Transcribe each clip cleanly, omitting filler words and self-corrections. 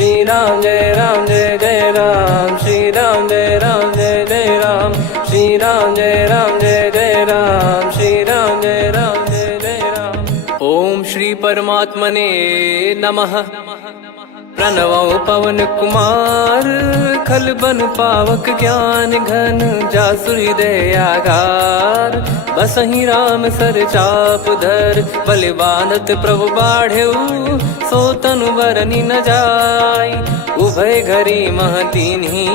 श्री राम जय जय राम, श्री राम जय जय राम, श्री राम जय जय राम, श्री राम जय जय राम। ओम श्री परमात्मने नमः। प्रणवो पवन कुमार, खल बन पावक ज्ञान घन, जासु हृदय आगार। बसहि राम सर चाप धर, बल बांधत प्रभु बाढ़ेऊ, सो तनु बरनि न जाय। उभय घरी मह दीन्ही,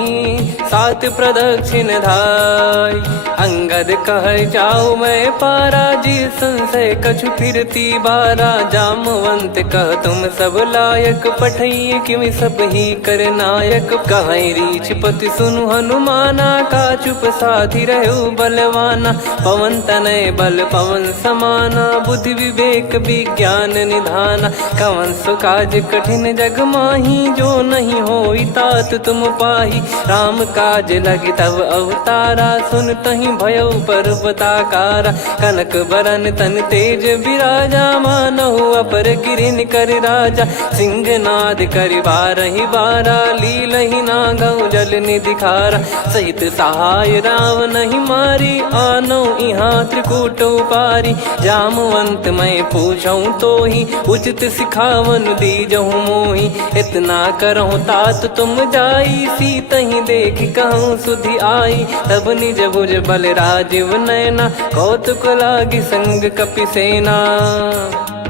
सात प्रदक्षिण धाय। अंगद कह जाऊ मैं पारा, जी संशय कछु फिरती बारा। जामवंत कह तुम सब लायक, पठई किमि सब ही कर नायक। कहीं रीछ पति सुनु हनुमाना, का चुप साधि रहु बलवाना। पवन तनय बल पवन समाना, बुद्धि विवेक विज्ञान निधाना। कवन सो काज कठिन जग माही, जो नहीं होई तात तुम पाही। राम काज लगी तब अवतारा, सुन तहि भयउ पर्वताकारा। कनक बरन तन तेज बिराजा, मानहु अपर गिरिन कर राजा। सिंहनाद करि बारहि बारा, लीलहि नागौ जल निधि खारा। सहित सहाय रावण ही मारी, आनो इहाँ त्रिकूट उपारी। जामवंत मैं पूछऊँ तो ही, उचित सिखावन दीजहु मोहि। इतना करहु तात तुम जाई, सीतहि देख कहूँ सुधि आई। तब निज भुज बल राजीव नैना, कौतुक लागी संग कपिसेना।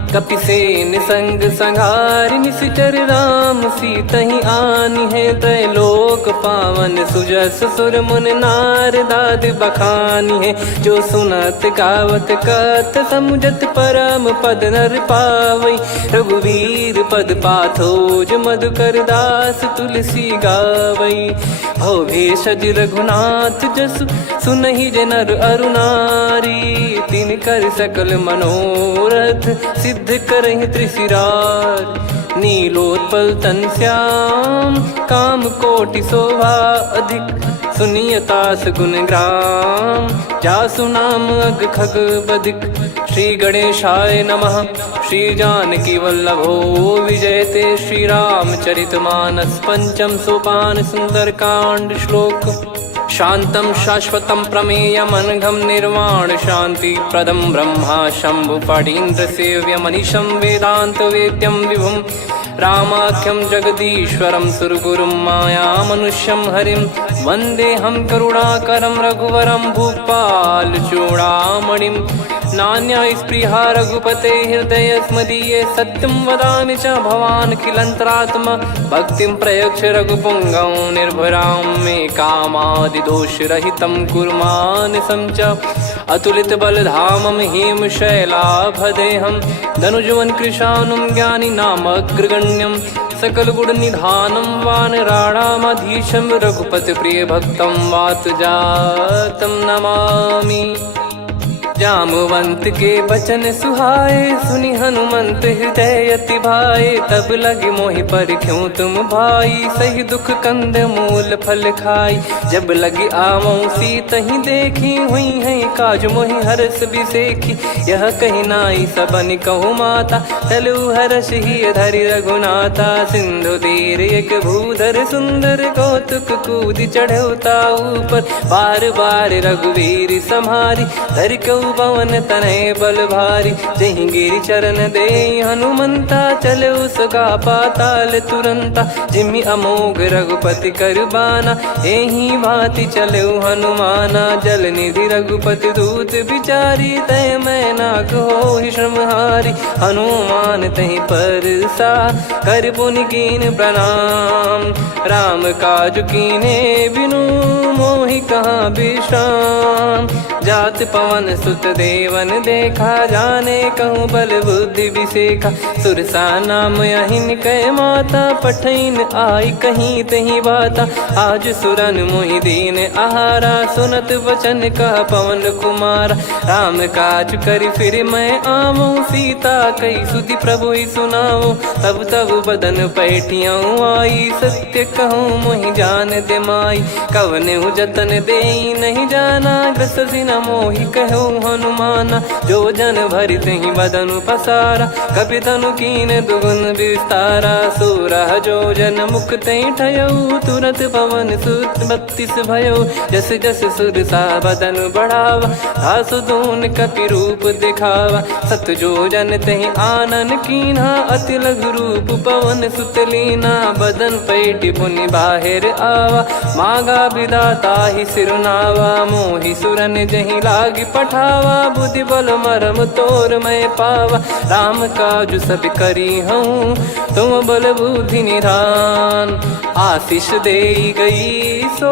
कपिसेन संग संहारि, निशिचर राम सीतहि आनि है। त्रैलोक पावन सुजस सुर मुन नार, दाद बखानी है। जो सुनत गावत कथ, समुझत परम पद नर पावई। रघुवीर पद पाथोज, मधुकर दास तुलसी गावई। भव भेषज रघुनाथ जसु, सुनहि जे नर अरु नारी। तिन कर सकल मनोरथ, सिद्ध करहि त्रिशिरार। नीलोत्पल तन श्याम, काम कोटि शोभा अधिक। सुनियतास गुण ग्राम, जासु नाम अग खग बदिक। श्री गणेशाय नमः। श्री जानकी वल्लभो विजयते, श्री रामचरित मानस। पंचम सोपान सुंदरकांड श्लोक। शांतं शाश्वतं प्रमेयमनघं, निर्वाण शांति प्रदं ब्रह्मा शंभु फणीन्द्र सेव्यमनिशं। वेदांत वेद्यं विभुं रामाख्यं जगदीश्वरं, सुरगुरुं माया मनुष्यं हरिं। वन्देऽहं करुणाकरं रघुवरं, भूपाल चूडामणिं। नान्या स्पृहा रघुपते हृदय स्मदीये, सत्यं वदामि च भवान् खिलन्तरात्मा। भक्तिं प्रयच्छ रघुपुङ्गं, निर्भरां मे कामादिदोषरहितं कुर्मानसं च। अतुलित बलधामं हेमशैलाभदेहं, धनुजवन कृशानुं ज्ञानी नामग्रगण्यं। सकल गुण निधानं वानराणामधीशं, रघुपति प्रिय भक्तं वात जातं नमामि। जामवंत के बचन सुहाए, सुनि हनुमंत हृदय अति भाए। तब लगे मोहि परख्यूं तुम भाई, सही दुख कंद मूल फल खाई। जब लगे आवऊं सीतहि देखी, हुई है काज मोहि हरस बिसेखी। यह कही नाई सबन कहु माता, चलु हरष ही धरि रघुनाथा। सिंधु तीर एक भूधर सुंदर, कौतुक कूदि चढ़ौता ऊपर। बार बार रघुवीर सम्हारी, धरि कऊ पवन तनय बल भारी। जहि गिरि चरण दे हनुमंता, चले उसका पाताल तुरंता। जिमि अमोघ रघुपति कर बाना, एहि भांति चले हनुमाना। जल निधि रघुपति दूत बिचारी, तय मैं नाक होहि श्रमहारी। हनुमान तहि परसा, कर पुनि कीन प्रणाम। राम काज कीने बिनु, मोहि कहाँ विश्राम। जात पवन सुत देवन देखा, जाने कहूँ बल बुद्धि विसेखा। सुरसा नाम अहिन कै माता, पठैन आई कहीं तहीं बाता। आज सुरन मोहि दीन आहारा, सुनत वचन कह पवन कुमारा। राम काज करि फिर मैं आवऊं, सीता कई सुधि प्रभु ही सुनाऊं। तब तब बदन पैठियाँ आई, सत्य कहूँ मोहि जान दे माई। कवने जतन दे नहीं जाना, ग्रसि न मोहि कहो हनुमाना। जो जन भरि तहि बदनु पसारा, कपि तनु कीन दुगुन विस्तारा। सोरह जो जन मुख तहि ठयऊ, तुरत पवन सुत 32 भयऊ। जस जस सुर सा बदन बढ़ावा, आसु दून कपि रूप दिखावा। सत जो जन तहि आनन कीन्हा, अति लघु रूप पवन सुत लीना। बदन पैटि पुनि बाहिर आवा, मागा विधाता ही सिरुनावा। मोहि सुरन जहि लागी पठावा, बुद्धि बल मरम तोर मैं पावा। राम काजु सब करी हूँ, तुम बल बुद्धि निधान। आशीष देई गई सो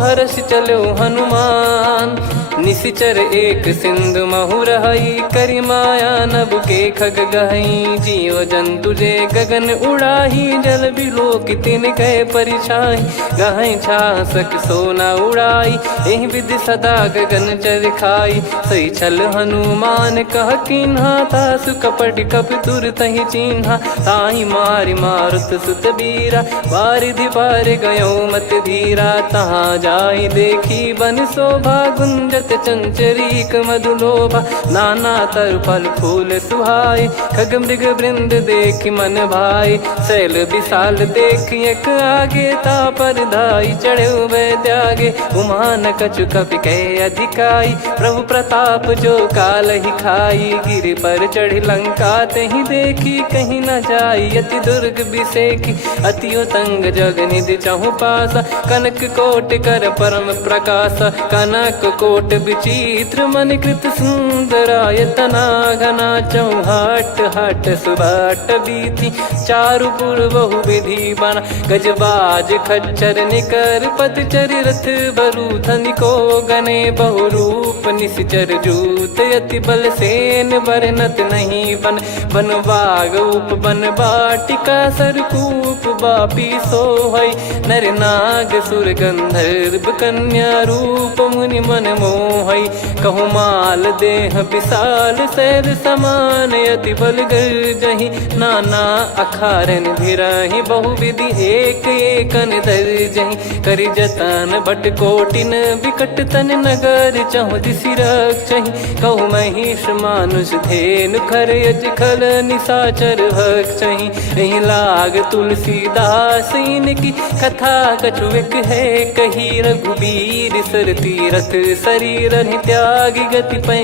हर्ष चलो हनुमान। निशिचर एक सिंधु महु रहई, करि माया नभ के खग गहई। जीव जंतु जे गगन उड़ाही, जल बिलोक तिन कह परिछाई। गहई छासक सोना उड़ाई, एहि विधि सदा गगन चर खाई। सही छल हनुमान कह कीन्हा, तासु कपट कपि तुर तहि चिन्हा। ताहि मारि मारुत सुत बीरा, वारिधि पार गयो मत धीरा। तहाँ जाई देखी बन शोभा, गुंजत चंचरीक मधुलोभा। नाना तर फल फूल सुहाई, खग मृग वृंद देखि मन भाई। शैल विशाल देखि एक आगे, तापर धाई चढ़े वै त्यागे। उमा न कछु कपि कह अधिकाई, प्रभु प्रताप जो काल ही खाई। गिरि पर चढ़ी लंका तहि देखी, कहीं न जाई अति दुर्ग बिसेकी। अति उतंग जग निधि चहु पासा, कनक कोट कर परम प्रकाशा। कनक कोट विचित्र मन कृत सुंदरायतना। घना चौहाट हाट सुबाट बीती, चारुपुर बहु विधि बना। गजबाज खच्चर निकर पतचर, रथ बरु धनिको गने। बहु रूप निशिचर जूत, अति बल सेन बरनत नहीं बन। बन बाग उप बन बाटिका, सरकूप बापी सोहई। नर नाग सुर गंधर्व कन्या, रूप मुनि मन मोहई। कहु माल देह विशाल, शैल समान अति बल गर्जहि। नाना अखारन भिरहि, बहु विधि एक एकन दर्जहि। करि जतन बट कोटिन, विकट तन नगर चहु दिसि रक्षहि। कहु महिष मानुष धेनु, खर यज खल निशाचर भक्षहि। एहि लाग तुलसीदास इनकी, कथा कछु एक है कही। रघुबीर सर तीरथ शरीर, त्यागी गति पै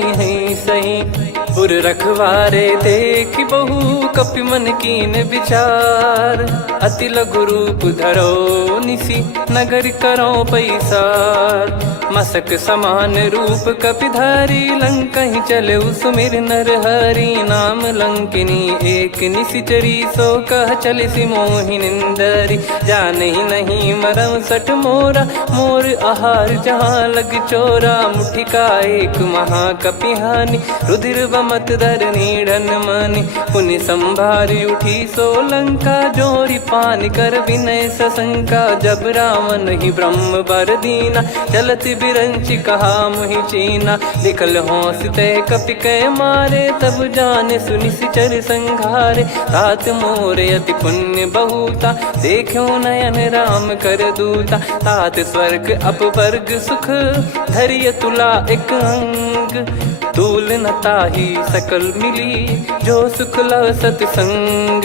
सही। उर रखवारे देखि बहु, कपि मन कीन विचार। अति लघु रूप धरो निसी, नगर करो पैसार। मसक समान रूप कपि धारी, लंकहि चले सुमिर नर हरि। नाम लंकिनी एक निशिचरी, सो कह चलिसि मोहि निंदरी। जानहि नहीं मरम सठ मोरा, मोर आहार जहाँ लग चोरा। मुठिका एक महाकपि हानि, रुधिर बमत धरनी ढन मानि। पुनि संभारी उठी सो लंका, जोरी पान कर विनय सशंका। जब रावण ही ब्रह्म बर दीना, चलति बिरंचि कहा मुहि चीना। लिखल होंस ते कपि कै मारे, तब जाने सुनि सिचर संघारे। तात मोर अति पुण्य बहुता, देखो नयन राम कर दूता। तात स्वर्ग अपवर्ग सुख, धरिय तुला एक अंग। तूल न ताहि सकल मिली, जो सुख लव सतसंग।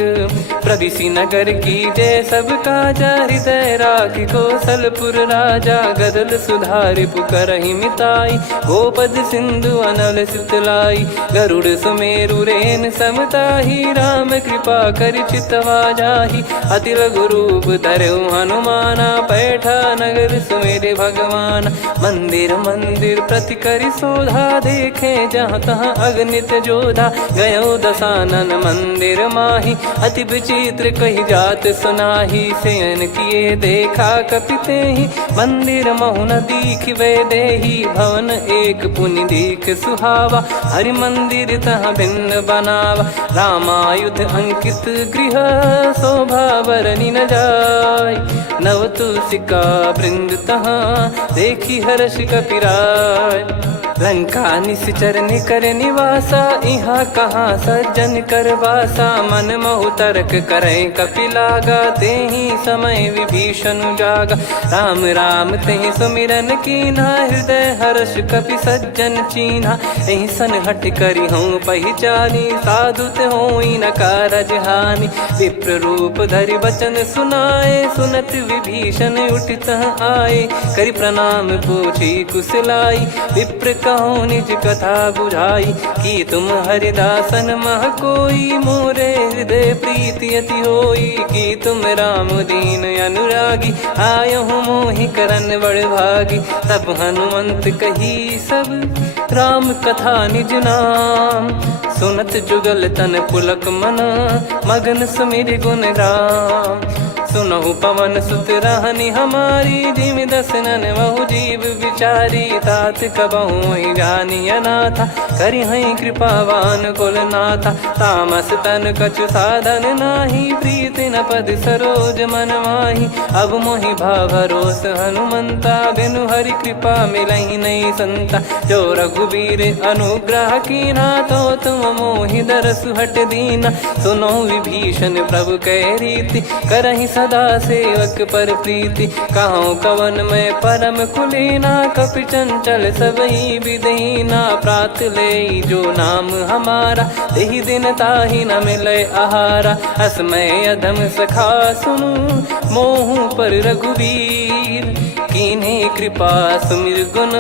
प्रदिशि नगर की जय सब काजा, हृदय राखि कौशलपुर राजा। गदल सुधारि पुकारहि मिताई, गोपद सिंधु अनल सितलाई। गरुड़ सुमेरु रेन समताहि, राम कृपा करि चितवा जाहि। अति लघु रूप धरऊ हनुमाना, पैठा नगर सुमेरे भगवान। मंदिर मंदिर प्रति करि शोधा, देखे जहाँ तहाँ अगणित जोधा। गयो दशानन मंदिर माही, अति विचित्र कही जात सुनाही। शयन किए देखा कपि तेहि, मंदिर महु न दीख वे देही। भवन एक पुनि दीख सुहावा, हरि मंदिर तहाँ भिन्न बनावा। रामायुध अंकित गृह, शोभा बरनि न जाय। नव तुलसी का वृंद तहाँ, देखी हर्ष कपिराय। लंका निश्चर निकर निवासा, इहाँ कहाँ सज्जन कर वासा। मन महु तर्क करें कपिलागा, तेहि समय विभीषण जागा। राम राम तेहि सुमिरन कीन्हा, हृदय हर्ष कपि सज्जन चीन्हा। एहि सन हट करी हूँ पहिचानी, साधु ते होई न कारज हानि। विप्र रूप धरि बचन सुनाए, सुनत विभीषण उठित आए। करि प्रणाम पूछी कुशलाई, विप्र कहो निज कथा बुझाई। कि तुम हरिदासन मह कोई, मोरे हृदय प्रीति अति होई। कि तुम राम दीन अनुरागी, आयहु मोहि करन बड़ भागी। तब हनुमंत कही सब राम कथा निज नाम, सुनत जुगल तन पुलक मना, मगन सुमिर गुण राम। सुनहु पवन सुत रहनी हमारी, जिमि दसनन महु जीव विचारी। तात कबहु ही जानी अनाथा, करि हई कृपावान कुल नाथा। तामस तन कछु साधन नाही, प्रीति न पद सरोज मन माही। अब मोहि भाव भरोस हनुमंता, बिनु हरि कृपा मिलहि नहीं संता। जो रघुबीर अनुग्रह कीना, तो तुम मोहि दरसु हट दीना। सुनो विभीषण प्रभु कह रीति, करहि सदा सेवक पर प्रीति। कहूँ कवन में परम कुलीना, कपि चंचल सबई विदहीना। प्रात ले जो नाम हमारा, तेहि दिन ताहि न मिले आहारा। असमय अधम सखा सुनु, मोहु पर रघुवीर। कीन्हे कृपा सुमिर गुण,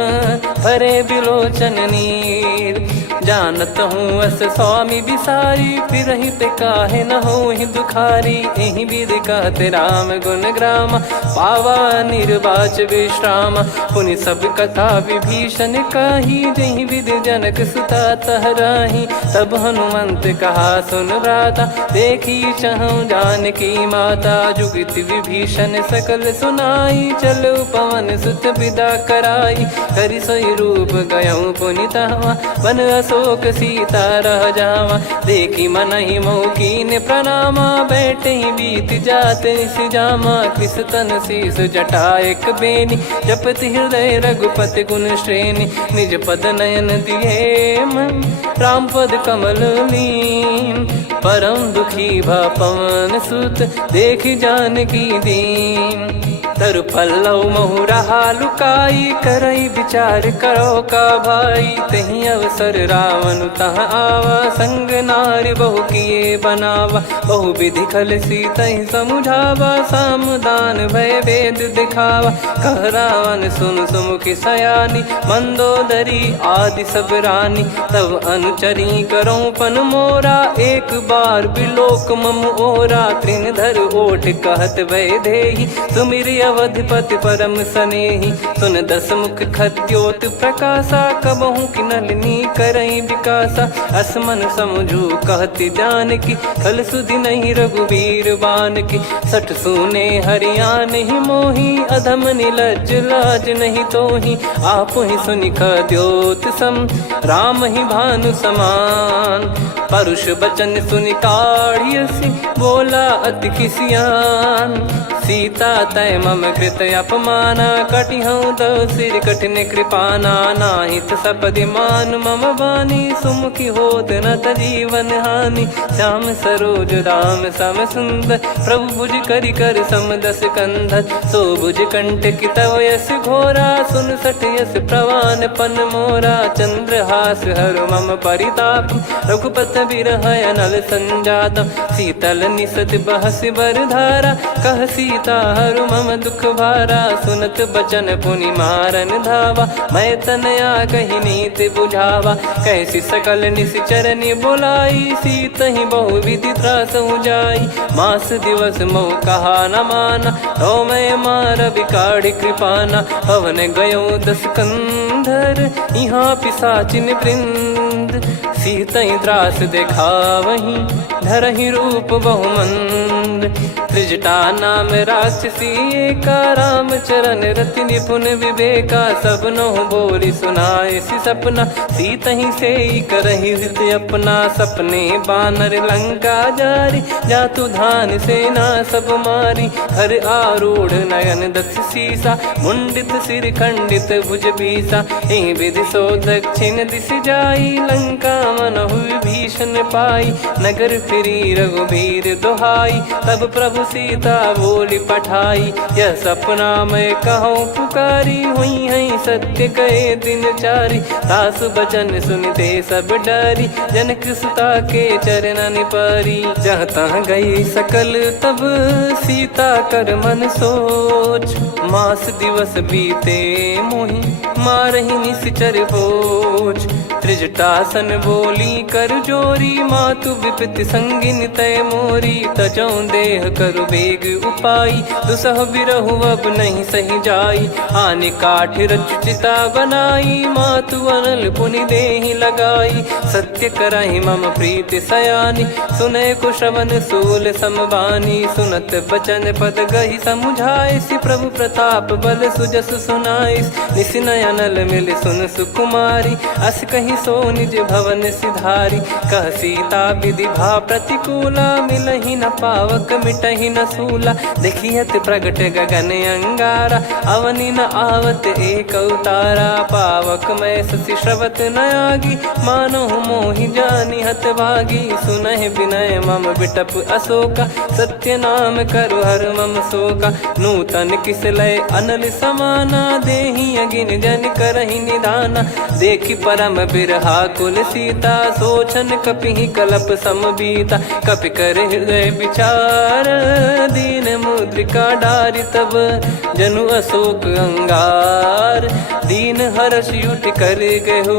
भरे बिलोचन नीर। जानत हूँ अस स्वामी बिसारी, फिरहित काहे न होहि दुखारी। एहि विधि कहते राम गुण ग्राम, पावा निर्वाच विश्राम। पुनि सब कथा विभीषण काही, जहि विधि जनक सुता तहराही। तब हनुमंत कहा सुन भ्राता, देखी चहु जानकी माता। जुगित विभीषण सकल सुनाई, चलो पवन सुत विदा कराई। करि सोई रूप गयऊँ पुनितवा, बन अशोक सीता रह जावा। देखी मनहि मोह कीन्ह प्रणामा, बैठे ही बीत जात निस जामा। कृस तन शीस जटा एक बेनी, जपति हृदय रघुपति गुण श्रेणी। निज पद नयन दिए मन, राम पद कमल लीन। परम दुखी भा पवन सुत, देखि जानकी दीन। तरु पल्लव महु रहा लुकाई, करई विचार करो का भाई। तही अवसर रावण तहाँ आवा, संग नारी बहु किए बनावा। बहु विधि खल सीतहि समुझावा, सामदान भय वेद दिखावा। कह रावण सुन सुमुखी सयानी, मंदोदरी आदि सब रानी। तब अनुचरी करो पन मोरा, एक बार बिलोक मम ओरा। तृण धर ओठ कहत भय देहि, सुमिरि अवधिपति परम सनेहि। सुन दस मुख खद्योत प्रकाशा, कबहु कि नलिनी करई विकासा। असमन समझू कहति जानकी, खल सुधि नहीं रघुबीर बानकी। सठ सूने हरियाण ही मोही, अधम निलज्ज लाज नहीं तोही। आप ही सुनि खद्योत सम, राम ही भानु समान। परुष बचन सुनि काढ़ियसि, बोला अति किसियान। सीता तय मम कृत अपमाना, कटिहऊँ तो सिर कठिन कृपाना। नाहित सपदि मान मम बानी, सुमुखी होत न जीवन हानि। श्याम सरोज राम सम सुंदर, प्रभु भुज करि कर सम दस कंधर। सो भुज कंठ की तव यस घोरा, सुन सठ यस प्रवान पन मोरा। चंद्रहास हर मम परिताप, रघुपत बिरह अनल संजात। शीतल निसत बहस बर धारा, कह सीता हरु मम दुख भारा। सुनत बचन पुनि मारन धावा, मैं तनया कही नीति बुझावा। कैसी सकल निश्चरनि बुलाई, सीतहि बहु विधि त्रासहु जाई। मास दिवस मोह कहा न माना, तो मैं मार बिकाढ़ कृपाना। हवन गयो दस कंधर, यहाँ पिशाचिन वृंद। सीतहि त्रास देखावहीं, धरहि रूप बहुमंद। त्रिजटा नाम राक्षसी एका, राम चरण रति निपुण विवेका। सब नोह बोली सुनाए सी सपना, सीत ही से करही हित अपना। सपने बानर लंका जारी, जातु धान सेना सब मारी। हर आरूढ़ नयन दक्ष सीसा, मुंडित सिर खंडित भुज बीसा। एहि विधि सो दक्षिण दिश जाई, लंका मनहु विभीषण पाई। नगर फिरी रघुबीर दुहाई, तब प्रभु सीता बोली पठाई। यह सपना मैं कहूँ पुकारी, हुई है सत्य कहे दिन चारी। सासु बचन सुनते सब डरी, जनक सुता के चरण परी। जहाँ तहाँ गई सकल तब सीता कर मन सोच। मास दिवस बीते मोहि मारहि निश्चर भोज। त्रिजटासन बोली कर जोरी, मातु विपति संगिन तय मोरी। तजौ देह करु बेग उपाई, दुसह बिरहु अब नहीं सही जाई। आने काठ रचिता बनाई, मातु अनल पुनि देहि लगाई। सत्य कराहि मम प्रीति सयानी, सुनै को श्रवण सूल समबानी। सुनत बचन पद गहि समुझाए, सि प्रभु प्रताप बल सुजस सुनाइस। निस नयनल मिल सुन सुकुमारी, अस कहि सो निज भवन सिधारी। कह सीता विधि भा प्रतिकूला, मिलहि न पावक मिटहि न सूला। देखियत प्रगट गगन अंगारा, अवनि न आवत एक अवतारा। पावक मैं ससि श्रवत न आगी, मानो मोहि जानि हत भागी। सुनहि विनय मम बिटप अशोका, सत्य नाम करु हर मम शोका। नूतन किस लय अनल समाना, देहि अगिन जन करहि निधाना। देखि परम बिरहा कुल सीता, सोचन कपिहि कलप समबीता। कपि कर हृदय विचार, दीन मुद्रिका डारि तब। जनु अशोक अंगार, दीन हर्ष युट कर गहु।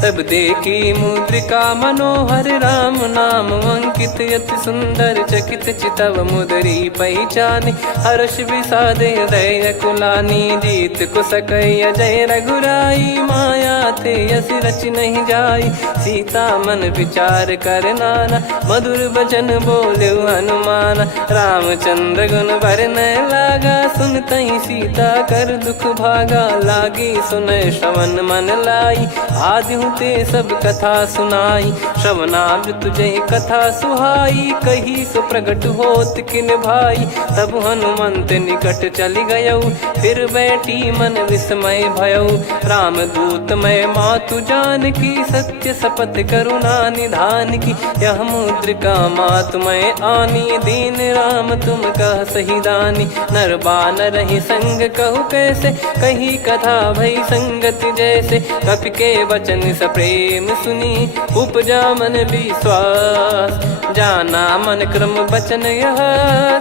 तब देखी मुद्रिका मनोहर, राम नाम अंकित अति सुंदर। चकित चितव मुदरी पहचानी, हर्ष विषाद हृदय कुलानी। जीत को सकय अजय रघुराई, माया ते यस रच नहीं जाई। सीता मन विचार कर नाना, मधुर वचन बोले हनुमान। रामचंद्र गुण बरनय लागा, सुनतहि सीता कर दुख भागा। लागी सुनय श्रवण मन लाई, आदिहु ते सब कथा सुनाई। श्रवणाब तुझे कथा सुहाई, कही सो प्रगट होत किन भाई। तब हनुमंत निकट चली गयौ, फिर बैठी मन विस्मय भयौ। राम दूत मैं मातु जान की, सत्य शपथ करुणा निधान की। यह मुद्रिका मातु मैं आनी, दीन राम तुम कह सही दानी। नर बानर ही संग कहु कैसे, कही कथा भई संगति जैसे। कपि के वचन सप्रेम सुनी, उपजा मन विश्वास। जाना मन क्रम बचन यह,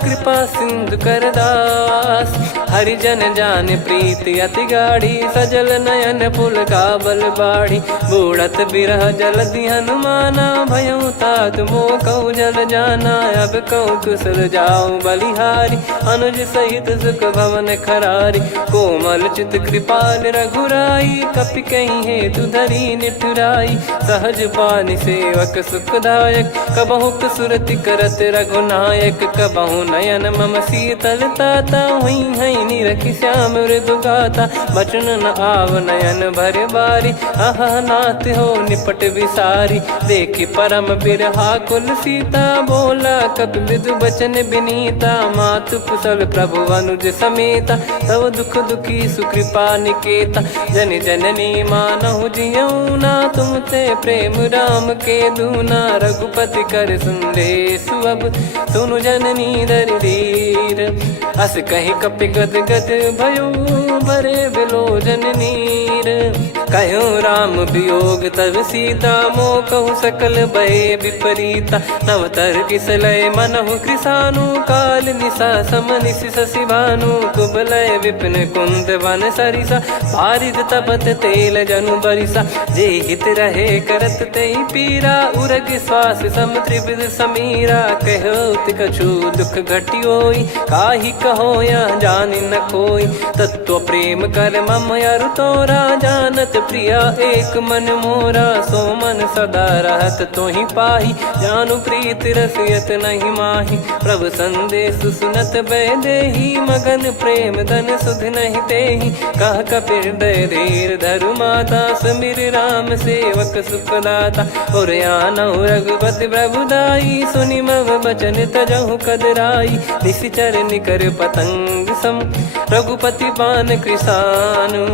कृपा सिंधु कर दास। हरिजन जान प्रीति अति गाढ़ी, सजल नयन पुल काबल बाढ़ी। बूढ़त बिरह जलधि हनुमाना, भयउ तात मोह कहु जल जाना। अब कहु कुशल जाऊ बलिहारी, अनुज सहित सुख भवन खरारी। कोमल चित कृपाल रघुराई, कपि कहीं हेतु धरी निठुराई। सहज पानि सेवक सुखदायक, कबहु सुरति करत रघुनायक। कबहु नयन मम शीतल ताता, हुई है निरखि श्याम मृदु गाता। बचन न आव नयन भर बारी, अह नाथ हो निपट विसारी। देखि परम बिरहा कुल सीता, बोला कपि मृदु बचन विनीता। मातु कुशल प्रभु अनुज समेता, तव दुख दुखी सुकृपा निकेता। जन जननी मानहु जियऊ ना, तुम ते प्रेम राम के दूना। रघुपति कर सुंदेशु अब, सुनु जननी दर धीर। अस कहि कपि गद गद भयो, भरे बिलोचन नीर। कहूँ राम वियोग तब सीता, मोह कहूँ सकल भय विपरीता। नवतर किसलय मनहु कृसानु, काल निशा समनिश शशि भानु। कुबलय विपिन कुंद वन सरिसा, पारिद तपत तेल जनु बरिसा। जे हित रहे करत ते पीरा, उरग श्वास सम त्रिविध समीरा। कहत कछु दुख घटियोई, काहि कहो या जानि न कोई। तत्व प्रेम कर मम अरु तोरा, जानत प्रिया एक मन मोरा, सो मन सदा रहत तो ही पाही। जानु प्रीत रसियत नहीं माही, प्रभु संदेश सुनत बैदेही। मगन प्रेम धन सुध नहीं तेही, कह कपिर दय धीर धरु माता। समीर राम सेवक सुखदाता, और आनौ रघुपति प्रभुदाई। सुनि मम बचन तजहु कदराई, निशिचर निकर पतंग सम। रघुपति पान कृसानु,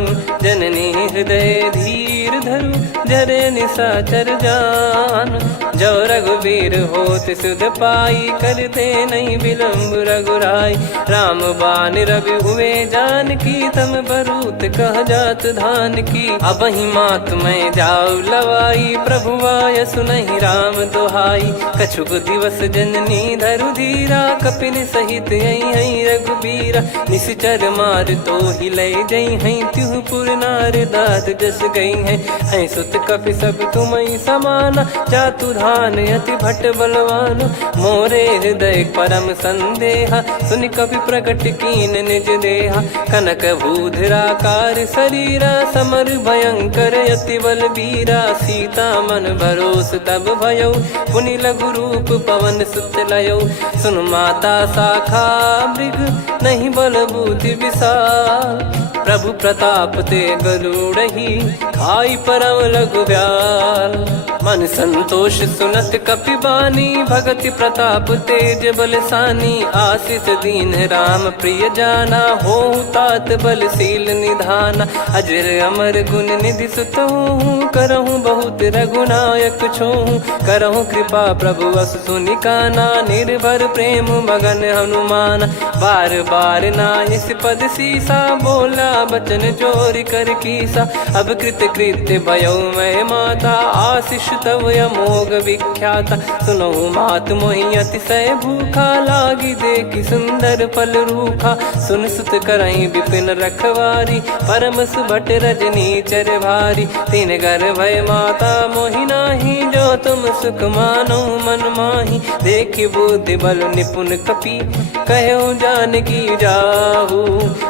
जननी हृदय धीर धरु। जरे निशाचर जान, जो रघुवीर होत सुध पाई। करते नहीं विलम्ब रघुराई, राम बान रवि हुए जानकी। तम बरूत कह जात धान की, अब ही मात मैं जाऊ लवाई। प्रभु आय सुनहि राम दुहाई, कछुक दिवस जननी धरु धीरा। कपिन सहित यही रघुबीरा, निश्चर मार तो ही लय जई हैं। त्युह पुर नार दात जस गई हैं, सुत कपि सब तुमई समाना। जातु धान अति भट बलवान, मोरे हृदय परम संदेहा। सुनि कपि प्रकट कीन निज देहा, कनक भूधराकार शरीरा। समर भयंकर अति बल बीरा, सीता मन भरोस तब भयो। पुनि लघु रूप पवन सुत लयो, सुन माता शाखा मृग नहीं बल बुद्धि विशाल। प्रभु प्रताप ते गरुड़ही, खाई परम लघु ब्याल। मन संतोष सुनत कपि बानी, भगति प्रताप तेज बलसानी। आशीष दीन राम प्रिय जाना, होहु तात बलशील निधाना। अजर अमर गुण निधि सुतहु, करहु बहुत रघुनायक छोहु। करहु कृपा प्रभु अस सुनि काना, निर्भर प्रेम मगन हनुमान। बार बार नायस पद सीसा, बोला बचन चोरी कर कीसा। अब कृत कृत्य भयो मैं माता, आशीष तव अमोघ विख्याता। सुनहु मात मोहि अतिशय भूखा, लागी देखी सुंदर फल रूखा। सुन सुत करहीं विपिन रखवारी, परम सुभट रजनी चर भारी। तीन घर भय माता मोहि नाही, जो तुम सुख मानो मन माही। देखि बुद्धि बल निपुण कपि, कहो जानकी जाहू।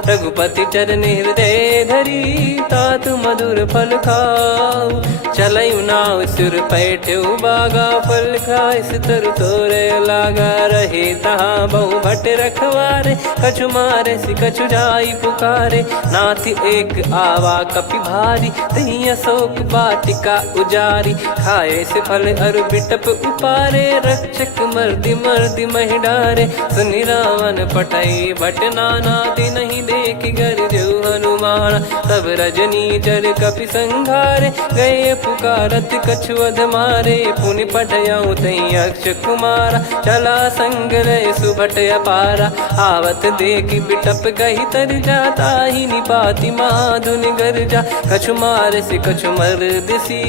रघुपति चरण हृदय धरी, तात मधुर फल खाऊ। चलऊ नाव सुर पैठ्यु बागा, फल खाइस तरु तोरे लागा। रहे तहाँ बहु भट रखवारे, कछु मारे सि कछु जाई पुकारे। नाथ एक आवा कपि भारी, तही अशोक वाटिका उजारी। खाए से फल अर बिटप उपारे, रक्षक मर्दि मर्दि महि डारे। सुनि रावण पटई भट नाना, तिनहि देख गर जो हनुमान। तब रजनी चर कपि संघारे, गए पुकारत कछु अध मारे। पुनि पटयऊ तई अक्ष कुमारा, चला संग रय सुभट अपारा। आवत देखि बिटप कही तर जाता, ही निपाति माधुनि गर्जा। कछु मार से कछु मर दिसी,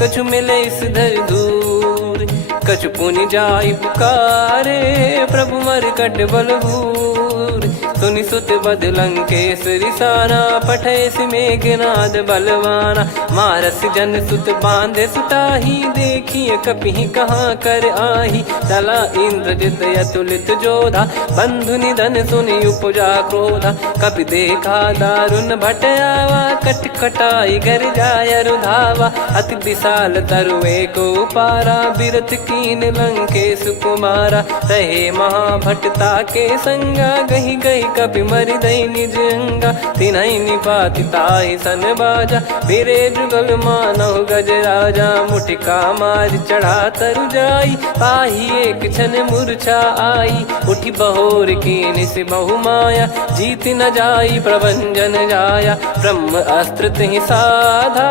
कछु मिले इस धर दूर। कछु पुनि जाई पुकारे, प्रभु मर कट बलभूर। सुनि सुत बद लंकेश्वरी साना, पठय सि मेघनाद बलवाना। मारस जन सुत बांधे सुताही, देखिए कपि कहाँ कर आही। चला इंद्रजित अतुलित जोधा, बंधु निधन सुनि उपजा क्रोधा। कपि देखा दारुण भट आवा, कट कटाई घर जाय रुधावा। अति विशाल तरुए को पारा, बिरथ कीन लंकेश कुमारा। रहे महाभटता के संगा, गही गही कपि मरि दई निज अंगा। तिन्हि निपाति ताहि सन बाजा, बिरे जुगल मानव गज राजा। मुटिका मार चढ़ा तरु जाई, पाही एक क्षण मूर्छा आई। उठी बहोर कीन से बहु माया, जीत न जाई प्रभंजन जाया। ब्रह्म अस्त्र तिहि साधा,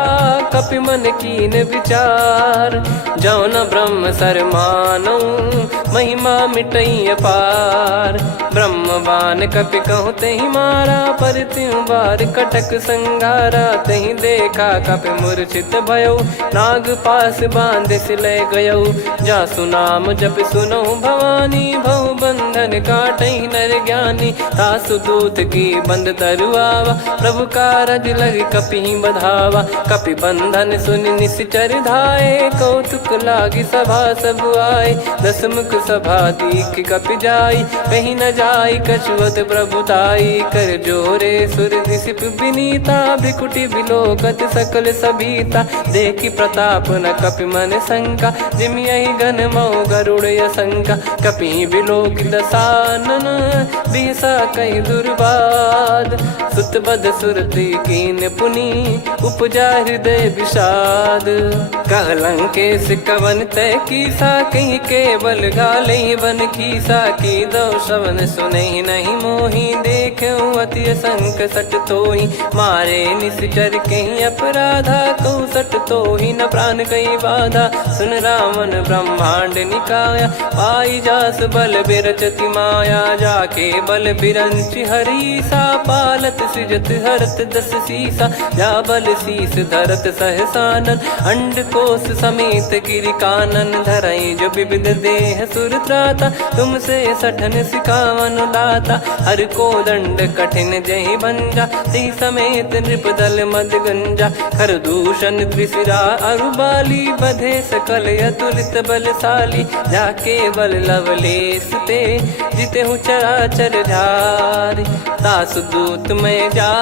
कपि मन कीन विचार। जौ न ब्रह्म सर मानौ, महिमा मिटई अपार। ब्रह्म बान कपि कहु तहि मारा, पर त्यों बार कटक संगारा। तहि देखा कपि मूर्छित भयो, नाग पास बांध सिलय गयो। जासु नाम जप सुनहु भवानी, भव बंधन काटहि नर ज्ञानी। तासु दूत की बंद तरुआवा, प्रभु कारज लग कपि बधावा। कपि बंधन सुनि निश्चर धाये, कौतुक लागी सभा सब आए। दस मुख सभा दीख कपि जाई, कहीं न जाई कछुअत प्रभुताई कर जोरे सुर दिसिप विनीता भ्रिकुटी बिलोकत सकल सबीता देखी प्रताप न कपि मन शंका जिमि यही गण मऊ गरुड़ असंका कपि बिलोक दसानन बिहसा कहीं दुर्बाद सुत बद सुरति कीन पुनी उपजा हृदय विषाद कहलंकेश कवन तय कीसा कहीं केवल गाले बन कीसा की दो श्रवण सुने नहीं मोही देखे अति संक सट तोही मारे निश्चर कहीं अपराधा कहूँ सट तोही न प्राण कहीं बाधा सुन रावण ब्रह्मांड निकाया पाई जास बल बिरचति माया जाके बल बिरंच हरीसा पालत सृजत हरत दस सीसा जा बल शीस धरत सहसानन अंड कोश समेत गिरि कानन धरई जो विविध देह सुर त्राता तुमसे सठन सिखावन दाता हर को दंड कठिन जहि बंजा ती समेत नृपदल मद गंजा खर दूषण त्रिशिरा अरुबाली बधे सकल अतुलित बलशाली जाके बल लवलेस ते जिते हूँ चराचर झारी दास दूत में जा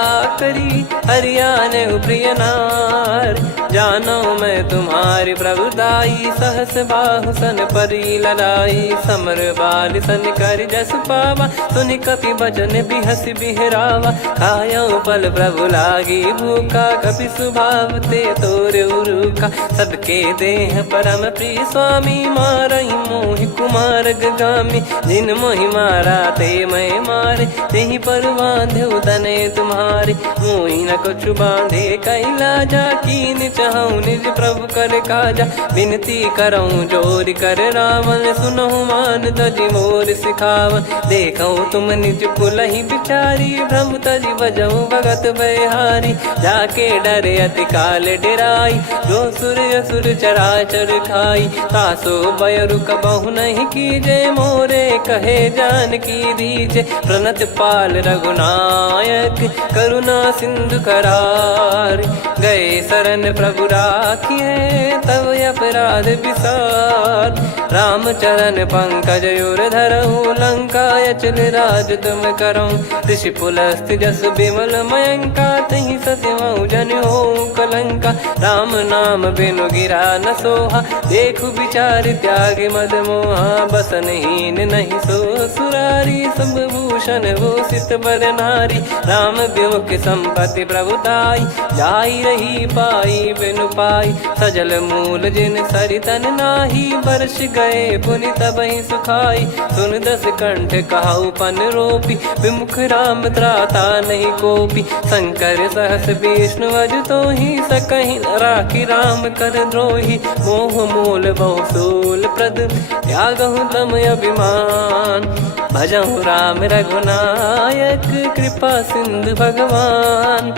करी हरियाने प्रिय नार जानो मैं तुम्हारी प्रभुदाई सहस बाहु सन परी लड़ाई समर बाल सन कर जस पावा सुनि कपि भजन बिहस बिहरावा खायो पल प्रभु लागी भूखा कपि स्वभाव ते तोर उरुका सबके देह परम प्रिय स्वामी मारई मोहि कुमार गामी जिन मोहि मारा ते मैं मारे तेहि पर बांधे उदने तुम्हारे मोहि न कुछ बांधे कैला जा कीन चाहूं निज प्रभु कर काजा विनती करऊं जोर कर रावण सुनहु मान तजि मोर सिखावन देखऊं तुम निज कुलहि बिचारी भ्रम तजि बजऊं भगत बहारी जाके डरे अति काल डेराई जो सुर असुर चराचर खाई तासो बयरु कबहु नहीं कीजे मोरे कहे जान की दीजे प्रणत पाल रघुनायक करुणा सिंधु करार गए शरण प्रभु राखिए तब अपराध विसार राम चरण पंकज उर धरहु लंका अचल राज तुम करऊं ऋषि पुलस्त जस विमल मयंका तहि ससिमऊ जन हो कलंका राम नाम बिनु गिरा न सोहा देखु विचार त्याग मद मोहा बसनहीन नहीं सो सुरारी सब भूषण भूषित बर नारी राम विमुख संपत्ति प्रभुताई जाई रही पाई बिनु पाई सजल मूल जिन सरितन नाही वर्ष गए पुनि तबहि सुखाई सुन दस कंठ कहाऊ पन रोपी विमुख राम त्राता नहीं कोपी शंकर सहस विष्णु अज तो ही सकहि राखी राम कर द्रोही मोह मूल बहुसूल प्रद त्यागहु तम अभिमान भजहु राम रघुनायक कृपा सिंधु भगवान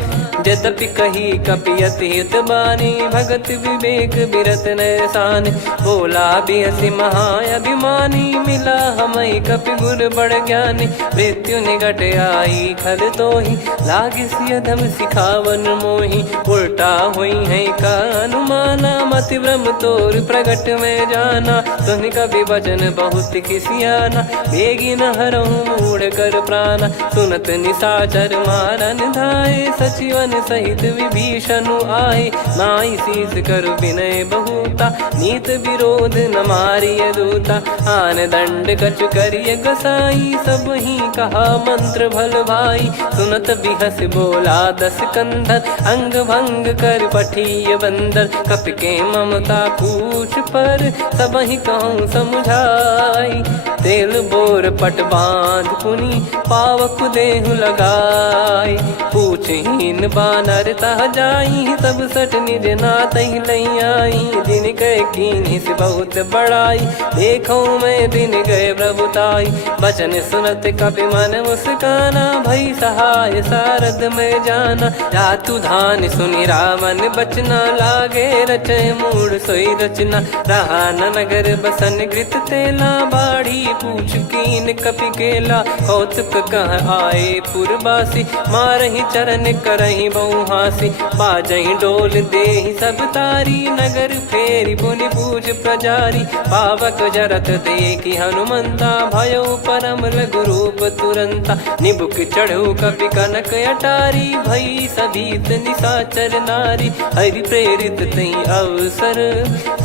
यद्यपि कही कपियति हित बानी भगत विवेक बिरत नैसान बोला बिहसी महाअभिमानी मिला हमई कपि गुर बड़ ज्ञानी मृत्यु निकट आई खल तो ही लागिस यधम सिखावन मोही उल्टा हुई है का अनुमाना मति ब्रह्म तोर प्रगट में जाना सुन कभी वचन बहुत किसियाना बेगी न हरहु मूढ़ कर प्राणा सुनत निशाचर मारन धाये सचिवन सहित विभीषणु आए नाई शीस कर विनय बहुता नीत विरोध न मारिय दूता आन दंड कछु करिय गसाई सब ही कहा मंत्र भल भाई सुनत बिहस बोला दस कंधर अंग भंग कर पठिय बंदर कपि के ममता पूछ पर सब ही कहूँ समझाई तेल बोर पट बांध पुनि पावक देहु लगाई पूछहीन बानर तह जाई तब सट निज नाथ लई आई दिन गए कीन्ही से बहुत बड़ाई देखो मैं दिन गए प्रभुताई बचन सुनत कपि मन मुस्काना भई सहाय सारद में जाना जातु धान सुनि रावण बचना लागे रचय मूड सोई रचना रहा न नगर बसन कृत तेला बाड़ी पूछ कीन कपि केला, कौतुक कह आए पुरबासी, मारहि चरण करहि बहु हासी, बाजहि डोल देहि सब तारी, नगर फेरी पुनि पूज प्रजारी, पावक जरत देखि हनुमंता, भयो परम लघु रूप तुरंता, निबुक चढ़ऊ कपि कनक अटारी, भई सभीत निशाचर नारी, हरि प्रेरित तई अवसर,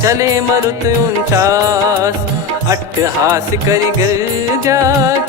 चले मरुत 49, अट्टहास करि गर्जा,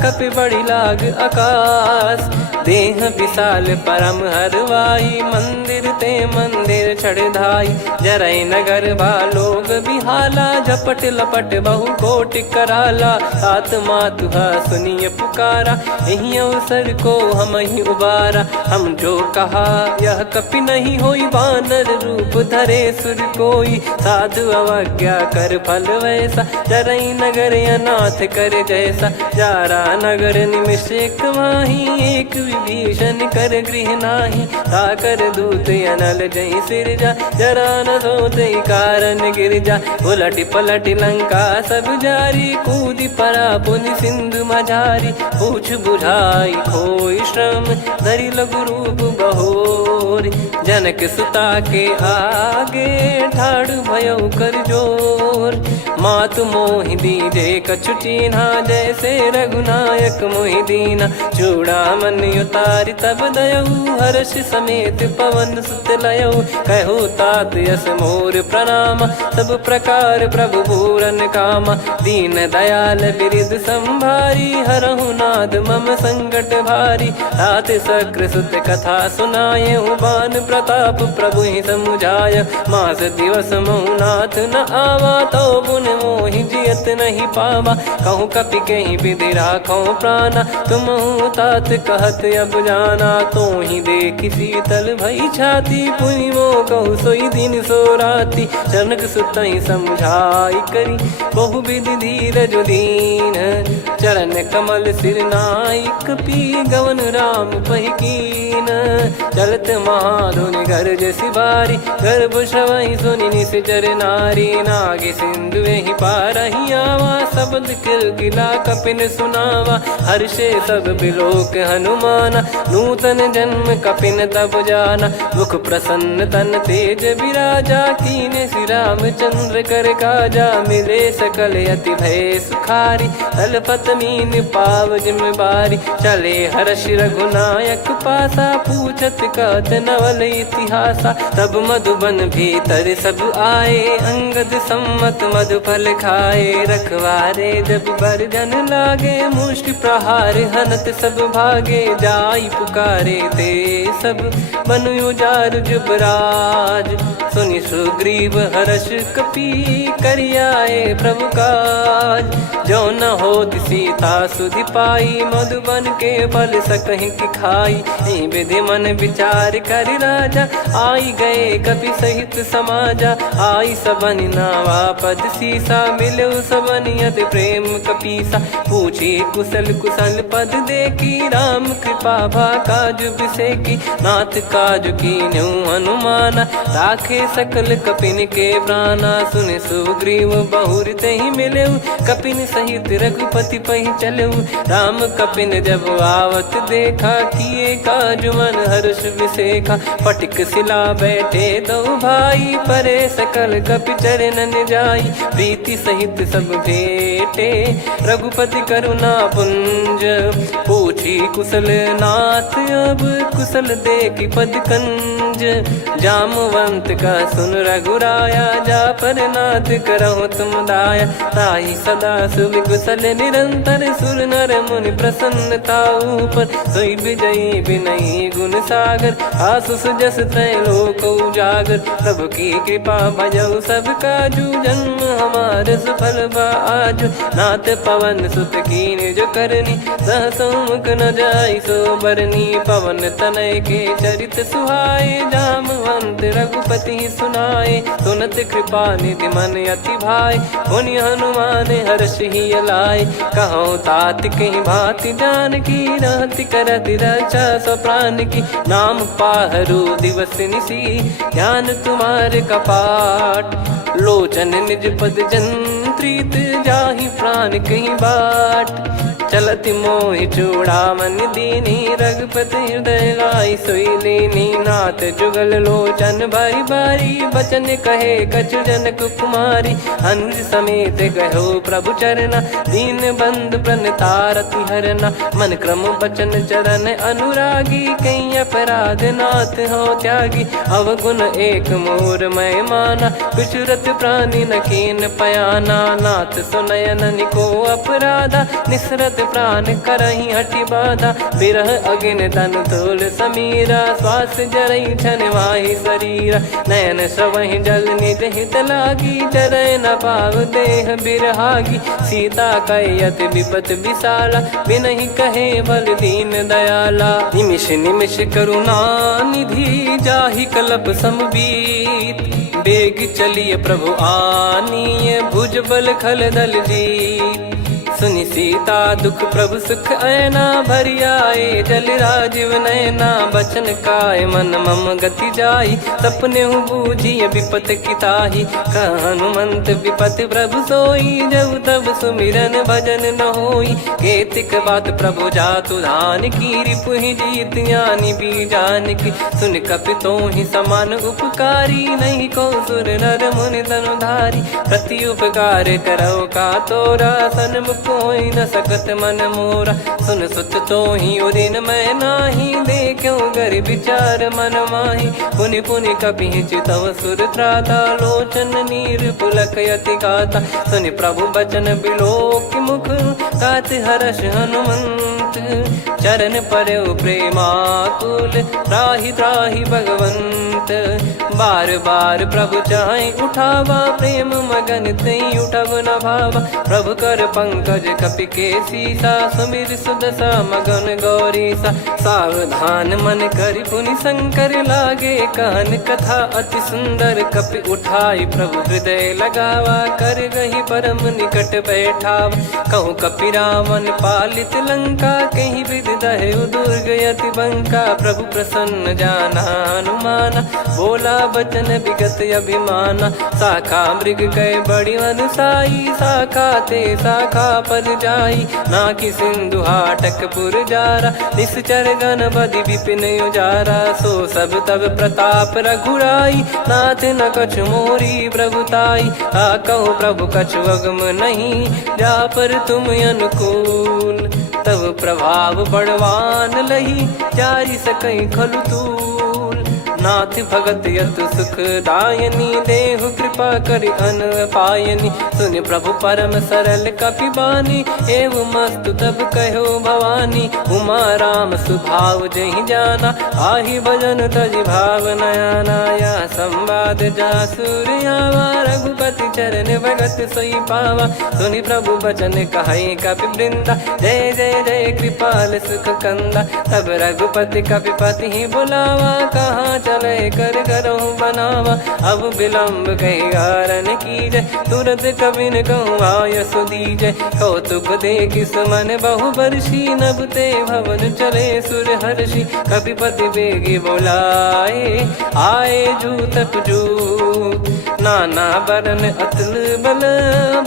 कपि बड़ी लाग आकाश, देह विशाल परम हरवाई, मंदिर ते मंदिर चढ़धाई, जरई नगर बालोग बिहाला, झपट लपट बहु कोटि कराला, सात मातुहा सुनिय पुकारा, यही अवसर को हम ही उबारा, हम जो कहा यह कपि नहीं होई, वानर रूप धरे सुर कोई, साधु अवज्ञा कर फल वैसा, जरई नगर अनाथ कर जैसा, जारा नगर निमिष एक माही, एक विभीषण कर गृह नाही, ताकर दूत अनल जय सिरजा, जरा न सोते कारण गिरजा, उलट पलट लंका सब जारी, कूदी परा पुनि सिंधु मझारी, पूछ बुझाई खोई श्रम, धरि लघु रूप बहोरी, जनक सुता के आगे, ठाड़ भयो कर जोर, मातु मोहि दीजे कछु चीन्हा, जैसे रघुनायक मोहि दीना, चूड़ामन उतारि तब दयऊ, हर्ष समेत पवन सुत लयऊ, कहो तात यस मोर प्रणाम, सब प्रकार प्रभु पूरन कामा, दीन दयाल बिरिद संभारी, हरहु नाद मम संकट भारी, तात सक्र सुत कथा सुनाये, बान प्रताप प्रभु ही समुझाय, मास दिवस महु नाथ न आवा, तो पुन मोहि जियत नहीं पावा, कहूँ कपि कहीं विधि राखो प्राणा, तुम तात कहत अब जाना, तो ही देखी शीतल भई छाती, पुनि मो कहु सोई दिन सो राती, जनक सुतहि समझाई करी, बहु विधि धीरज दीन, चरण कमल सिर नाई, कपि गवन राम पहि कीन, चलत महाधुनि गर्ज सिबारी, गर्भ श्रवहि सुनि निश्चर नारी, नागे सिंधु ही पारहि आवा, शब्द किलकिला कपिन सुनावा, हर्षे सब बिलोक हनुमाना, नूतन जन्म कपिन तब जाना, मुख प्रसन्न तन तेज विराजा, कीने श्री रामचंद्र कर काजा, मिले सकल अति भय सुखारी, तलपत मीन पाव जिम बारी, चले हर्ष रघुनायक पासा, पूछत कहत नवल इतिहासा, तब मधुबन भीतर सब आए, अंगद सम्मत मधुफल खाए, रखवारे जब बरजन लागे, मुष्टि प्रहार हनत सब भागे, जाई पुकारे ते सब बन उजार जुबराज, सुनि सुग्रीव हर्ष कपि करियाए प्रभु काज, जो न होत सीता सुधि पाई, मधुबन के फल सकहि कि खाई, विधि मन विचार कर राजा, आई गए कपि सहित समाजा, आई सबन नावा पद सीसा, मिलो सबनियत प्रेम कपीसा, पूछी कुशल कुशल पद देखी, राम कृपा भा काज बिसेकी, नाथ काज कीन्हु हनुमाना, राखे सकल कपिन के प्राणा, सुन सुग्रीव बहुर तहि मिलेऊ, कपिन सहित रघुपति पहि चलेऊ, राम कपिन जब आवत देखा, किए काज मन हर्ष विसेखा, फटिक सिला बैठे दो भाई, परे सकल कपि चरणन जाई, प्रीति सहित सब भेटे, रघुपति करुणा पुंज, पूछी कुशल नाथ अब कुशल देखि पद कंज, जामवंत का सुन रघुराया, जा पर नाथ करहु तुम दाया, ताहि सदा सुभि कुशल निरंतर, सुर नर मुनि प्रसन्नता ऊपर, सोई विजयी विनयी गुण सागर, आसु सुजस त्रैलोक उजागर, प्रभु की कृपा भजऊ सब काजू, जन्म हमार सफल बा आजु, नाथ पवन सुत कीन जो करनी, सहसो मुख न जाई सो बरनी, पवन तनय के चरित सुहाए, जामवंत रघुपति सुनाए, सुनत कृपा निधि मन अति भाई, पुनि हनुमान हर्ष ही लाए, कहो तात कहीं भांति जान की, रहति करति रक्षा सो प्राण की, नाम पाहरू दिवस निसी, ज्ञान तुम्हारे कपाट, लोचन निज पद जन प्रीत जाहि प्राण कहीं बाट। चलत मोहि चूड़ामन दीनी रघुपति हृदय लाई सोई लीनी। नाथ जुगल लोचन बारी बारी बचन कहे कछु जनक कुमारी। अनुज समेत गयो प्रभु चरना दीन बंधु प्रणतारति हरना। मन क्रम बचन चरण अनुरागी कहीं अपराध नाथ हो त्यागी। अवगुण एक मोर मैं माना विचुरत प्राणी न कीन पयाना। नाथ सुनयन निको अपराधा निसरत प्राण करही हटि बाधा। बिरह अगिन तन तोल समीरा श्वास जरई छन माही शरीरा। नयन सवहि जल निज हित लागी जरय न पाव देह बिरहागी। सीता कयत विपत विशाला बिनहि कहे बल दीन दयाला। निमिष निमिष करुणा निधि जाहि कलप समबीत। बेग चलिए प्रभु आनीय भुज बल खल दल जीत। सुनि सीता दुख प्रभु सुख ऐना भरि आए जल राजीव नैना। बचन काय मन मम गति जाई सपने हूँ बूझिए विपत किताही। हनुमंत विपत प्रभु सोई जब तब सुमिरन भजन न होई। केतिक बात प्रभु जातु धान की रिपुहि जीत ज्ञानी बीजान की। सुन कपि तोहि समान उपकारी नहीं को सुर नर मुनि तनुधारी। प्रति उपकार करो का तोरा सन्मुख कोई न सकत मन मोरा। सुन सुत तो ही उदिन मैं नाही देखो गर विचार मन माही। पुनि पुनि कपि चितव सुर त्राता लोचन नीर पुलक यति गाता। सुनि प्रभु बचन बिलोक मुख गात हर्ष हनुमंत। चरण परयो प्रेमाकुल त्राहि त्राहि भगवंत। बार बार प्रभु चाहि उठावा प्रेम मगन तई उठब न भावा। प्रभु कर पंकज कपि के सीसा सुमिर सुदशा मगन गौरीसा। सावधान मन करि पुनि शंकर लागे कहन कथा अति सुंदर। कपि उठाई प्रभु हृदय लगावा कर गही परम निकट बैठावा। कहूँ कपि रावण पालित लंका कहीं विद दहु दुर्ग यति बंका। प्रभु प्रसन्न जाना हनुमाना बोला बचन विगत अभिमाना। शाखा मृग गए बड़ी अनुसाई शाखा ते शाखा पर जाई। ना कि सिंधु हाटक पुर जारा निश्चर गण बदि विपिन उजारा। सो सब तब प्रताप रघुराई नाथ न कछु मोरी प्रभुताई। कहो प्रभु कछु अगम नहीं जा पर तुम अनुकूल। तब प्रभाव बड़वान लही जारी सकई खलु तूल। नाथ भगत यत सुख दायनी देहु कृपा करि अन पायनी। सुनि प्रभु परम सरल कपि बानी एवं मस्तु तब कहो भवानी। उमा राम सुभाव जहि जाना आहि भजन तजि भाव नयाना। या संवाद जासुर आवा रघुपति चरण भगत सोई पावा। सुनि प्रभु बचन कहै कपि वृंदा जय जय जय कृपाल सुख कंदा। तब रघुपति कपि पति ही बुलावा कहाँ चले कर करहु बनावा। अब विलम्ब कही कारण की जय तुरंत कवि न कहूँ आयस दीजय। कौतुक देख सुमन बहु बरसी नभ ते भवन चले सुर हर्षि। कपिपति बेगी बोलाए आए जूतप जूत। नाना बरन अतुल बल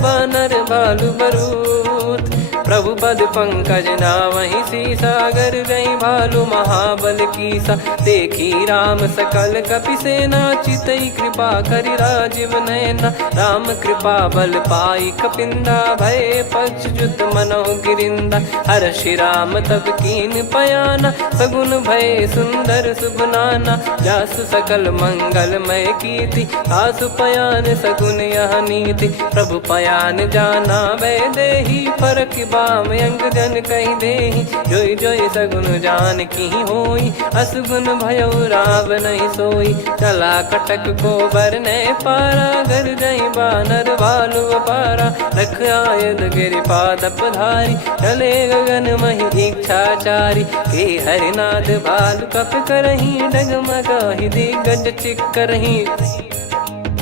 बानर बालु बरूत। प्रभु पद पंकज नावहि सीसागर गई भालु महाबल कीसा। देखी राम सकल कपि सेना चितई कृपा करि राजीव नयना। राम कृपा बल पाई कपिंदा भय पक्ष जुत मनोह गिरिंदा। हर्षि राम तब कीन पयाना सगुन भय सुंदर सुबनाना। जासु सकल मंगलमय कीर्ति आसु पयान सगुन यह नीति। प्रभु पयान जाना वै देहि फरक बाम अंग जन कहि देहि। जोई जोई सगुन जान की होई असगुन भयो राव नहीं सोई। चला कटक को बरने पारा घर जई बानर भालु अपारा। रख आयल गिरि पाद पधारी चले गगन महि इच्छाचारी। के हरिनाथ भालु कप करही डगमगाहि दिग्गज चिक्करही।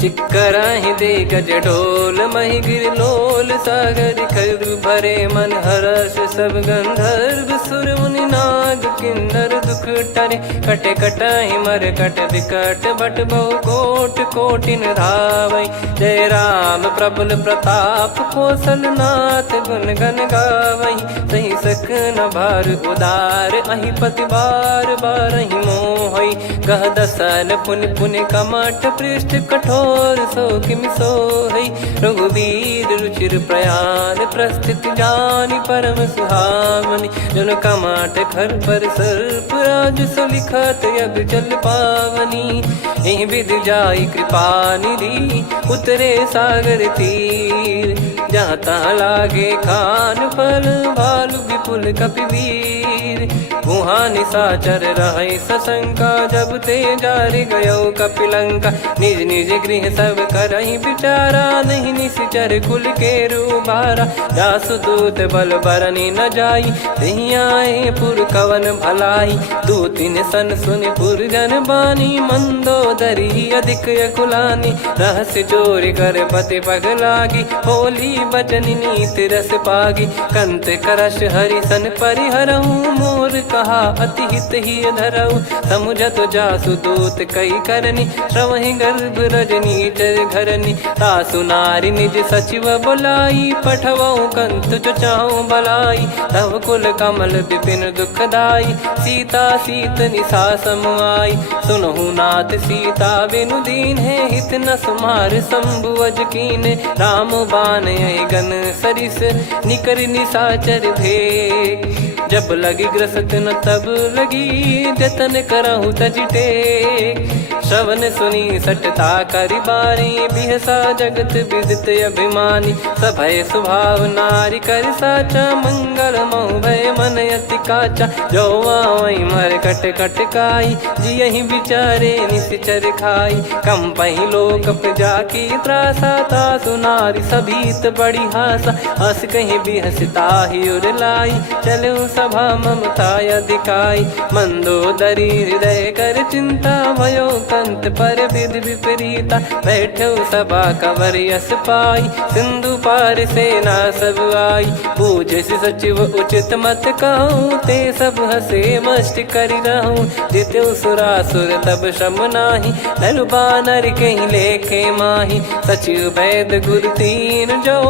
चिक्कराहि दे गज डोल महि गिर लोल सागर खरु भरे मन हर्ष सब गंधर्व सुर मुनि नाग किन्नर दुख टरे। कटे कटाहि मर कट विकट बट बहु कोट कोटिन धावई। जय राम प्रबल प्रताप कौशलनाथ गुण गण गावई। सही सक न भार उदार अहि पति बार बार ही मोहई। गह दसन पुन पुन कमठ पृष्ठ कठोर सो किम सोहई। रघुवीर रुचिर प्रयाण प्रस्थित जानि परम सुहावनी। जन कमठ खर पर सर्प राज सलिखत अब चल पावनी। एहि विध जाई कृपा निधि उतरे सागर तीर। जहाँ तहाँ लागे खान फल भालु विपुल कपिवीर। वहाँ निशाचर रहे सशंका जब ते जारि गयो कपिलंका। निज निज गृह सब करहि विचारा नहीं निश्चर कुल के रूबारा। जासु दूत बल बरनी न जाई तहि आए पुर कवन भलाई। दूतिन सन सुन पुर जन बानी मंदोदरी अधिक अकुलानी। रहस्य चोरी कर पति पग लागी होली बचन नीत रस पागी। कंत करश हरि सन परिहरहु मोर कहा अति हित ही धरऊ। समुझत जासु दूत कई करनी श्रवहि गर्भ रजनी चर घरनी। तासु नारी निज सचिव बुलाई पठवऊ कंत जो चाहू बलाई। तब कुल कमल विपिन दुखदाई सीता सीत निशा समुआई। सुनहु नाथ सीता बिनु दीन है हित न सुमार शंभु अज कीन। राम बान गन सरिस निकर निशाचर भेग। जब लगी ग्रसत न तब लगी जतन करहु तज टेक। श्रवण सुनी सटता करि बारी बिहसा जगत विदित अभिमानी। सभय स्वभाव नारी कर साचा मंगल मऊ भय मन अति काचा। जो आवई मर कट कट काई जियहि विचारे निश्चर खाई। कम पही लोक प्रजा की त्रासा तासु नारी सभीत बड़ी हासा। हस कहीं बिहसता ही उर लाई चलऊ सभा ममता अधिकाई। मंदोदरी हृदय कर चिंता भयो कंत पर विधि विपरीता। बैठो सभा कवर यस पाई सिंधु पार सेना सब आई। पूजे सचिव उचित मत कहूँ ते सब हसे मस्त करि रहूँ। जित्यु सुरासुर तब श्रम नाही धनु बानर कहीं लेखे माही। सचिव वैद गुरु तीन जो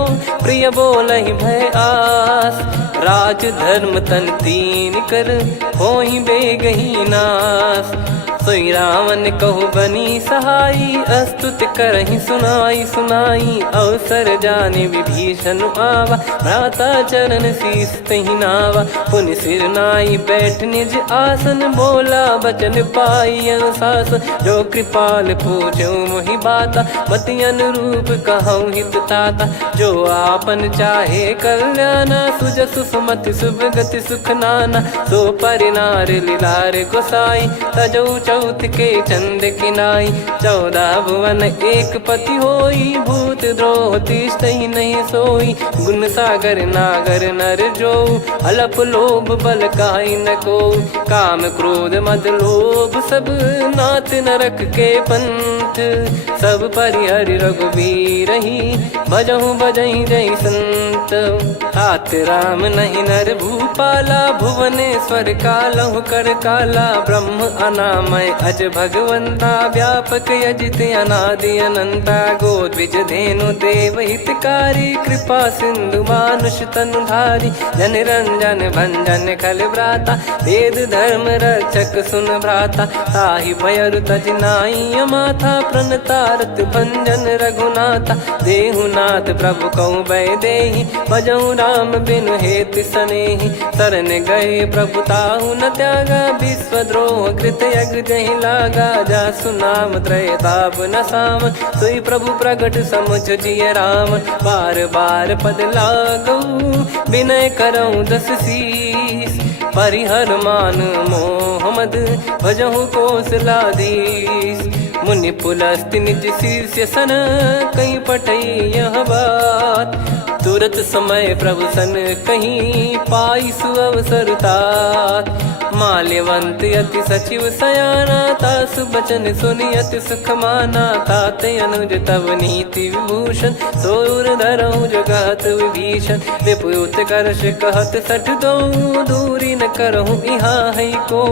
प्रिय बोलहि भय आस। राज धर्म तन तीन कर होहि बेगही नास। सोई रावण कहु बनी सहाई अस्तुत करहि सुनाई सुनाई। अवसर जाने विभीषण आवा भ्राता चरण शीस तहि नावा। पुनि सिर नाई बैठ निज आसन बोला बचन पाई अनुशासन। जो कृपाल पूछो मोहि बाता मति अनुरूप कहूँ हित ताता। जो आपन चाहे कल्याणा सुजसु सुमति शुभ गति सुख नाना। सो परिनार लीलार गोसाई तजौ चौथ के चंद किनाई। 14 भुवन एक पति होई भूत द्रोह तिष्ठहि नहीं सोई। गुण सागर नागर नर जो अलप लोभ बल काई न को। काम क्रोध मद लोभ सब नाथ नरक के पंथ। सब परिहरि रघुबीर ही भजहु भजहि जय संत। तात राम नहीं नर भूपाला भुवनेश्वर कालहु कर काला। ब्रह्म अनामय अज भगवंता व्यापक यजित अनादि अनंता। गोद्विज धेनु देव हितकारी कृपा सिंधु मानुष तनुधारी। जन रंजन भंजन खल व्राता वेद धर्म रक्षक सुन भ्राता। ताहि भयरु तज नाई माथा प्रणतारत भंजन रघुनाथा। देहुनाथ प्रभु कहु भय देहि भजहु राम बिनु हेतु सनेहि। शरण गए प्रभु ताहु न त्यागा विश्वद्रोह कृत यज्ञ जहि लागा। जासु नाम त्रय ताप न साम सोई प्रभु प्रगट समुझ जिय राम। बार बार पद लागऊ विनय करऊँ 10 शीस। परिहर मान मोह मद भजहु कौशलाधीश। मुनि पुलस्त्य निज शीर्ष सन कहीं पटई यह बात। तुरत समय प्रभु सन कहीं पाई सुअवसर तात। माल्यवंत अति सचिव सयाना, तासु बचन सुनि अति सुख माना। ताते अनुज तव नीति विभूषण, सोर धरहु जगत विभीषण। विपुत करश कहत सठ दो, दूरी न करहु इहाँ है को।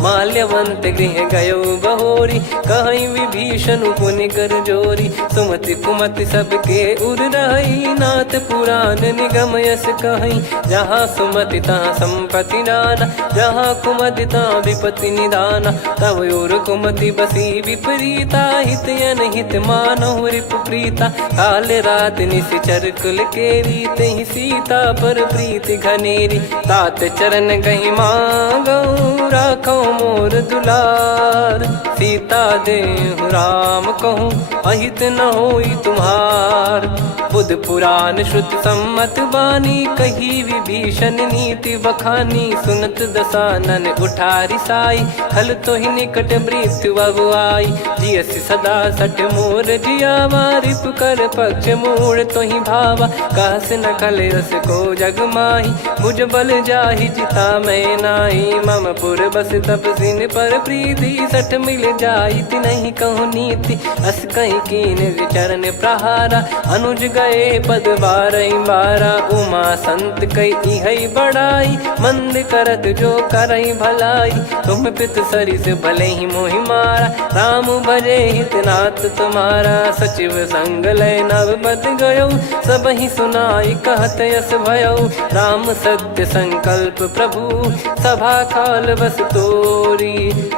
माल्यवंत गृह गयो बहोरी, कहीं विभीषण पुनि कर जोरी। सुमति कुमति सबके उर रही, नाथ पुराण निगम यस कहीं। जहाँ सुमति तहाँ संपत्ति नाना, जहाँ कुमति तहाँ विपत्ति निदाना। तब और कुमति बसी विपरीता, हित अनहित मानहु रिपु प्रीता। काल रात निश्चर कुल केरी, तहि सीता पर प्रीति घनेरी। तात चरण गहि मांगऊ, राखो मोर दुलार। सीता देहु राम कहूँ, अहित न होई तुम्हार। बुध पुराण श्रुत सम्मत बानी, कही विभीषण नीति बखानी। सुनत दसानन उठारी साई, खल तो ही निकट मृत्यु अब आई। जियसि सदा सठ मोर जियावा, रिप कर पक्ष मूड़ तो ही भावा। कहस न खल रस को जग माही, भुज बल जाहि जिता मैं नाई। मम पुर बस तप सिन पर प्रीति, सठ मिल जाई नहीं कहूँ नीति। अस कहीं कीन चरण प्रहारा, अनुज गए पद बारही बारा। उमा संत कई है बड़ाई, मंद करत जो करई भलाई। तुम पित सरिस भले ही मोहि मारा, राम भजे हित नाथ तुम्हारा। सचिव संग लय नव बद गयो, सब ही सुनाई कहत यस भयो। राम सत्य संकल्प प्रभु, सभा खाल बस तोरी।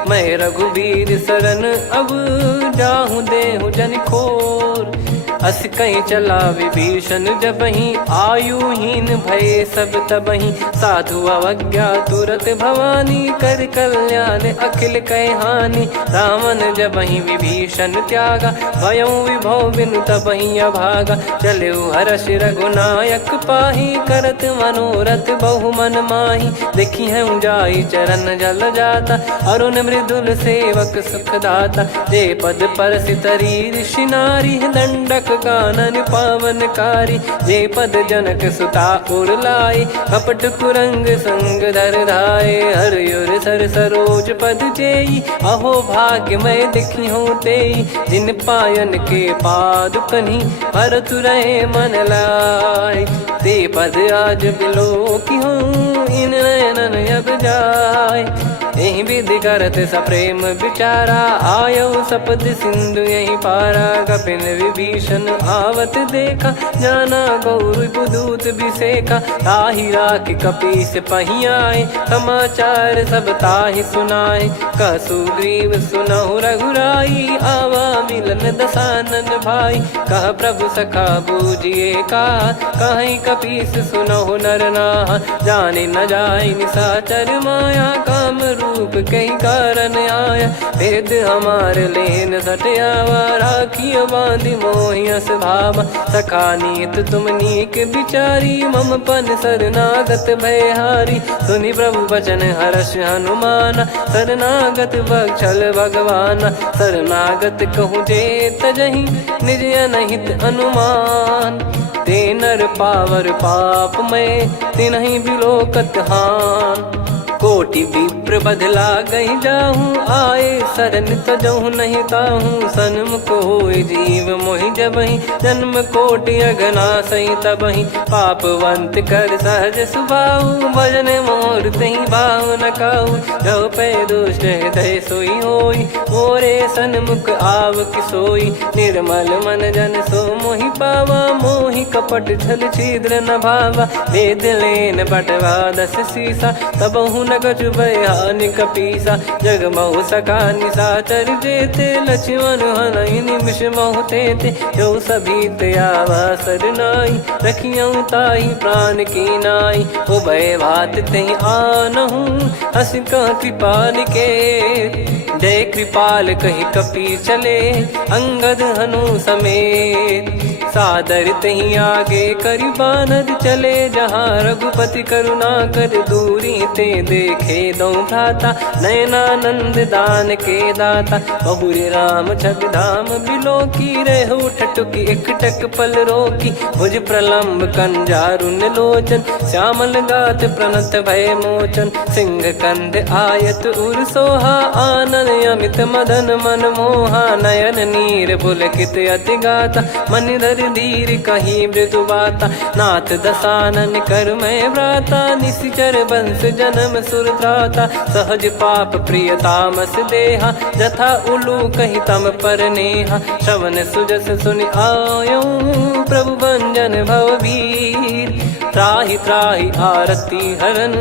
मैं रघुबीर शरण अब, जाहु देहु जन खोर। अस कहीं चला विभीषण जबहि, आयुहीन भय सब तबहि। साधु अवज्ञा तुरत भवानी, कर कल्याण अखिल कह हानि। रावण जबहि विभीषण त्यागा, भयउ विभव बिनु तबहि अभागा। चलऊ हर्ष रघुनायक पाही, करत मनोरथ बहु मन माही। देखी है जाई चरण जल जाता, अरुण मृदुल सेवक सुख दाता। जे पद पर सितरी ऋषि नारी, दंडक कानन पावनकारी। जे पद जनक सुता उर लाए, कपट कुरंग संग धर धाये। हरियुर सर सरोज पद जेई, अहो भाग्य मैं दिखी हूँ तेई। जिन पायन के पाद कन्ही, भरत रहे मन लाय। ते पद आज बिलो की हूँ, इन नयनन अब जाय। यही विधि करत सप्रेम विचारा, आयो सपद सिंधु यही पारा। कपिन विभीषण आवत देखा, जाना गौर बुदूत बिसेखा। ताहि राख कपीस पही आए, समाचार सब ताहि सुनाए। कह सुग्रीव सुनहु रघुराई, आवा मिलन दसानन भाई। कह प्रभु सखा बूझिए का, कहीं कपीस सुनहु नर नाहा। जाने न जाय निशाचर माया, काम रूप कई कारण आया। भेद हमार लेन सटयावा, राखिय बांधि मोहियस भावा। सखा नीत तुम नीक बिचारी, मम पन शरणागत भयहारी। सुनि प्रभु वचन हर्ष हनुमाना, शरणागत बक्षल भगवाना। शरणागत कहूँ जे तजहि, निज अनहित अनुमान। ते नर पावर पाप में, तिन्हि बिलोकत हान। कोटि विप्र बदला गई जाहूँ, आए शरण तजहु नहीं ताहूँ। सन्मुख होय जीव मोहि जबहि, जन्म कोटि अघना सही तबहि। पापवंत कर सहज सुभाऊ, भजन मोर तहि भाव न काऊ। जो पै दुष्ट हृदय सोई होई, मोरे सन्मुख आव किसोई। निर्मल मन जन सो मोहि पावा, मोहि कपट छल छिद्र न भावा। वेद लेन बटवा दस सीसा, तबहु न कछु भयानि कपीसा। जग महु सका निशाचर जेते, लक्ष्मण हनहि निमिष महु तेते। जो सभी त्यावा सरनाई, रखियऊ ताहि प्राण की नाई। उभय भात तहि आनहु, हस कह कृपाल के। जय कृपाल कहि कपी चले, अंगद हनु समेत। सादर तहीं आगे करी बानर चले जहाँ रघुपति करुणा कर दूरी ते देखे दो भ्राता नयनानंद दान के दाता बहुरी राम छग धाम बिलो की रेहू ठटुकी एकटक पल रोकी भुज प्रलंब कंजारुन लोचन श्यामल गात प्रणत भय मोचन सिंह कंद आयत उर सोहा आनन अमित मदन मन मोहा नयन नीर पुलकित अति गाता मन धर धीर कहीं मृदु बाता नाथ दसानन कर मैं व्राता निशिचर बंस जन्म सुरत्राता सहज पाप प्रिय तामस देहा जथा उलू कही तम पर नेहा श्रवण सुजस सुनि आयो प्रभु भंजन भववीर त्राहि त्राहि आरती हरन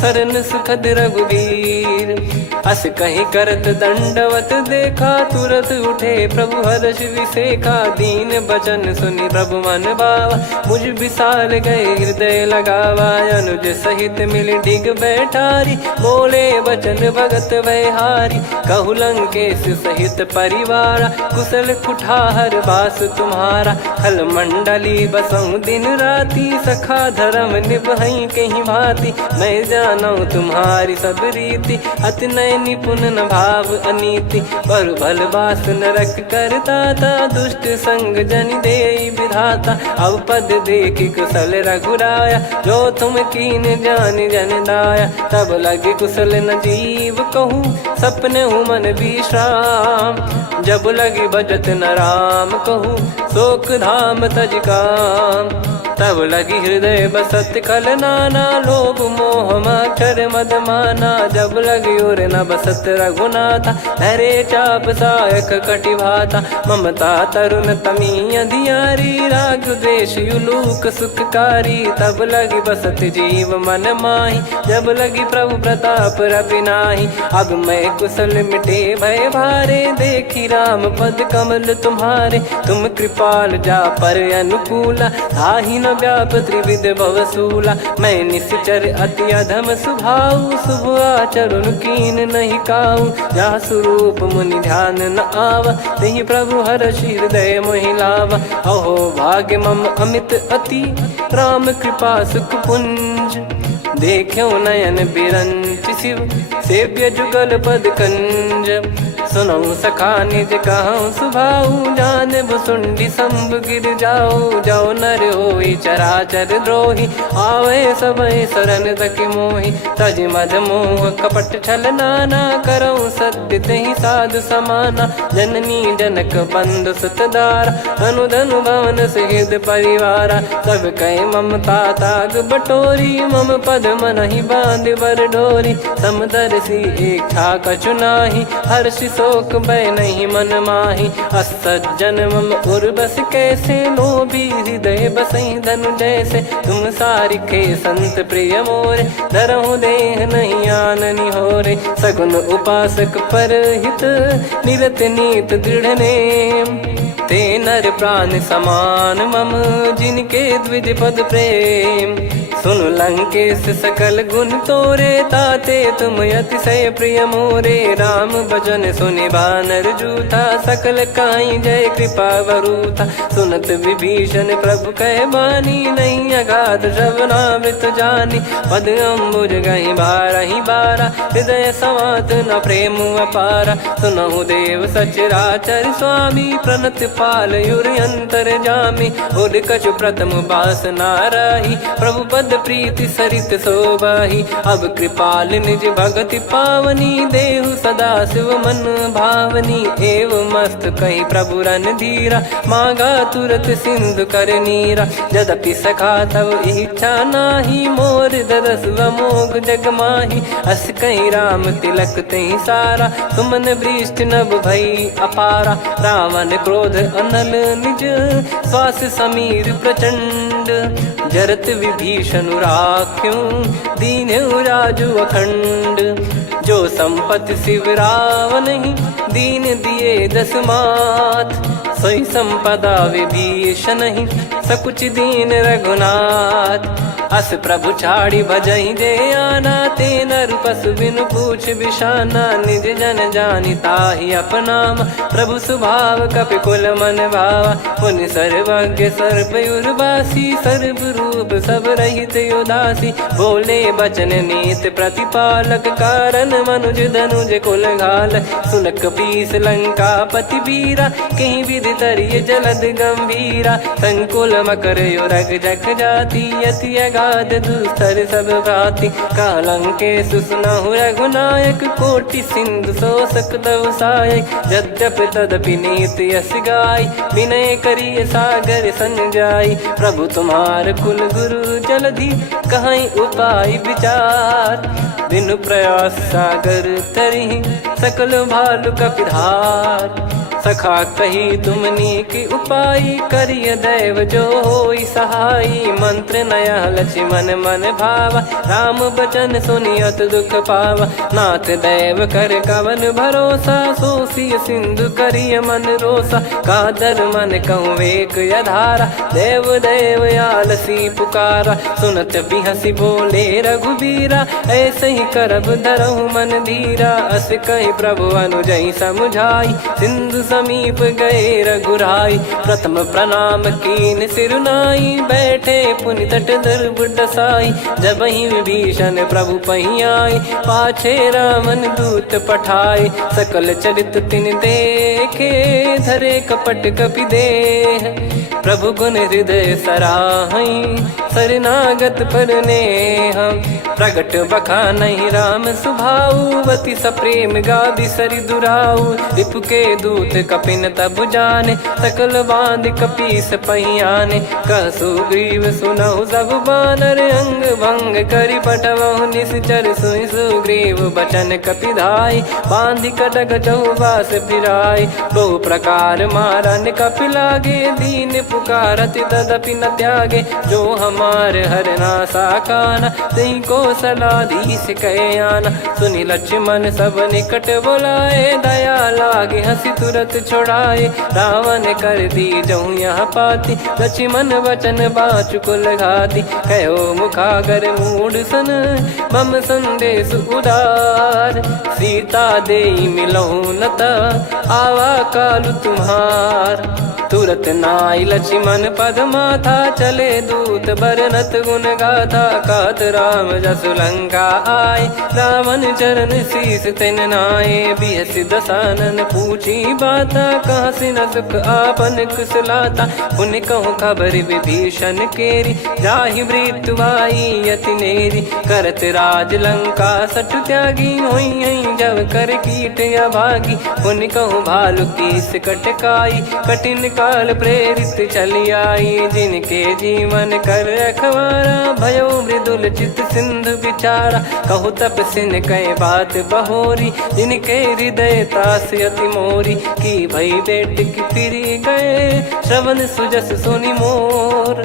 सरन सुखद रघुवीर अस कहीं करत दंडवत देखा तुरत उठे प्रभु हर्ष विसेखा दीन बचन सुनि प्रभु मन भावा मुझ विसार गए हृदय लगावा अनुज सहित मिल डिग बैठारी बोले बचन भगत वैहारी कहु लंकेश सहित परिवारा कुशल कुठार बास तुम्हारा खल मंडली बसऊं दिन राती सखा धर्म निभई कहीं भांति मैं जानू तुम्हारी सब रीति अति नय निपुण न भाव अनीति पर भल बास नरक करता था दुष्ट संग जन दे विधाता अब पद देखि कुशल रघुराया जो तुम कीन जान जन दाया तब लगे कुशल न जीव कहूँ सपने हूँ मन विश्राम जब लगे बजत न राम कहूँ शोक धाम तज काम तब लगी हृदय बसत कल नाना लोभ मोह मच्छर मद माना जब लगी उर न बसत रघुनाथा हरे चाप सायक कटि भाता ममता तरुण तमी अधियारी राग द्वेष युलूक सुखकारी तब लगी बसत जीव मन माही जब लगी प्रभु प्रताप रवि नाही अब मैं कुशल मिटे भय भारे देखी राम पद कमल तुम्हारे तुम कृपाल जा पर अनुकूला ताहि न व्याप त्रिविध भवसूला मैं निश्चर अति अधम सुभाऊ शुभ आचरण कीन नहीं काऊ जा स्वरूप मुनि ध्यान न आवा नहीं प्रभु हर्ष हृदय मोहिलावा अहो भाग्य मम अमित अति राम कृपा सुख पुंज देखो नयन बिरंच शिव सेव्य जुगल पद कंज सुनऊ सखा निज कहूँ सुभाऊ जान भुसुंडी संभ गिर जाओ जाओ नर होई चराचर द्रोही आवे सबय शरण तक मोहि तज मद मोह कपट छल नाना करऊँ सत्य तहि साधु समाना जननी जनक बंधु सुतदारा अनुधनु भवन सहित परिवारा सब कहे ममता ताग बटोरी मम पद मन ही बांध बर डोरी समदर्शी इच्छा कछु नाही हर्ष शोक भय नहीं मन माही असज्जन मम उर्वश कैसे लोभी हृदय बसई धनु जैसे तुम सारिखे संत प्रिय मोरे धरहु देह नहीं आननि होरे सगुन उपासक पर हित निरत नीत दृढ़ नेम ते नर प्राण समान मम जिनके द्विज पद प्रेम सुन लंकेश सकल गुण तोरे ताते तुम अतिशय प्रिय मोरे राम भजन सुनि बानर जूथा सकल काई जय कृपा वरूथा सुनत विभीषण प्रभु कह बानी नहीं अगाध श्रवणामृत जानी पद अम्बुज गहि बारहि बारा हृदय समात न प्रेम अपारा सुनहु देव सचराचर स्वामी प्रणत पाल युर अंतर जामी उद कछु प्रथम बास नाराही प्रभु पद प्रीति सरित शोभाही अब कृपाल निज भगति पावनी देहु सदा शिव मन भावनी एव मस्त कही प्रभु रन धीरा मांगा तुरत सिंधु कर नीरा यद्यपि सखा तब इच्छा नाही मोर दरस मोग जग माही अस कहीं राम तिलक तही सारा सुमन वृष्टि नभ भई अपारा रावण क्रोध अनल निज श्वास समीर प्रचंड जरत विभीषण राख्यूं दीन्हु राजु अखंड जो संपत्ति शिव रावण ही दीन दिए दस मात सोई संपदा विभीषण ही सकुच दीन रघुनाथ अस प्रभु छाड़ी भजई जे आना, ते नर पशु बिनु पूछ बिशाना, निज जन जानी ताहि अपनाम, प्रभु स्वभाव कपि कुल मन भावा, पुनि सर्वज्ञ सर्वयुर्वासी, सर्व रूप सब रहित उदासी, बोले बचन नीत प्रतिपालक, कारण मनुज धनुज कुल घाल, सुन कपीस लंका पति वीरा, कहीं विधि तरिय जलद गंभीरा, संकुल मकर युरग जख जाति, अति अगाध दुस्तर सब भाति, कालंके सुसनहु रघुनायक, कोटि सिंधु शोषक तव सहायक, यद्यपि तदपि नीति यस गाय, विनय करिय सागर सन जाई, प्रभु तुम्हार कुल गुरु जलधि, कहीं उपाय विचार, बिनु प्रयास सागर तरि, सकल भालु कपिधार, सखा कही तुमनी की उपाय, करिय दैव जो होई सहाई, मंत्र नया लक्ष्मण मन भावा, राम बचन सुनियत दुख पावा, नाथ दैव कर कवन भरोसा, सोसिय सिंधु करिय मन रोसा, कादर मन कहूँ एक यधारा, देव देव आलसी पुकारा, सुनत बिहसी बोले रघुबीरा, ऐसे ही करब धरहु मन धीरा, अस कही प्रभु अनुजई समुझाई, सिंधु समीप गए रघुराई, प्रथम प्रणाम कीन सिरुनाई, बैठे पुनि तट दर्भ डसाई, जब ही विभीषण प्रभु पही आए, पाछे रामन दूत पठाए, सकल चरित तिन देखे, धरे कपट कपि देह, प्रभु गुण हृदय सराहई, शरणागत पर नेह, प्रगट बखानहि राम सुभाऊ, बति सप्रेम गादि सरि दुराऊ, रिपु के दूत कपिन तब जाने, सकल बांध कपीस पहियाने, कह सुग्रीव सुनहु सब बानर, अंग भंग करि पटवहु निश्चर, सुनि सुग्रीव बचन कपिधाई, बांधि कटक चौबास फिराई, बहु प्रकार मारन कपि लागे, दीन पुकारत तदपि न त्यागे, जो हमार हरना साकाना, तई को सलाधीश कहे आना, सुनि लक्ष्मण सब निकट बुलाए, दया लागे हंसी तुरत छोड़ाए, रावण कर दी जहूँ यहाँ पाती, लक्ष्मण वचन बाचु कुल घाती, कहो मुखागर मूड सन, मम संदेश उदार, सीता देई मिलहु नता, आवा कालु तुम्हार, तुरत नाई लक्ष्मण पद माथा, चले दूत बरनत गुण गाथा, कहत राम जसु लंका आए, रावण चरण शीस तिन नाये, बिहस दसानन पूछी बाता, कहाँ से न सुख आपन कुशलाता, पुन कहूँ खबर विभीषण केरी, जाहि मृत्यु आई यति नेरी, करत राज लंका सठ त्यागी, होई जब कर कीट अभागी, पुन कहूँ भालु कीस कटकाई, कठिन काल प्रेरित चली आई, जिनके जीवन कर रखवारा, भयो मृदुल चित सिंधु विचारा, कहु तप सिन कई बात बहोरी, जिनके हृदय तास अति मोरी, की भई बेट की फिरी गए, श्रवण सुजस सुनि मोर,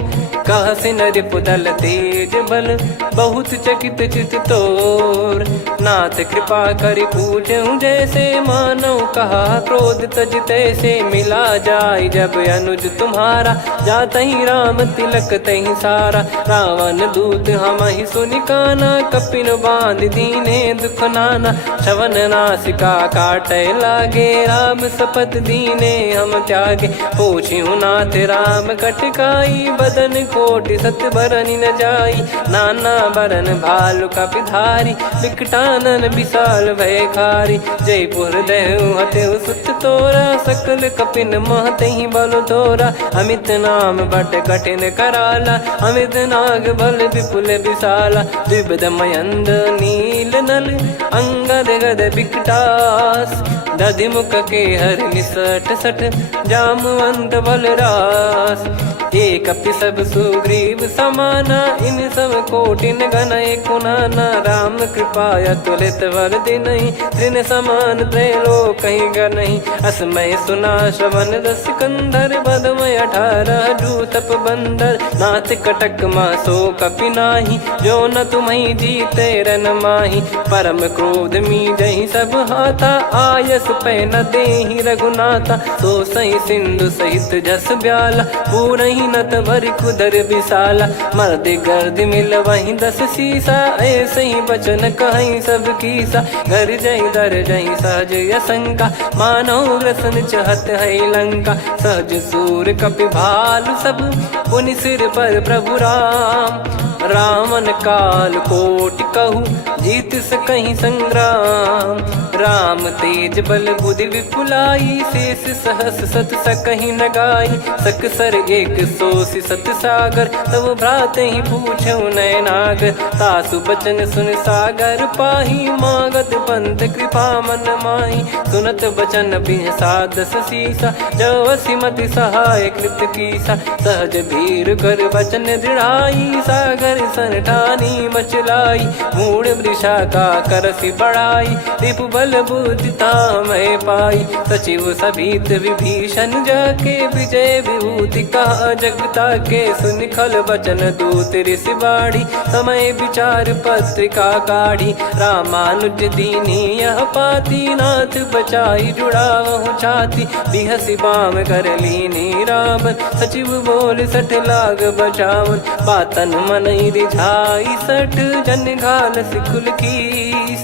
कह सिन रिपुदल तेज बल, बहुत चकित चित तोर, नाथ कृपा करि पूछऊं जैसे, मानव कहा क्रोध तज तैसे, मिला जाय जब अनुज तुम्हारा, जात ही राम तिलक तही सारा, रावण दूत हम ही सुनि काना, कपिन बांध दीने दुख नाना, श्रवण नासिका काटे लागे, राम सपत दीने हम त्यागे, पूछिहु नाथ राम कटकाई, बदन कोटि सत बरनि न जाई, नाना बरन भालु कपिधारी, विकटानन विशाल भयखारी, जयपुर देहु हतेउ सुत तोरा, सकल कपिन महतहि बल तोरा, अमित नाम बट कठिन कराला, अमित नाग बल विपुल विशाला, द्विविध मयंद नील नल, अंगद गद विकटास, दधिमुख के हर निसठ सठ, जामवंत बलरास, एक अपि सब सुग्रीव समाना, इन सब कोटिन गणय कुनाना, राम कृपा अतुलित वर दिनहि, तृण समान त्रैलोक कहीं गनहि, असमय सुना श्रवण रस कंधर, बदमय 18 जूतप बंदर, नाथ कटक मासो कपि नाही, जो न तुम्हि जीते रन माही, परम क्रोध मी जहि सब हाथा, आयस मानस पे न देहि रघुनाथा। सो सही सिंधु सहित जस ब्याला, पूरही नत भरि कुदर विशाला। मर्द गर्द मिल वही 10 सीसा, ऐसे ही बचन कहीं सब कीसा। घर जय दर जय सहज असंका, मानव ग्रसन चहत है लंका। सहज सूर कपि भालु सब, पुनि सिर पर प्रभु राम। रामन काल कोटि कहु, जीत सकहि संग्राम। राम तेज बल बुद्धि विपुलाई, शेष सहस सत सकहि न गाई। सकसर एक सोसी सत सागर, तब भ्रात ही पूछौ नयनागर। तासु बचन सुन सागर पाही, मांगत पंथ कृपा मन माही। सुनत बचन बिहसा 10 सीसा, जवसि मति सहाय कृत कीसा। सहज धीर कर बचन दृढ़ाई, सागर सन ठानी मचलाई। मूढ़ वृषा का करसि बढ़ाई, रिपु बल बुद्धि तामय पाई। सचिव सभीत विभीषण जाके, विजय विभूति कहा जगता के। सुनि खल बचन दूत ऋषि बाढ़ी, समय विचार पत्रिका काढ़ी। रामानुज दीनी यह पाती, नाथ बचाई जुड़ावहु छाती। बिहसि बाम कर लीनी रावण, सचिव बोल 60 लाग बचावन। बातन मनई रिझाई 60, जन घाल सिकुल कीस।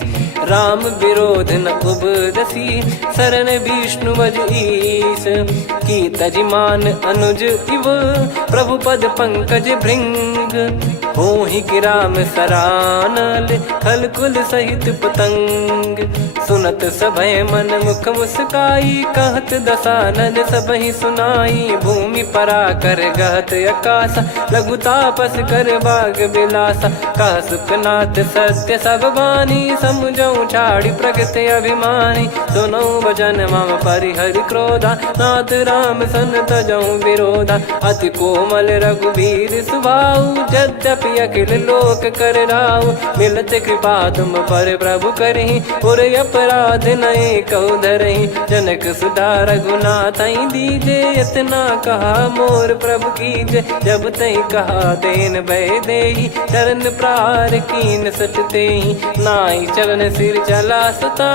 राम विरोध न उपदसी, शरण विष्णु बज ईस। की तजिमान अनुज इव, प्रभु पद पंकज भृंग। होहि कि राम सरानल, खल कुल सहित पतंग। सुनत सभय मन मुख मुस्काई, कहत दसानन सबहि सुनाई। भूमि परा कर गहत आकाशा, लघु तापस कर बाग बिलासा। कह सुखनाथ सत्य सब बानी, समझौ छाड़ी प्रगति अभिमानी। सुनो भजन मम परिहरि क्रोधा, नाथ राम सन तजौ विरोधा। अति कोमल रघुवीर सुभाऊ, यद्यपि अखिल लोक कर राऊ। मिलत कृपा तुम पर प्रभु करहि, और अपराध नए कौ धरहि। जनक सुधा रघुनाथ दीजे, इतना कहा मोर प्रभु कीजे। जब तई कहा देन भय देहि, चरण प्रार कीन सटतेहि। नाई चरण सिर चला सता,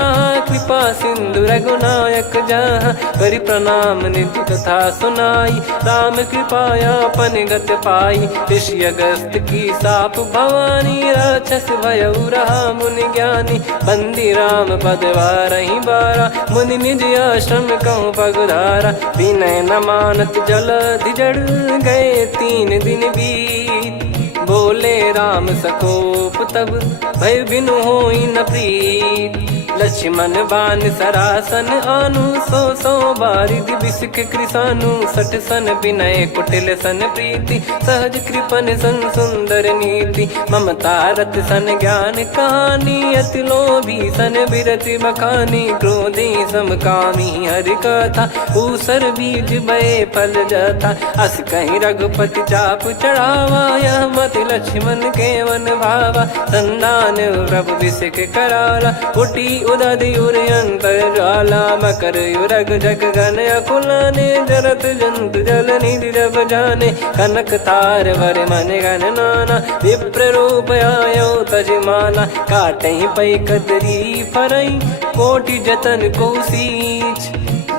कृपा सिंधु रघुनायक जहाँ। करि प्रणाम निज कथा सुनाई, राम कृपाया पन गत पाई। ऋषि अगस्त की साप भवानी, राक्षस भयउ रहा मुनि ज्ञानी। बंदी राम पद वारहि बारा, मुनि निज आश्रम कहूँ पगधारा। विनय न मानत जलधि जड़, गए 3 दिन बीत। बोले राम सकोप तब, भय बिनु होई न प्रीत। लक्ष्मण बान सरासन आनु, 100 बारिधि बिसक कृसानु। 60 सन विनय कुटिल सन प्रीति, सहज कृपन सन सुंदर नीति। ममता रत सन ज्ञान कहानी, अति लोभी सन बिरति बखानी। क्रोधी समकामी हरि कथा, ऊसर बीज भय फल जथा। अस कहीं रघुपति चाप चढ़ावा, यह मति लक्ष्मण के वन भावा। संदान प्रभु बिसक कराला, कुटी उदधि उर अंतर ज्वाला। मकर युरग जग गन अकुलाने, जरत जंतु जल निधि जब जाने। कनक तार वर मन गण नाना, विप्र रूप आयो तजमाना। काटहि पै कतरी फरई, कोटि जतन को सींच।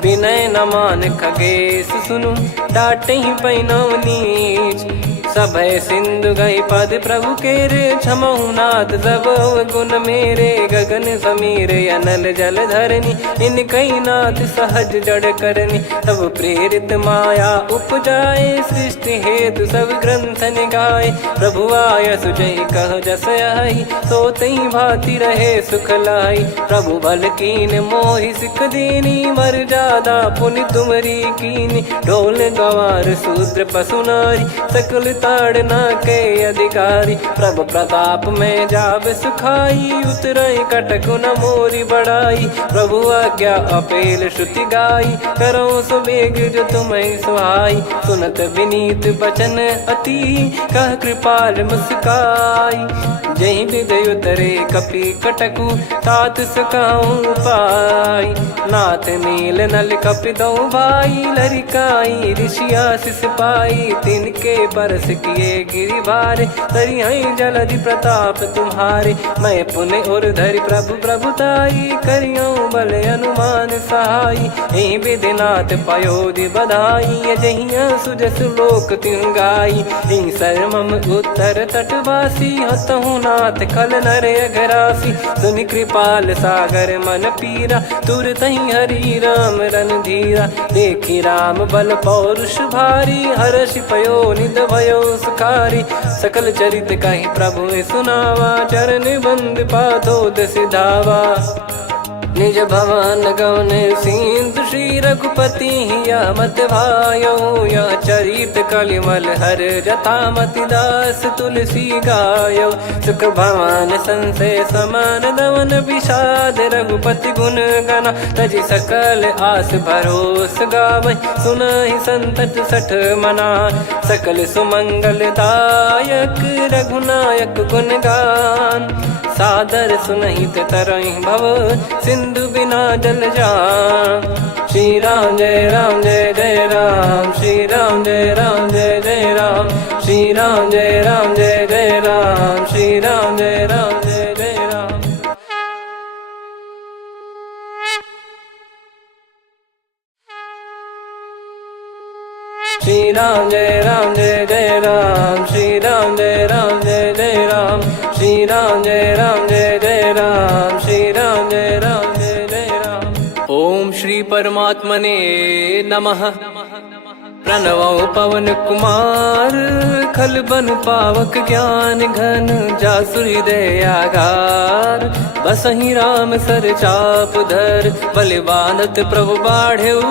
विनय न मान खगेश सुनु, डांटहि पै नव नीच। सभय सिंधु गई पद प्रभु केरे, क्षमहु नाथ सब गुण मेरे। गगन समीर अनल जल धरनी, इन कई नाथ सहज जड़ करनी। तब प्रेरित माया उपजाए, सृष्टि हेतु सब ग्रंथ निगाए। प्रभु आय सुजय कह जस आई, सोतहि भांति रहे सुख लाई। प्रभु बल कीन मोहि सिख दीनी, मर्यादा पुनि तुमरी कीनी। ढोल गवार शूद्र पशु नारी, सकल ताड़ना के अधिकारी। प्रभु प्रताप में जाब सुखाई, उतरई कटक न मोरी बढ़ाई। प्रभु आज्ञा अपेल श्रुति गाई, करो सुबेग जो तुम्हें सुहाई। सुनत विनीत बचन अति, कह कृपाल मुस्काई। जही विदय उतरे कपि कटकु, तात सकाऊं पाई। नाथ नील नल कपि दो भाई, लरिकाई ऋषि आशीष पाई। तिनके परस किए गिरि बारे, तरी हई जलधि प्रताप तुम्हारे। मैं पुण्य और धरि प्रभु प्रभुताई, करियो बल अनुमान सहाई। ए विधिनाथ पयोधि बधाई, जहिया सुजस लोक तिहु गाई। ए सरमम उत्तर तटवासी, हतहु नाथ खल नर अघरासी। सुनि कृपाल सागर मन पीरा, तुरत ही हरि राम रन धीरा। देखी राम बल पौरुष भारी, हर्षि पयो निध भयो सुखारी। सकल चरित कहि प्रभु सुनावा, चरण बंद पाथो सिधावा। निज भवन गौन सिंधु श्री रघुपति या मत भायो। या चरित कलिमल हर जथा मति दास तुलसी गायो। सुख भवन संशय समान दवन विषाद, रघुपति गुण गना तजि सकल आस भरोस गावै। सुनहि संतत सठ मना, सकल सुमंगल दायक रघुनायक गुण गान। सादर सुनहित तरहि भव, सिंधु बिना जल जान। श्री राम जय राम जय जय राम, श्री राम जय राम जय जय राम। श्री राम जय राम जय जय राम, श्री राम जय राम जय जय राम। श्री राम जय राम जय जय राम, श्री राम जय राम जय जय राम। श्री राम जय राम जय जय राम, श्री राम जय राम जय जय राम। ओम श्री परमात्मने नमः। प्रणवो पवन कुमार, खल बन पावक ज्ञान घन। जासु हृदय आगार, बसहि राम सर चाप धर। बल बांधत प्रभु बाढ़ेऊ,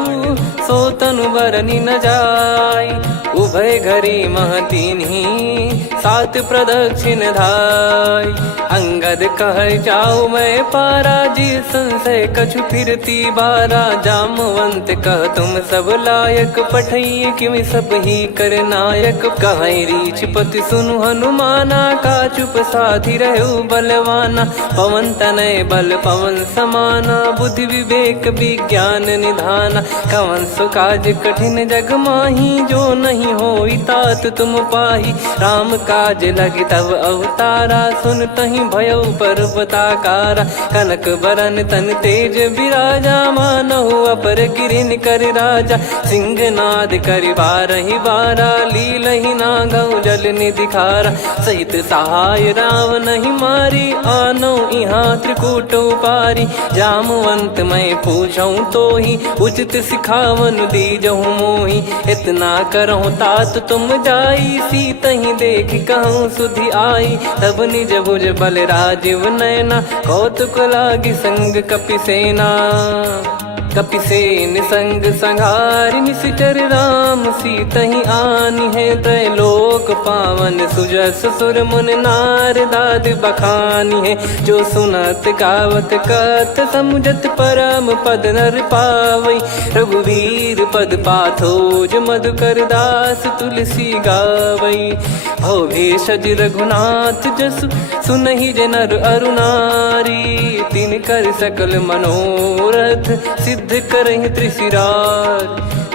सो तनु बरनि न जाय। उभय घरी मह दीन्ही, सात प्रदक्षिण धाय। अंगद कह जाऊ मैं पारा, जी संशय कछु फिरती बारा। जामवंत कह तुम सब लायक, पठइये किमि सब ही कर नायक। कहै रीछ पति सुनु हनुमाना, का चुप साधि रहु बलवाना। पवन तनय बल पवन समाना, बुद्धि विवेक विज्ञान निधाना। कवन सो काज कठिन जग माही, जो नहीं होई तात तुम पाही। राम काज लगी तब अवतारा, सुन तहि भयो पर्वताकारा। कनक बरन तन तेज बिराजा, मानहु अपर गिरिन कर राजा। सिंहनाद करि बारहि बारा, लीलहि नागौ जल निधि खारा। सहित सहाय रावण नहीं मारी, आनो इहाँ त्रिकूट उपारी। जामवंत मैं पूछऊँ तोहि, उचित सिखावन दीजहु मोहि। इतना करहु तात तुम जाई, सीतहि देख कहूँ सुधि आई। तब निज भुज बल राजीव नयना, कौतुक लागी संग कपिसेना। कपिसेन संग संहारि, निशिचर राम सीतहि आनि है। त्रैलोक पावन सुजस सुर मुन नार, दाद बखानी है। जो सुनत गावत कथ, समुझत परम पद नर पावै। रघुवीर पद पाथोज, मधुकर दास तुलसी गावै। भवेशज रघुनाथ जसु, सुनहि जे नर अरु नारी। तिन कर सकल मनोरथ, सिद्ध करहि त्रिशिराज।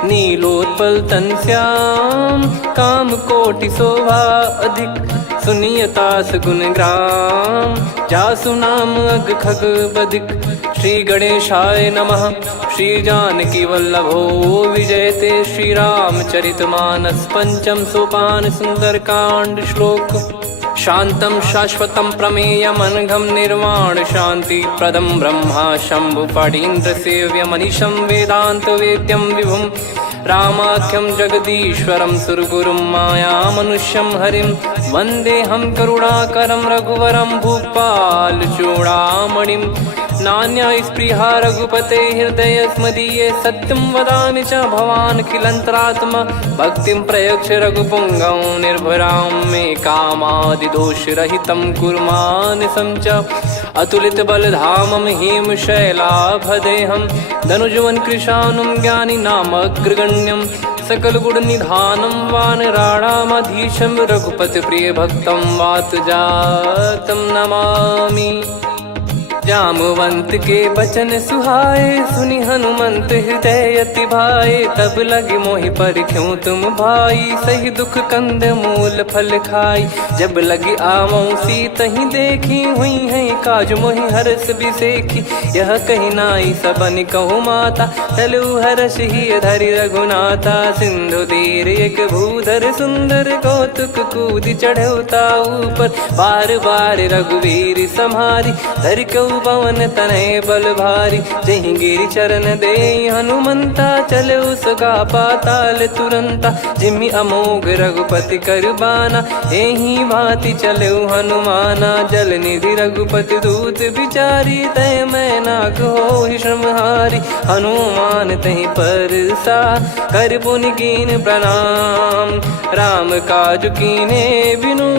नीलोत्पल तन श्याम, काम कोटि शोभा अधिक। सुनियतास गुण ग्राम, जासु नाम अग खग बदिक। श्री गणेशाय नमः। श्री जानकी वल्लभो विजयते, श्री रामचरितमानस। पंचम सोपान सुंदरकांड श्लोक। शांतं शाश्वतं प्रमेयमनघं निर्वाण शांति प्रदं ब्रह्मा शंभु फणीन्द्र सेव्य मनीषं वेदांत वेद्यं विभुं। रामाख्यं जगदीश्वरं सुरगुरुं माया मनुष्यं हरिं। वन्देऽहं करुणाकरं रघुवरं भूपाल चूडामणिं। नान्या स्पृहा रघुपते हृदय स्मदीये, सत्यं वदामि च भवानखिलन्तरात्मा। भक्तिं प्रयच्छ रघुपुङ्गं निर्भरां मे कामादिदोषरहितं कुर्मानिसं च। अतुलितबलधामं हेमशैलाभदेहं, धनुजवन कृशानुं ज्ञानिनामग्रगण्यं। सकलगुणनिधानं वानराणामधीशं, रघुपतिप्रियभक्तं वातजातं नमामि। जामवंत के बचन सुहाए, सुनि हनुमंत हृदय अति भाए। तब लगे मोहि पर क्यों तुम भाई, सही दुख कंद मूल फल खाई। जब लगी आवऊं सीतहि देखी, हुई है काज मोहि हरस बिसेखी। यह कही नाई सबन कहु माता, चलु हरष ही धरि रघुनाथा। सिंधु तीर एक भूधर सुंदर, कौतुक कूद चढ़ौता ऊपर। बार बार रघुवीर सम्हारी, धरि कऊ पवन तनय बल भारी। जहि गिरि चरण दे हनुमंता, चले उसका पाताल तुरंता। जिमि अमोघ रघुपति कर बाना, एहि भांति चले हनुमाना। जल निधि रघुपति दूत बिचारी, तय मैं नाग होहि श्रमहारी। हनुमान तहि परसा, कर पुनि कीन प्रणाम। राम काज कीने बिनु,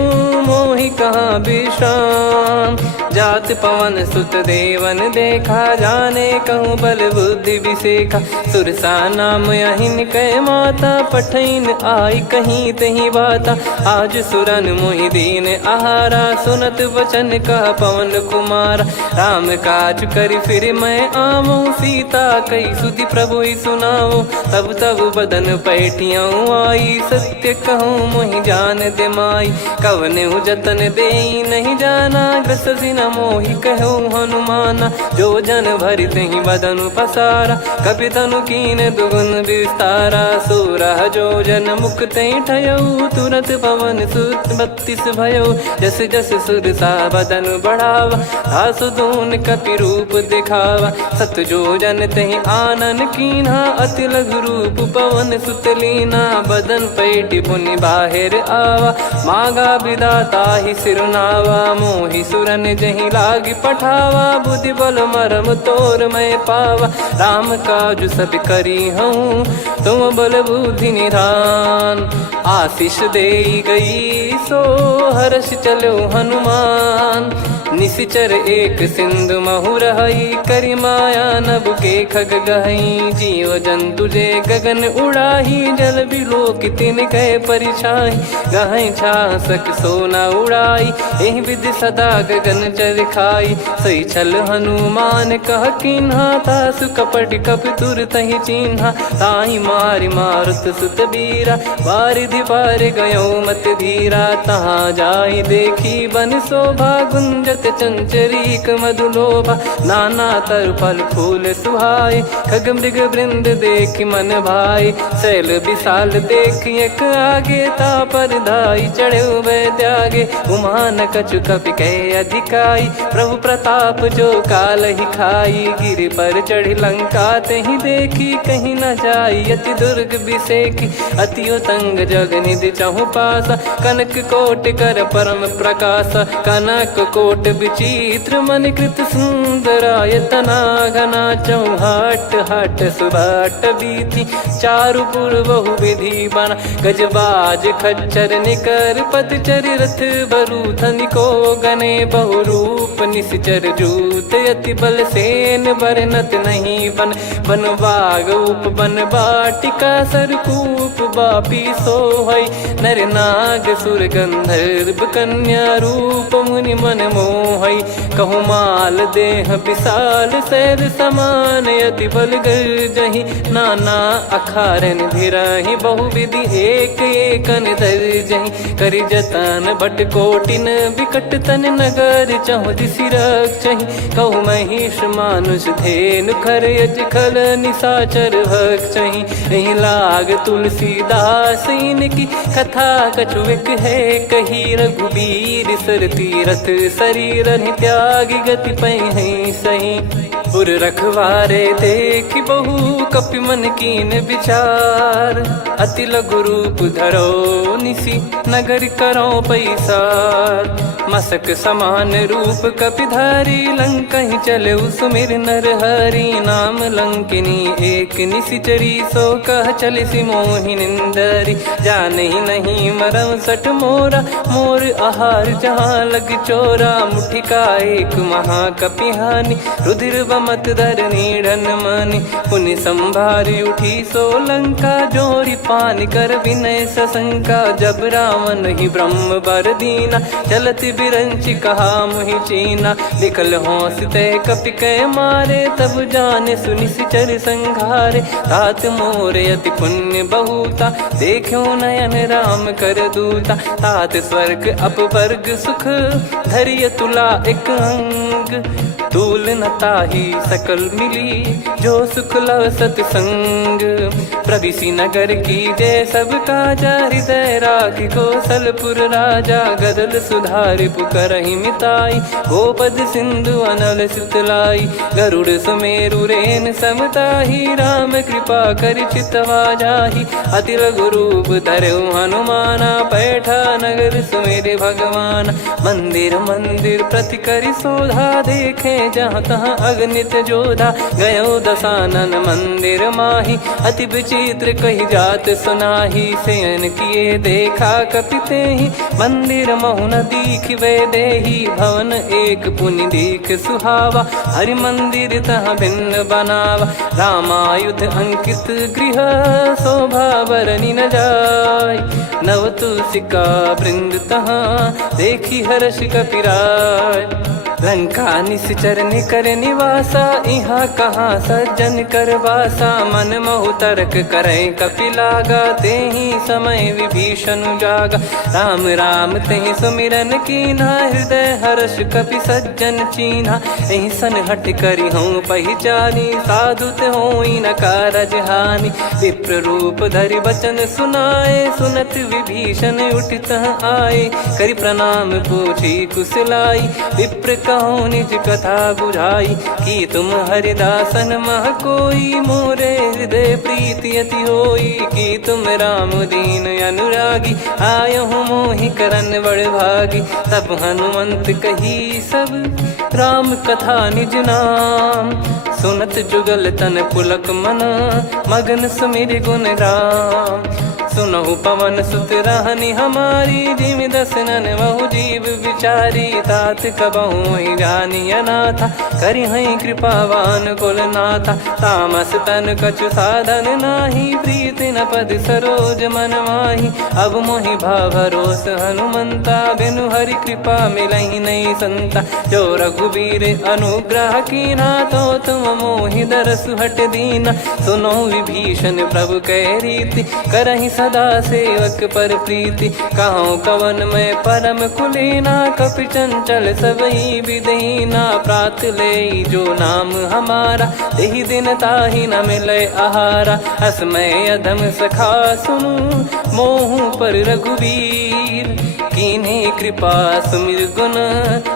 मोहि कहाँ विश्राम। जात पवन सुत देवन देखा, जाने कहूँ बल बुद्धि विसेखा। सुरसा नाम अहिन कै माता, पठैन आई कहीं तहीं बाता। आज सुरन मोहि दीन आहारा, सुनत वचन कह पवन कुमारा। राम काज करि फिर मैं आवऊं, सीता कई सुधि प्रभु ही सुनाऊं। तब तब बदन पैठियाँ आई, सत्य कहूँ मोहि जान दे माई। कवने जतन दे नहीं जाना, ग्रसि न मोहि कहूँ हनुमाना। जो जन भरि तहि बदनु पसारा, कपि तनु कीन दुगुन विस्तारा। सोरह जो जन मुख तहि ठयऊ, तुरत पवन सुत 32 भयऊ। जस जस सुरसा बदन बढ़ावा, आसु दून कपि रूप दिखावा। सत जो जन तहि आनन कीन्हा, अति लघु रूप पवन सुत लीना। बदन पैटि पुनि बाहिर आवा, मांगा विधाता ही सिरुनावा। मोहि सुरन जहि लागी पठावा, बुद्धि बल मरम तोर मैं पावा। राम काज सब करी हूँ, तुम बल बुद्धि निधान। आशीष दे गई सो, हर्ष चलो हनुमान। निशिचर एक सिंधु महु रहई, करि माया नभ के खग गहई। जीव जंतु जे गगन उड़ाही, जल बिलोक तिन कह परिछाई। गहई छासक सोना उड़ाई, एहि विधि सदा गगन चर खाई। सही छल हनुमान कह कीन्हा, तासु कपट कपि तुर तहि चिन्हा। ताहि मारि मारुत सुत बीरा, वारिधि पार गयो मत धीरा। तहाँ जाई देखी बन शोभा, गुंजत चंचरीक मधुलोभा। नाना तर फल फूल सुहाए, खग मृग वृंद देख मन भाई। शैल विशाल देख एक आगे, तापर धाई चढ़े वै त्यागे। उमा न कछु कपि कह अधिकाई, प्रभु प्रताप जो काल ही खाई। गिरि पर चढ़ी लंका तहि देखी, कहीं न जाई अति दुर्ग बिसेखी। अति उतंग जग निधि चहु पासा, कनक कोट कर परम प्रकाशा। कनक कोट विचित्र मन कृत सुंदरायतना। घना चौहाट हाट सुबाट बीती, चारु पुर बहु विधि बना। गजबाज खच्चर निकर पतचर, रथ बरु धनिको गने। बहु रूप निश्चर जूत, अति बल सेन बरनत नहीं बन। बन बाग उप बन बाटिका, सरकूप बापी सोहई। नर नाग सुर गंधर्व कन्या, रूप मुनि मन मोहई। कहु माल देह विशाल, सैर समान अति बल गर्जहि। नाना अखारन भिरहि, बहु विधि एक एकन धरजहि। करि जतन भट कोटिन, विकट तन नगर चहु दिसि रक्षहि। कहु महिष मानुष धेनु, खर यज खल निशाचर भक्षहि। एहि लाग तुलसीदास इनकी, कथा कछु एक है कही। रघुबीर सर तीरथ शरीर, त्यागी गति पै सही। पुर रखवारे देखि बहु, कपि मन कीन विचार। अति लघु रूप धरो निसी, नगर करो पैसार। मसक समान रूप कपिधारी, लंकहि चले सुमिर नर हरि। नाम लंकिनी एक निशिचरी, सो कह चलिसि मोहि निंदरी। जानहि नहीं मरम सठ मोरा, मोर आहार जहाँ लग चोरा। मुठिका एक महाकपिहानि, रुधिर मत धरनी ढन मानी। पुनि संभारी उठी सोलंका, जोरी पान कर विनय सशंका। जब रावण ही ब्रह्म बर दीना, चलत बिरंच कहा मुहि चीना। निकल होंस तय कपि कै मारे, तब जाने सुनि सिचर संघारे। तात मोर अति पुण्य बहुता, देखो नयन राम कर दूता। तात स्वर्ग अपवर्ग सुख, धैर्य तुला एक अंग। तूल न ताहि सकल मिली, जो सुख लव सतसंग। प्रविसी नगर की जय सब काजा, हृदय राखि कौशलपुर राजा। गदल सुधारि पुकारहि मिताई, गोपद सिंधु अनल सितलाई। गरुड़ सुमेरु रेन समताहि, राम कृपा कर चितवा जाहि। अति लघु रूप धरऊ हनुमाना, पैठा नगर सुमेरे भगवान। मंदिर मंदिर प्रति करि शोधा, देखे जहाँ तहाँ अगणित जोधा। गयो दशानन मंदिर माही, अति विचित्र कही जात सुनाही। शयन किए देखा कपिते ही, मंदिर महु न दीख वे देही। भवन एक पुनि दीख सुहावा, हरि मंदिर तहाँ भिन्न बनावा। रामायुध अंकित गृह, शोभा बरनी न जाय। नव तुलसी का वृंद तहाँ, देखी हर्ष कपिराय। लंका निश्चर निकर निवासा, यहाँ कहाँ सज्जन कर वासा। मन महु तर्क करें कपिलागा, तेहि समय विभीषण जागा। राम राम तेहि सुमिरन कीन्हा, हृदय हर्ष कपि सज्जन चीन्हा। एहि सन हट करि हूँ पहिचानी, साधु ते होई न कारज हानि। विप्र रूप धरि बचन सुनाए, सुनत विभीषण उठित आए। करि प्रणाम पूछी कुशलाई, विप्र कहो निज कथा बुझाई। कि तुम हरिदासन मह कोई, मोरे हृदय प्रीति अति होई। कि तुम राम दीन अनुरागी, आयहु मोहि करन बड़ भागी। तब हनुमंत कही सब, राम कथा निज नाम। सुनत जुगल तन पुलक मना, मगन सुमिर गुण राम। सुनहु पवन सुत रहनी हमारी, जिमि दसनन महु जीव विचारी। तात कबहु ही जानी अनाथा, करि हई कृपावान कुल नाथा। तामस तन कछु साधन नाही, प्रीति न पद सरोज मन माही। अब मोहि भाव भरोस हनुमंता, बिनु हरि कृपा मिलहि नहीं संता। जो रघुबीर अनुग्रह कीना, तो तुम मोहि दरसु हट दीना। सुनो विभीषण प्रभु कह रीति, करहि सदा सेवक पर प्रीति। कहूँ कवन में परम कुलीना, कपि चंचल सबई विदहीना। प्रात ले जो नाम हमारा, तेहि दिन ताहि न मिले आहारा। असमय अधम सखा सुनु, मोहु पर रघुवीर। कीन्हे कृपा सुमिर गुण,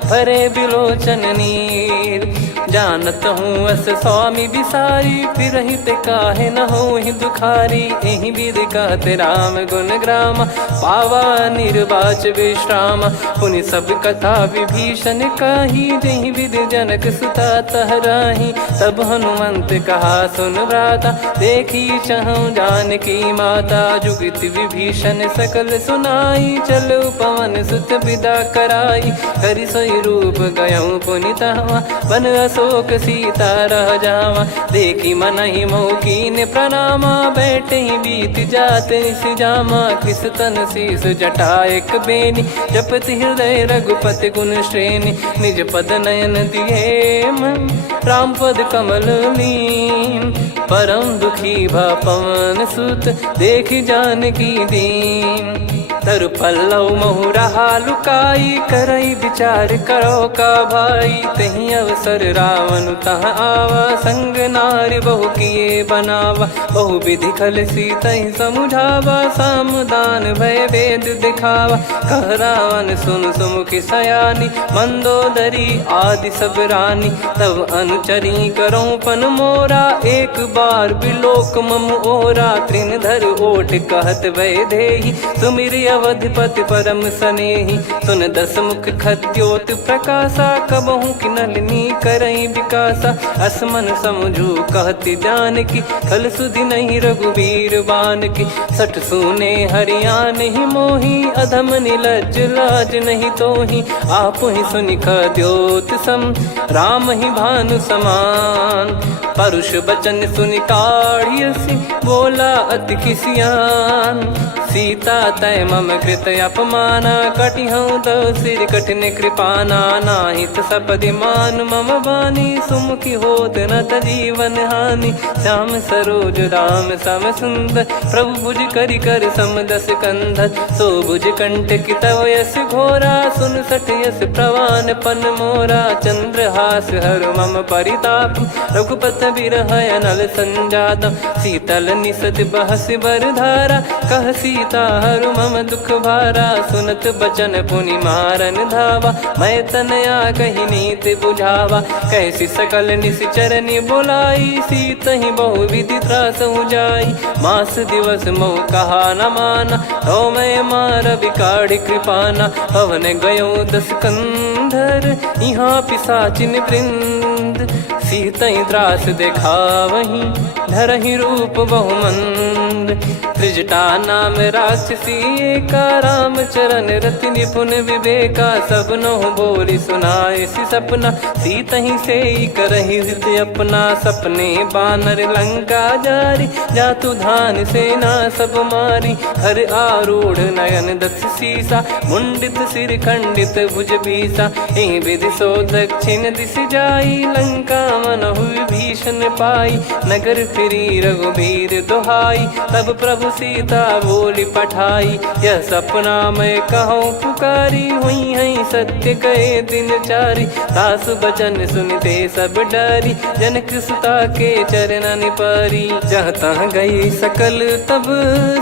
भरे बिलोचन नीर। जानत हूँ अस स्वामी बिसारी, फिर हित काहे न हो ही दुखारी। एहि विधि कहते राम गुण ग्राम, पावा निर्वाच विश्राम। पुनि सब कथा विभीषण काही, जहि विधि जनक सुता तहराही। तब हनुमंत कहा सुन भ्राता, देखी चहु जानकी माता। जुगित विभीषण सकल सुनाई, चलो पवन सुत विदा कराई। करि सोई रूप गयऊँ पुनि तहवा, बन अशोक सीता रह जावा। देखी मनहि मोह कीन्ह प्रणामा, बैठे ही बीत जात निस जामा। किस तन शीस जटा एक बेनी, जपति हृदय रघुपति गुण श्रेणी। निज पद नयन दिए मन, राम पद कमल लीन। परम दुखी भा पवन सुत, देखि जानकी दीन। तरु पल्लव महु रहा लुकाई, करई विचार करो का भाई। तहि अवसर रावण तहाँ आवा, संग नार बहु किए बनावा। बहु विधि खल सीतहि समुझावा, सामदान भय वेद दिखावा। कह रावण सुन सुमुखि सयानी, मंदोदरी आदि सब रानी। तब अनुचरी करो पन मोरा, एक बार बिलोक मम ओरा। तृण धर ओट कहत वै देहि, सुमिर अवधिपति परम सनेही। सुन दस मुख खद्योत प्रकाशा, कबहू की नलिनी करई विकासा। असमन समझू कहती जान की, खल सुधि नहीं रघुबीर बान की। सठ सुने हरियाण ही मोही, अधम निलज लाज नहीं तोही। आप ही सुनि खद्योत सम, राम ही भानु समान। परुष बचन सुनि काढ़ियसि, बोला अति किसियान। सीता तय मम कृत अपमाना, कटिहऊँ दो सिर कठिन कृपाना। नाहित सपदि मान मम बानी, सुमुखी होत न जीवन हानि। श्याम सरोज राम सम सुंदर, प्रभु भुज करि कर सम दस कंधर। सो भुज कंटक तव यस घोरा, सुन सठ यस प्रवान पन मोरा। चंद्रहास हर मम परिताप, रघुपत बिरह अनल संजातम। शीतल निसत बहस बर धारा, कह सीता हरु मम दुख भारा। सुनत बचन पुनि मारन धावा, मैं तनया कही नीत बुझावा। कैसी सकल निश्चरनि बोलाई, सीत ही बहु विधि त्रास जाई। मास दिवस मोह कहा न माना, तो मैं मार बिकाढ़ कृपाना। पवन गयो दस कंधर, यहाँ पिशाचिन वृंद। सीतई त्रास देखावहीं, धरहि रूप बहुमंद। त्रिजटा नाम राक्षसी एका, राम चरण रति निपुण विवेका। सबनो बोली सुनाए सि सपना, सीतहि से करहि हित अपना। सपने बानर लंका जारी, जातु धान सेना सब मारी। हर आरूढ़ नयन दस सीसा, मुंडित सिर खंडित भुज बीसा। एहि विधि सो दक्षिण दिश जाई, लंका मनहु भीषण पाई। नगर फिरी रघुबीर दोहाई, तब प्रभु सीता बोली पठाई। यह सपना मैं कहूँ पुकारी, हुई है सत्य कहे दिन चारी। सासु बचन सुनते सब डरी, जनक सुता के चरण परी। जहाँ तहाँ गई सकल तब,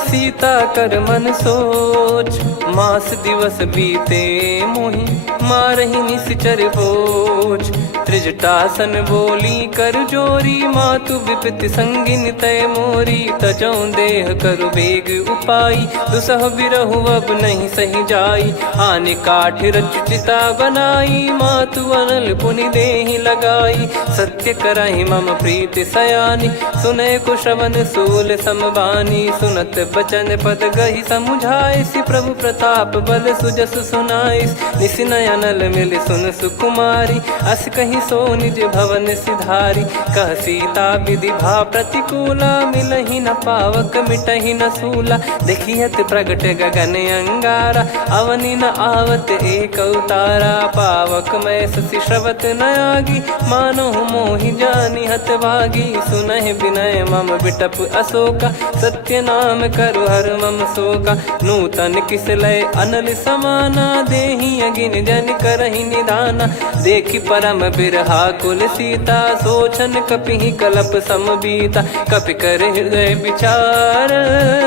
सीता कर मन सोच। मास दिवस बीते मोहि, मारहि निश्चर बोझ। त्रिजटासन बोली कर जोरी, मातु विपति संगिन तय मोरी। तजौ देह करु बेग उपाई, दुसह बिरहु अब नहीं सही जाई। आने काठ रचिता बनाई, मातु अनल पुनि देहि लगाई। सत्य करहि मम प्रीति सयानी, सुनय को श्रवण सूल समबानी। सुनत बचन पद गहि समुझाए, सि प्रभु प्रताप बल सुजस सुनाइस। निस नयनल मिल सुन सुकुमारी, अस कहि सो निज भवन सिधारी। कह सीता विधि भा प्रतिकूला, मिलहि न पावक मिटहि न सूला। देखियत प्रगट गगन अंगारा, अवनि न आवत एक अवतारा। पावक मैं ससि श्रवत न आगी, मानो मोहि जानि हत भागी। सुनहि विनय मम बिटप अशोका, सत्य नाम करु हर मम शोका। नूतन किस लय अनल समाना, देहि अगिन जन करहि निदाना। देखि परम बिरहा कुल सीता, सोचन कपिहि कलप समबीता। कपि कर हृदय विचार,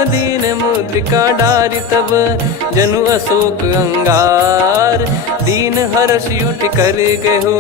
दीन मुद्रिका डारि तब। जनु अशोक अंगार, दीन हर्ष उठ कर गहु।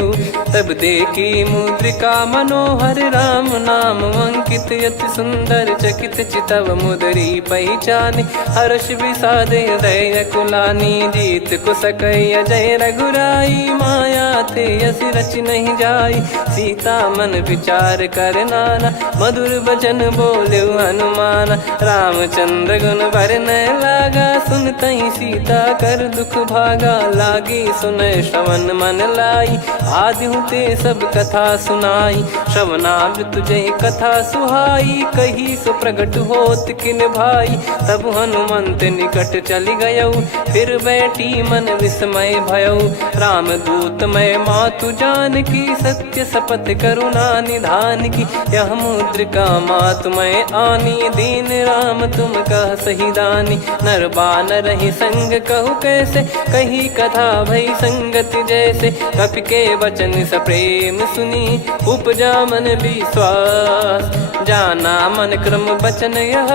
तब देखी मुद्रिका मनोहर, राम नाम अंकित अति सुंदर। चकित चितव मुदरी पहचाने, हर्ष विषाद हृदय कुलानी। जीत को सकय अजय रघुराई, माया थे यस रच नहीं जाई। सीता मन विचार कर नाना, मधुर वचन बोले हनुमान। रामचंद्र गुण भरने लागा, सुनतहि सीता कर दुख भागा। लागी सुनय श्रवण मन लाई, आदि ते सब कथा सुनाई। श्रवणाब तुझे कथा सुहाई, कही सो प्रगट होत किन भाई। तब हनुमंत निकट चली गयौ, फिर बैठी मन विस्मय भयौ। राम दूत मैं मातु जान की, सत्य शपथ करुणा निधान की। यह मुद्रिका मातु मैं आनी, दीन राम तुम कह सही दानी। नर बानर ही संग कहु कैसे, कही कथा भई संगति जैसे। कपि के वचन सप्रेम सुनी, उपजा मन विश्वास। जाना मन क्रम बचन यह,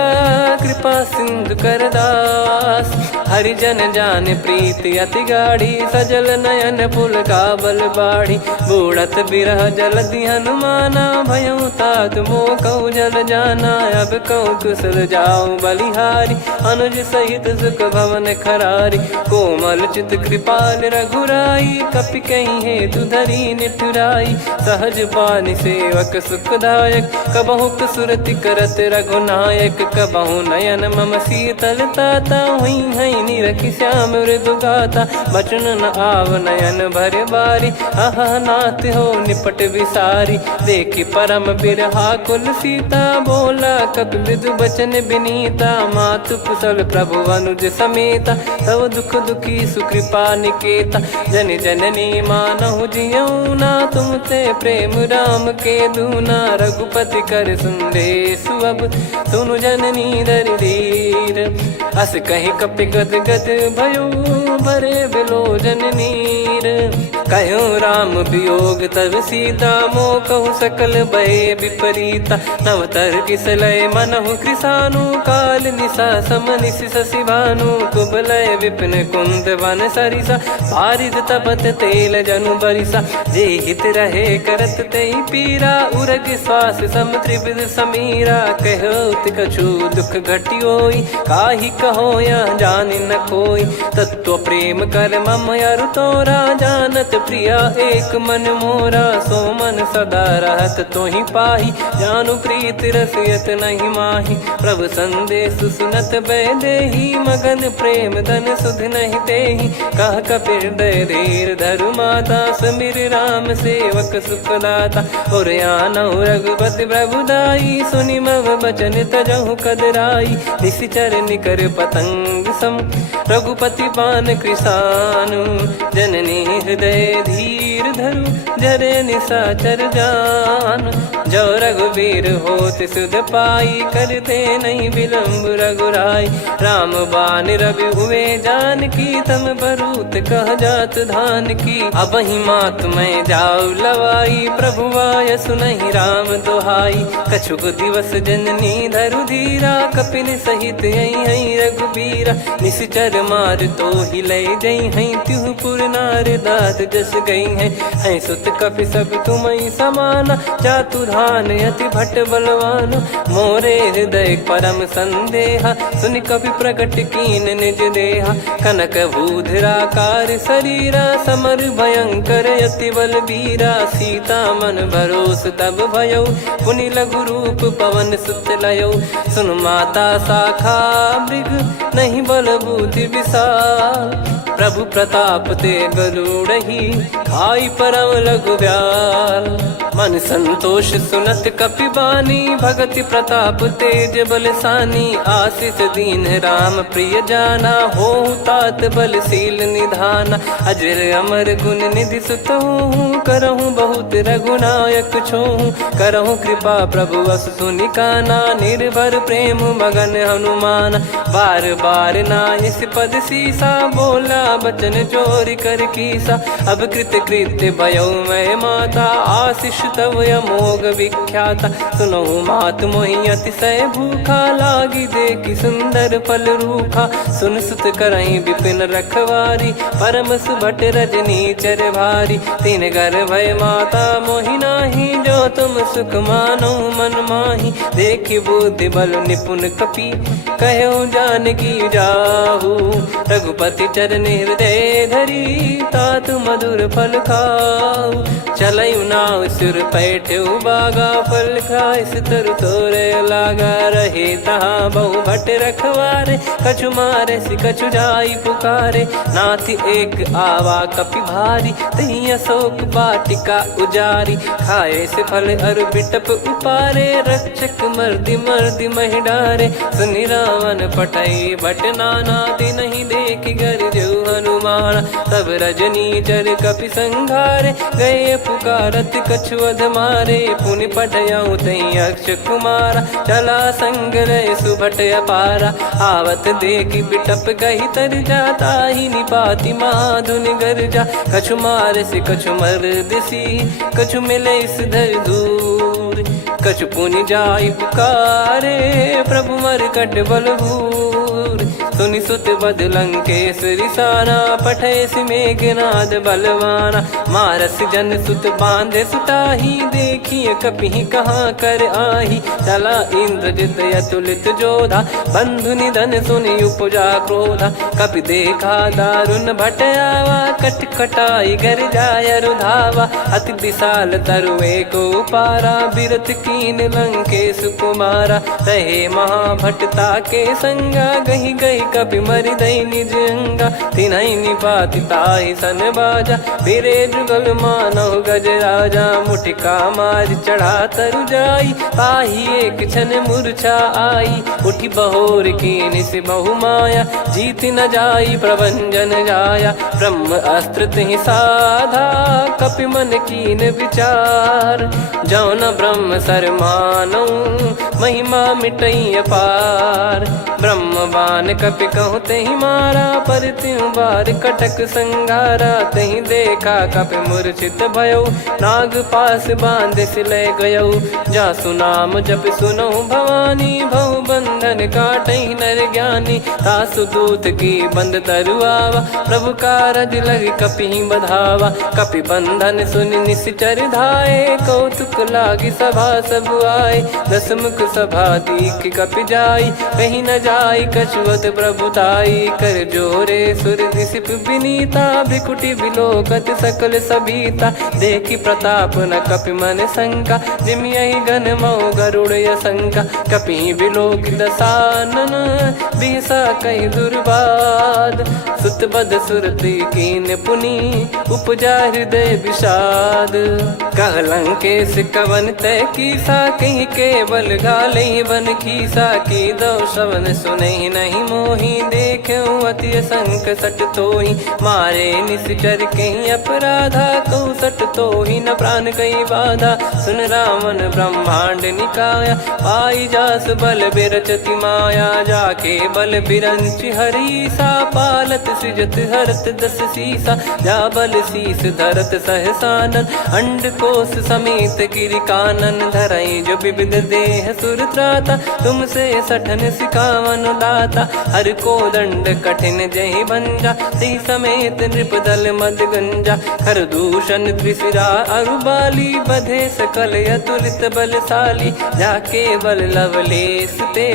कृपा सिंधु कर दास। हरिजन जान प्रीति अति गाढ़ी, सजल नयन पुल काबल बाढ़ी। बूढ़त बिरह जलधि हनुमाना, भयउ तात मोह कहु जल जाना। अब कहु कुशल जाऊ बलिहारी, अनुज सहित सुख भवन खरारी। कोमल चित कृपाल रघुराई, कपि कहीं हेतु धरी निठुराई। सहज पानि सेवक सुखदायक, कबहु सुरति करत रघुनायक। कबहु नयन मम शीतल ताता, हुई है निरखि श्याम मृदु गाता। बचन न आव नयन भर बारी, अह नाथ हो निपट विसारी। देखि परम बिरहा कुल सीता, बोला कपि मृदु बचन बिनीता। मातु कुशल प्रभु अनुज समेता, तव दुख दुखी सुकृपा निकेता। जन जननी मानहु जियऊ ना, तुम ते प्रेम राम के दूना। रघुपति कर संदेशु अब, सुनु जननी दर धीर। अस कहीं कपि गद गद भयो, भरे बिलोचन नीर। कहूँ राम वियोग तब सीता, मोह कहूँ सकल भय विपरीता। नवतर किसलय मनहु कृसानु, काल निशा समनिश शशि भानु। कुबलय विपिन कुंद वन सरिसा, पारिद तपत तेल जनु बरिसा। जे हित रहे करत तेहि पीरा, उरग श्वास सम त्रिविध समीरा। कहत कछु दुख घटियोई, काहि कहो या जानि न कोई। तत्व प्रेम कर मम अरु तोरा, जानत प्रिया एक मन मोरा। सो मन सदा रहत तोहि पाही, जानु प्रीत रसियत नहीं माही। प्रभु संदेश सुनत बैदेही, मगन प्रेम धन सुध नहीं तेहि। कह कपिर दय धीर धरु माता, समिर राम सेवक सुखदाता। और आनहु रघुपति प्रभुदाई, सुनि मम बचन तजहु कदराई। निशिचर निकर पतंग सम, रघुपति पान कृसानु। जननी हृदय धीर धरु, जरे निशाचर जान। जो रघुवीर होत सुध पाई, करते नहीं विलम्ब रघुराई। राम बान रवि हुए जानकी, तम बरूत कह जात धान की। अब ही मात मैं जाऊ लवाई, प्रभु आय सुनहि राम दोहाई। कछुक दिवस जननी धरु धीरा, कपिन सहित यही रघुबीरा। निश्चर मार तो ही लय जई हैं, त्युह पुर नार दात जस गई हैं। सुत कपि सब तुमहि समाना, जातु धान अति भट बलवान। मोरे हृदय परम संदेहा, सुनि कपि प्रकट कीन निज देहा। कनक भूधराकार शरीरा, समर भयंकर अति बल बीरा। सीता मन भरोस तब भयउ, पुनि लघु रूप पवन सुत लयउ। सुन माता शाखा मृग, नहीं बल बुद्धि विशाल। प्रभु प्रताप ते गरुड़हि, खाई परम लघु ब्याल। मन संतोष सुनत कपि बानी, भगति प्रताप तेज बलसानी। आशीष दीन राम प्रिय जाना, होहु तात बलशील निधाना। अजर अमर गुण निधि सुतहु, करहु बहुत रघुनायक छोहु। करहु कृपा प्रभु अस सुनि काना, निर्भर प्रेम मगन हनुमान। बार बार नायस पद सीसा, बोला बचन चोरी कर कीसा। अब कृत कृत्य भयो मैं माता, आशीष तव अमोघ विख्याता। सुनहु मात मोहि अतिशय भूखा, लागी देखि सुंदर फल रूखा। सुन सुत करहि विपिन रखवारी, परम सुभट रजनी चर भारी। तीन घर भय माता मोहि नाही, जो तुम सुख मानो मन माही। देखि बुद्धि बल निपुण कपि, कहु जानकी जाहू। रघुपति चरण हृदय धरी, तात मधुर फल खाऊ। चलयु नाव सुर पैठ्यु बागा, फल खाय सितर तोरे लागा। रहे तहाँ बहु भट रखवारे, कछु मारे सि कछु जाई पुकारे। नाथ एक आवा कपि भारी, तही अशोक वाटिका उजारी। खाए से फल अर बिटप उपारे, रक्षक मर्दि मर्दि महि डारे। सुनि रावण पटई भट नाना, तिनहि देखि गरजउ हनुमान। तब रजनी चर कपि संघारे, गए पुकारत कछु अध मारे। पुनि पटयउ तई अक्ष कुमारा, चला संग रहे सुभट अपारा। आवत देखि बिटप गहि तर जाता, ही निपाति माधुनि गर्जा। कछु मार से कछु मर्दिसी, कछु मिले इस धर दूर। कछु पुनि जाई पुकारे, प्रभु मरकट बलभूर। सुनि सुत बद लंकेश्वरी साना, पठेसि मेघनाद बलवाना। मारस जन सुत बांधे सुताही, देखिए कपि कहाँ कर आही। चला इंद्रजित अतुलित जोधा, बंधु निधन सुनि उपजा क्रोधा। कपि देखा दारुण भट आवा, कट कटाई घर जाय रुधावा। अति विशाल तरुए को पारा, बिरत कीन लंकेश कुमारा। रहे महाभटता के संगा, गही गही कपि मरि दई निज अंगा। तिन्हि निपाति ताहि सन बाजा, फिरे जुगल मानव गज राजा। मुटिका मार चढ़ा तरु जाई, पाही एक क्षण मूर्छा आई। उठी बहोर कीन से बहु माया, जीत न जाई प्रभंजन जाया। ब्रह्म अस्त्र तिहि साधा, कपि मन कीन विचार। जौ न ब्रह्म सर मानौ, महिमा मिटई अपार। ब्रह्म बान कपि कहूँ तेहि मारा, पर त्यों बार कटक संगारा। तहि देखा कपि मूर्छित भयौ, नाग पास बांध सिले गयौ। जासु नाम जप सुनौ भवानी, भव बंधन काटहि नर ज्ञानी। तासु दूत की बंद तरुआवा, प्रभु कारज लग कपि बधावा। कपि बंधन सुनि निश्चर धाये, कौतुक लागी सभा सब आए। दसमुख सभा दीख कपि जाई, कहीं न जाई कछुअत प्रभुताई। कर जोरे सुर दिसिप विनीता, भिकुटी बिलोकत सकल सबीता। देखी प्रताप न कपि मन शंका, जिमियहि गन मऊ गरुड़ असंका। कपि बिलोक दसानन, बिहसा कहि दुर्बाद। सुत बद सुरति कीन पुनि, उपजा हृदय विषाद। कह लंकेश कवन तय कीसा, कहीं केवल गाले बन खीसा। की दो श्रवण सुनहि नहीं मोही, देखऊं अति संक सट तोहि। मारे निश्चर कहीं अपराधा, कहूँ सट तोहि न प्राण कहीं बाधा। सुन रावण ब्रह्मांड निकाया, पाई जास बल बिरचति माया। जाके बल बिरंच हरीसा, पालत सृजत हरत दस सीसा। जा बल शीस धरत सहसानन, अंड कोश समेत गिरि कानन। धरई जो विविध देह सुर त्राता, तुमसे सठन सिखावन दाता। हर को दंड कठिन जहि भंजा, ती समेत नृपदल मद गंजा। खर दूषण त्रिशिरा अरुबाली, बधे सकल अतुलित बलशाली। जाके बल लवलेस ते,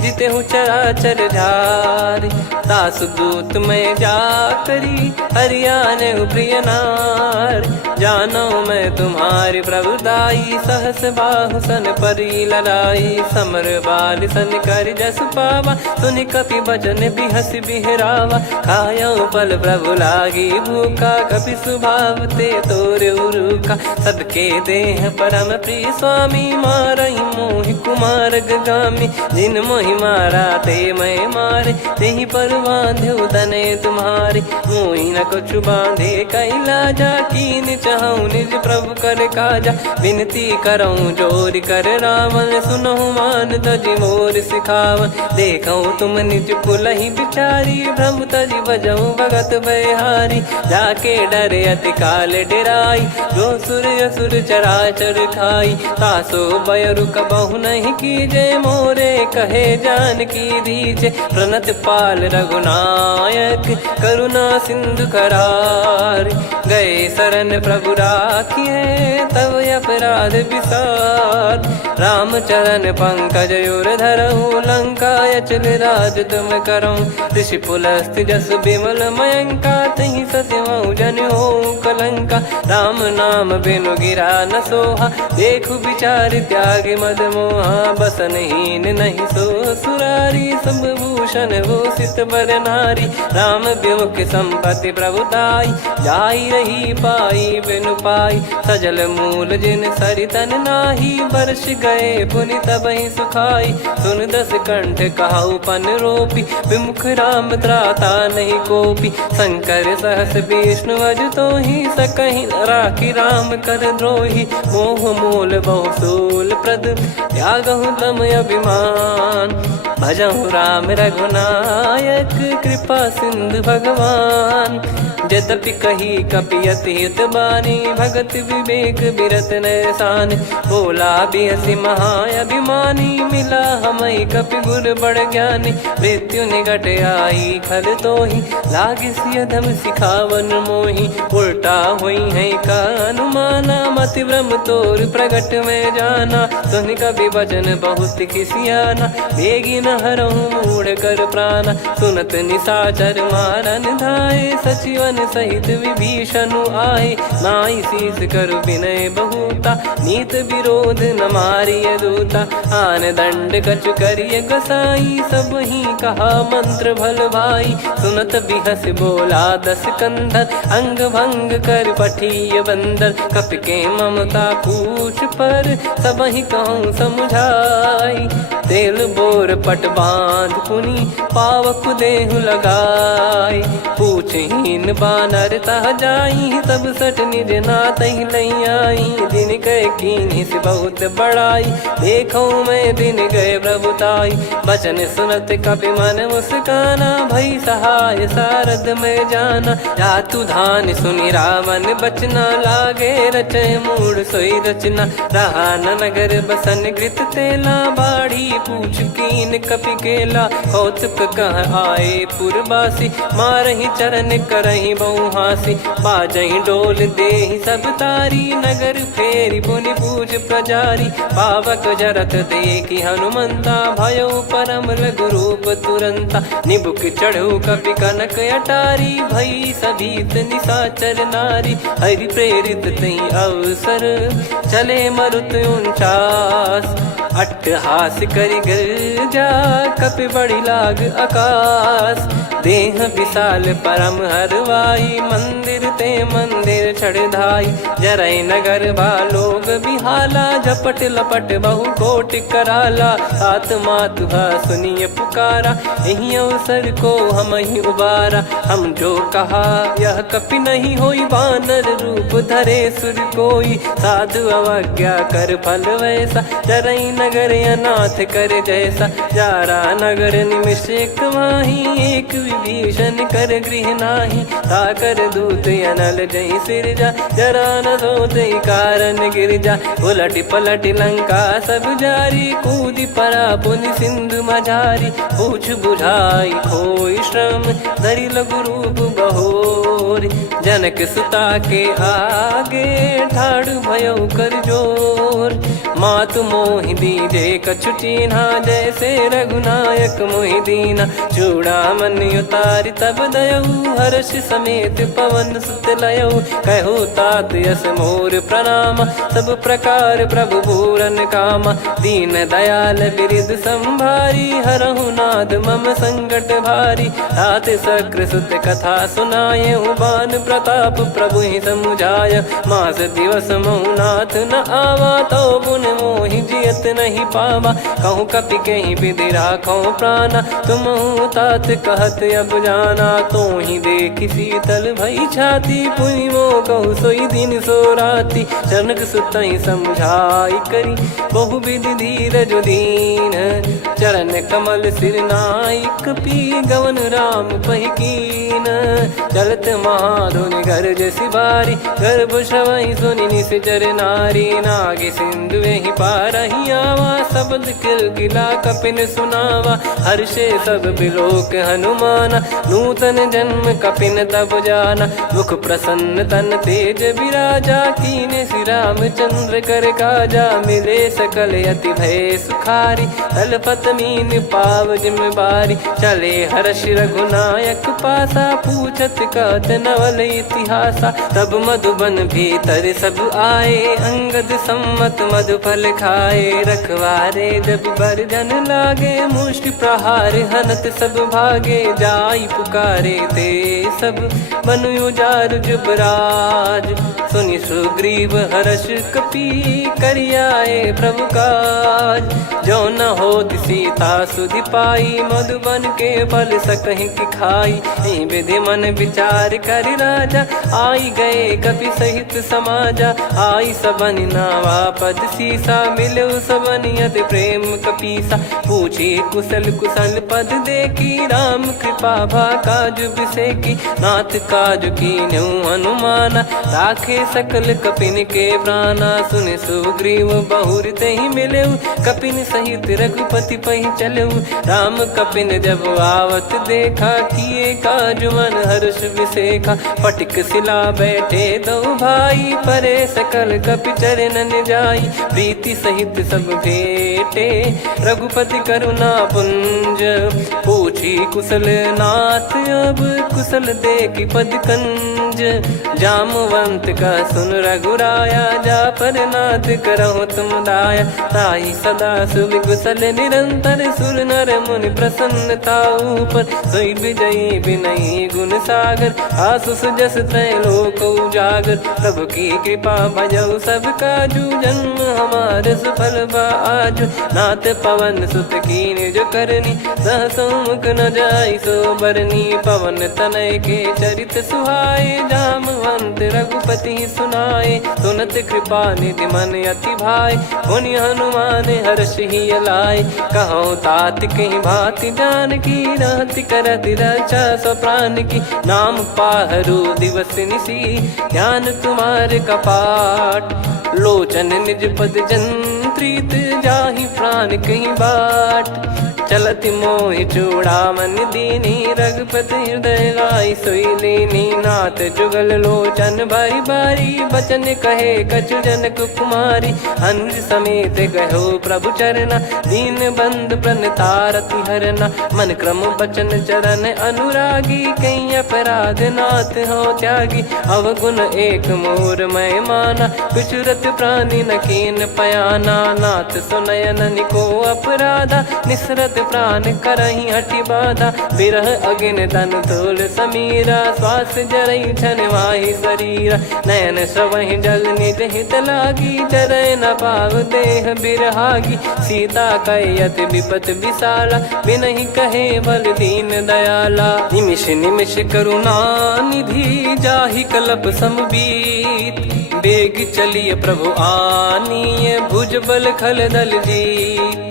जिते हूँ चराचर झारी। तासु दूत मैं जा करी, हरियाने प्रिय नार। जानो मैं तुम्हारी प्रभुताई, सहस बाहु सन परी ललाई। समर बाल सन कर जस पावा, सुनि कपि बचन बिहस बिहरावा। खायौ पल प्रभु लागी भूखा, कपि स्वभाव ते तोरे उरुखा। सबके देह परम प्रिय स्वामी, मारहि मोहि कुमार गामी। जिन मोहि मारा ते मैं मारे, तेहि पर बांधो तनय तुम्हारे। मोहि न कुछ बांधे कैलाजा, कीन चाहूं निज प्रभु कर काजा। विनती करऊं जोर कर रावण, सुनहु मान तजि मोर सिखावन। देखऊं तुम निज कुलहि बिचारी, भ्रम तजि बजऊं भगत बहारी। जाके डरे अति काल डेराई, जो सुर असुर चराचर खाई। तासो बयरु कबहु नहीं कीजे, मोरे कहे जान की दीजे। प्रणत पाल रघुनायक, करुणा सिंधु करार। गए शरण प्रभु राखिए, तब अपराध विसार। राम चरण पंकज उर धरऊं, लंका अचल राज तुम करऊं। ऋषि पुलस्त जस विमल मयंका, तहि सत्यमऊ जन हो कलंका। राम नाम बिनु गिरा न सोहा, देखु विचार त्याग मद मोहा। बसनहीन नहीं सो सुरारी, सब भूषण भूषित बर नारी। राम विमुख संपत्ति प्रभुताई, जाई रही पाई बिनु पाई। सजल मूल जिन सरितन नाही, वर्ष गए पुनि तबहि सुखाई। सुन दस कंठ कहाऊ पन रोपी, विमुख राम त्राता नहीं कोपी। शंकर सहस विष्णु अज तोहि, सकहि न राखी राम कर द्रोही। मोह मूल बहु सूल प्रद, त्यागहु तम अभिमान। भजहु राम रघुनायक, कृपा सिंधु भगवान। यद्यपि कही कपियत हित बानी, भगत विवेक बिरत नैसान। बोला बिहसी महाअभिमानी, मिला हमई कपि गुर बड़ ज्ञानी। मृत्यु निकट आई खल तोहि, लागे सिय धम सिखावन मोहि। उल्टा हुई है का अनुमाना, मति भ्रम तोर प्रगट में जाना। सुन कवि वचन बहुत खिसियाना, बेगी न हरहु मूढ़ कर प्राण। सुनत निशाचर मारन धाये, सचिवन सहित विभीषण आए। नाई शीस कर विनय बहुता, नीत विरोध न मारिय दूता। आन दंड कछु करिय गोसाई, सब ही कहा मंत्र भल भाई। सुनत बिहस बोला दस कंधर, अंग भंग कर पठिय बंदर। कपि के ममता पूछ पर, सब ही कहूँ समझाई। तेल बोर पट बांध पुनि, पावक देहु लगाई। पूछहीन बानर तह जाई, तब सट निज नाथ लई आई। दिन गए कीन्ही से बहुत बड़ाई, देखो मैं दिन गए प्रभुताई। बचन सुनत कपि मन मुस्काना, भई सहाय सारद में जाना। जातु धान सुनि रावण बचना, लागे रचय मूढ़ सोई रचना। रहा न नगर बसन कृत तेला, बाढ़ी पूछ कीन कपि केला। कौतुक कह आए पुरबासी, मारहि चरण करहि बहु हासी। बाजहि डोल देहि सब तारी, नगर फेरी पुनि पूज प्रजारी। पावक जरत देखि हनुमंता, भयो परम रघुरूप तुरंता। निबुक चढ़ऊ कपि कनक अटारी, भई सभीत निशाचर नारी। हरि प्रेरित तई अवसर, चले मरुत 49। अट्टहास करि गर्जा, कपि बड़ी लाग आकाश। देह विशाल परम हरवाई, मंदिर ते मंदिर चढ़ धाई। जरई नगर बालोग बिहाला, झपट लपट बहु कोटि कराला। आत्मातु सुनिय पुकारा, यही अवसर को हम ही उबारा। हम जो कहा यह कपि नहीं होई, वानर रूप धरे सुर कोई। साधु अवज्ञा कर फल वैसा, जरई नगर अनाथ कर जैसा। जारा नगर निमिष एक माही, एक विभीषण कर गृह नाही। ताकर दूत अनल जय सिरजा, जरा न सोते कारण गिर जा। उलट पलट लंका सब जारी, कूदी परा पुनि सिंधु मझारी। पूछ बुझाई खोई श्रम, धरि लघु रूप बहोरी। जनक सुता के आगे, ठाड़ भयो कर जोर। मातु मोहि दीजे कछु चीन्हा, जैसे रघुनायक मोहि दीना। चूड़ामन उतारि तब दयऊ, हर्ष समेत पवन सुत लयऊ। कहु तात यस मोर प्रणाम, सब प्रकार प्रभु पूरन कामा। दीन दयाल बिरिद संभारी, हरहु नाद मम संकट भारी। तात सक्र सुत कथा सुनायहु, बान प्रताप प्रभु ही समुझाय। मास दिवस महु नाथ न आवा, तो पुन मोहि जियत नहीं पावा। कहूँ कपि कहीं विधि राखो प्राणा, तुम तात कहत अब जाना। तो ही देखी शीतल भई छाती, पुनि मो कहु सोई दिन सो राती। जनक सुतहि समझाई करी, बहु विधि धीरज दीन। चरण कमल सिर नाई, कपि गवन राम पहि कीन। चलत महाधुनि गरज सिबारी, गर्भ श्रवहि सुनि निश्चर नारी। नागे सिंधु ही पारहि आवा, शब्द किलकिला कपिन सुनावा। हर्षे सब बिलोक हनुमाना, नूतन जन्म कपिन तब जाना। मुख प्रसन्न तन तेज विराजा, कीने श्री रामचंद्र कर काजा। मिले सकल अति भय सुखारी, तलपत मीन पाव जिम बारी। चले हर्ष रघुनायक पासा, पूछत कहत नवल इतिहासा। तब मधुबन भीतर सब आए, अंगद सम्मत मधुफल खाए। रखवारे जब बरजन लागे, मुष्टि प्रहार हनत सब भागे। जाई पुकारे ते सब, बनु उजार जुबराज। सुनि सुग्रीव हर्ष कपि, करियाए प्रभु काज। जो न होत सीता सुधि पाई, मधुबन के फल सकहि कि खाई। विधि मन विचार कर राजा, आई गए कपि सहित समाजा। आई सबन नावा पद सीसा, मिलो सबन यति प्रेम कपीसा। पूछी कुशल कुशल पद देखी राम कृपा भा काज बिसेकी। नाथ काज कीन्हु हनुमाना राखे सकल कपिन के प्राणा। सुन सुग्रीव बहुर तेहि मिलेउ कपिन सहित रघुपति पहि चलेउ। राम कपिन जब आवत देखा किए काज मन हर्ष विसेखा। फटिक सिला बैठे दो भाई परे सकल कपि चरणन जाई। प्रीति सहित सब भेटे रघुपति करुणा पुंज। पूछी कुशल नाथ अब कुशल देखि पद कंज। जामवंत का सुन रघुराया जा पर नाथ करहु तुम दाया। ताहि सदा सुविकुशल निरंतर सुर नर मुनि प्रसन्नता ऊपर। सोई विजयी विनयी गुण सागर आसु सुजस त्रैलोक उजागर। प्रभु की कृपा भजऊ सब काजू जन्म हमार सफल बा आजु। नाथ पवन सुत कीन्ह जो करनी सहसो मुख न जाई सो बरनी। पवन तनय के चरित सुहाए जामवंत रघुपति सुनाए। सुनत कृपा निधि मन अति भाई पुनि हनुमान हर्ष ही लाए। कहूँ तात कहीं भांति जानकी रहति करति रक्षा सो प्राण की। नाम पाहरु दिवस निसी ध्यान तुम्हारे कपाट। लोचन निज पद जंत्रित जाहि प्राण कहीं बाट। चलति मोहि चूड़ामन दीनी रघुपति हृदय लाई सोई लीनी। नाथ जुगल लोचन बारी बारी बचन कहे कछु जनक कुमारी। अनुज समेत गहो प्रभु चरना दीन बंधु प्रणतारति हरना। मन क्रम बचन चरण अनुरागी कहीं अपराध नाथ हो त्यागी। अवगुण एक मोर मैं माना कुछुरत प्राणी न कीन पयाना। नाथ सुनयन को अपराधा निसरत प्राण करही हटि बाधा। बिरह अगिन तन तोल समीरा श्वास जरई छन वाहि शरीरा। नयन सवहि जल निज हित लागी चरय न पाव देह बिरहागी। सीता कयत विपत विशाला बिनहि कहे बल दीन दयाला। निमिष निमिष करुणा निधि जाहि कलप समबीत। बेग चलिए प्रभु आनीय भुज बल खल दल जी।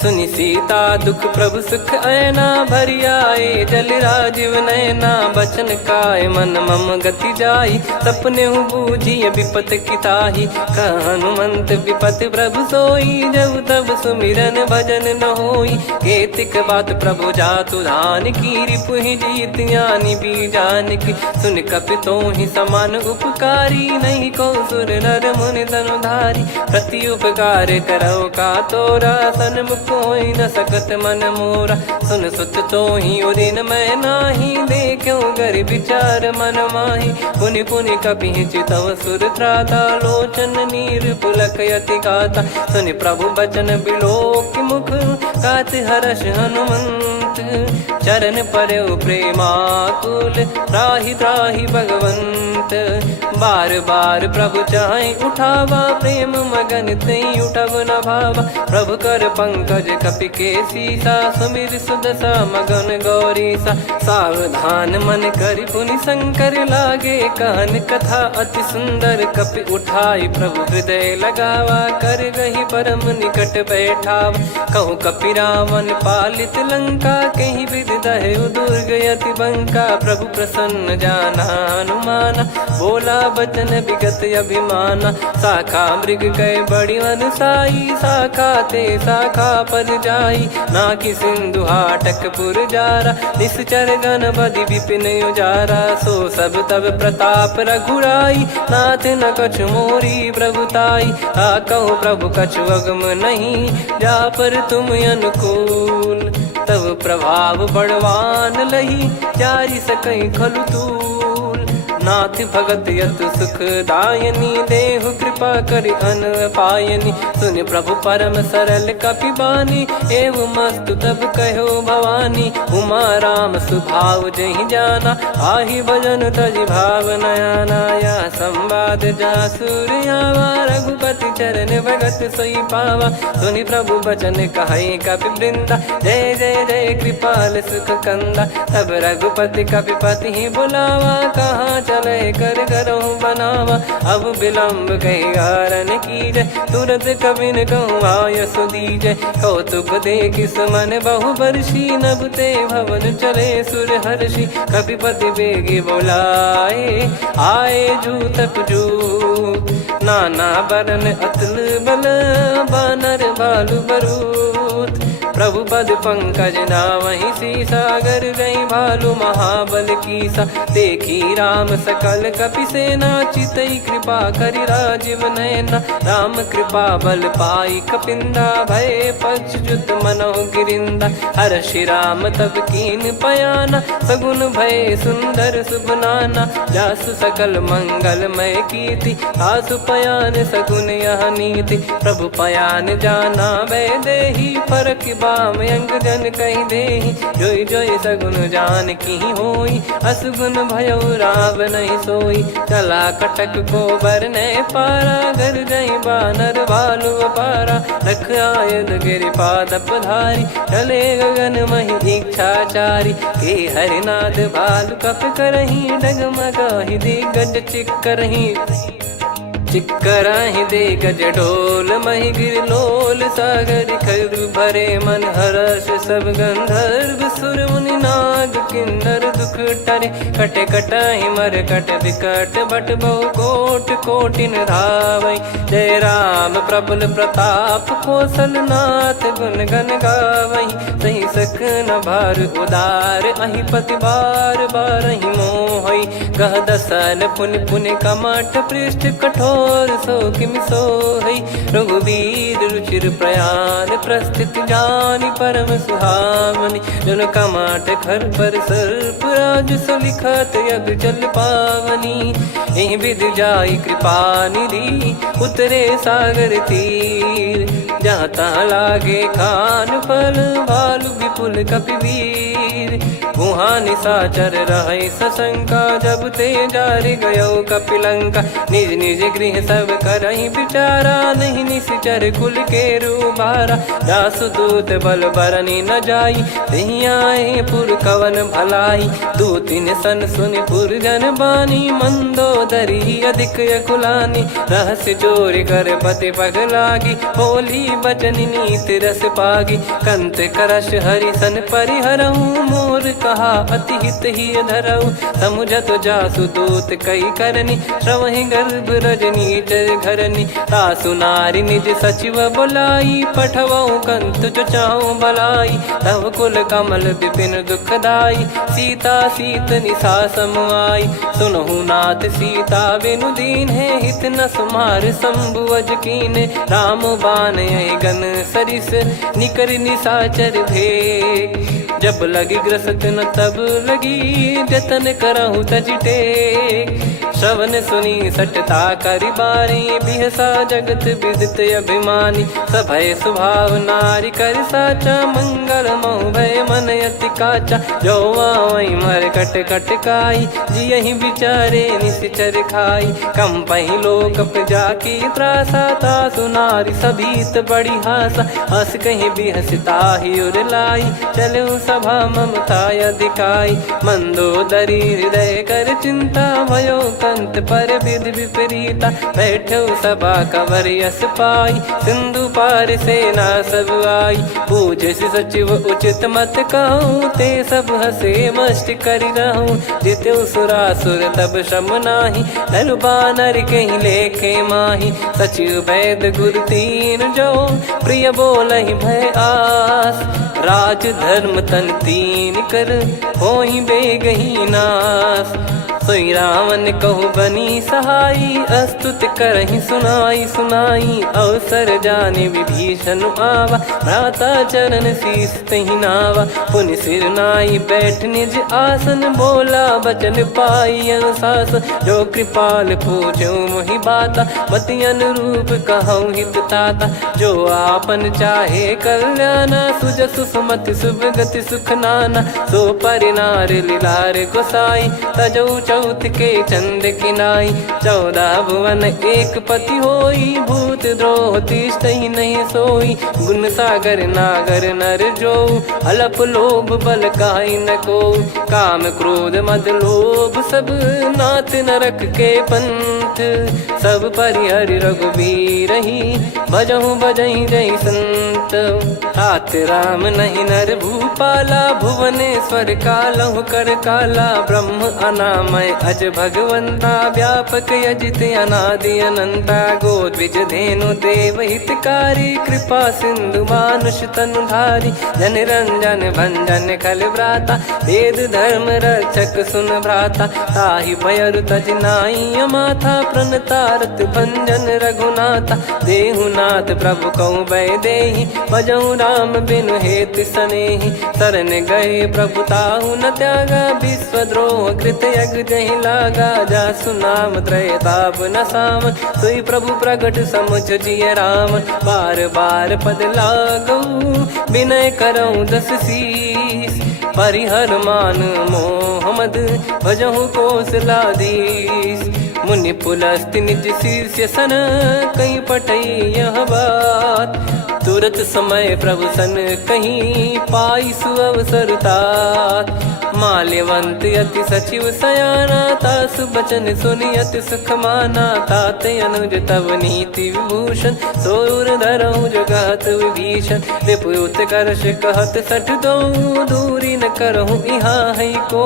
सुनि सीता दुख प्रभु सुख ऐना भरि आए। जल राजीव नैना बचन काय मन मम गति जाई। सपने हूँ बूझिए विपत किताही हनुमंत विपत प्रभु सोई। जब तब सुमिरन भजन न होई। केतिक बात प्रभु जातु धान की रिपुहि जीत ज्ञानी बीजान की। सुन कपि तोहि समान उपकारी नहीं को सुर नर मुनि तनुधारी। प्रति उपकार करो का तोरा सन्मुख कोई न सकत मन मोरा। सुन सुत तो ही उदिन मैं नाही देखो गर विचार मन माही। पुनि पुनि कपि चितव सुर त्राता लोचन नीर पुलक यति गाता। सुनि प्रभु बचन बिलोक मुख गात हर्ष हनुमंत। चरण परउ प्रेमाकुल त्राहि त्राहि भगवंत। बार बार प्रभु चाहि उठावा प्रेम मगन तई उठब न भावा। प्रभु कर पंकज कपि के सीसा सुमिर सुदशा मगन गौरीसा। सावधान मन करि पुनि शंकर लागे कहन कथा अति सुंदर। कपि उठाई प्रभु हृदय लगावा कर गही परम निकट बैठावा। कहूँ कपि रावण पालित लंका कहीं विधि दहेउ दुर्ग यति बंका। प्रभु प्रसन्न जाना हनुमाना बोला बचन विगत अभिमाना। शाखा मृग गए बड़ी अनुसाई शाखा ते शाखा पर जाई। नाकि सिंधु हाटक पुर जारा निश्चर गण बदि विपिन उजारा। सो सब तब प्रताप रघुराई नाथ न कछु मोरी प्रभुताई। कहो प्रभु कछु अगम नहीं जा पर तुम अनुकूल। तब प्रभाव बड़वान लही जारी सकई खलु तूल। नाथ भगत यत सुख दायनी देहु कृपा करि अन पायनी। सुन प्रभु परम सरल कपि बानी एव मस्तु तब कहो भवानी। उमा राम सुभाव जहि जाना आहि भजन तजि भाव नयाना। या संवाद जासुर आवा रघुपति चरण भगत सोई पावा। सुनि प्रभु बचन कहै कपि वृंदा जय जय जय कृपाल सुख कंदा। तब रघुपति कपि पति ही बुलावा कहाँ चले कर करहु बनावा। अब विलम्ब कही कारण की जय तुरंत कबिन कहूँ आयस दीजय। कौतुक देखि सुमन बहु बरसी नभते भवन चले सुर हर्षि। कपिपति बेगी बोलाए आए जूतक जू। नाना बरन अतुल बल बानर बालु बरूथ। प्रभु पद पंकज नावहि सीसागर गई भालु महाबल कीसा। देखी राम सकल कपि सेना चितई कृपा करि राजीव नयना। राम कृपा बल पाई कपिंदा भय पक्षजुत मनो गिरिंदा। हर्षि राम तब कीन पयाना सगुन भय सुंदर शुभ नाना। जासु सकल मंगलमय कीर्ति आसु पयान सगुन यह नीति। प्रभु पयान जाना वै देहि फरक बाम अंग जन कहि देहि। जोई जोई सगुन जान की होई असगुन भयो राव नहीं सोई। चला कटक को बरने पारा घर गई बानर भालु अपारा। रख आयल गिरि पाद पधारी चले गगन महि इच्छाचारी। के हरिनाथ भालु कप करही डगमगाहि दिग्गज चिक्करही। चिक्कराहि दिग्गज डोल महि गिर लोल सागर खरु भरे मन हर्ष सब गंधर्व सुर मुनि नाग किन्नर दुख टरे। कटे कटाहि मर कट विकट बट बहु कोट कोटिन धावै। जय राम प्रबल प्रताप कौशल नाथ गुण गण गावै। सही सकन भार उदार अहि पति बार बारहि मोहै। गह दसन पुनि पुनि कमठ पृष्ठ कठोर सो किमि सोहै। रघुवीर रुचिर प्रयाण प्रस्थित जानि परम सुहावनि। जन कमाट खर पर सर्प राज सलिखत यग जल पावनी। एहि विध जाई कृपा निधि उतरे सागर तीर। जहाँ तहाँ लागे खान फल भालु विपुल कपिवीर। गुहा निशाचर रहै सशंका जब ते जारि गयो कपिलंका। निज निज गृह सब करहि विचारा नहीं निश्चर कुल के रूबारा। जासु दूत बल बरनी न जाई तेहि आए पुर कवन भलाई। दूतिन सन सुनि पुर जन बानी मंदोदरी अधिक अकुलानी। रहस्य चोरी कर पति पग लागी बोली बचन नीत रस पागी। कंत करश हरि सन परिहरहु मोर कहा अति हित ही धरऊ। समुझत जासु दूत कई करनी श्रवहि गर्भ रजनी चर घरनी। तासु नारी निज सचिव बुलाई पठवऊ कंत जो चाहूं भलाई। तव कुल कमल विपिन दुखदाई सीता सीत निशा समुआई। सुनहु नाथ सीता बिनु दीन है हित न सुमार शंभु अज कीने। राम बान यही गन सरिस निकर निशाचर भेग। जब लगी ग्रसत न तब लगी जतन करहु तज टेक। श्रवण सुनी सटता करि बारी बिहसा जगत विदित अभिमानी। सभय स्वभाव नारी कर साचा मंगल मोह भय मन अति काचा। जो आवई मर कट कट काई जियहि विचारे निश्चर खाई। कम पहि लोक प्रजा की त्रासा तासु नारी सभीत बड़ी हासा। हस कहीं बिहसता ही उर लाई चलो सभा ममता अधिकाई। मंदोदरी हृदय कर चिंता भयो कंत पर विध विपरीता। बैठो सभा कवर यस पाई सिंधु पार सेना सब आई। पूज सचिव उचित मत कहूँ ते सब हसे मस्त करि रहूं। जित्यु सुरासुर तब श्रम नाही धनु बानर कहीं लेखे माही। सचिव वैद गुरु तीन जो प्रिय बोलहि भय आस। राज धर्म तन तीन कर होहि बेगहि नाश। सोई रावण कहु बनी सहाई अस्तुत करहि सुनाई सुनाई। अवसर जाने विभीषण आवा भ्राता चरण शीस तहि नावा। पुनि सिर नाई बैठ निज आसन बोला बचन पाई अनुशासन। जो कृपाल पूछो मोहि बाता मति अनुरूप कहूँ हित ताता। जो आपन चाहे कल्याणा सुजसु सुमति शुभ गति सुख नाना। सो परिनार लीलार गोसाई तजौ चौथ के चंद किनाई 14 भुवन एक पति होई भूत द्रोह तीष्टहि नहीं सोई गुण सागर नागर नर जो अलप लोभ बल काई न को काम क्रोध मद लोभ सब नाथ नरक के पंथ सब परिहरि रघुबीर ही भजहु भजहि जय संत हाथ राम नहीं नर भूपाला भुवनेश्वर कालहु कर काला ब्रह्म अनामय अज भगवंता व्यापक यजित अनादि अनंता गोद्विज धेनु देव हितकारी कृपा सिंधु मानुष तनुधारी जन रंजन भंजन खल भ्राता वेद धर्म रक्षक सुन भ्राता ताहि भयरु तज नाई माथा प्रणतारत भंजन रघुनाथा देहुनाथ प्रभु कहु बै देहि भजहु राम बिनु हेत सनेहि शरण गए प्रभु ताहु न त्यागा विश्वद्रोह कृत यज्ञ जहि लागा जासु नाम त्रयताप न सामन सोई प्रभु प्रगट समुझ जिय रामन बार बार पद लागऊ विनय करऊँ दस शीस परिहर मान मोहम्मद भजहु कौशलाधीश मुनि पुलस्ति निज शीर्ष सन कहीं पटई यह बात तुरत समय प्रभु सन कहीं पाई सुअवसर तात माल्यवंत अति सचिव सयाना तासु बचन सुनियत सुख माना तात अनुज तव नीति विभूषण सोर धरहु जगत विभीषण विपुत करश कहत सठ दो दूरी न करहु यहाँ है को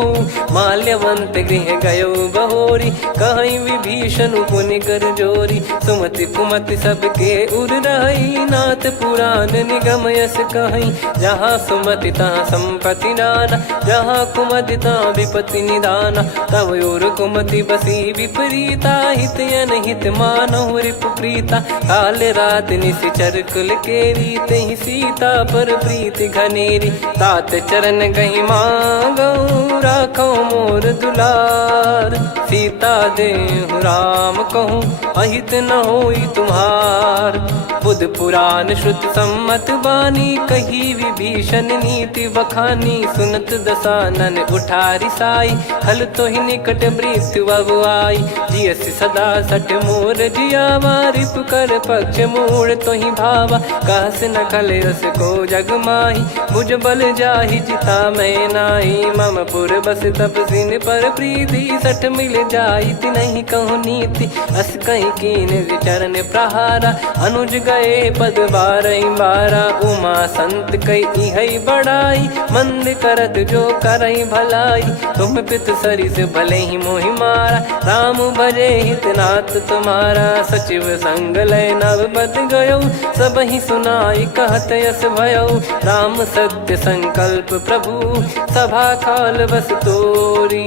माल्यवंत गृह गयो बहोरी कहीं विभीषण पुनि कर जोरी सुमति कुमति सबके उर रही नाथ पुराण निगम यस कहीं जहाँ सुमति तहाँ संपत्ति नाना जहाँ कुमति तहाँ विपत्ति निदाना तव और कुमति बसी विपरीता हित अनहित मानहु रिपु प्रीता काल रात निशिचर कुल केरी तहि सीता पर प्रीति घनेरी तात चरण गही मांगऊ राखो मोर दुलार सीता देहु राम कहूँ अहित न होई तुम्हार बुध पुराण श्रुत सम्मत बानी कही विभीषण नीति बखानी सुनत दसानन उठारी साई खल तो ही निकट मृत्यु अब आई जियस सदा सठ मोर जियावा रिप कर पक्ष मूड़ तो ही भावा कहस न खल रस को जग माही भुज बल जाहि जिता मैं नाई मम पुर बस तप सिन पर प्रीति सठ मिल जाई नहीं कहूँ नीति अस कहीं कीन विचरण प्रहारा अनुज गए पद बारई बारा उमा संत कई है बड़ाई मंद करत जो करई भलाई तुम पित सरिस भले ही मोहि मारा राम भजे हितनाथ तुम्हारा सचिव संग लय नव बद गयो सब ही सुनाई कहत यस भयो राम सत्य संकल्प प्रभु सभा काल बस तोरी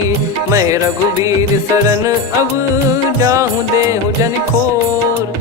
मैं रघुबीर शरण अब जाहू देहु जन खोर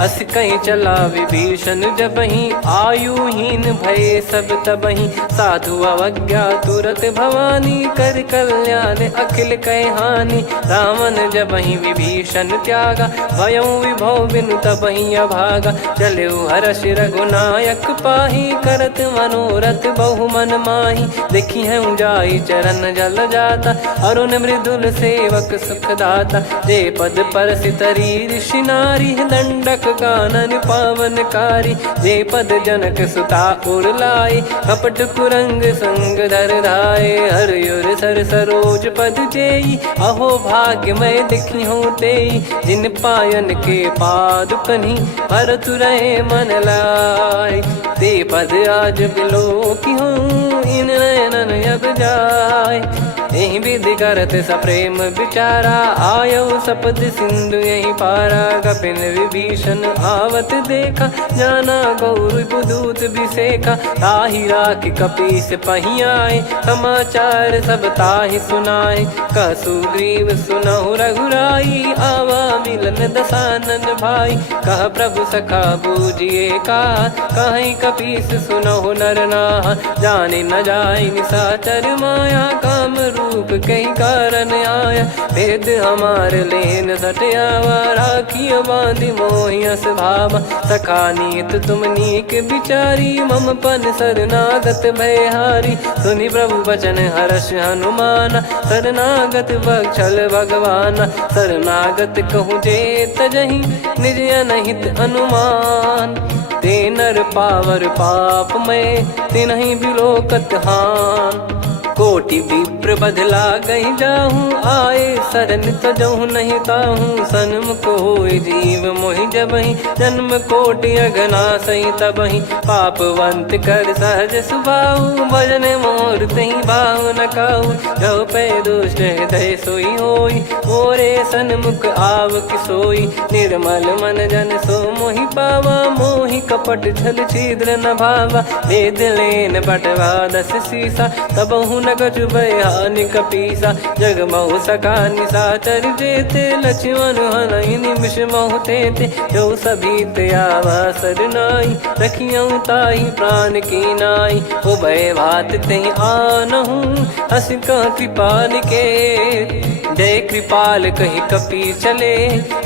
अस कहीं चला विभीषण जब ही आयुहीन भय सब तबही साधु अवज्ञा तुरत भवानी कर कल्याण अखिल कह हानि रावण जब ही विभीषण त्यागा भयउ विभव बिनु तबही अभागा चले हर्ष रघुनायक पाही करत मनोरथ बहु मन माही देखी है जाई चरण जल जाता अरुण मृदुल सेवक सुखदाता जे पद पर सितरी ऋषि नारी दंडक कानन पावनकारी जे पद जनक सुता उर लाए कपट कुरंग संग धर धाये हरियुर सर सरोज पद जेई अहो भाग्य मैं दिखी हूँ तेई जिन पायन के पादुकनी भरत रहे मन लाए ते पद आज बिलो की हूँ इन नयनन अब जाय यही विधि करत सप्रेम विचारा आयो सपद सिंधु यही पारा कपिन विभीषण आवत देखा जाना गौर बुदूत विसेखा ताहि राख कपीस पहियाए समाचार सब ताहि सुनाए कसु ग्रीव सुनहु रघुराई आवा मिलन दसानन भाई कह प्रभु सखा बूझिए का कहीं कपीस सुनहु नर नाहा जाने न जाय निशाचर माया काम रूप कई कारण आया, भेद हमार लेन सटयावा, राखिया बांधि मोहियस भावा, सखा नीत तुम नीक बिचारी, मम पन शरणागत भयहारी, सुनि प्रभु वचन हर्ष हनुमाना, शरणागत बक्षल भगवाना, शरणागत कहूँ जे तजहि निज अनहित अनुमान, ते नर पावर पाप में तिन्हि बिलोकत हान, कोटि विप्र बदला गई जाहूँ, आए शरण तजहु नहीं ताहूँ, सन्मुख होय जीव मोहि जबहि, जन्म कोटि अघना सही तबहि, पापवंत कर सहज सुभाऊ, भजन मोर तहि भाव न काहू, जो पै दुष्ट हृदय सोई होई, मोरे सन्मुख आव किसोई, निर्मल मन जन सो मोहि पावा, मोहि कपट छल छिद्र न भावा, भेद लेन बटवा दस सीसा, तबहु न कछु बयानि कपीसा, जग महु सका निशाचर जेते, लक्ष्मण हनहि निमिष महु तेते, जो सभी त्यावा सरनाई, रखियऊ ताहि प्राण की नाई, उभय भात तेहि आनहु, हस कह कृपाल के, जय कृपाल कहि कपी चले,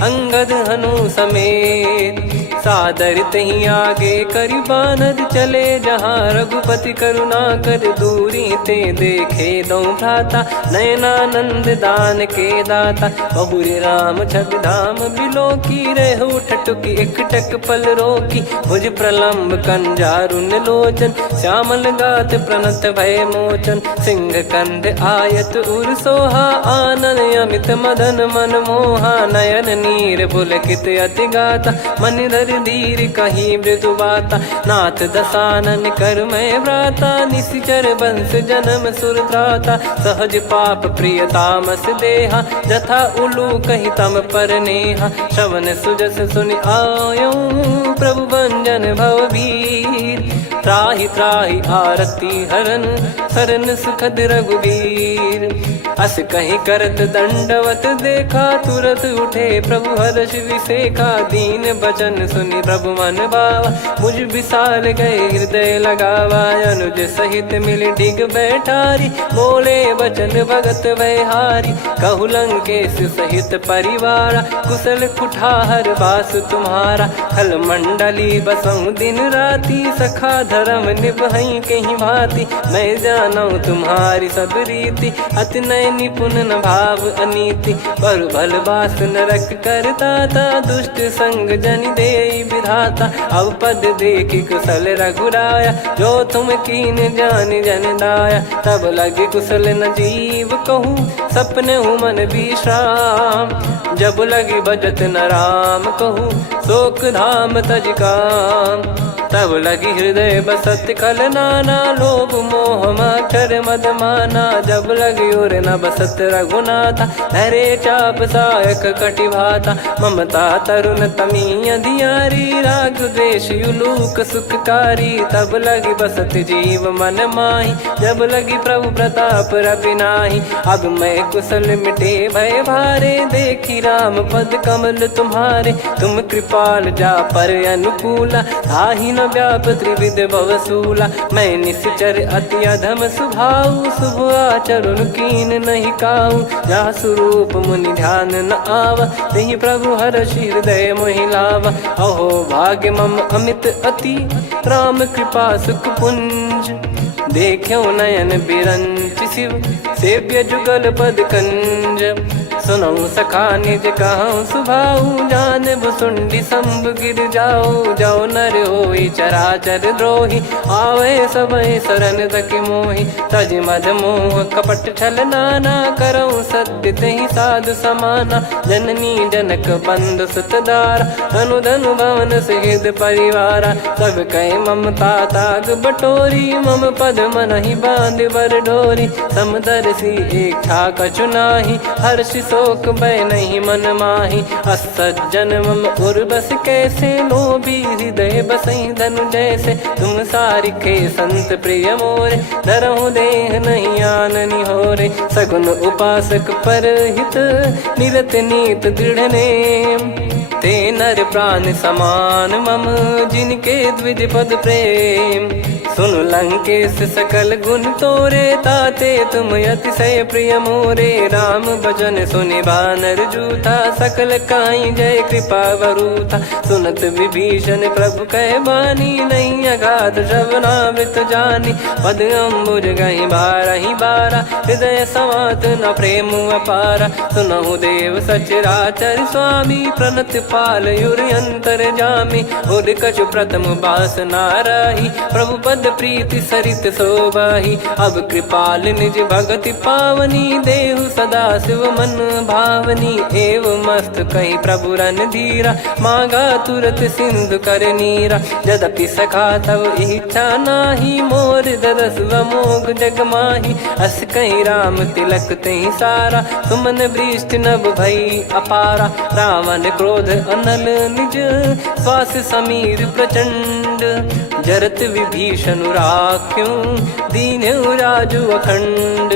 अंगद हनु समेत, सादर तही आगे करि बानर चले, जहाँ रघुपति करुणा कर दूरी ते देखे दो भ्राता, नयनानंद दान के दाता, बहुरी राम छग धाम बिलो की, रेहु ठटुकी एकटक पल रोकी, भुज प्रलम्ब कंजारुन लोचन, श्यामल गात प्रणत भय मोचन, सिंह कंद आयत उर सोहा, आनन अमित मदन मन मोहा, नयन नीर पुलकित अति गाता, मन धर धीर कहीं मृदु बाता, नाथ दसानन कर मैं व्राता, निशिचर वंश जन्म सुरत्राता, सहज पाप प्रिय तामस देहा, जथा उलू कही तम पर नेहा, श्रवण सुजस सुनि आयो, प्रभु भंजन भवबीर, त्राहि त्राहि आरती हरन, शरण सुखद रघुबीर, अस कहीं करत दंडवत देखा, तुरत उठे प्रभु हर्ष विसेखा, दीन बचन सुनि प्रभु मन भावा, मुझ विसार गए हृदय लगावा, अनुज सहित मिल डिग बैठारी, बोले बचन भगत वैहारी, कहु लंकेश सहित परिवारा, कुशल कुठार बास तुम्हारा, खल मंडली बसऊं दिन राती, सखा धर्म निभई कहीं भांति, मैं जानू तुम्हारी सब रीति, अति नय निपुण न भाव अनीति, पर भल बास नरक करताता, दुष्ट संग जन दे विधाता, अब पद देखि कुशल रघुराया, जो तुम कीन जान जन दाया, तब लगे कुशल न जीव कहूँ, सपने मन विश्राम, जब लगे भजत न राम कहूँ, शोक धाम तज काम, तब लगी हृदय बसत कल नाना, लोभ मोह मच्छर मद माना, जब लगी उर न बसत रघुनाथा, धरे चाप सायक कटि भाता, ममता तरुण तमी अधियारी, राग द्वेष युलूक सुखकारी, तब लगी बसत जीव मन माही, जब लगी प्रभु प्रताप रवि नाही, अब मैं कुशल मिटे भय भारे, देखी राम पद कमल तुम्हारे, तुम कृपाल जा पर अनुकूला, ताहि न व्याप त्रिविध भवसूला, मैं निश्चर अति अधम सुभाऊ, शुभ आचरण कीन नहीं काऊ, जा स्वरूप मुनि ध्यान न आवा, तहि प्रभु हर्षि हृदय मोहि लावा, अहो भाग्य मम अमित अति, राम कृपा सुख पुंज, देख्यो नयन बिरंच शिव, सेव्य जुगल पद कंज, सुनऊ सखा निज कहूँ सुभाऊ, जान भुसुंडी शंभ गिर जाओ, जाओ नर होई चराचर द्रोही, आवे सबय शरण तक मोहि, तज मद मोह कपट छल नाना, करऊँ सत्य तहि साधु समाना, जननी जनक बंधु सुतदारा, धनु धनु भवन सहित परिवारा, सब कहे ममता ताग बटोरी, मम पद मनहि बांध बर डोरी, समदर्शी इच्छा कछु नाही, हर्षि शोक भय नहीं मन माही, असज्जन मम उर्वश कैसे, लोभी हृदय बसई धनु जैसे, तुम सारिखे संत प्रिय मोरे, धरहु देह नहीं आननि होरे, सगुन उपासक पर हित, निरत नीत दृढ़ नेम, ते नर प्राण समान मम, जिनके द्विज पद प्रेम, सुन लंकेश सकल गुण तोरे, ताते तुम अतिशय प्रिय मोरे। राम भजन सुनि बानर जूथा, सकल काई जय कृपा वरूथा। सुनत विभीषण प्रभु कह बानी, नहीं अगाध श्रवणामृत जानी। पद अम्बुज गहि बारहि बारा, हृदय समात न प्रेम अपारा। सुनहु देव सचराचर स्वामी, प्रणत पाल युरि अंतर जामी। उर कछु प्रथम बास नाराही, प्रभु पद प्रीति सरित शोभाही। अब कृपाल निज भगति पावनी, देहु सदा शिव मन भावनी। एव मस्त कही प्रभु रन धीरा, मांगा तुरत सिंधु कर नीरा। यद्यपि सखा तब इच्छा नाही, मोर दरस मोग जग माही। अस कही राम तिलक तही सारा, सुमन वृष्टि नभ भई अपारा। रावण क्रोध अनल निज, श्वास समीर प्रचंड। जरत विभीषण राख्यों, दीन्हु राजु अखंड।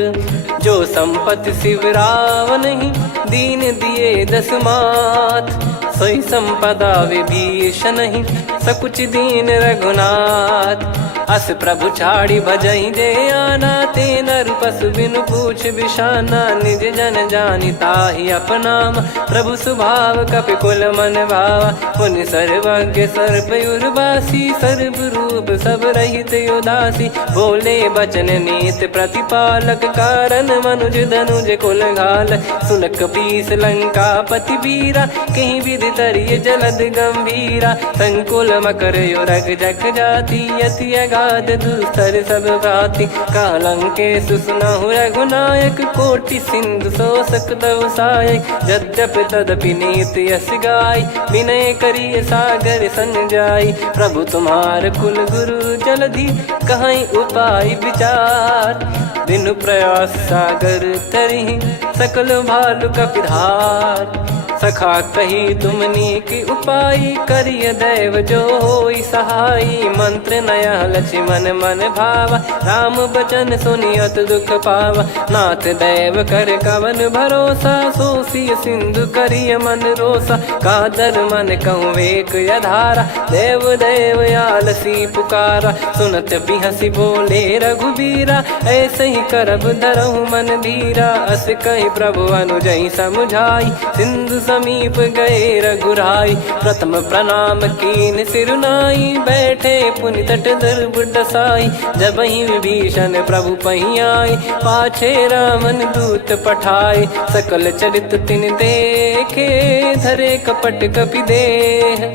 जो संपत्ति शिव रावण ही, दीन दिए दस मात। सोई संपदा विभीषण ही, सकुच दीन रघुनाथ। अस प्रभु छाड़ी भजहि जे आना, ते नर पशु बिनु पूछ बिशाना। निज जन जानि ताहि अपनाम, प्रभु स्वभाव कपि कुल मन भावा। मुनि सर्वज्ञ सर्वयुर्वासी, सर्व रूप सब रहित उदासी। बोले बचन नीत प्रतिपालक, कारण मनुज धनुज कुल घाल। सुन कपीस लंका पति बीरा, कहीं विधि तरिय जलद गंभीरा। संकुल मकर युरग जख जाति, यति अगाध दुस्तर सब भाति। कालंकेश सुनहु रघुनायक, कोटि सिंधु शोषक तव सहायक। यद्यपि तदपि नीति यस गाय, विनय करिय सागर सन जाई। प्रभु तुम्हार कुल गुरु जलधि, कहीं उपाय विचार। बिनु प्रयास सागर तरि, सकल भालु कपिधार। सखा कही तुमनी की उपाय, करिय दैव जो होई सहाई। मंत्र नया लक्ष्मण मन भावा, राम बचन सुनियत दुख पावा। नाथ दैव कर कवन भरोसा, सोसिय सिंधु करिय मन रोसा। कादर मन कहूँ एक यधारा, देव देव आलसी पुकारा। सुनत बिहसी बोले रघुबीरा, ऐसे ही करब धरहु मन धीरा। अस कही प्रभु अनुजई समुझाई, सिंधु समीप गए रघुराई। प्रथम प्रणाम कीन सिरुनाई, बैठे पुनि तट दर्भ डसाई। जब ही विभीषण प्रभु पही आए, पाछे रावण दूत पठाए। सकल चरित तिन देखे, धरे कपट कपि देह।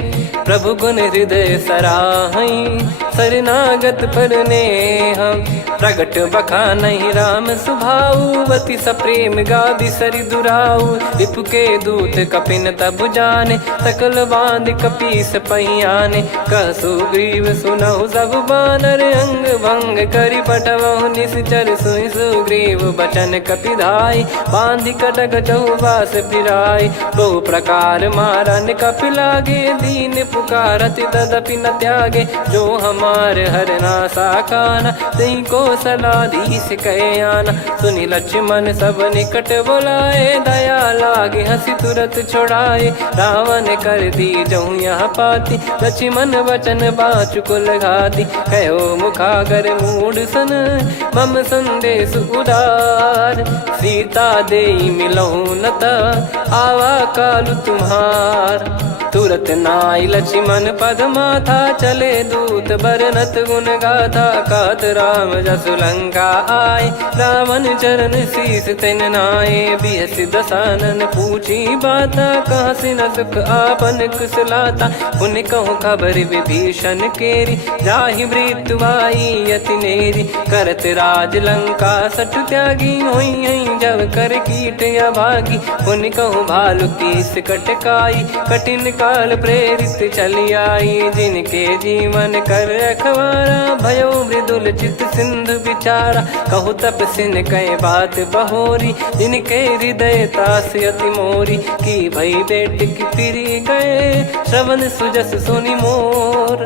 प्रभु गुण हृदय सराहई, शरणागत पर नेह। प्रगट बखानहि राम सुभाऊ, अति सप्रेम गादि सरि दुराऊ। रिपु के दूत कपिन तब जाने, सकल बांध कपीस पहियाने। कह सुग्रीव सुनहु सब बानर, अंग भंग करि पटवहु निश्चर। सुनि सुग्रीव बचन कपिधाई, बांधि कटक चौबास फिराई। बहु प्रकार मारन कपि लागे, दीन पुकारत तदपि न त्यागे। जो हमार हरना साकाना, तही को सलाधीश कहे आना। सुनि लक्ष्मण सब निकट बुलाए, दया लागे हंसी तुरत छुड़ाए। रावण कर दी जहु यह पाती, लक्ष्मण वचन बाचु कुल घाती। कहो मुखागर मूढ़ सन, मम संदेश उदार। सीता देई मिलहु नता, आवा कालु तुम्हार। तुरत नाई लक्ष्मण पद माथा, चले दूत बरनत गुण गाथा। कहत राम जसु लंका आए, रावण चरण शीस तिन नाये। बिहस दसानन पूछी बाता, कहाँ से न सुख आपन कुशलाता। पुन कहूँ खबर विभीषण केरी, जाहि मृत्यु आई यति नेरी। करत राज लंका सठ त्यागी, होई जब कर कीट अभागी। पुन कहूँ भालु कीस कटकाई, कठिन काल प्रेरित चली आई। जिनके जीवन कर रखवारा, भयो मृदुल चित सिंधु विचारा। कहु तपसिन कह बात बहोरी, जिनके हृदय तास अति मोरी। की भई बेट की फिरी गए, श्रवण सुजस सुनि मोर।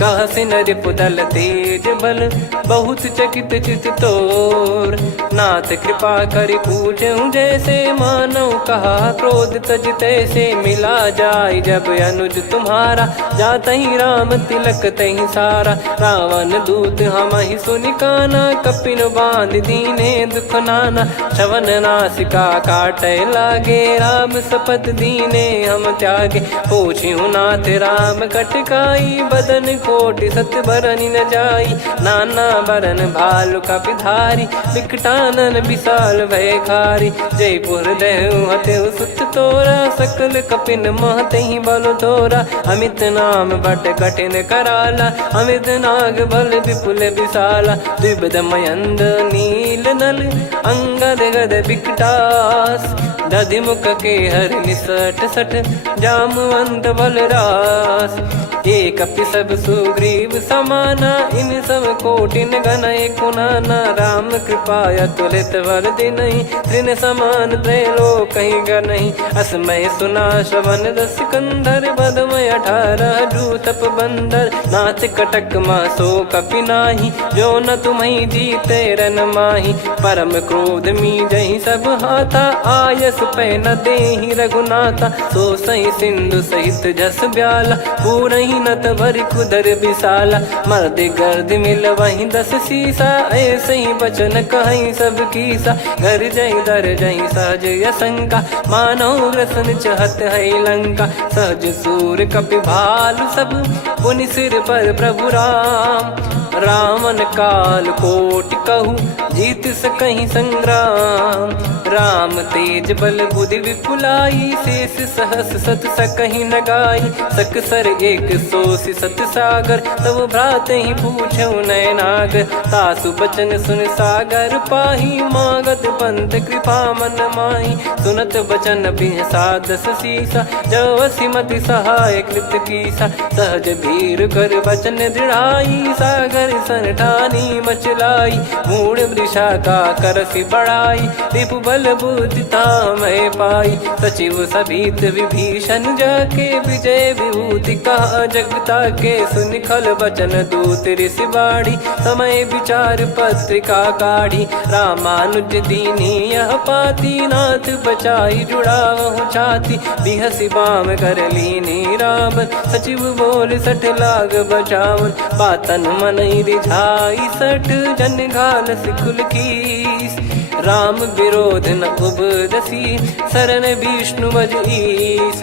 कहसि नरिपुदल तेज बल बहुत चकित चित तोर। नाथ कृपा करि पूछऊं जैसे मानव कहा क्रोध तज तैसे। मिला जाय जब अनुज तुम्हारा जातहि राम तिलक तहि सारा। रावण दूत हमहि सुनि काना कपिन बांध दीने दुख नाना। श्रवण नासिका काटे लागे राम सपत दीने हम त्यागे। पूछिहु नाथ राम कटकाई बदन कोटि सत बरनि न जाई। नाना बरन भालु कपिधारी विकटानन विशाल भयखारी। जयपुर देहु हतेउ सुत तोरा सकल कपिन महतहि बल तोरा। अमित नाम बट कठिन कराला अमित नाग बल विपुल विशाला। द्विविध मयंद नील नल अंगद गद विकटास। दधिमुख के हर निसठ सठ जामवंत बलरास। एक कपि सब सुग्रीव समाना इन सब कोटिन गणय कुनाना। राम कृपा अतुलित बल दिनहि तृण समान त्रैलोक कहीं गनहि। असमय सुना श्रवण रस कंधर बदमय 18 जूतप बंदर। नाथ कटक मासो कपि नाही जो न तुम्हि जीते रन माही। परम क्रोध मी जहि सब हाथा आयस पै न देहि रघुनाथा। सो सही सिंधु सहित जस ब्याला पूरहि नत भरि कुदर विशाला। मर्द गर्द मिल वही 10 सीसा ऐसे ही बचन कहीं सब कीसा। घर जय दर जय सहज यसंका मानो ग्रसन चहत है लंका। सहज सूर कपि भालु सब पुनि सिर पर प्रभु राम। रावण काल कोटि कहु जीत सकहि संग्राम। राम तेज बल बुद्धि विपुलाई शेष सहस सत सकहि न गाई। सकसर एक सोसि सत सागर तब भ्रात ही पूछऊ नयनागर। तासु बचन सुन सागर पाही मागत पंथ कृपा मन माही। सुनत बचन बिहसा 10 सीसा जवसि मति सहाय कृत कीसा। सहज भीर कर बचन दृढ़ाई सागर सन ठानी मचलाई। मूढ़ वृषा का करसि बढ़ाई रिपु बल बुद्धि तामय पाई। सचिव सभीत विभीषण जाके विजय विभूति कहा जगता के। सुनि खल बचन दूत ऋषि बाड़ी समय विचार पत्रिका काढ़ी। रामानुज दीनी यह पाती नाथ बचाई जुड़ावहु छाती। बिहसि बाम कर लीनी रावण सचिव बोल सठ लाग बचावन। बातन मनहि रिझाई सठ जन घाल सिकुल कीस। राम विरोध न उपदसी शरण विष्णु मज ईस।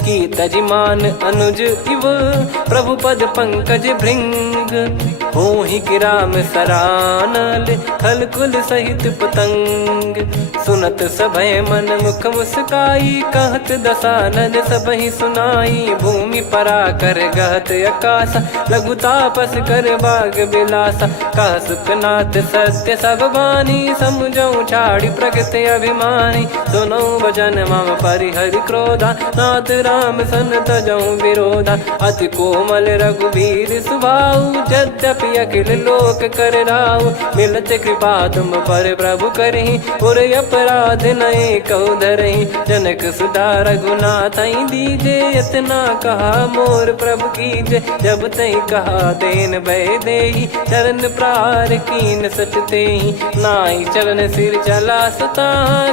की तजिमान अनुज इव प्रभु पद पंकज भृंग। होहि कि राम सरानल खल कुल सहित पतंग। सुनत सभय मन मुख मुस्काई कहत दसानन सबहि सुनाई। भूमि परा कर गहत आकाशा लघु तापस कर बाग बिलासा। कह सुखनाथ सत्य सब बानी समझौ छाड़ी प्रकृति अभिमानी। सुनो वचन मम परिहरि क्रोधा नाथ राम सन तजौ विरोधा। अति कोमल रघुवीर सुभाऊ यद्यपि अखिल लोक कर राव। मिलत कृपा तुम पर प्रभु करहि पुर अपराध नए कहु धरहि। जनक सुधा रघुनाथ दीजे इतना कहा मोर प्रभु कीजे। जब तई कहा देन भय देहि चरण प्रार कीन सटतेहि। नाई चरण सिर चला सता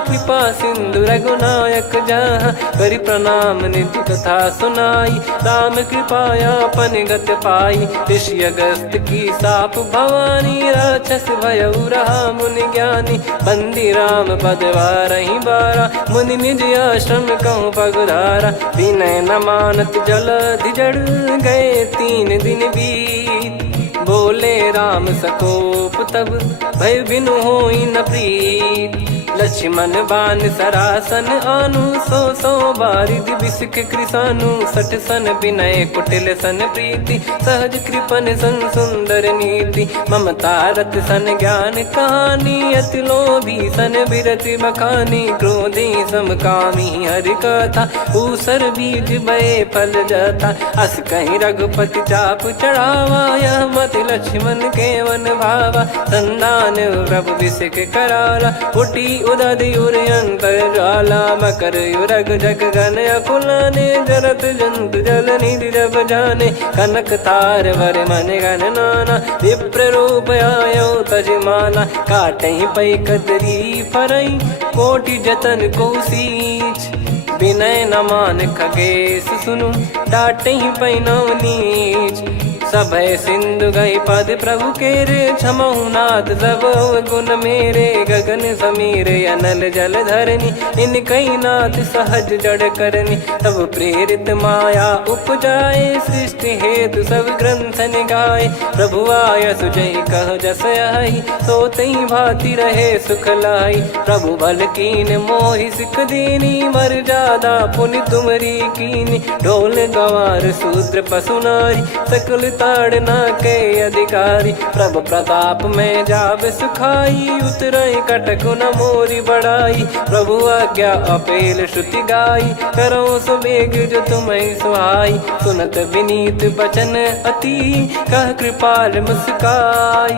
कृपा सिंधु रघुनायक जहाँ। करि प्रणाम निधि कथा सुनाई राम कृपाया पन गत पाई। ऋषि अगस्त की साप भवानी राक्षस भयउ रहा मुनि ज्ञानी। बंदी राम पदवारहि बारा मुनि निज आश्रम कहूँ पगुधारा। विनय न मानत जलधि जड़ गए 3 दिन बीत। बोले राम सकोप तब भय बिनु होई न प्रीत। लक्ष्मण बान सरासन आनु 100 बारिद बिसक कृसानु। 60 सन विनय कुटिल सन प्रीति सहज कृपन सन सुंदर नीति। ममता रत सन ज्ञान कहानी अति लोभी सन बिरति बखानी। क्रोधी समकामी हरि कथा ऊसर बीज भय फल जथा। अस कहीं रघुपति चाप चढ़ावा यह मति लक्ष्मण के वन भावा। संदान प्रभु बिसक कराला उठी उदधि उर अंतर ज्वाला मकर युरग जग गन अकुलाने जरत जंतु जल निधि जब जाने कनक तार वर मन गण नाना विप्र रूप आयो तजमाना काटे पै कदरी फरई कोटि जतन को सींच विनय न मान खगेश सुनु डाटे ही पैनव नीच सभय सिंधु गई पद प्रभु केरे क्षमहु नाथ सब गुण मेरे गगन समीर अनल जल धरनी इन कई नाथ सहज जड़ करनी तब प्रेरित माया उपजाए सृष्टि हेतु सब ग्रंथ निगाए प्रभु आय सुजय कह जस आई सो तई भांति रहे सुख लाई प्रभु बल कीन मोहि सिख दीनी मर जादा पुनि तुमरी कीनी ढोल गवार शूद्र पशु नारी सकल ताड़ना के अधिकारी प्रभु प्रताप में जाब सुखाई उतरई कटक न मोरी बढ़ाई प्रभु आज्ञा अपेल श्रुति गाई करो सुबेग जो तुम्हें सुहाई सुनत विनीत बचन अति कह कृपाल मुस्काई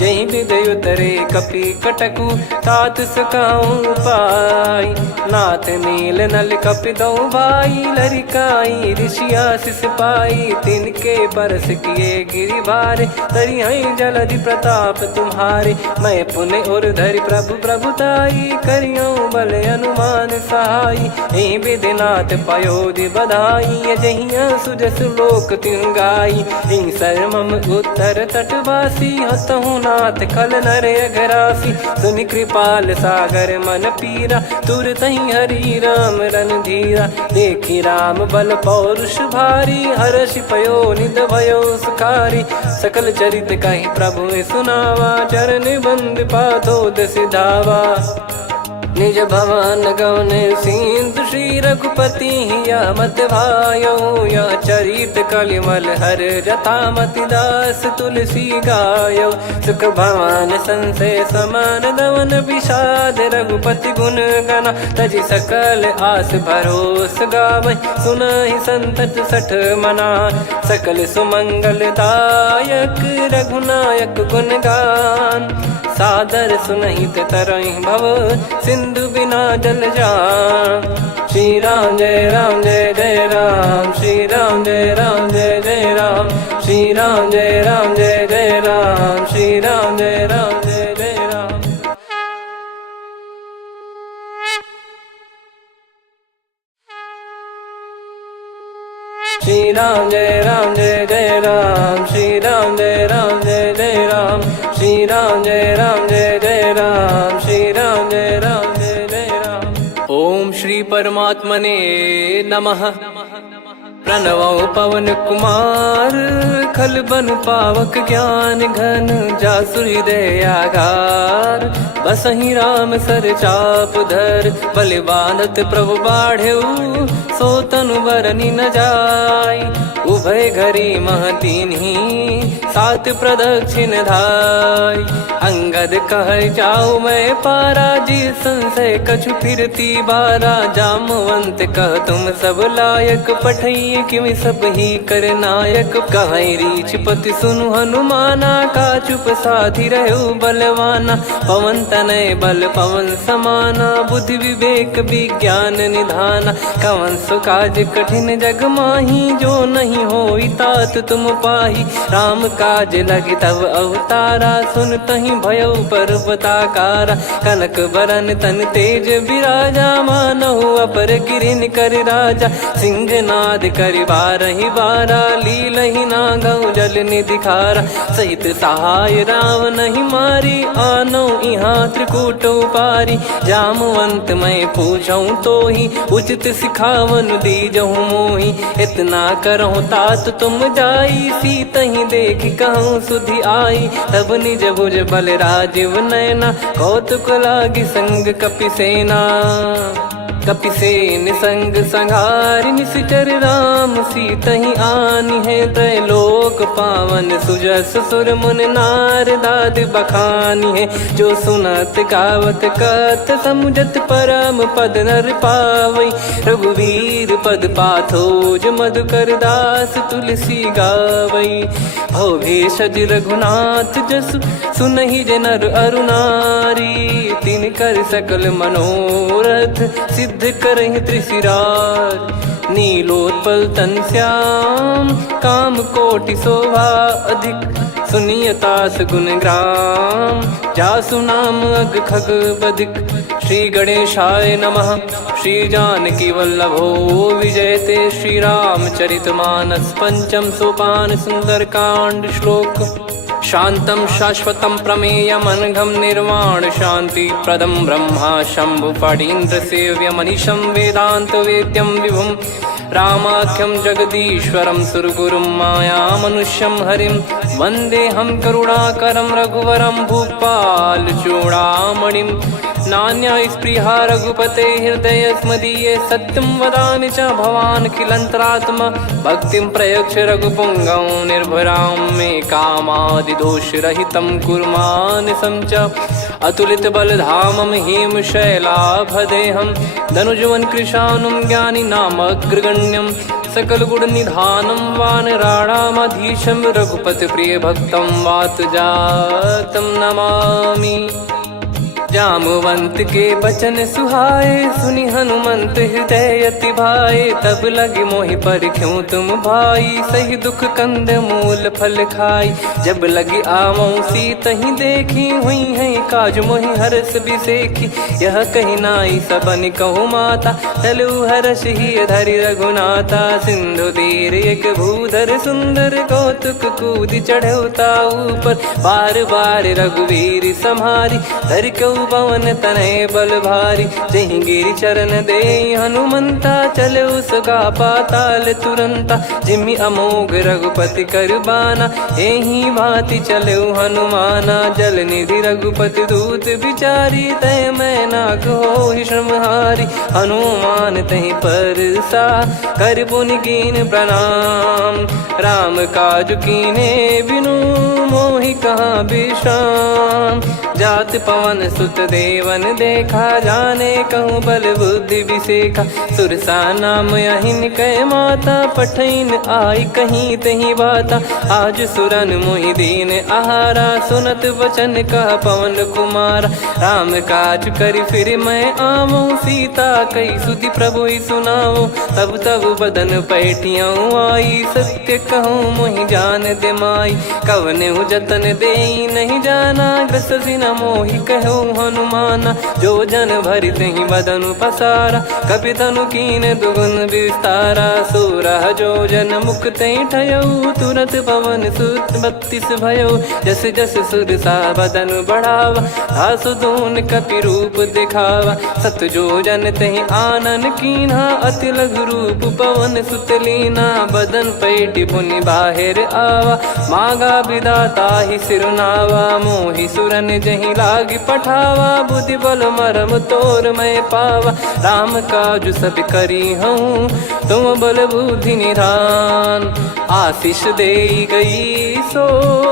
जही विद उतरे कपि कटकु तात सकाऊं पाई नाथ नील नल कपि दो भाई लरिकाई ऋषि आशीष पाई तिनके परस किए गिरि भारे तरी हई जलधि प्रताप तुम्हारे मैं पुण्य और धरि प्रभु प्रभुताई करियो बल अनुमान सहाई यही विधिनाथ पयोधि बधाई जहिया सुजस लोक तिन गाई यही सरमम उत्तर तटवासी हतहु नाथ खल नर अघरासी सुनि कृपाल सागर मन पीरा तुरत ही हरि राम रन धीरा देखी राम बल पौरुष भारी हर्ष पयो निध भयो सुखारी सकल चरित कहीं प्रभु सुनावा चरण बंद पाथोद सिधावा निज भवन गौन सिंधु श्री रघुपति या मत भायो या चरित कलिमल हर जता मति दास तुलसी गायो सुख भवन संशय समान दवन विषाद रघुपति गुण गना तजि सकल आस भरोस गावै सुनहि संतत सठ मना सकल सुमंगल दायक रघुनायक गुण गान सादर सुनहित तरहि भव सिंधु बिना जल जान श्री राम जय राम श्री राम जय जय राम श्री राम जय जय राम श्री राम जय जय राम श्री राम जय जय राम श्री राम जय जय राम श्री राम जय जय राम श्री राम जय जय राम। ओम श्री परमात्मने नमः। प्रणवो पवन कुमार खल बन पावक ज्ञान घन जासु हृदय आगार बसहि राम सर चाप धर बलि बांधत प्रभु बाढ़ेऊ सो तनु बरनि न जाय उभय घरी महतीन्ही सात प्रदक्षिण धाय अंगद कह जाऊ मैं पारा जी संशय कछु फिरती बारा जामवंत कह तुम सब लायक पठई किमि सब ही कर नायक कह रीछ पति सुनु हनुमाना का चुप साधि रहु बलवाना पवन तनय बल पवन समाना बुद्धि विवेक विज्ञान निधाना कवन सो काज कठिन जग माही जो नहीं होई तात तुम पाही राम काज लगी तब अवतारा सुन तहि भयो पर्वताकारा कनक बरन तन तेज विराजा मानहु अपर गिरिन कर राजा सिंहनाद करि बारहि बारा लीलहि नागौ जल निधि खारा सहित सहाय राम नहीं मारी आनो इहाँ त्रिकूट उपारी जामवंत मैं पूछऊं तो ही उचित सिखावन दीजहु मोही इतना करहु तात तुम जाई सीतहि देख कहूँ सुधि आई तब निज भुज बल राजीव नैना कौतुक लागी संग कपि सेना कपि से निसंग संहारि निश्चर राम सीतहि आनी है। त्रैलोक पावन सुजस सुर मुन नार दाद बखानी है। जो सुनत गावत कथ समुझत परम पद नर पावई। रघुवीर पद पाथोज मधुकर दास तुलसी गावई। भव भेषज रघुनाथ जसु सुनहि जे नर अरु नारी। तिन कर सकल मनोरथ सिद्ध करहि त्रिशिरार। नीलोत्पल तन श्याम काम कोटि शोभा अधिक। सुनियतास गुण ग्राम जासु नाम अग खग बधिक। श्री गणेशाय नमः। श्री जानकी वल्लभो विजयते। श्री रामचरित मानस पंचम सोपान सुंदरकांड श्लोक। शांतं शाश्वतं प्रमेयमनघं निर्वाण शांति प्रदं ब्रह्मा शंभु फणीन्द्र सेव्य मनीषं वेदांत वेद्यं विभुं। रामाख्यं जगदीश्वरं सुरगुरुं माया मनुष्यं हरिं। वन्देऽहं करुणाकरं रघुवरं भूपाल चूडामणिं। नान्या स्पृहा रघुपते हृदय स्मदीये। सत्यं वदामि च भवान् खिलन्तरात्मा। भक्तिं प्रयच्छ रघुपुङ्गं निर्भरां मे कामादिदोषरहितं कुर्मानिसं च। अतुलित बलधामं हेमशैलाभदेहं। धनुजवन कृशानुं ज्ञानी नामग्रगण्यं। सकल गुण निधानं वानराणामधीशं। रघुपति प्रिय भक्तं वात जातं नमामि। जामवंत के बचन सुहाए सुनि हनुमंत हृदय अति भाए। तब लगे मोहि परख्यूं तुम भाई सही दुख कंद मूल फल खाई। जब लगे आवऊं सीतहि देखी हुई है काज मोहि हरस बिसेखी। यह कही नाई सबन कहु माता चलु हरष ही धरि रघुनाथा। सिंधु तीर एक भूधर सुंदर कौतुक कूद चढ़ौता ऊपर। बार बार रघुवीर सम्हारी धरि कऊ पवन तनय बल भारी। जहि गिरि चरण दे हनुमंता चले उसका पाताल तुरंता। जिमि अमोघ रघुपति कर बाना एहि भांति चले हनुमाना। जल निधि रघुपति दूत बिचारी तय मैं नाग होहि श्रमहारी। हनुमान तहि परसा कर पुनि कीन प्रणाम। राम काज कीने बिनु मोहि कहाँ विश्राम। जात पवन सुत देवन देखा जाने कहूँ बल बुद्धि विसेखा। सुरसा नाम अहिन कै माता पठैन आई कहीं तही बाता। आज सुरन मोहि दीन आहारा सुनत वचन कह पवन कुमारा। राम काज करि फिर मैं आवऊं सीता कई सुधि प्रभु सुनाओ। तब तब बदन पैठियाँ आई सत्य कहूँ मोहि जान दे माई। कवने जतन दे नहीं जाना ग्रसि न मोहि कहो हनुमाना। जो जन भरि तहि बदनु पसारा कपि तनु कीन दुगुन विस्तारा। सोरह जो जन मुख तहि ठयऊ तुरत पवन सुत 32 भयऊ। जस जस सुरसा बदनु बढ़ावा धासु दून कपि रूप दिखावा। सत जो जन तहि आनन कीन्हा अति लघु रूप पवन सुत लीना। बदन पैटि पुनि बाहिर आवा मागा विधाता ही सिरुनावा। मोहि सुरन जहि लागी पठावा बुद्धि बल मरम तोर मैं पावा। राम काजु सब करी हूँ तुम बल बुद्धि निधान। आशीष दे गई सो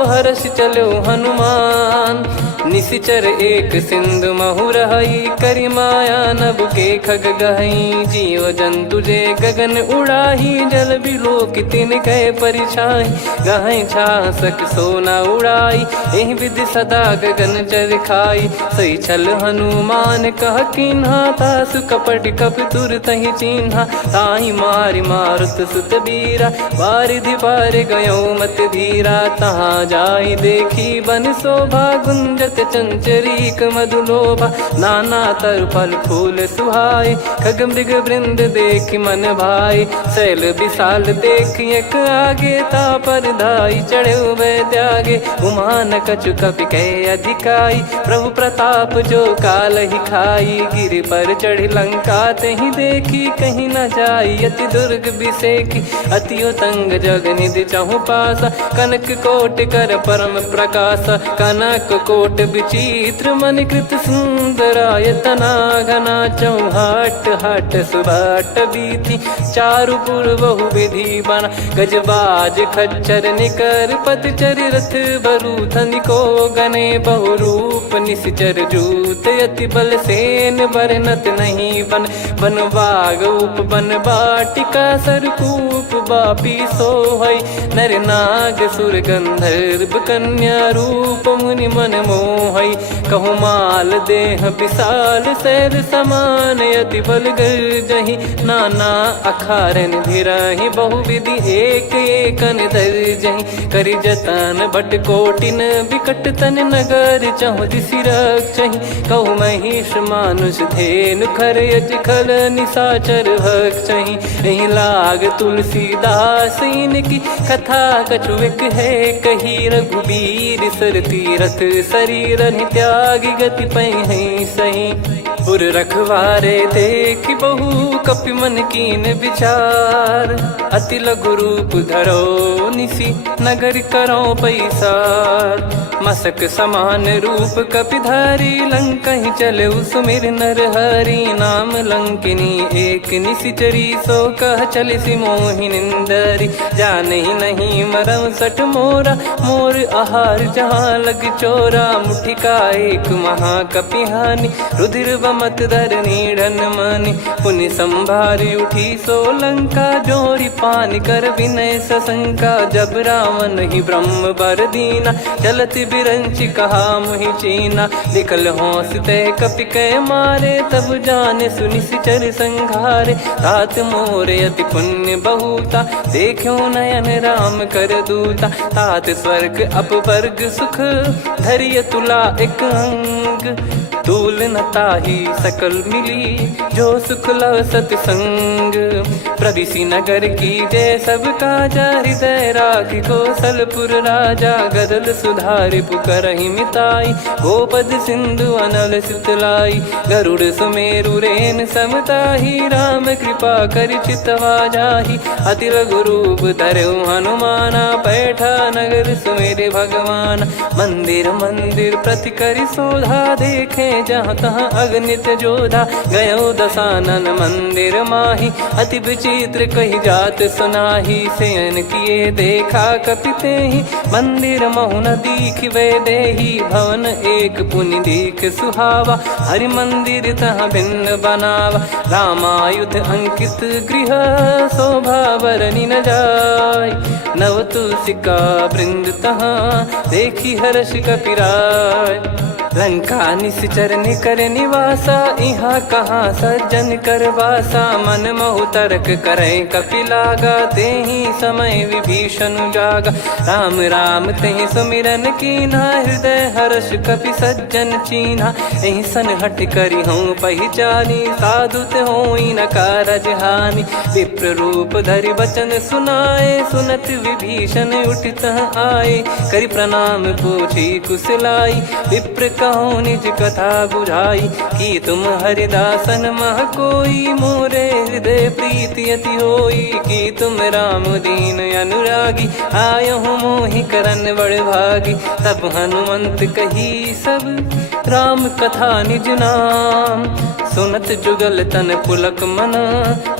हर्ष चलो हनुमान। निशिचर एक सिंधु महु रहई करि माया नभ के खग गहई। जीव जंतु जे गगन उड़ाही जल बिलो तिन कह परिछाई। गहई छासक सोना उड़ाई एहि विधि सदा गगन चर खाई। सही छल हनुमान कह किन्हा तासु कपट कप तुर तहि चिन्हा। ताहि मारि मारुत सुत बीरा वारिधि पार गयो मत धीरा। तहाँ जाई देखी बन शोभा गुंजत चंचरीक मधुलोभा। नाना तर फल फूल सुहाए खग मृग वृंद देख मन भाई। शैल विशाल देख एक आगे ता पर धाई चढ़े वै त्यागे। उमान कछु कपि कह अधिकारी गाई, प्रभु प्रताप जो काल ही खाई। गिर पर चढ़ी लंका ते ही देखी, कहीं न जाई अति दुर्ग बिसेखी। अति उतंग जग निधि चहु पासा, कनक कोट कर परम प्रकाश। कनक कोट विचित्र मनि कृत सुंदरायतना घना। चौहाट हाट सुबाट बीथी, चारु पुर बहु विधि बना। गजबाज खच्चर निकर पतचर रथ बरु धनिको गने। बहु रूप निश्चर जूत अति बल सेन बरनत नहीं बन। बन बाग उप बन बाटिका सरकूप बापी सोहई। नर नाग सुर गंधर्व कन्या रूप मुनि मन मोहई। कहु माल देह विशाल शैल समान, अति बल गर्जहि नाना अखारन भिरहि। बहु विधि एक एकन दर्जहि, करि जतन भट कोटिन विकट तन नगर। चहु दिसि रक्षहि, कहु महिष मानुष धेनु खर यज खल निशाचर भक्षहि। एहि लाग तुलसीदास इनकी कथा कछुक है कही। रघुबीर सर तीरथ शरीर त्यागी, गति पै सही। पुर रखवारे देखि बहु कपि मन कीन विचार। अति लघु रूप धरो निसि नगर करो पैसार। मसक समान रूप कपिधारी, लंकहि चले सुमिर नर हरि। नाम लंकिनी एक निशिचरी, सो कह चलिसि मोहि निंदरी। जानहि नहीं मरम सठ मोरा, मोर आहार जहाँ लग चोरा। मुठिका एक महाकपिहानि, रुधिर बमत धरनी ढन मानि। पुनि संभारी उठी सो लंका, जोरी पान कर विनय सशंका। जब रावण ही ब्रह्म बर दीना, चलति बिरंचि कहा मुहि चीना। निकल होंस तय कपि कै मारे, तब जाने सुनिश्चर संघारे। तात मोर अति पुण्य बहुता, देखो नयन राम कर दूता। तात स्वर्ग अपवर्ग सुख, धैर्य तुला एक अंग। तूल न ताहि सकल मिली, जो सुख लव सतसंग। प्रविशि नगर की जय सब काजा, हृदय राखि कौशलपुर राजा। गदल सुधारि पुकारहि मिताई, गोपद सिंधु अनल सितलाई। गरुड़ सुमेरु रेन समताहि, राम कृपा करि चितवा जाहि। अति लघु रूप धरऊ हनुमाना, पैठा नगर सुमेरे भगवान। मंदिर मंदिर प्रति करि शोधा, देखे जहाँ तहाँ अगणित जोधा। गयो दशानन मंदिर माही, अति विचित्र कही जात सुनाही। शयन किए देखा कपिते ही, मंदिर महु न दीख वे देही। भवन एक पुनि दीख सुहावा, हरि मंदिर तहाँ भिन्न बनावा। रामायुध अंकित गृह, शोभा बरनि न जाय। नव तुलसिका वृंद तहाँ, देखी हर्ष कपिराय। लंका निश्चर निकर निवासा, इहाँ कहाँ सज्जन कर वासा। मन महु तर्क करें कपिलागा, तेहि समय विभीषण जागा। राम राम तेहि सुमिरन कीन्हा, हृदय हर्ष कपि सज्जन चीन्हा। एहि सन हट करि हूँ पहिचानी, साधु ते होई न कारज हानि। विप्र रूप धरि बचन सुनाए, सुनत विभीषण उठित आए। करि प्रणाम पूछी कुशलाई, विप्र कहो निज कथा बुझाई। कि तुम हरिदासन मह कोई, मोरे हृदय प्रीति अति होई। कि तुम राम दीन अनुरागी, आयहु मोहि करन बड़ भागी। तब हनुमंत कही सब राम कथा निज नाम। सुनत जुगल तन पुलक मना,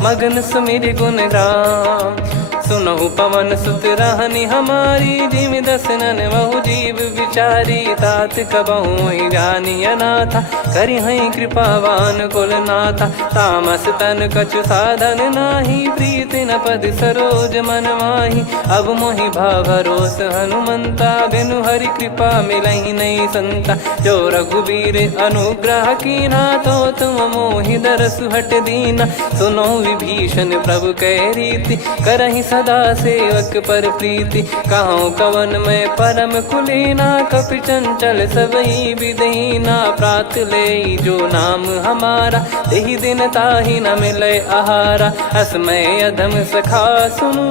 मगन सुमिर गुण राम। सुनहु पवन सुत रहनि हमारी, जिमि दसनन बहु जीव विचारी। तात कबहुँ जानिय नाथा, करिहै कृपावान कुल नाथा। तामस तन कछु साधन नाही, प्रीति न पद सरोज मन माही। अब मोहि भरोस हनुमंता, बिनु हरि कृपा मिलहि नहीं संता। जो रघुबीर अनुग्रह कीन्हा, तो तुम मोहि दरसु हट दीना। सुनो विभीषण प्रभु कै रीति, करहि सदा सेवक पर प्रीति, कहूँ कवन में परम कुलीना, कपि चंचल सबई विदहीना, प्रात ले जो नाम हमारा, यही दिन ताहि न मिले आहारा, असमय अधम सखा सुनु,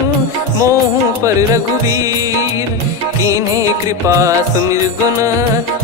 मोहु पर रघुवीर, कीन्हे कृपा सुमिर गुण,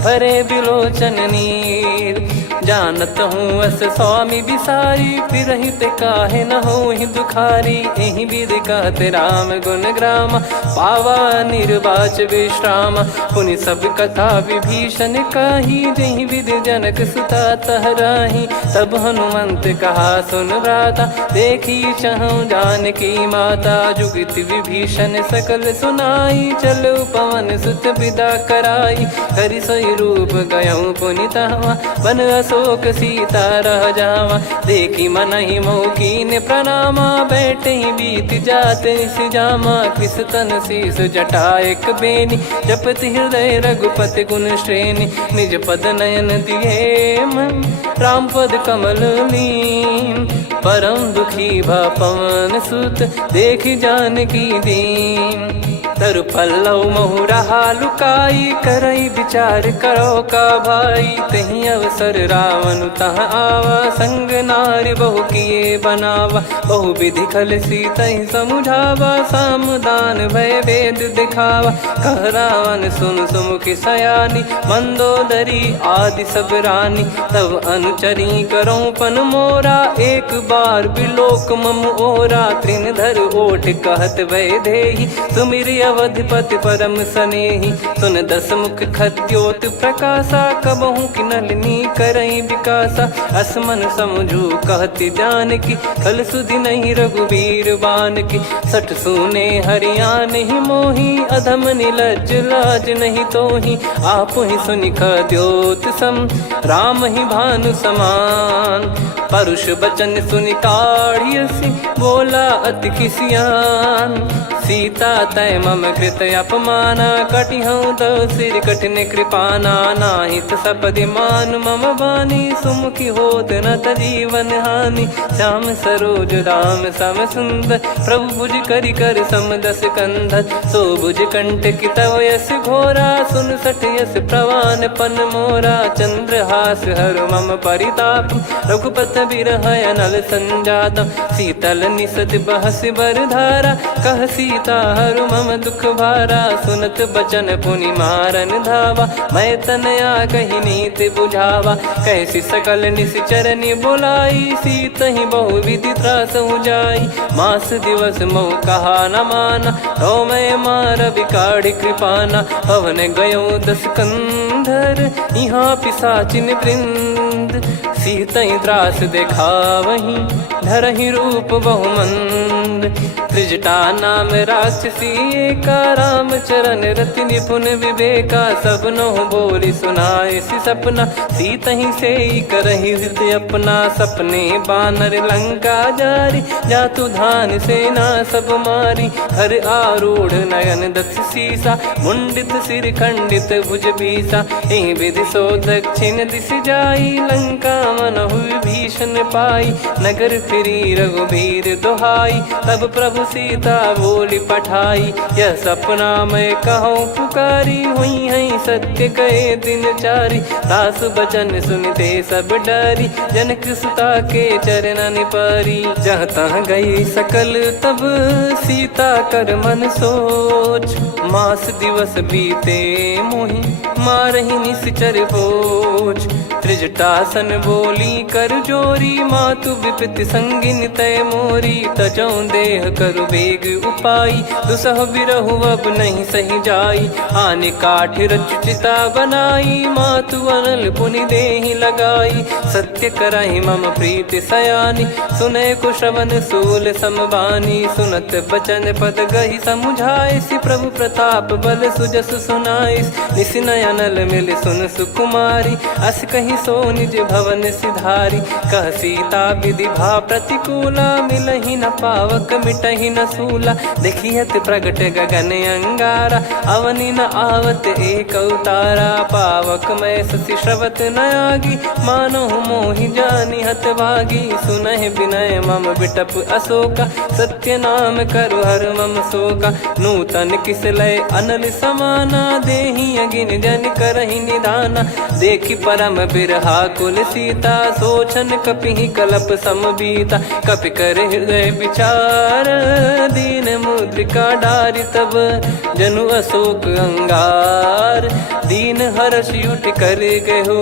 भरे बिलोचन नीर, जानत हूँ अस स्वामी बिसारी, फिरहित काहे न होहि दुखारी, एहि विधि कहते राम गुण ग्राम, पावा निर्वाच विश्राम, पुनि सब कथा विभीषण काही, जहि विधि जनक सुता तहराही, तब हनुमंत कहा सुन भ्राता, देखी चहु जानकी माता, जुगित विभीषण सकल सुनाई, चलो पवन सुत विदा कराई, हरि सोई रूप गयऊँ पुनि तहवा, बन अशोक सीता रह जावा, देखी मनहि मौकीन प्रणामा, बैठे ही बीत जात निस जामा, किस तन शीस जटा एक बेनी, जपति हृदय रघुपति गुण श्रेणी, निज पद नयन दिए मन, राम पद कमल लीन, परम दुखी भा पवन सुत, देखि जानकी दीन, तरु पल्लव महु रहा लुकाई, करई विचार करो का भाई, तही अवसर रावण तह आवा, संग नारी बहु किए बनावा, बहु विधि खल सीतहि समुझावा, सामदान भय वेद दिखावा, कह रावण सुन सुमुखि सयानी, मंदोदरी आदि सब रानी, तब अनुचरी करो पन मोरा, एक बार बिलोक मम ओरा, त्रिन धर ओठ कहत भय देहि, सुमिर अवधिपति परम सनेहि, सुन दस मुख खद्योत प्रकाशा, कबहु कि नलिनी करई विकासा, असमन समझू कहति जानकी, कल सुधि नहीं रघुबीर बान की, सठ सुने हरियान ही मोही, अधम निलज लाज नहीं तोही, आप ही सुनि खद्योत सम, राम ही भानु समान, परुष बचन सुनि काढ़ियसि, बोला अति किसियान, सीता तय मम कृत अपमाना, कटिहऊँ तो सिर कठिन कृपाना, नाहित सपदि मान मम बानी, सुमुखी होत न जीवन हानि, श्याम सरोज राम सम सुंदर, प्रभु भुज करि कर समदस कंधर, सो भुज कंठ की तव यस घोरा, सुन सठ यस प्रवान पन मोरा, चंद्रहास हर मम परिताप, रघुपत बिरह अनल संजातम, शीतल निसत बहस बर धारा, कह सीता हरु मम दुख भारा, सुनत बचन पुनि मारन धावा, मैं तनया कही नीति बुझावा, कैसी सकल निश्चरनि बुलाई, सीतहि बहु विधि त्रास जाई, मास दिवस मोह कहा न माना, तो मैं मार बिकाढ़ कृपाना, पवन गयो दस कंधर, यहाँ पिशाचिन वृंद, सीतहि त्रास देखावहीं, धरहि रूप बहुमंद, त्रिजटा नाम राक्षसी एका, राम चरण रति निपुण विवेका, सबनो बोली सुनाए सि सपना, सीतहि से करहि हृदय अपना, सपने बानर लंका जारी, जातु धान सेना सब मारी, हर आरूढ़ नयन दस सीसा, मुंडित सिर खंडित भुज बीसा, एहि विधि सो दक्षिण दिश जाई, लंका मनहु विभीषण पाई, नगर फिरी रघुबीर दुहाई, तब प्रभु सीता बोली पठाई, यह सपना मैं कहूँ पुकारी, हुई है सत्य कहे दिन चारी, दास बचन सुनते सब डरी, जनक सुता के चरण पारी, जहाँ तहाँ गई सकल तब सीता कर मन सोच, मास दिवस बीते मोहि मारहि निश्चर बोझ, त्रिजटासन बोली कर जोरी, मातु विपति संगिन तय मोरी, तजौ देह करु बेग उपाई, दुसह बिरहु अब नहीं सही जाई, आने काठ रचिता बनाई, मातु अनल पुनि देहि लगाई, सत्य कराई मम प्रीति सयानी, सुने को श्रवण सूल समबानी, सुनत बचन पद गहि समुझाए, सि प्रभु प्रताप बल सुजस सुनाइस, निस नयनल मिल सुन सुकुमारी, अस कहि नहीं सो निज भवन सिधारी। कह सीता विधि भा प्रतिकूला, मिलहि न पावक मिटहि न सूला। देखियत प्रगट गगन अंगारा, अवनि न आवत एक अवतारा। पावक मैं शशि श्रवत न आगी, मानो मोहि जानि हत भागी। सुनहि विनय मम बिटप अशोका, सत्य नाम करु हर मम शोका। नूतन किस लय अनल समाना, देहि अगिन जन करहि निधाना। देखि परम बिरहा कुल सीता, सोचन कपिहि कलप समबीता। कपि कर हृदय विचार, दीन मुद्रिका डारि तब जनु अशोक अंगार। दीन हर्ष उठ कर गहु,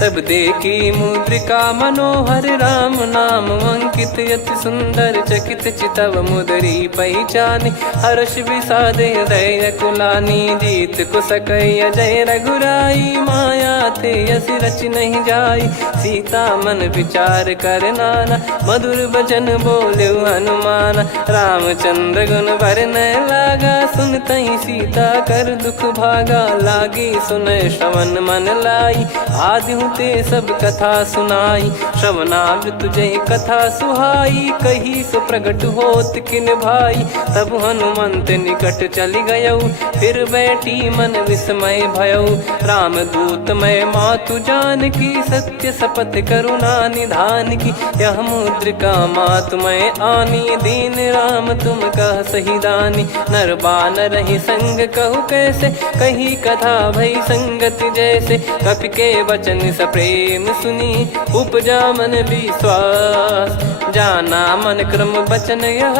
तब देखी मुद्रिका मनोहर। राम नाम अंकित अति सुंदर, चकित चितव मुदरी पहचानी। हर्ष विषाद हृदय कुलानी, जीत को सकय जय रघुराई। माया थे यस रच नहीं जाई, सीता मन विचार कर नाना। मधुर बचन बोले हनुमान, रामचंद्र गुण बरनय लागा। सुनतहि सीता कर दुख भागा, लागी सुनय श्रवण मन लाई। आदि ते सब कथा सुनाई, श्रवणामृत जय कथा सुहाई। कही सो प्रगट होत किन भाई, तब हनुमंत निकट चली गयौ। फिर बैठी मन विस्मय भयौ, राम दूत मैं मातु जानकी। सत्य शपथ करुणा निधान की, यह मुद्रिका मातु मैं आनी। दीन राम तुम कह सही दानी, नर बानर ही संग कहु कैसे। कही कथा भई संगति जैसे, कपि के वचन सप्रेम सुनी। उपजा मन विश्वास, जाना मन क्रम बचन यह।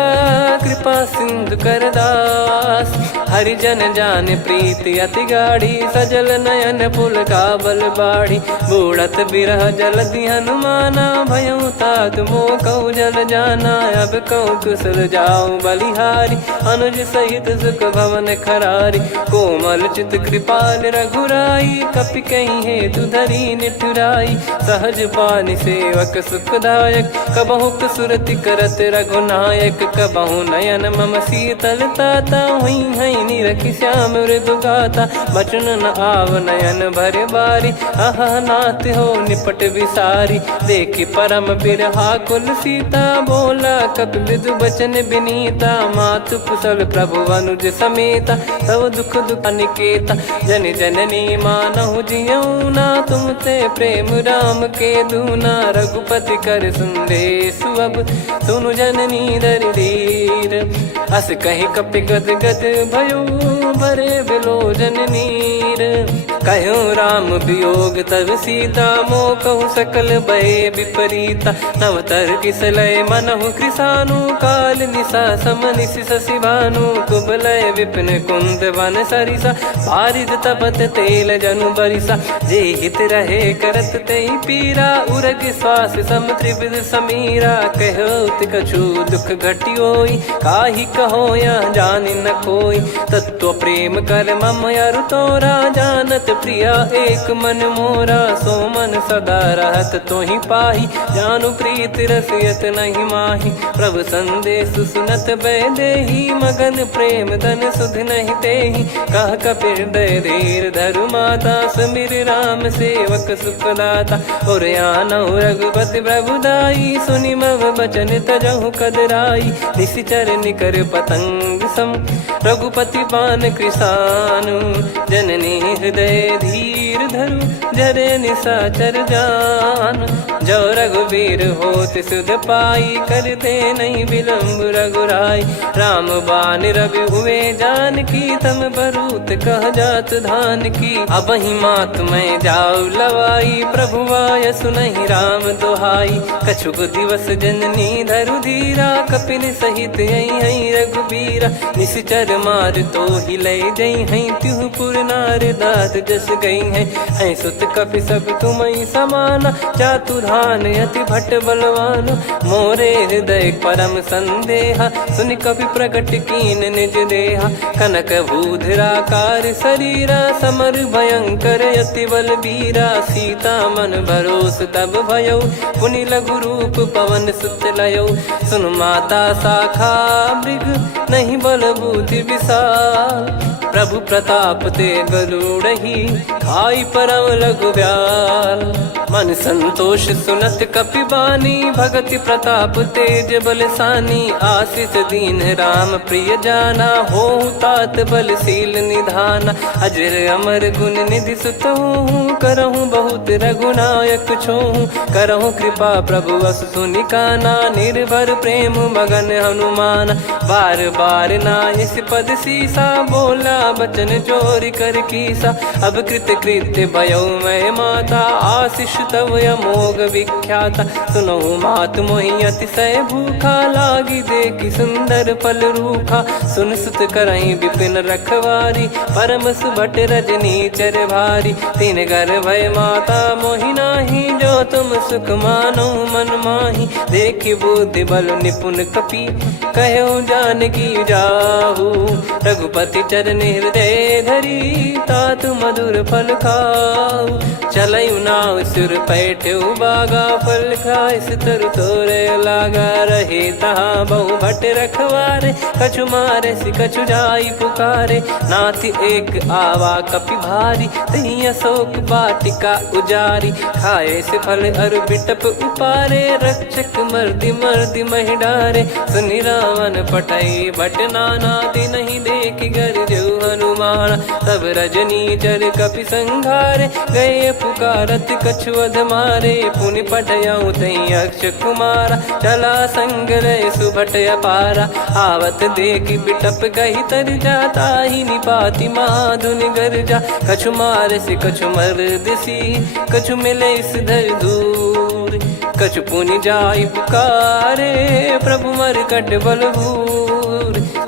कृपा सिंधु कर दास, हरिजन जान प्रीति अति गाढ़ी। सजल नयन पुलकावल बाढ़ी, बूढ़त बिरह जलधि हनुमाना। भयउ तात मोह कहु जल जाना, अब कहु कुशल जाऊं बलिहारी। अनुज सहित सुख भवन खरारी, कोमल चित कृपाल रघुराई। कपि कहीं हेतु धरी निठुराई, सहज पानि सेवक सुखदायक। कबहु सुरति करत रघुनायक, कबहु नयन मम शीतल ताता। हुई है निरखि श्याम मृदु गाता, बचन न आव नयन भर बारी। अह नाथ हो निपट विसारी, देखि परम बिरहा कुल सीता। बोला कपि मृदु बचन विनीता, मातु कुशल प्रभु अनुज समेता। तव दुख दुख अनिकेता, जन जननी मानहु जियऊ ना। तुम ते प्रेम राम के दूना, रघुपति कर संदेश अब सुनु जननी दर धीर। अस कहि कपि गद गद भयो, भरे विलोचन नीर। कहु राम वियोग तब सीता, मोह कहु सकल भय विपरीता। नव तर किसलय मनहु कृसानु, काल निशा सम निशि शशि भानु। कुबलय विपिन कुंद वन सरिसा, बारिद तपत तेल जनु बरिसा। जे हित रहे करत ते पीरा, उरग श्वास सम त्रिविध समीरा। कहो कछु दुख घटियोई, काहि कहो या जानि न कोई। तत्व प्रेम कर मम अरु तोरा, जानत प्रिया एक मन मोरा। सो मन सदा रहत तोहि पाही, जानु प्रीति रसियत नहीं माही। प्रभु संदेश सुनत बैदेही, मगन प्रेम धन सुध नहीं तेहि। कह कपि हृदय धीर धरु माता, समीर राम सेवक सुखदाता। और आनहु रघुपति प्रभुदाई, सुनि मम बचन तजहु कदराई। निशिचर निकर पतंग सम, रघुपति पान कृसानु। जननी हृदय धीर धरु, जरे निशाचर जान। जो रघुवीर होत सुध पाई, कर दे नहीं विलम्ब रघुराई। राम बान रवि हुए जानकी, तम बरूत कह जात धान की। अब ही मात मैं जाऊ लवाई, प्रभु आय सुनहि राम दोहाई। कछुक दिवस जननी धरु धीरा, कपिन सहित यही रघुबीरा। निश्चर मार तो ही लय जई हैं, त्यों पुर नार दात जस गई हैं। सुत कपि सब तुम समाना, चातुधान अति भट्ट बलवान। मोरे हृदय परम संदेहा, सुनि कपि प्रकट कीन निज देहा। कनक भूधराकार शरीरा, समर भयंकर अति बलबीरा। सीता मन भरोस तब भयौ, पुनि लघु रूप पवन सुत लयौ। सुन माता शाखा मृग, नहीं बल बुद्धि विशाल। प्रभु प्रताप ते गरुड़हि, खाई आई परम लघु ब्याल। मन संतोष सुनत कपि बानी, भगति प्रताप तेज बलसानी। आशीष दीन राम प्रिय जाना, होहु तात बलशील निधाना। अजर अमर गुण निधि सुत हूँ, करहूँ बहुत रघुनायक छोहूँ। करहूँ कृपा प्रभु अस सुनि काना, निर्भर प्रेम मगन हनुमान। बार बार नायस पद सीसा, बोला बचन जोरि कर कीसा। अब कृत कृत्य भयो मैं माता, आशीष तव अमोघ विख्याता। सुनहु मात मोहि अतिशय भूखा, लागी देखि सुंदर फल रूखा। सुन सुत करहीं विपिन रखवारी, परम सुभट रजनी चर भारी। तीन घर भय माता मोहि नाही, जो तुम सुख मानो मन माही। देखि बुद्धि बल निपुण कपि, कहो जानकी जाहू। रघुपति चरण हृदय धरी, तात मधुर फल खाऊ। चलऊ नाव सुर पैठ्यु बागा, फल खाइस तरु तोरे लागा। रहे तहाँ बहु भट रखवारे, कछु मारे सि कछु जाई पुकारे। नाथ एक आवा कपि भारी, तही अशोक वाटिका उजारी। खाए से फल अरु बिटप उपारे, रक्षक मर्दि मर्दि महि डारे। सुनि रावण पटई भट नाना, तिनहि देखि गरजउ हनुमान। तब रजनी चर कपि संघारे, गए पुकारत कछु अध मारे। पुनि पटयउ तई अक्ष कुमारा, चला संग रहे सुभट अपारा। आवत देखि बिटप कहि तर जाता, ही निपाति महाधुनि गर्जा। कछु मारे से कछु मर्दिसी, कछु मिले इस धर दूर। कछु पुनि जाई पुकारे, प्रभु मरकट बलभूर।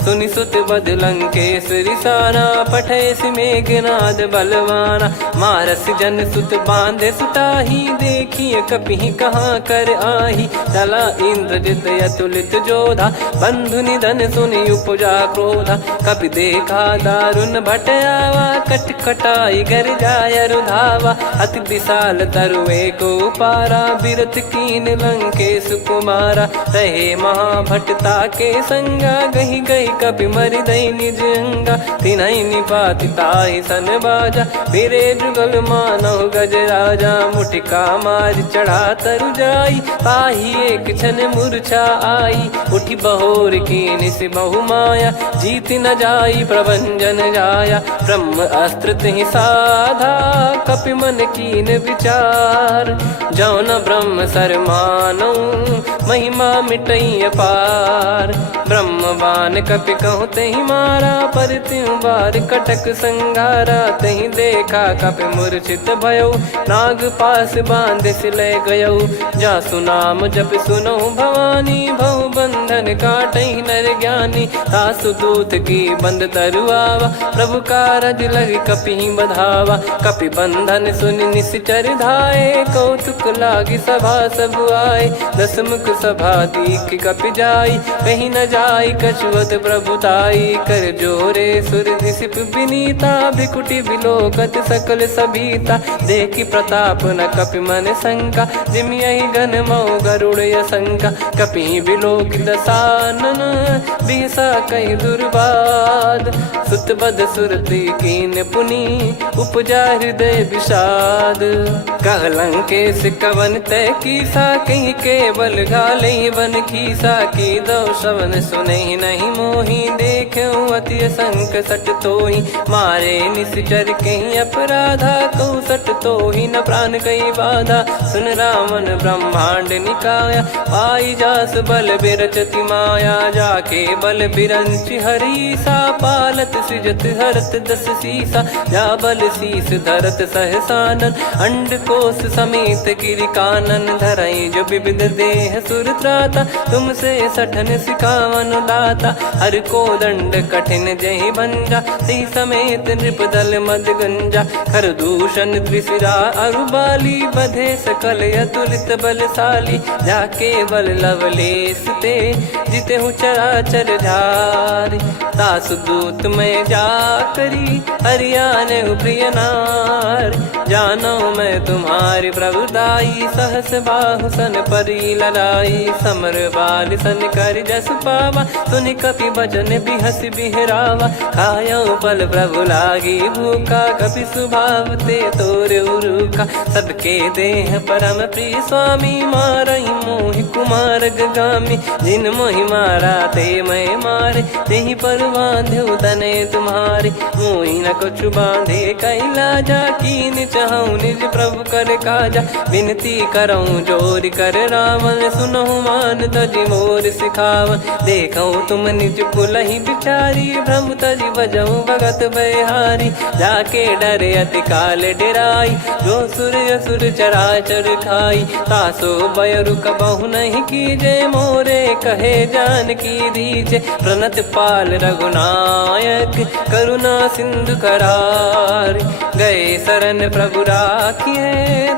सुनि सुत बद लंकेश रिसाना, पठेस मेघनाद बलवाना। मारस जन सुत बांधे सुताही, देखिए कपि कहाँ कर आही। चला इंद्रजित अतुलित जोधा, बंधु निधन सुनि उपजा क्रोधा। कपि देखा दारुण भट आवा, कट कटाई घर जाय रुधावा। अति विशाल तरुए को पारा, बिरथ कीन लंकेश कुमारा। रहे महाभटता के संगा, गही गही कपि मरि दई निज अंगा। तिन्हि निपाति ताहि सन बाजा, बिरे जुगल मानव गज राजा। मुटिका मार चढ़ा तरु जाई, ताहि एक क्षण मूर्छा आई। उठी बहोर कीन से बहु माया, जीत न जाई प्रभंजन जाया। ब्रह्म अस्त्र तिहि साधा, कपि मन कीन विचार। जौ न ब्रह्म सर मानौ, महिमा मिटई अपार। ब्रह्मवान कपि कहूँ तहि मारा, पर त्यों बार कटक संगारा। तहि देखा कपि मूर्छित भयो, नाग पास बांध सिले गयौ। जासु नाम जप सुनो भवानी, भव बंधन काटहि नर ज्ञानी। तासु दूत की बंद तरुआवा, प्रभु कारज लग कपि बधावा। कपि बंधन सुनि निश्चर धाये, कौतुक लागी सभा सब आए। दस मुख सभा दीख कपि जाई, कहीं न जाई कछुअत प्रभुताई। कर जोरे सुर निसिप विनीता, भ्रिकुटि बिलोकत सकल सबीता। देखि प्रताप न कपि मन शंका, जिमि यही घन मऊ गरुड़ असंका। कपि बिलोक दसानन, बिहसा कहि दुर्बाद। सुत बद सुरति कीन पुनि, उपजा हृदय विषाद। कह लंकेश कवन तय कीसा, कहीं केवल घाले बन खीसा। की दो श्रवण सुनहि नहीं मोही, देखऊँ अति संक सट तोहि। मारे निश्चर कहीं अपराधा, कहूँ सट तोहि न प्राण कई बाधा। सुन रावण ब्रह्मांड निकाया, पाई जास बल बिरचति माया। जाके बल बिरंचि हरीसा, पालत सृजत हरत दस सीसा। जा बल शीस धरत सहसानन, अंड कोश समेत गिरि कानन। धरई जो विविध देह सुर त्राता, तुमसे सठन सिखावन दाता। हर को दंड कठिन जहि भंजा, सी समेत नृप दल मद गंजा। खर दूषण त्रिशिरा अरुबाली, बधे सकल अतुलित बलशाली। जाके बल लवलेस ते, जिते हूँ चराचर झारी। तासु दूत में जा करी, हरियाने प्रिय नार। जानो मैं तुम्हारी प्रभुताई। सहस बाहु सन परी ललाई, समर बाल सन कर जस पावा। सुनि कपि बचन बिहस बिहरावा, खायो पल प्रभु लागी भूखा। कपि स्वभाव ते तोर उरुखा, सबके देह परम प्रिय स्वामी। मारहि मोहि कुमार गामी, जिन मोहि मारा ते मैं मारे। तेहि पर बांधो तने तुम्हारे, मोहि न कुछ बांधे कैलाजा। कीन चाहूँ निज प्रभु कर काजा, विनती करऊँ जोर कर रावण। सुनहु मान तजि मोर सिखावन, देखऊँ तुम निज पुलहि बिचारी। भ्रम तजि बजऊँ भगत बहारी, जाके डरे अति काल डेराई। जो सुर असुर चराचर खाई, तासो बयरु कबहु नहीं कीजे। मोरे कहे जानकी दीजे, प्रणत पाल रघुनायक करुणा सिंधु करार। गए शरण प्रभु राखिए,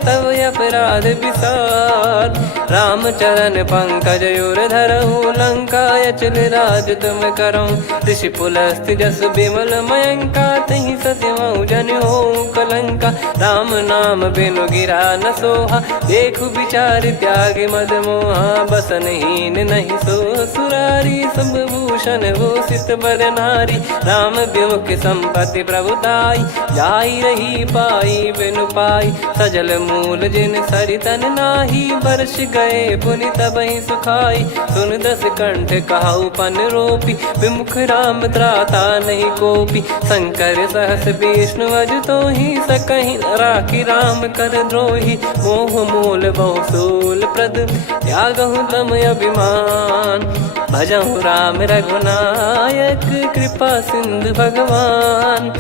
तब अपराध विसार। राम चरण पंकज उर धरहु, लंका अचल राज तुम करऊँ। ऋषि पुलस्त जस विमल मयंका, तहि सत्यमऊ जन हो कलंका। राम नाम बिनु गिरा न सोहा, देखु विचार त्याग मद मोहा। बसनहीन नहीं सो सुरारी, सब भूषण वो सित बर नारी। राम विमुख संपत्ति प्रभुताई, जाई रही पाई बिनु पाई। सजल मूल जिन सरितन नाही, बरस गए पुनि तबहि सुखाई। सुन दस कंठ कहाऊ पन रोपी, विमुख राम त्राता नहीं कोपी। शंकर सहस विष्णु अज तो ही, सकहि राखी राम कर द्रोही। मोह मूल बहु सूल प्रद, त्यागहु तम अभिमान। भजहु राम रघुनायक, कृपा सिंधु भगवान।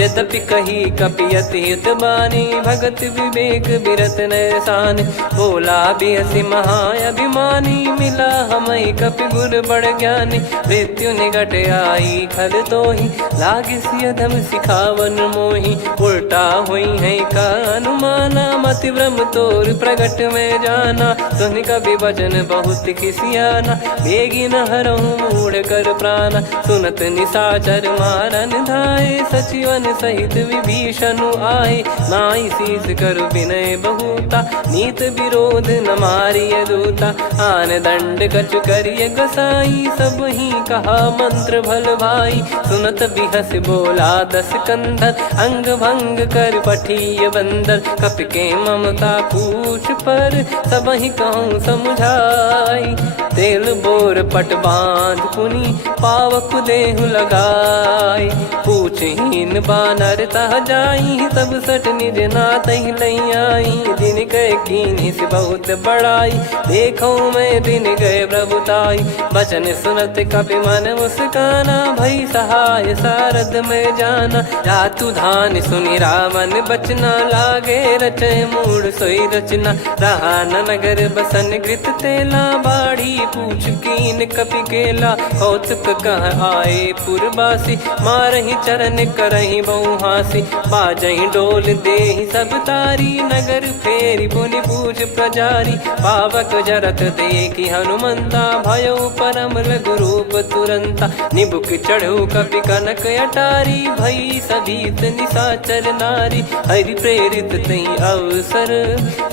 यद्यपि कही कपि अति हित बानी, भगत विवेक बिरत नैसान। बोला बिहसि महाअभिमानी, मिला हमई कपि गुर बड़ ज्ञानी। मृत्यु निकट आई खल तोहि, लागिसि अधम सिखावन मोहि। उल्टा हुई है का अनुमाना, मति भ्रम तोर प्रगट में जाना। सुनि कपि वचन बहुत किसियाना, बेगी न हरहु मूढ़ कर प्राणा। सुनत निशाचर मारन धाये, सचिवन सहित विभीषण आए। नाई शीस कर विनय बहुता, नीत विरोध न मारिय दूता। आन दंड कछु करिय गोसाई, सब ही कहा मंत्र भल भाई। सुनत बिहस बोला दस कंधर, अंग भंग कर पठिय बंदर। कपि के ममता पूछ पर, सब ही कहूँ समझाई। तेल बोर पट बांध पुनि, पावक देहु लगाई। पूछहीन बानर तह जाई, तब सट निज नाथ ही लई आई। दिन गए कीन्ही से बहुत बड़ाई, देखो मैं दिन गए प्रभुताई। बचन सुनत कपि मन मुस्काना, भई सहाय सारद में जाना। जातु धान सुनि रावण बचना, लागे रचे मूड सोई रचना। रहा न नगर बसन कृत तेला, बाढ़ी पूछ कीन कपि केला। कौतुक कह आए पुरबासी, मारहि चरण करहि बहु हासी। बाजहि डोल देहि सब तारी, नगर फेरी पुनि पूछ प्रजारी। पावक जरत देखि हनुमंता, भयो परम लघु रूप तुरंता। निबुक चढ़ऊ कपि कनक अटारी, भई सभीत निशाचर नारी। हरि प्रेरित तहि अवसर,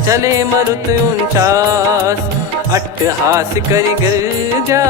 चले मरुत 49। अट्टहास करि गिरजा,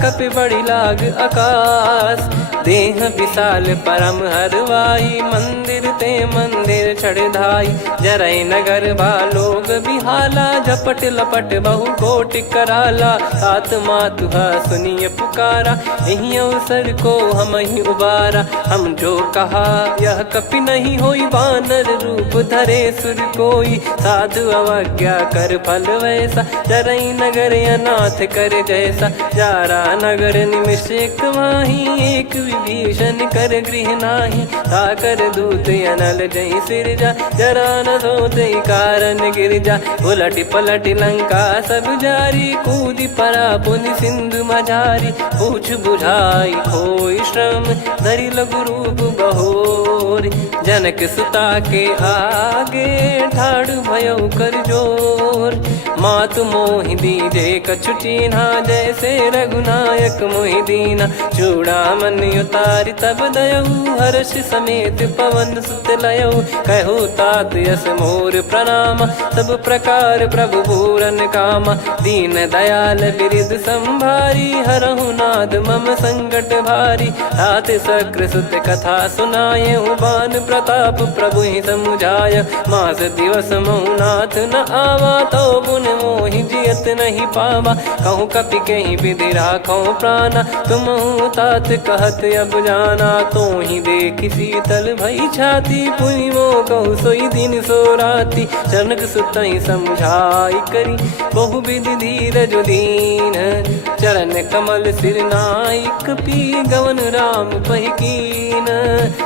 कपि बड़ी लाग आकाश। देह विशाल परम हरवाई, मंदिर ते मंदिर चढ़धाई। जरई नगर बालोग बिहाला, झपट लपट बहु कोटि कराला। सात मातुहा सुनिय पुकारा, यही अवसर को हम ही उबारा। हम जो कहा यह कपि नहीं होई, बानर रूप धरे सुर कोई। साधु अवज्ञा कर फल वैसा, जरई नगर अनाथ कर जैसा। जारा नगर निमिष एक माही, एक विभीषण कर गृह नाही। ताकर दूत अनल जय सिरजा, जरा न सोते कारण गिरजा। उलट पलट लंका सब जारी, कूदी परा पुनि सिंधु मझारी। पूछ बुझाई खोई श्रम, धरि लघु रूप बहोर। जनक सुता के आगे, ठाड़ भयउ कर जोर। मात मोहि दीजे कछु चीन्हा, जैसे रघुनायक मोहि दीना। चूड़ामणि उतारि तब दयऊ, हर्ष समेत पवन सुत लयऊ। कहु तात यस मोर प्रणाम, सब प्रकार प्रभु पूरन कामा। दीन दयाल बिरिद संभारी, हरहु नाद मम संकट भारी। तात सक्र सुत कथा सुनाये, बान प्रताप प्रभु ही समुझाय। मास दिवस महु नाथ न आवा, तो पुन मोहि जियत नहीं पावा। कहूँ कपि कहीं विधि राखो प्राणा, तुम तात कहत अब जाना। तो ही देख शीतल भई छाती, पुनि मो कहु सोई दिन सो राती। जनक सुतहि समुझाई करी, बहु विधि धीरज दीन। चरण कमल सिर नाई, कपि गवन राम पहि कीन।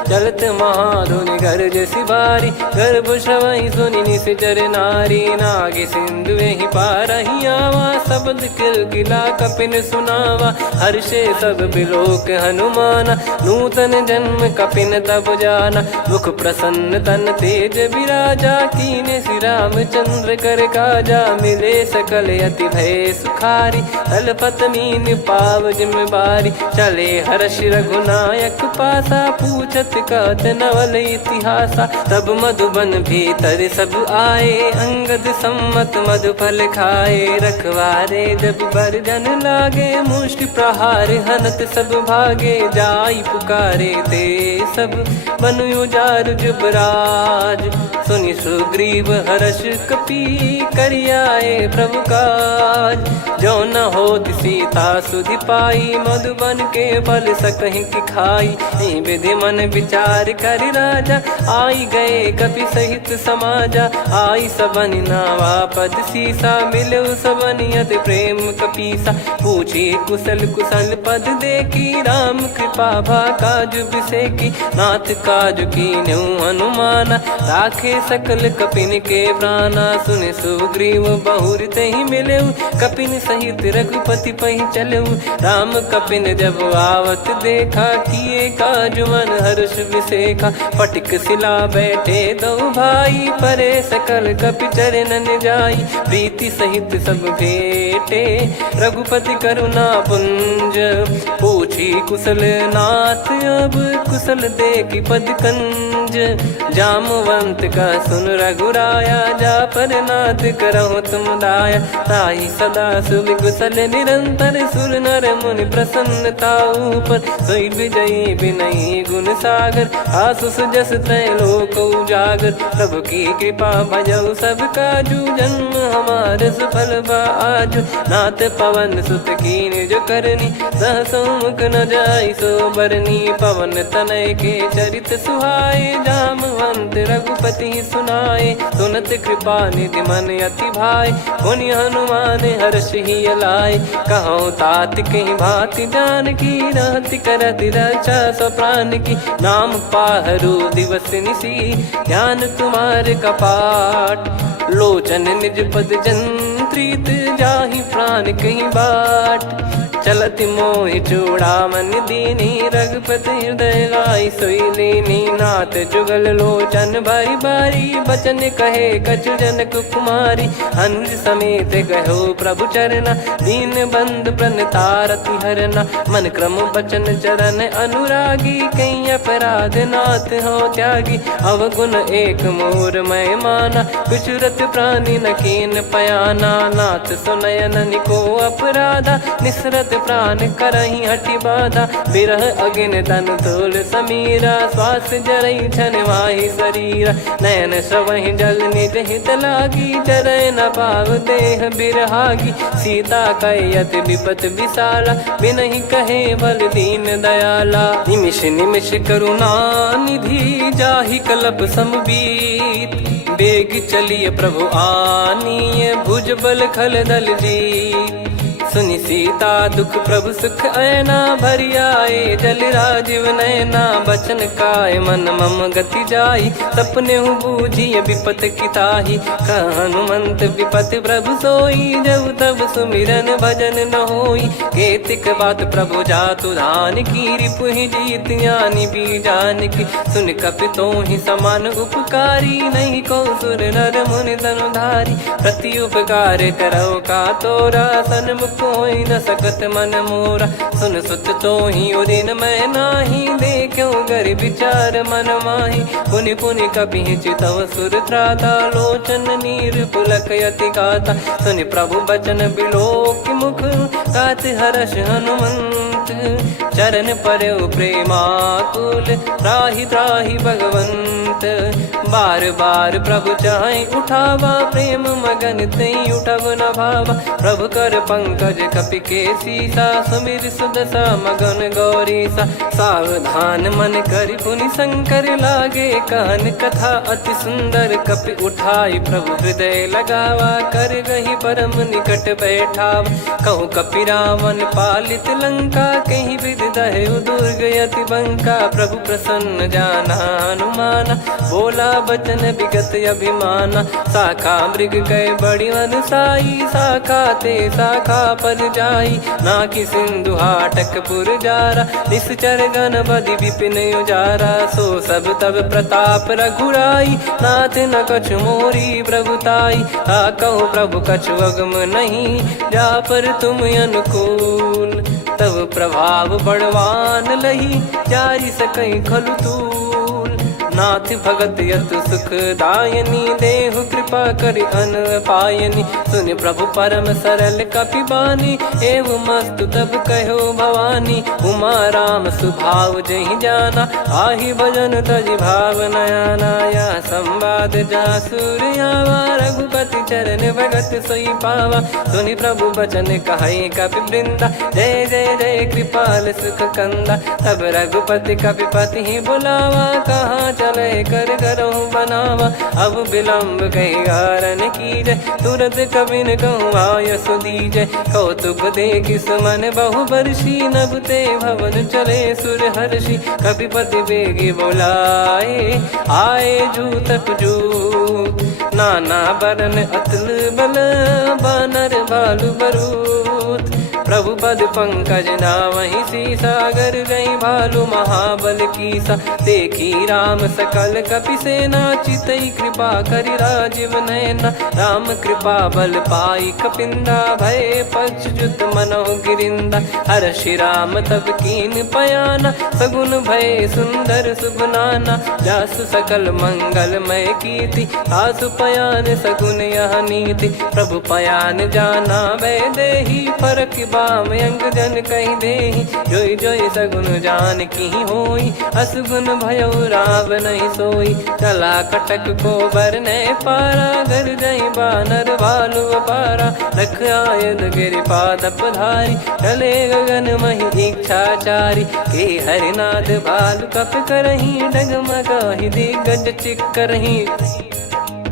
चलत महाधुनि गरज सिबारी, गर्भ श्रवहि सुनि निश्चर नारी। नागे सिंधु एहि पारहि आवा, शब्द किलकिला कपिन सुनावा। हर्षे सब बिलोक हनुमाना, नूतन जन्म कपिन तब जाना। मुख प्रसन्न तन तेज विराजा, कीने श्री रामचंद्र कर काजा। मिले सकल अति भय सुखारी, तलपत मीन पाव जिम्मेवारी। चले हर्ष रघुनायक पासा, पूछत कहत नवल इतिहासा। तब मधुबन भीतर सब आए, अंगद सम्मत मधुफल खाए। रखवारे जब बरजन लागे, मुष्टि प्रहार हनत सब भागे। जाई पुकारे ते सब, बन उजारु जुबराज। सुनि सुग्रीव हर्ष कपि, करियाए प्रभु काज। जो न होत सीता सुधि पाई, मधुबन के फल सकहि की खाई। विधि मन विचार करि राजा, आई गए कपि सहित समाजा। आई सबनि नावा पद सीसा, मिलऊ सबनि अति प्रेम कपीसा। पूछी कुशल कुशल पद देखी, राम कृपा भा काज बिसेकी। नाथ काज कीन्हु हनुमाना, राखे सकल कपिन के प्राणा। सुनि सुग्रीव बहुर तेहि मिलऊ, कपिन सहित रघुपति पहि चलऊ। राम कपिन जब आवत देखा, किए काज मन हर्ष विसेखा। फटिक शिला बैठे दो भाई, परे सकल कपि चरणन जाई। प्रीति सहित सब भेटे, रघुपति करुणा पुंज। पूछी कुशल नाथ अब, कुशल देखि पद कंज। जामवंत का सुन रघुराया, जा पर नाथ करहु तुम दाया। ताहि सदा सुविकुशल निरंतर, सुर नर मुनि प्रसन्नता ऊपर। सोई विजयी विनयी गुण सागर, आसु सुजस त्रैलोक उजागर। प्रभु की कृपा भजऊ सब काजू, जन्म हमार सफल बा आजु। नाथ पवन सुत कीन्ह जो करनी, सहसो मुख न जाई सो बरनी। पवन तनय के चरित सुहाए, जामवंत रघुपति सुनाए। सुनत कृपा निधि मन अति भाई, पुनि हनुमान हर्ष ही लाए। कहो तात कहीं भांति जानकी, रहति करति रक्षा सो प्राण की। नाम पाहरु दिवस निसी, ध्यान तुम्हारे कपाट। लोचन निज पद जंत्रित, जाहि प्राण कहीं बाट। चलति मोहि चूड़ामणि दीनी, रघुपति हृदय लाई सोई लीनी। नाथ जुगल लोचन बारी बारी, बचन कहे कछु जनक कुमारी। अनुज समेत गयो प्रभु चरना, दीन बंधु प्रणतारति हरना। मन क्रम बचन चरण अनुरागी, कहीं अपराध नाथ हो त्यागी। अवगुण एक मोर मैं माना, कुछुरत प्राणी न कीन पयाना। नाथ सुनयन निको अपराधा, निसरत प्राण करहि हठि बाधा। बिरह अगिन तन तोल समीरा, श्वास जरई छन माहि शरीरा। नयन श्रवहि जल निज हित लागी, जरय न पाव देह बिरहागी। सीता कयत विपत विशाला, बिनहि कहे बल दीन दयाला। निमिष निमिष करुणा निधि, जाहि कल्प समबीत। बेग चलिए प्रभु आनीय, भुज बल खल दल जीत। सुनि सीता दुख प्रभु सुख ऐना, भरी आए जल राजीव नैना। बचन काय मन मम गति जाई, सपने हूँ बूझी विपत किताही। हनुमंत विपत प्रभु सोई, जब तब सुमिरन भजन न होई। केतिक बात प्रभु जातु धान की, रिपु ही जीत ज्ञानी बीजान की। सुन कपि तो ही समान उपकारी, नहीं को सुर नर मुनि धनुधारी। प्रति उपकार करो का तोरा, सन्मुख होई न सकत मन मोरा। सुन सुत तो ही उदिन मैं नाही, देखो गर विचार मन माही। पुनि पुनि कपि चितव सुर त्राता, लोचन नीर पुलक यति गाता। सुनि प्रभु बचन बिलोक मुख, गात हर्ष हनुमंत। चरण परयो प्रेमाकुल, त्राहि त्राहि भगवंत। बार बार प्रभु चाहि उठावा, प्रेम मगन तई उठब न भावा। प्रभु कर पंकज कपि के सीसा, सुमिर सुदशा मगन गौरीसा। सावधान मन करि पुनि शंकर लागे, कहन कथा अति सुंदर। कपि उठाई प्रभु हृदय लगावा, कर गही परम निकट बैठावा। कहु कपि रावण पालित लंका, कहीं विधि दहेउ दुर्ग यति बंका। प्रभु प्रसन्न जाना हनुमाना, बोला बचन विगत अभिमाना। शाखा मृग गए बड़ी अनुसाई, शाखा ते शाखा पर जाई। नाकि सिंधु हाटक पुर जारा, निश्चर गण बधि विपिन उजारा। सो सब तब प्रताप रघुराई, नाथ न कछु मोरी प्रभुताई। कहो प्रभु कछु अगम नहीं, जा पर तुम अनुकूल। तब प्रभाव बड़वान लही, जारी सकई खलु तूल। नाथ भगत यतु सुख दायनी, देहु कृपा करि अन पायनी। सुन प्रभु परम सरल कपि बानी, एव मस्तु तब कहो भवानी। उमा राम सुभाव जहि जाना, आहि भजन तजि भाव नयाना। या संवाद जासुर आवा, रघुपति चरण भगत सोई पावा। सुनि प्रभु बचन कहै कपि वृंदा, जय जय जय कृपाल सुख कंदा। तब रघुपति कपि पति ही बुलावा, कहाँ चले कर करहु बनावा। अब विलम्ब कही कारण कीजय, तुरत कबिन कहूँ आय सुदीजय। कौतुक देखि सुमन बहु बरसी, नभ ते भवन चले सुर हर्षि। कपिपति बेगी बोलाए, आए जूतक जूत। नाना बरन अतुल बल, बानर भालु बरूत। प्रभु पद पंकज नामहि सीसा, गर गई भालु महाबल कीसा। देखी राम सकल कपि सेना, चितई कृपा करि राजीव नैना। राम कृपा बल पाई कपिंदा, भय पक्षजुत मनो गिरिंदा। हर्षि राम तब कीन पयाना, सगुन भय सुंदर सुबनाना। जासु सकल मंगलमय कीर्ति, आसु पयान सगुन यह नीति। प्रभु पयान जाना वै देहि, फरक बाम अंग जन कहि देहि। जोई जोई सगुन जान की होई, असगुन भयो राव नहीं सोई। चला कटक को बरने पारा, घर जई बानर भालु अपारा। रख आयद गिरि पाद पधारी, चले गगन महि इच्छाचारी। के हरिनाथ भालु कप करही, डगमगाहि दिग्गज चिक्करही।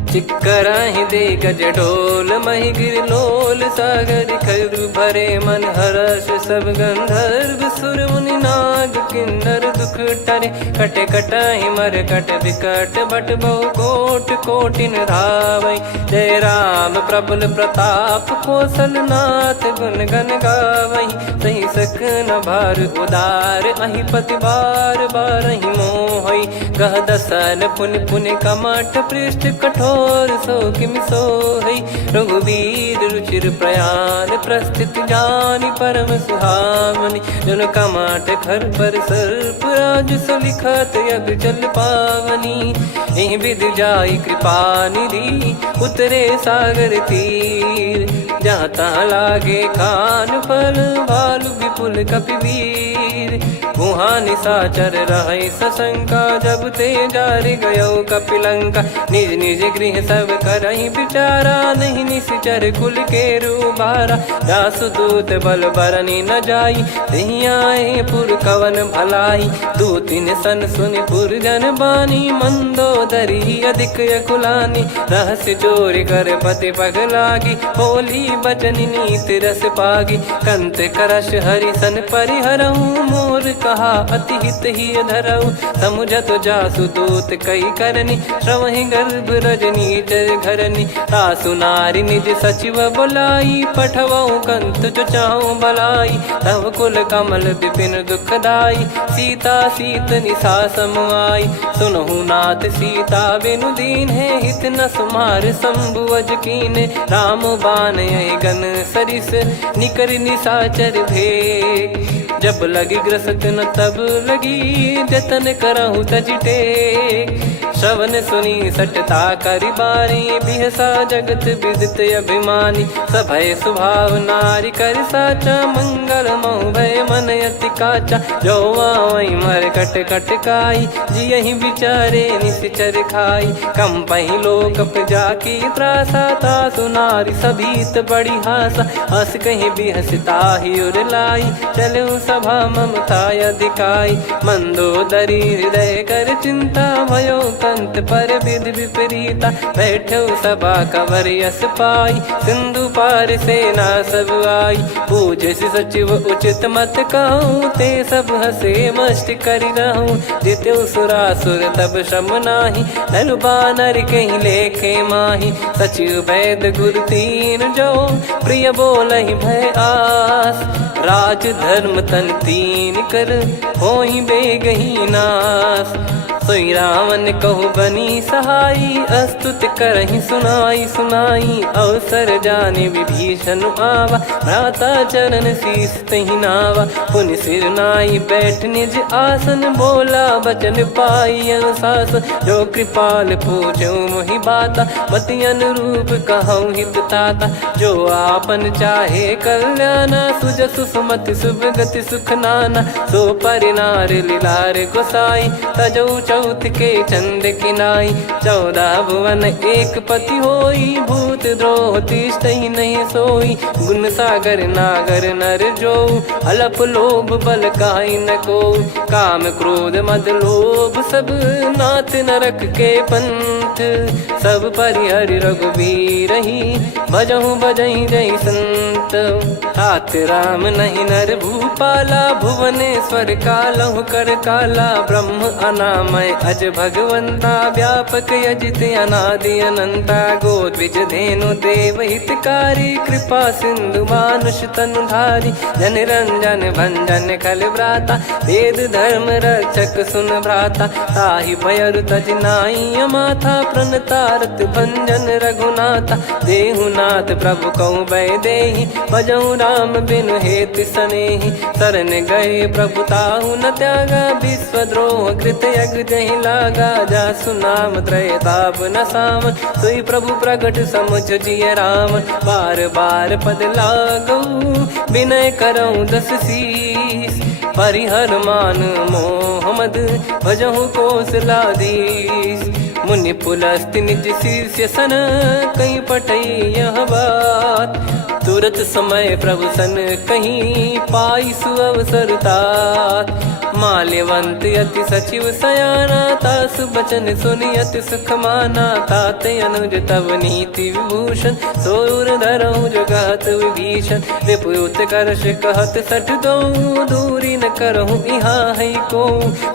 चिक्कराहि दे गज ढोल, महि गिर लोल। सागर खरु भरे मन हर्ष, सब गंधर्व सुर मुनि नाग किन्नर दुख टरे। कट कटाहि मर कट विकट, बट बहु कोट कोटिन धावै। जय राम प्रबल प्रताप, कौशल नाथ गुण गन गावै। सही सक न भार उदार, अहि पति बार बारहि मोहै। गह दसन पुनि पुनि कमठ, पृष्ठ कठोर सो किमि सोहै। रघुवीर रुचिर प्रयाण, प्रस्थित जानि परम सुहावनी। जन कमाट खर पर सर्प, राज सलिखत यग जल पावनी। एहि विधि जाई कृपा निधि, उतरे सागर तीर। जहाँ तहाँ लागे खान फल, भालु विपुल कपिवीर। वहाँ निशाचर रहै सशंका, जब ते जारि गयो कपिलंका। निज निज गृह सब करहि विचारा, नहीं निश्चर कुल के रूबारा। दासु दूत बल बरनी न जाई, तेहि आए पुर कवन भलाई। दूतिन सन सुनि पुर जन बानी, मंदोदरी अधिक अकुलानी। रहस्य चोरी कर पति पग लागी, होली बचन नीत रस पागी। कंत करश हरि सन परिहरऊ मोर कहा अति हित ही धरऊ। समुझत जासु दूत कई करनी श्रवहि गर्भ रजनी चर घरनी। तासु नारी निज सचिव बुलाई पठवऊ कंत जो चाहू बलाई। तव कुल कमल विपिन दुखदाई सीता सीत निशा समाई। सुनहु नाथ सीता बिनु दीन है हित न सुमार शंभु अज कीने। राम बान गन सरिस निकर निशाचर भेग। जब लगी ग्रसत न तब लगी जतन करहु तज टेक। श्रवण सुनी सटता करि बारी बिहसा जगत विदित अभिमानी। सभय स्वभाव नारी कर साचा मंगल महु भय मन अति काचा। जो आवई मर कट कट काई जियहि विचारे निश्चर खाई। कम पही लोक जाकी त्रासा तासु नारी सभीत बड़ी हासा। हस कहीं बिहसता ही उर लाई चलऊ सभा ममता अधिकाई। मंदोदरी हृदय कर चिंता भयो कंत पर विधि विपरीता। बैठो सभा कवर यस पाई सिंधु पार सेना सब आई। पूज सचिव उचित मत कहूँ ते सब हसे मस्त करि रहूँ। जित्यु सुरासुर तब श्रम नाही नल बानर कहीं लेखे माही। सचिव वैद गुरु तीन जो प्रिय बोलहि भय आस। राज धर्म तन तीन कर होई बेगही नास। सोई रावण कहु बनी सहाई अस्तुत करहि सुनाई सुनाई। अवसर जाने विभीषण आवा भ्राता चरण शीस तहि नावा। पुनि सिर नाई बैठ निज आसन बोला बचन पाई अनुशासन। जो कृपाल पूछो मोहि बाता मति अनुरूप कहूँ हित ताता। जो आपन चाहे कल्याणा सुजसु सुमति सुभगति सुख नाना। सो परिनार लीलार गोसाई तजौ चौथ के चंद किनाई। 14 भुवन एक पति होई भूत द्रोह तिष्ठहि नहीं सोई। गुण सागर नागर नर जो अलप लोभ बल काई न को। काम क्रोध मद लोभ सब नाथ नरक के पंथ। सब परिहरि रघुबीर ही भजहु भजहि जय संत। तात राम नहीं नर भूपाला भुवनेश्वर कालहु कर काला। ब्रह्म अनामय अज भगवंता व्यापक यजित अनादि अनंता। गोद्विज धेनु देव हितकारी कृपा सिंधु मानुष तनुधारी। जन रंजन भंजन खल भ्राता वेद धर्म रक्षक सुन भ्राता। ताहि भयरु तज नाई माथा प्रणतारत भंजन रघुनाथा। देहुनाथ प्रभु कहु भय देहि भजहु राम बिनु हेतु सनेहि। शरण गए प्रभु ताहु न त्यागा विश्वद्रोह कृत यज्ञ जहि लागा। जासु नाम त्रय ताप न साम सोई प्रभु प्रगट समुझ जिय राम। बार बार पद लागऊ विनय करऊँ दस शीस। परिहर मान मोह मद भजहु कौशलाधीश। मुनि पुलस्त्य निज शिष्य सन कहीं पटई यह बात। तुरत समय प्रभु सन कहीं पाई सुअवसर तात। माल्यवंत अति सचिव सयाना तासु बचन सुनि अति सुख माना। तात अनुज तव नीति विभूषण सोर धरऊ जगत विभीषण। विपुत करश कहत सठ दो दूरी न करहु यहाँ है को।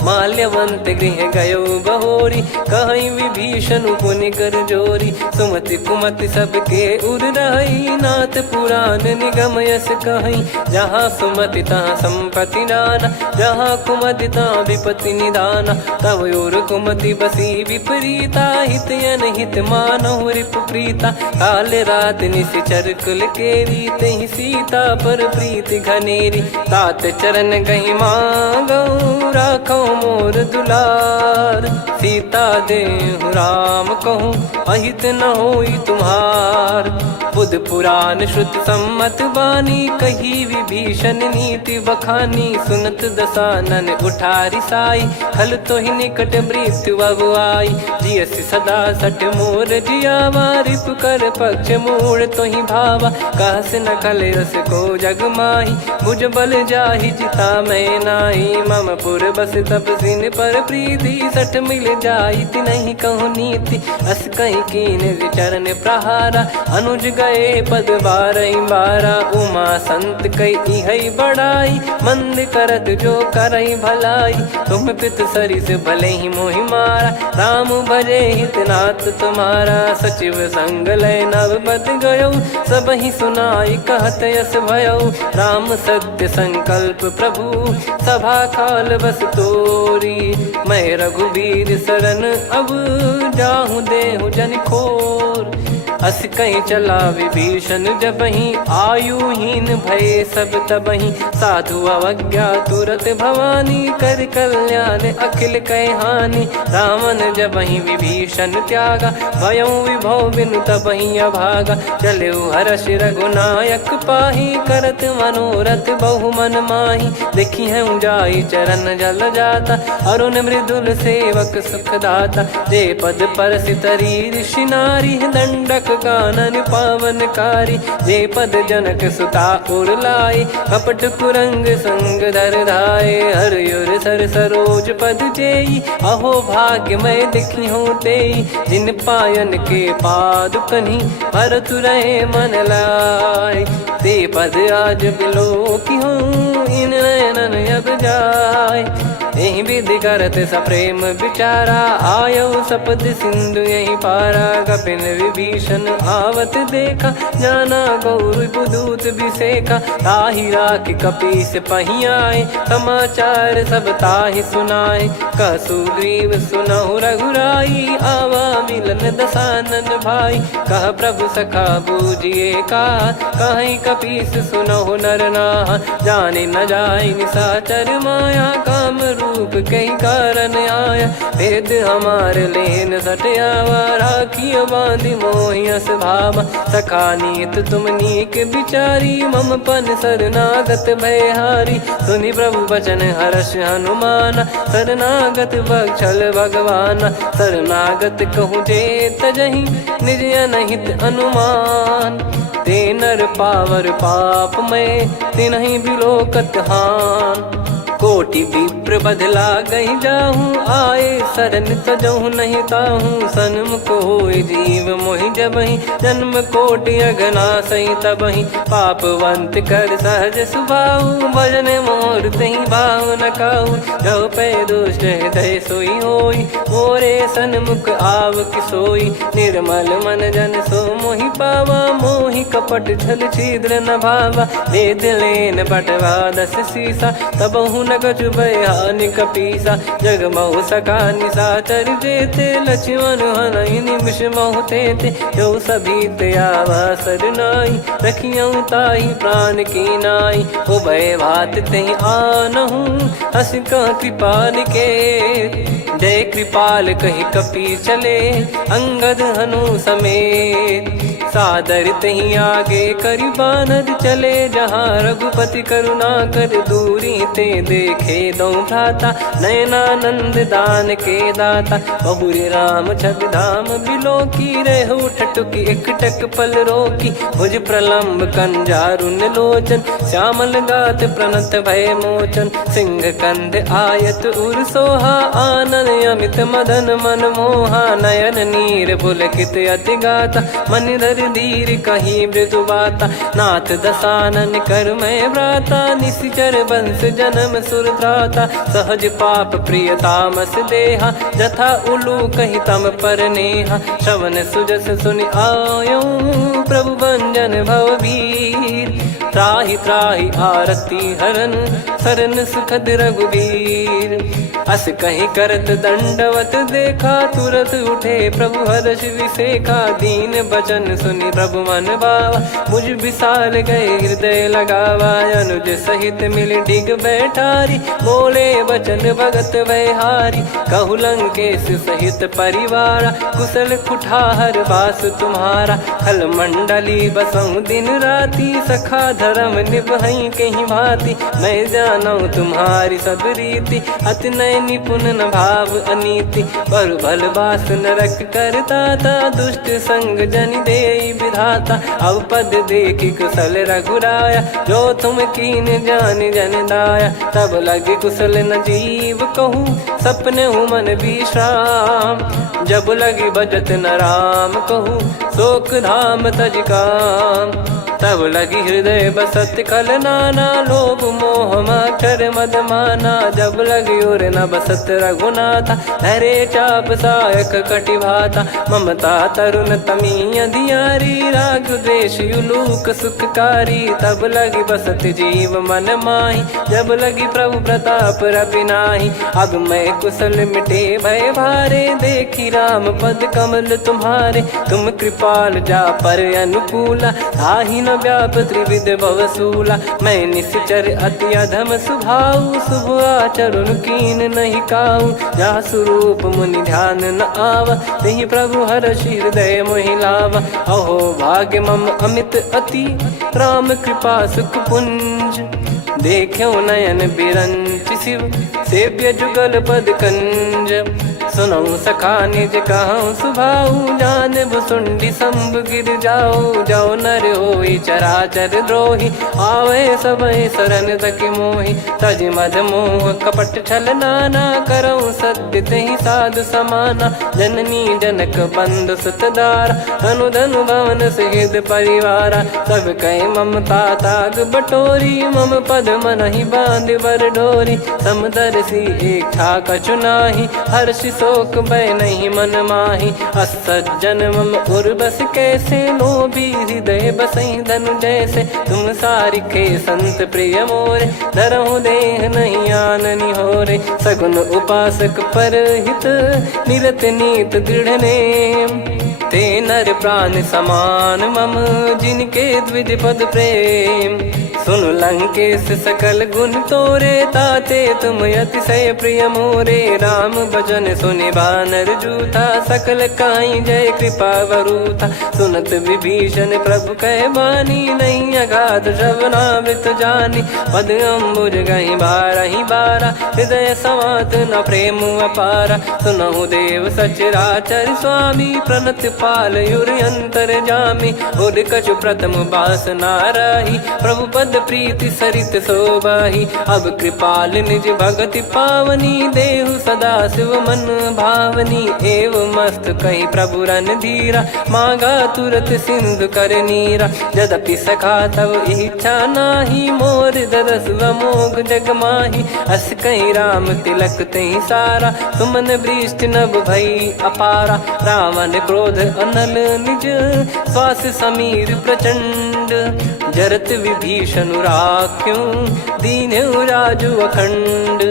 माल्यवंत गृह गयो बहोरी कहीं विभीषण पुनि कर जोरी। सुमति कुमति सबके उर रही नाथ पुराण निगम यस कहीं। जहाँ सुमति तहाँ संपत्ति नाना जहाँ कुमति तहाँ विपत्ति निदाना। तव और कुमति बसी विपरीता हित अनहित मानहु रिप प्रीता। काल रात निश्चर कुल केरी तहि सीता पर प्रीति घनेरी। तात चरण गही मांगऊ राखो मोर दुलार। सीता देहु राम कहूँ अहित न होई तुम्हार। बुध पुराण श्रुत सम्मत बानी कही विभीषण नीति बखानी। सुनत दशा नर मन उठारी साई, खल तो ही निकट मृत्यु अब आई। जियसि सदा सट मोर जियावा, रिप कर पक्ष मूड़ तो ही भावा। कहस न खल रस को जग माही, भुज बल जाहि जिता मैं नाही। मम पुर बस तब सिन पर प्रीति, सठ मिल जाई तिनहि कहूँ नीति। अस कहीं कीन चरण प्रहारा, अनुज गए पद बारही बारा। उमा संत कई इहै बड़ाई, मंद करत जो करई भलाई। तुम पित सरिस भले ही मोहि मारा, राम भजे हितनाथ तुम्हारा। सचिव संग लय नव बद गयो, सब ही सुनाई कहत यस भयो। राम सत्य संकल्प प्रभु, सभा काल बस तोरी। मैं रघुबीर शरण अब, जाहूँ देहु जन खोर। अस कहीं चला विभीषण जबहि, आयुहीन भय सब तबहि। साधु अवज्ञा तुरत भवानी, कर कल्याण अखिल कह हानि। रावण जबहि विभीषण त्यागा, भयउ विभव बिनु तबहि अभागा। चलऊ हर्ष रघुनायक पाहि, करत मनोरथ बहु मन माहि। देखी है जाई चरण जल जाता, अरुण मृदुल सेवक सुखदाता। जे पद परसि तरी ऋषि नारी, दंडक कानन पावनकारी। जे पद जनक सुता उर लाए, कपट कुरंग संग धर धाये। हरियुर सर सरोज पद जेई, अहो भाग्य मैं दिखी हूँ तेई। जिन पायन के पाद कन्ही, भरतु रहे मन लाय। ते पद आज बिलो की हूँ, इन नयनन अब जाय। यही विधि करत सप्रेम विचारा, आयो सपद सिंधु यही पारा। कपिन विभीषण आवत देखा, जाना गौर बुदूत बिसेखा। ताहि राखि कपीस पही आए, समाचार सब ताहि सुनाए। कह सुग्रीव सुनहु रघुराई, आवा मिलन दसानन भाई। कह प्रभु सखा बूझिए का, कहीं कपीस सुनहु नर नाहा। जाने न जाय निशाचर माया, काम रूप कई कारण आया। भेद हमार लेन सटयावा, राखिय बांधि मोहियस भावा। सखा नीत तुम नीक बिचारी, मम पन शरणागत भयहारी। सुनि प्रभु बचन हर्ष हनुमाना, शरणागत बक्षल भगवाना। शरणागत कहूँ जे तजहि, निज अनहित अनुमान। ते नर पावर पाप में, तिनहि बिलोकत हान। कोटि विप्र बदला गई जाहूँ, आए शरण तजहु नहीं ताहूँ। सन्मुख होय जीव मोहि जबहि, जन्म कोटि अगना सही तबहि। पापवंत कर सहज सुभाऊ, भजन मोर तहि भाव न काऊ। जो पै दुष्ट हृदय सोई होई, मोरे सन्मुख आव किसोई। निर्मल मन जन सो मोहि पावा, मोहि कपट छल छिद्र न भावा। वेद लेन बटवा दस सीसा, तबहु न कछु भयानि कपीसा। जग महु सका निशाचर जेते, लक्ष्मण हनहि निमिष महु तेते। जो सभी त्यावा सरनाई, रखियऊ ताहि प्राण की नाई। हो भय भात तहि आनहु, हस कह कृपाल के। जय कृपाल कहि कपी चले, अंगद हनु समेत। सादर तहि आगे करि बानर चले, जहाँ रघुपति करुणा कर दूरी ते देखे दो भ्राता। नयनानंद दान के दाता, बहुरे राम छग धाम बिलो की। रहु ठटुकी एकटक पल रोकी, भुज प्रलम्ब कंजारुन लोचन। श्यामल गात प्रणत भय मोचन, सिंह कंध आयत उर सोहा। आनन अमित मदन मन मोहा, नयन नीर पुलकित अति गाता। मन धर धीर कहीं मृदु बाता, नाथ दसानन कर मैं व्राता। निशिचर वंश जन्म सुरत्राता, सहज पाप प्रिय तामस देहा। जथा उलू कही तम पर नेहा, श्रवण सुजस सुनि आयो। प्रभु भंजन भववीर, त्राहि त्राहि आरती हरन। शरण सुखद रघुबीर, अस कहीं करत दंडवत देखा, तुरत उठे प्रभु हर्ष विसेखा। दीन बचन सुनि प्रभु मन भावा, मुझ विशाल गए हृदय लगावा। अनुज सहित मिल डिग बैठारी, बोले बचन भगत वैहारी। कहु लंकेश सहित परिवारा, कुशल कुठार बास तुम्हारा। खल मंडली बसऊं दिन राती, सखा धर्म निभई कहीं भांति। मैं जानू तुम्हारी सब रीति, अति नय निपुण न भाव अनीति। पर भल बास नरक करता था, दुष्ट संग जन देई विधाता। अब पद देखी कुशल रघुराया, जो तुम कीन जान जन दाया। तब लगे कुशल न जीव कहूँ, सपने हूँ मन विश्राम। जब लगी बजत न राम कहूँ, शोक धाम तज काम। तब लगी हृदय बसत खल नाना, लोभ मोह मक्षर मद माना। जब लगी उर न बसत रघुनाथा, हरे चाप सायक कटि भाता। ममता तरुण तमी अधियारी, राग द्वेष युलूक सुखकारी। तब लगी बसत जीव मन माही, जब लगी प्रभु प्रताप रविनाही। अब मैं कुशल मिटे भय भारे, देखी राम पद कमल तुम्हारे। तुम कृपाल जा पर अनुकूला, ताहि न व्याप त्रिविध भवसूला। मैं निश्चर अति अधम सुभाऊ, शुभ आचरण कीन नहीं काऊ। जा स्वरूप मुनि ध्यान न आवा, तेहि प्रभु हर्ष हृदय मोहि लावा। अहो भाग्य मम अमित अति, राम कृपा सुख पुंज। देखो नयन बिरंच शिव, सेव्य जुगल पद कंज। सुनऊ सखा निज कहूँ सुभाऊ, जान भुसुंडी संभ गिर जाओ। जाओ नर होई चराचर द्रोही, आवे सबय शरण तक मोहि। तज मद मोह कपट छल नाना, करऊँ सत्य तेहि साधु समाना। जननी जनक बंधु सुतदारा, धनु धनु भवन सहित परिवारा। सब कहे ममता ताग बटोरी, मम पद मनहि बांध बर डोरी। समदर्शी इच्छा कछु नाही, हर्ष शोक भय नहीं मन माही। असज्जन मम उर्वश कैसे, लोभी हृदय बसई धनु जैसे। तुम सारिखे संत प्रिय मोरे, धरहु देह नहीं आननि होरे। सगुन उपासक पर हित, निरत नीत दृढ़ नेम। ते नर प्राण समान मम, जिनके द्विज पद प्रेम। सुन लंकेश सकल गुण तोरे, ताते तुम अतिशय प्रिय मोरे। राम भजन सुनि बानर जूथा, सकल काई जय कृपा वरूथा। सुनत विभीषण प्रभु कह बानी, नहीं अगाध श्रवणामृत जानी। पद अम्बुज गहि बारहि बारा, हृदय समात न प्रेम अपारा। सुनहु देव सचराचर स्वामी, प्रणत पाल युर अंतर जामी। उर कछु प्रथम बास नाराही, प्रभु पद प्रीति सरित शोभाही। अब कृपाल निज भगति पावनी, देहु सदा शिव मन भावनी। एव मस्त कही प्रभु रन धीरा, मांगा तुरत सिंधु कर नीरा। यद्यपि सखा तब इच्छा नाही, मोर दरस मोग जग माही। अस कहीं राम तिलक तहि सारा, सुमन वृष्टि नभ भई अपारा। रावण क्रोध अनल निज, श्वास समीर प्रचंड। जरत विभीषण राख्यों, दीन्हु राजु अखंड।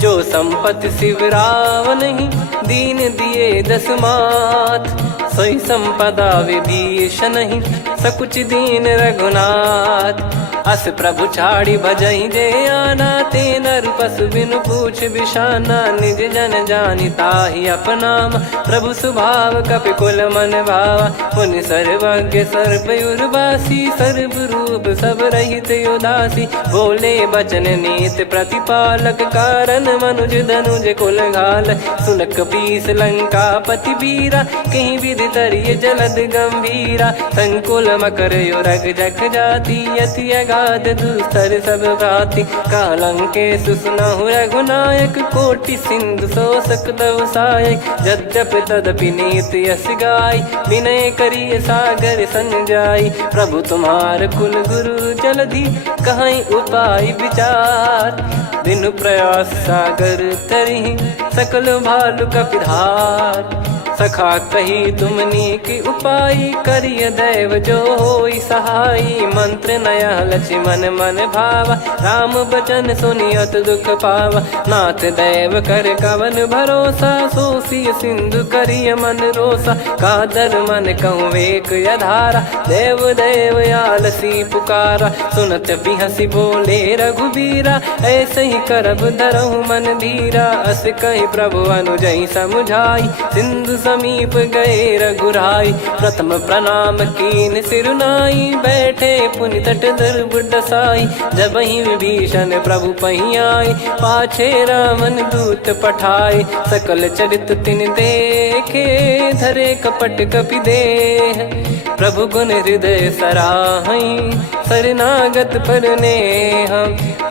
जो संपत्ति शिव रावण ही, दीन दिए दस मात। सोई संपदा विभीषण ही, सकुच दीन रघुनाथ। अस प्रभु छाड़ी भजई जे आना, ते नर पशु बिनु पूछ बिशाना। निज जन जानि ताहि अपनाम, प्रभु स्वभाव कपि कुल मन भावा। मुनि सर्वज्ञ सर्वयुर्वासी, सर्व रूप सब रहित उदासी। बोले बचन नीत प्रतिपालक, कारण मनुज धनुज कुल घाल। सुन कपीस लंका पति वीरा, कहीं विधि तरिय जलद गंभीरा। संकुल मकर युरग जग जाति, यति अगाध दुस्तर सब भांति। कालंकेश सुनहु रघुनायक, कोटि सिंधु शोषक तव सहायक। यद्यपि तदपि नीत यस गाय, विनय करिय सागर सन जाई। प्रभु तुम्हार कुल गुरु जलधि, कहीं उपाय विचार। बिनु प्रयास सागर तरिहि, सकल भालु कपिधार। सखा कही तुमनी की उपाय, करिय दैव जो होई सहाई। मंत्र नया लक्ष्मण मन भावा, राम बचन सुनियत दुख पावा। नाथ दैव कर कवन भरोसा, सोसिय सिंधु करिय मन रोसा। कादर मन कहूँ एक यधारा, देव देव आलसी पुकारा। सुनत बिहसी बोले रघुबीरा, ऐसे ही करब धरहु मन धीरा। अस कही प्रभु अनुजई समुझाई, सिंधु समीप गए रघुराई। प्रथम प्रणाम कीन सिरुनाई, बैठे पुनि तट दर्ब डसाई। जब ही विभीषण प्रभु पही आए, पाछे रामन दूत पठाए। सकल चरित तिन देखे, धरे कपट कपि देह। प्रभु गुण हृदय सराहई, शरणागत पर नेह।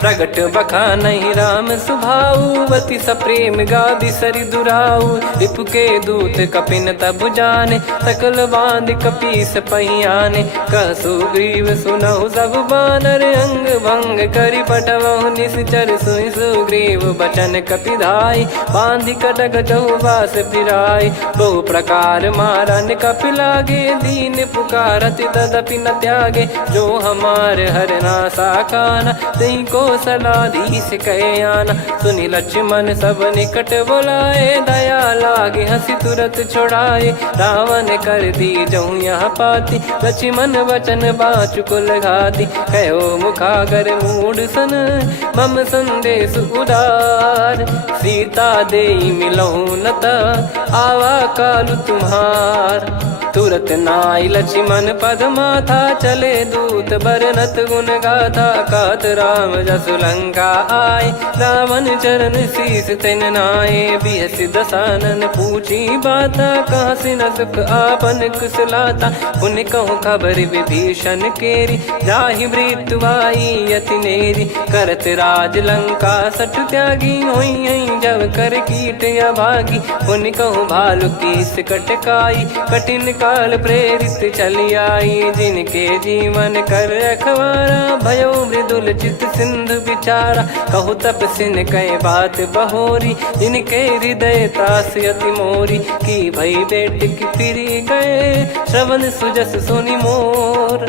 प्रगट बखानहि राम सुभाऊ, बति सप्रेम गादि सरि दुराऊ। रिपु के दूत कपिन तब जाने, सकल बांध कपीस पहियाने। कह सुग्रीव सुनहु सब बानर, अंग भंग करि पटवहु निश्चर। सुनि सुग्रीव बचन कपिधाई, बांधि कटक चौबास फिराई। बहु प्रकार मारन कपि लागे, दीन पुकारति तदपि न त्यागे। जो हमारे हरना साकाना, तई को सलाधीश कहे आना। सुनि लक्ष्मण सब निकट बोलाए, दया लागे हंसी तुरत छोड़ाए। रावण कर दी जऊँ यहाँ पाती, लक्ष्मण वचन बाचु कुल घाती। कहो मुखागर मूढ़ सन, मम संदेश उदार। सीता देई मिलहु नता, आवा कालु तुम्हार। तुरत नाई लक्ष्मण पद माथा, चले दूत बरनत गुण गाथा। कहत राम जसु लंका आए, रावण चरण शीस तिन नाये। बिहस दसानन पूछी बाता, कहाँ न सुख आपन कुशलाता। पुन कहूँ खबर विभीषण केरी, जाहि मृत्यु आई अति नेरी। करत राज लंका सठ त्यागी, होई जब कर कीट अभागी। पुन कहूँ भालु कीस कटकाई, कठिन काल प्रेरित चली आई। जिनके जीवन कर रखवारा, भयो मृदुल चित सिंधु विचारा। कहु तपसिन कई बात बहोरी, जिनके हृदय तास अति मोरी। की भई बेट की फिरी गए, श्रवण सुजस सुनि मोर।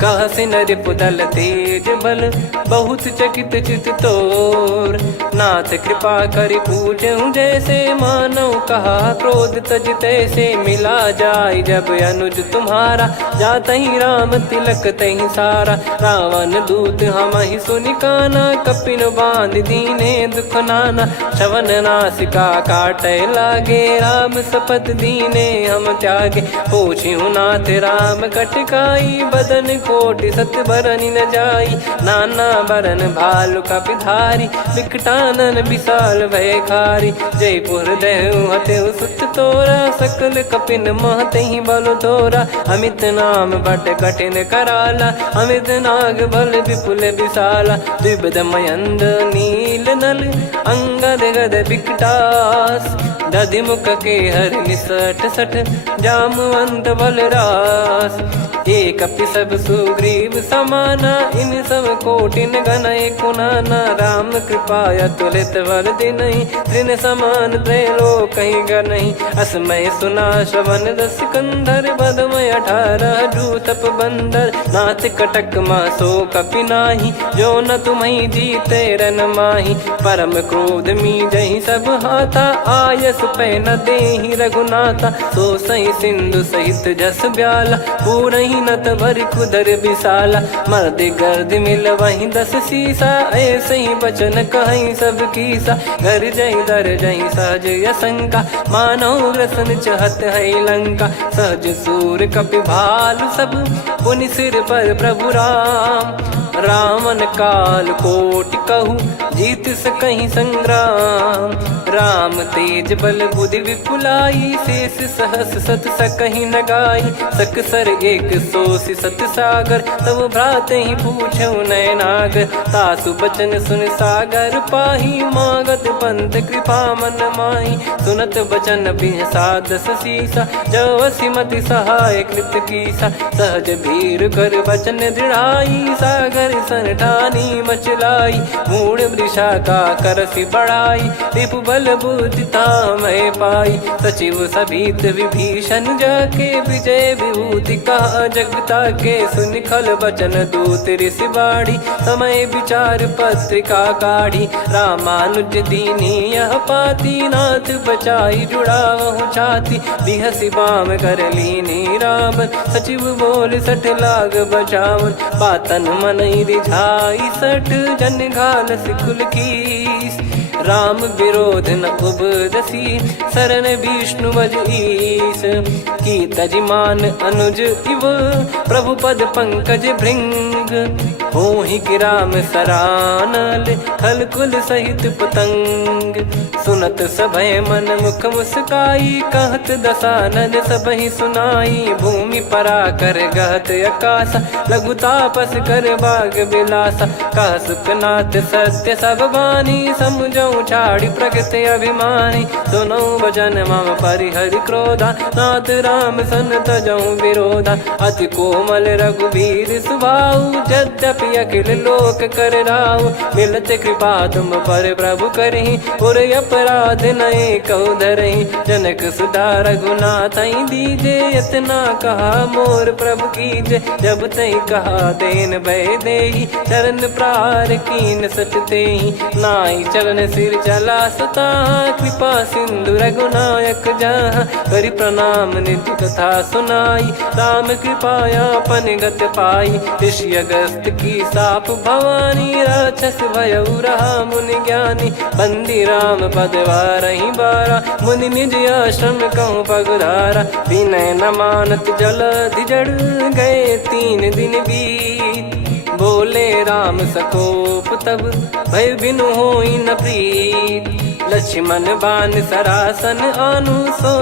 कहसिन रिपुदल तेज बल, बहुत चकित चित तोर। नाथ कृपा करि पूछऊँ जैसे, मानव कहा क्रोध तज तैसे। मिला जाय जब अनुज तुम्हारा, जातहि राम तिलक तहि सारा। रावण दूत हमहि सुनि काना, कपिन बांध दीने दुख नाना। श्रवण नासिका काटय लागे, राम सपथ दीने हम त्यागे। पूछिहु नाथ राम कटकाई, बदन कोटि सत बरनि न जाई। नाना बरन भालु कपिधारी, विकटानन विशाल भयखारी। जयपुर देहु हतेउ सुत तोरा, सकल कपिन महतहि बल तोरा। अमित नाम बट कठिन कराला, अमित नाग बल विपुल विशाला। द्विविध मयंद नील नल, अंगद गद विकटास। दधिमुख के हर निसठ सठ, जामवंत बलरास। एक अपि सब सुग्रीव समाना, इन सब कोटिन गनय कुनाना। राम कृपा अतुलित बल दिनहि, तृण समान त्रैलोकहि गनहि। असमय सुना श्रवण रस कंधर, बदमय 18 जूतप बंदर। नाथ कटक मासो कपि नाही, जो न तुम्हि जीते रन माही। परम क्रोध मी जहि सब हाथा, आयस पै न देहि रघुनाथा। सो सही सिंधु सहित जस ब्याला, पूरहि नत भर कुदर विशाला। मर्द गर्द मिल वहीं 10 सीसा, ऐसे ही बचन कहीं सब कीसा। घर जय दर जय सहज यसंका, मानो ग्रसन चहत है लंका। सहज सूर कपि भालु सब, पुनि सिर पर प्रभु राम। रामन काल कोटि कहु, जीत सकहि संग्राम। राम तेज बल बुद्धि विपुलाई, शेष सहस सत सकहि न गाई। सकसर 100 सत सागर, तब भ्राते ही पूछऊ नयनागर। तासु बचन सुन सागर पाही, मागत पंथ कृपा मन माही। सुनत बचन बिहसा 10 सीसा, जवसि मति सहाय कृत कीसा। सहज भीर कर बचन दृढ़ाई, सागर दर्शन ठानी मचलाई, मूड वृषा का करसी बढ़ाई, रिपु बल बुद्धिता मैं पाई। सचिव सभीत विभीषण जाके, विजय विभूति कहा जगता के, सुन खल बचन दूत ऋषि बाड़ी, समय विचार पत्रिका काढ़ी। रामानुज दीनी यह पाती, नाथ बचाई जुड़ावहु छाती, बिहसी बाम कर लीनी राम, सचिव बोल सठ लाग बचावन। बातन मनई रिझाई सठ, जन घाल सिकुल कीस, राम विरोध न उपदसी, शरण विष्णु बज ईस। की तजिमान अनुज इव, प्रभु पद पंकज भृंग, होहि कि राम सरानल, खल कुल सहित पतंग। सुनत सभय मन मुख मुस्काई, कहत दसानन सबहि सुनाई। भूमि परा कर गहत आकाशा, लघु तापस कर बाग बिलासा। कह सुखनाथ सत्य सब बानी, समझऊ छाड़ी प्रकृति अभिमानी। सुनो वचन मम परिहरि क्रोधा, नाथ राम सन तजऊ विरोधा। अति कोमल रघुवीर सुभाऊ, यद्यपि अखिल लोक कर राऊ। मिलत कृपा तुम पर प्रभु करहि, और अपराध नए कौ धरहि। जनक सुता रघुनाथ दीजे, इतना कहा मोर प्रभु कीजे। जब तई कहा देन भय देहि, चरण प्रार कीन सट तेहि। नाई चरण सिर चला सता, कृपा सिंधु रघुनायक जहाँ। करि प्रणाम निधि कथा सुनाई, राम कृपाया पन गत पाई। ऋषि अगस्त की साप भवानी, राक्षस भयउ रहा मुनि ज्ञानी। बंदी राम पद वारहि बारा, मुनि निज आश्रम कहूँ पगुधारा। विनय न मानत जलधि जड़, गए 3 दिन बीत। बोले राम सकोप तब, भय बिनु होई न प्रीत। लक्ष्मण बान सरासन आनु,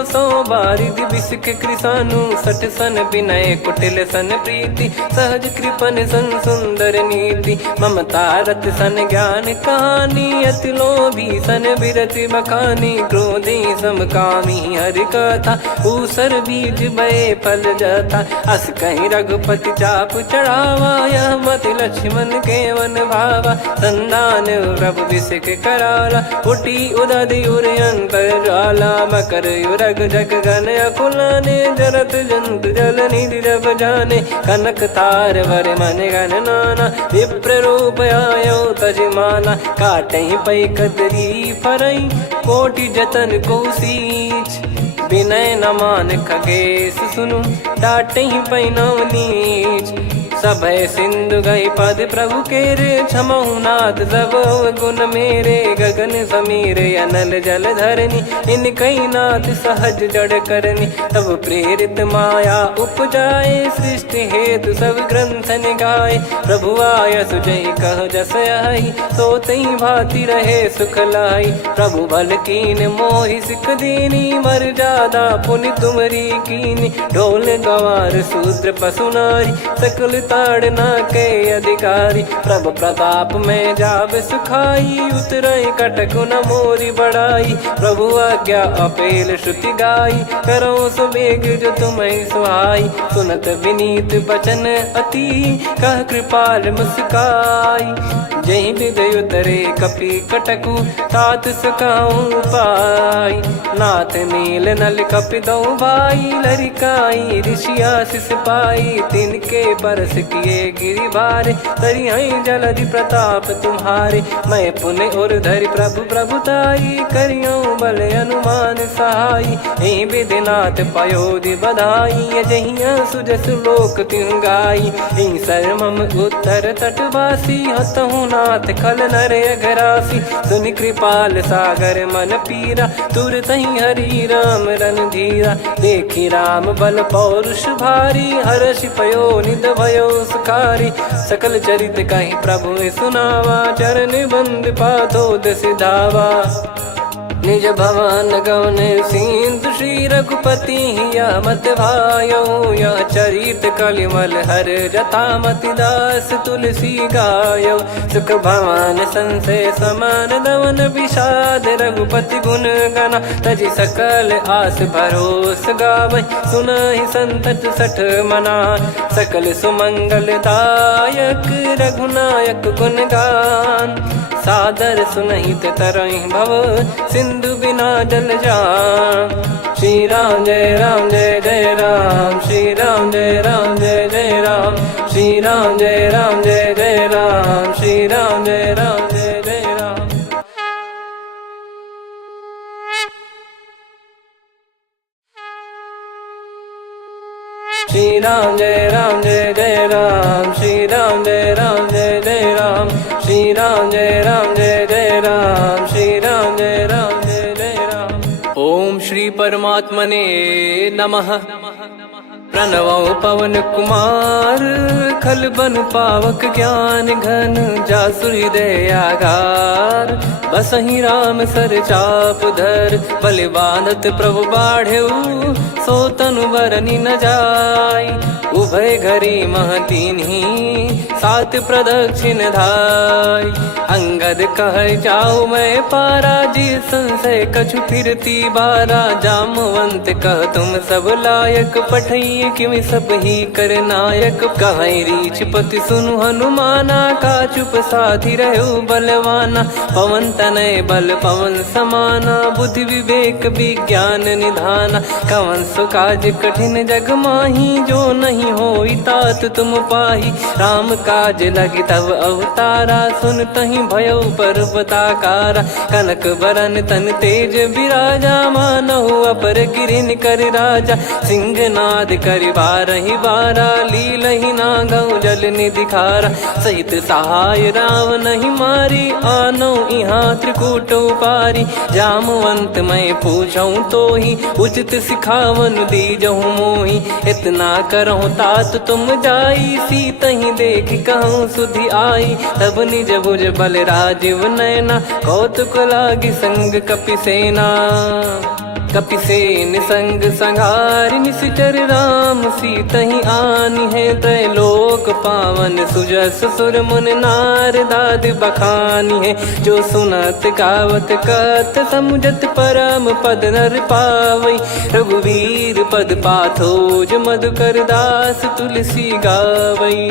सो बारिद बिसिख कृसानु। सठ सन विनय कुटिल सन प्रीति, सहज कृपन सन सुंदर नीति। ममता रत सन ज्ञान कहानी, अति लोभी सन बिरति बखानी। क्रोधी समकामी हरि कथा, ऊसर बीज बये फल जथा। अस कहीं रघुपति चाप चढ़ावा, यह मति लक्ष्मण के वन भावा। संदान प्रभु बिसिख कराला, उठी उदधि उर अंतर ज्वाला। मकर युरग जग गन अकुलाने, जरत जंतु जल निधि जब जाने। कनक तार वर मन गण नाना, विप्र रूप आयो तजमाना। काटहि पै कदरी फरई, कोटि जतन को सींच। विनय न मान खगेश सुनु, डांटहि पै नव नीच। सभय सिंधु गई पद प्रभु केरे, क्षमहु नाथ सब गुण मेरे। गगन समीरे अनल जल धरनी, इन कई नाथ सहज जड़ करनी। तब प्रेरित माया उपजाए, सृष्टि हेतु सब ग्रंथ निगाए। प्रभु आय सुजई कह जस आई, सो तई भांति रहे सुख लाई। प्रभु बल कीन मोहि सिख दीनी, मर जादा पुनि तुमरी कीनी। ढोल गवार शूद्र पशु नारी, सकल ताड़ना के अधिकारी। प्रभु प्रताप में जाब सुखाई, उतरई कटक न मोरी बढ़ाई। प्रभु आज्ञा अपेल श्रुति गाई, करो सुबेग जो तुम्हें सुहाई। सुनत विनीत बचन अति, कह कृपाल मुस्काई। जहि हृदय उतरे कपि कटकु, तात सकाऊं पाई। नाथ नील नल कपि दो भाई, लरिकाई ऋषि आशीष पाई। तिनके परस किए गिरि भारे, तरिहै जलधि प्रताप तुम्हारे। मैं पुण्य और धरि प्रभु प्रभुताई, करियऊं बल अनुमान सहाई। एहि विधिनाथ पयोधि बधाई, जहिया सुजस लोक तिहुँ गाई। एहि सरमम उत्तर तटवासी, हतहु नाथ खल नर अघरासी। सुनि कृपाल सागर मन पीरा, तुरतहि हरि राम रणधीरा। देखि राम बल पौरुष भारी, हर्षि पयो निध भयो सुखारी। सकल चरित कहि प्रभु सुनावा, चरण बंद पादोद सिधावा। निज भवन गवन सिंधु श्री रघुपति या मत भायो या चरित कलिमल हर जथामति दास तुलसी गायो सुख भवन संशय समान दवन विषाद रघुपति गुण गना तजि सकल आस भरोस गावै सुनहि संतत सठ मना सकल सुमंगल दायक रघुनायक गुण गान सादर सुनहित तरहि भव सिंधु बिना जल जान। श्री राम जय राम जय जय राम श्री राम जय राम जय जय राम श्री राम जय राम जय जय राम श्री राम जय राम जय जय राम। श्री राम जय राम जय जय राम श्री राम जय राम जय जय राम श्री राम जय राम जय जय राम श्री राम जय राम जय जय राम। ओम श्री परमात्मने नमः। प्रणवो पवन कुमार खल बन पावक ज्ञान घन जासु हृदय आगार बसहि राम सर चाप धर बल बांधत प्रभु बाढ़ेऊ सो तनु बरनी न जाय उभय घरी महतीन्ही सात प्रदक्षिण धाय अंगद कह जाऊ मैं पारा जी संशय कछु फिरती बारा जामवंत कह तुम सब लायक पठई किमि सब ही कर नायक कहीं रीछ पति सुनु हनुमाना का चुप साधि रहो बलवाना पवन तनय बल पवन समाना बुद्धि विवेक विज्ञान निधाना कवन सो काज कठिन जग माही जो नहीं होई तात तुम पाही राम काज लगी तब अवतारा सुन तही भयो पर्वताकारा कनक बरन तन तेज विराजा मानहु अपर गिरिन कर राजा सिंहनाद करि बारहि बारा लीलहि नागौ जल निधि खारा सहित सहाय रावण ही मारी आनो इहाँ त्रिकूट उपारी जामवंत मैं पूछऊँ तो ही उचित सिखावन दीजहु मोही इतना करहु तात तुम जाई सीत ही देख कहूँ सुधि आई तब निज भुज बल राजीव नैना कौतुक लागी संग कपिसेना कपिसेन संग संहारि निशिचर राम सीतहि आनि है त्रैलोक पावन सुजस सुर मुन नार दाद बखानी है जो सुनत गावत कथ समुझत परम पद नर पावई रघुवीर पद पाथोज मधुकर दास तुलसी गावई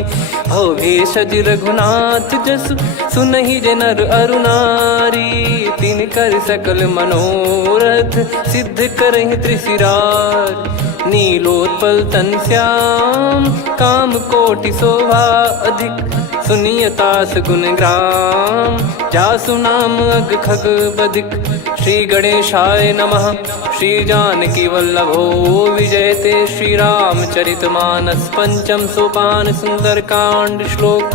हो भेषज रघुनाथ जसु सुनहि जे नर अरुनारी तिन कर सकल मनोरथ सिद्ध करहि त्रिशिरार नीलोत्पल तन श्याम काम कोटि शोभा अधिक सुनियतास गुण ग्राम जासु नाम अग खग बदिक। श्री गणेशाय नमः। श्री जानकी वल्लभो विजयते श्री रामचरित मानस पंचम सोपान सुंदर कांड श्लोक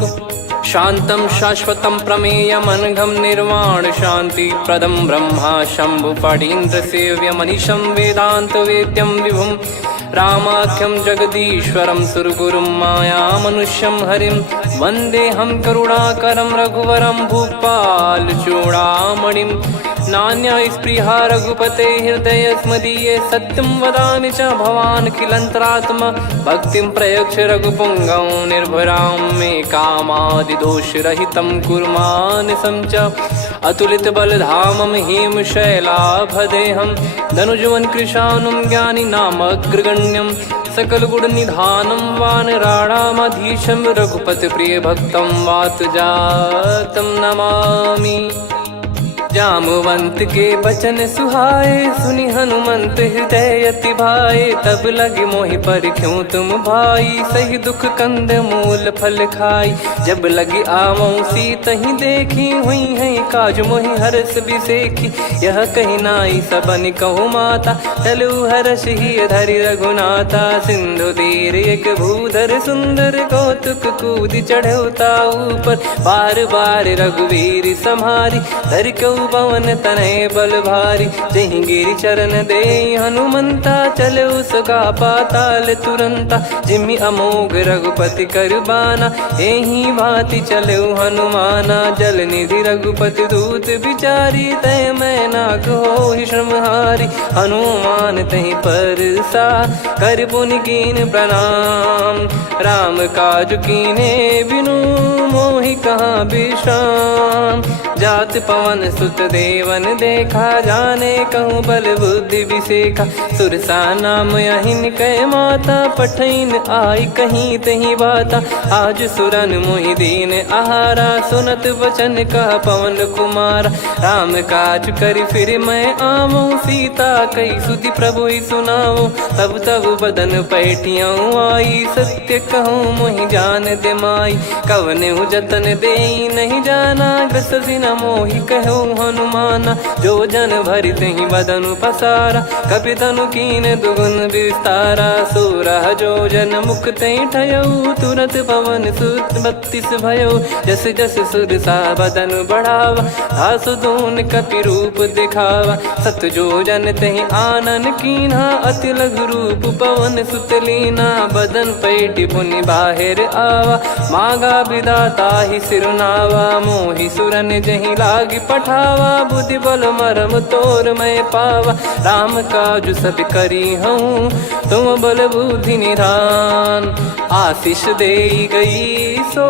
शांतं शाश्वतं प्रमेयमनघं निर्वाण शांति प्रदं ब्रह्मा शंभु फणीन्द्र सेव्य मनीषं वेदांत वेद्यं विभुं रामाख्यं जगदीश्वरं सुरगुरुं माया मनुष्यं हरिं वन्देऽहं करुणाकरं रघुवरं भूपाल चूडामणिं नान्या स्पृहा रघुपते हृदय स्मदीये सत्यं वदामि च भवान् खिलन्तरात्मा भक्तिं प्रयच्छ रघुपुङ्गं निर्भरां मे कामादिदोषरहितं कुर्मानसं च अतुलित बलधामं हेमशैलाभदेहं धनुजवन कृशानुं ज्ञानी नामग्रगण्यं सकल गुण निधानं वानराणामधीशं रघुपति प्रिय भक्तं वात जातं नमामि। जामवंत के बचन सुहाए सुनि हनुमंत हृदय अति भाए तब लगे मोहि पर क्यों तुम भाई सही दुख कंद मूल फल खाई जब लगी आवऊं सीत ही देखी हुई है काज मोहि हरस बिसेखी यह कही नाई सबन कहु माता चलु हरष ही धरि रघुनाथा सिंधु तीर एक भूधर सुंदर कौतुक कूद चढ़ौता ऊपर बार बार रघुवीर सम्हारी धर क्यों पवन तनय बल भारी, जहि गिरि चरण दे हनुमंता, चले उसका पाताल तुरंता, जिमि अमोघ रघुपति कर बाना, एहि भांति चले हनुमाना, जल निधि रघुपति दूत बिचारी, तय मैं नाक होहि श्रमहारी, हनुमान तहि परसा कर पुनि कीन प्रणाम, राम काज कीने बिनु मोहि कहाँ विश्राम, जात पवन सुत देवन देखा, जाने कहूँ बल बुद्धि विसेखा, सुरसा नाम अहिन कै माता, पठैन आई कहीं तहीं बाता, आज सुरन मोहि दीन आहारा, सुनत वचन कह पवन कुमारा, राम काज करि फिर मैं आवूं, सीता कई सुधि प्रभु ही सुनाओ, तब तब बदन पैठियाँ आई, सत्य कहूँ मोहि जान दे माई, कवने जतन दे नहीं जाना, ग्रसि न मोहि कहूँ हनुमाना, जो जन भरि तहि बदनु पसारा, कपि तनु कीन दुगुन विस्तारा, सोरह जो जन मुख तहि ठयऊ, तुरत पवन सुत 32 भयऊ, जस जस सुरसा बदन बढ़ावा, आसु दून कपि रूप दिखावा, सत जो जन तहि आनन कीन्हा, अति लघु रूप पवन सुत लीना, बदन पैटि पुनि बाहिर आवा, मांगा विधाता ही सिरुनावा, मोहि सुरन जहि लागी पठावा, बुद्धि बल मरम तोर मैं पावा, राम काज सब करी हूँ तुम बल बुद्धि निधान, आशीष दे गई सो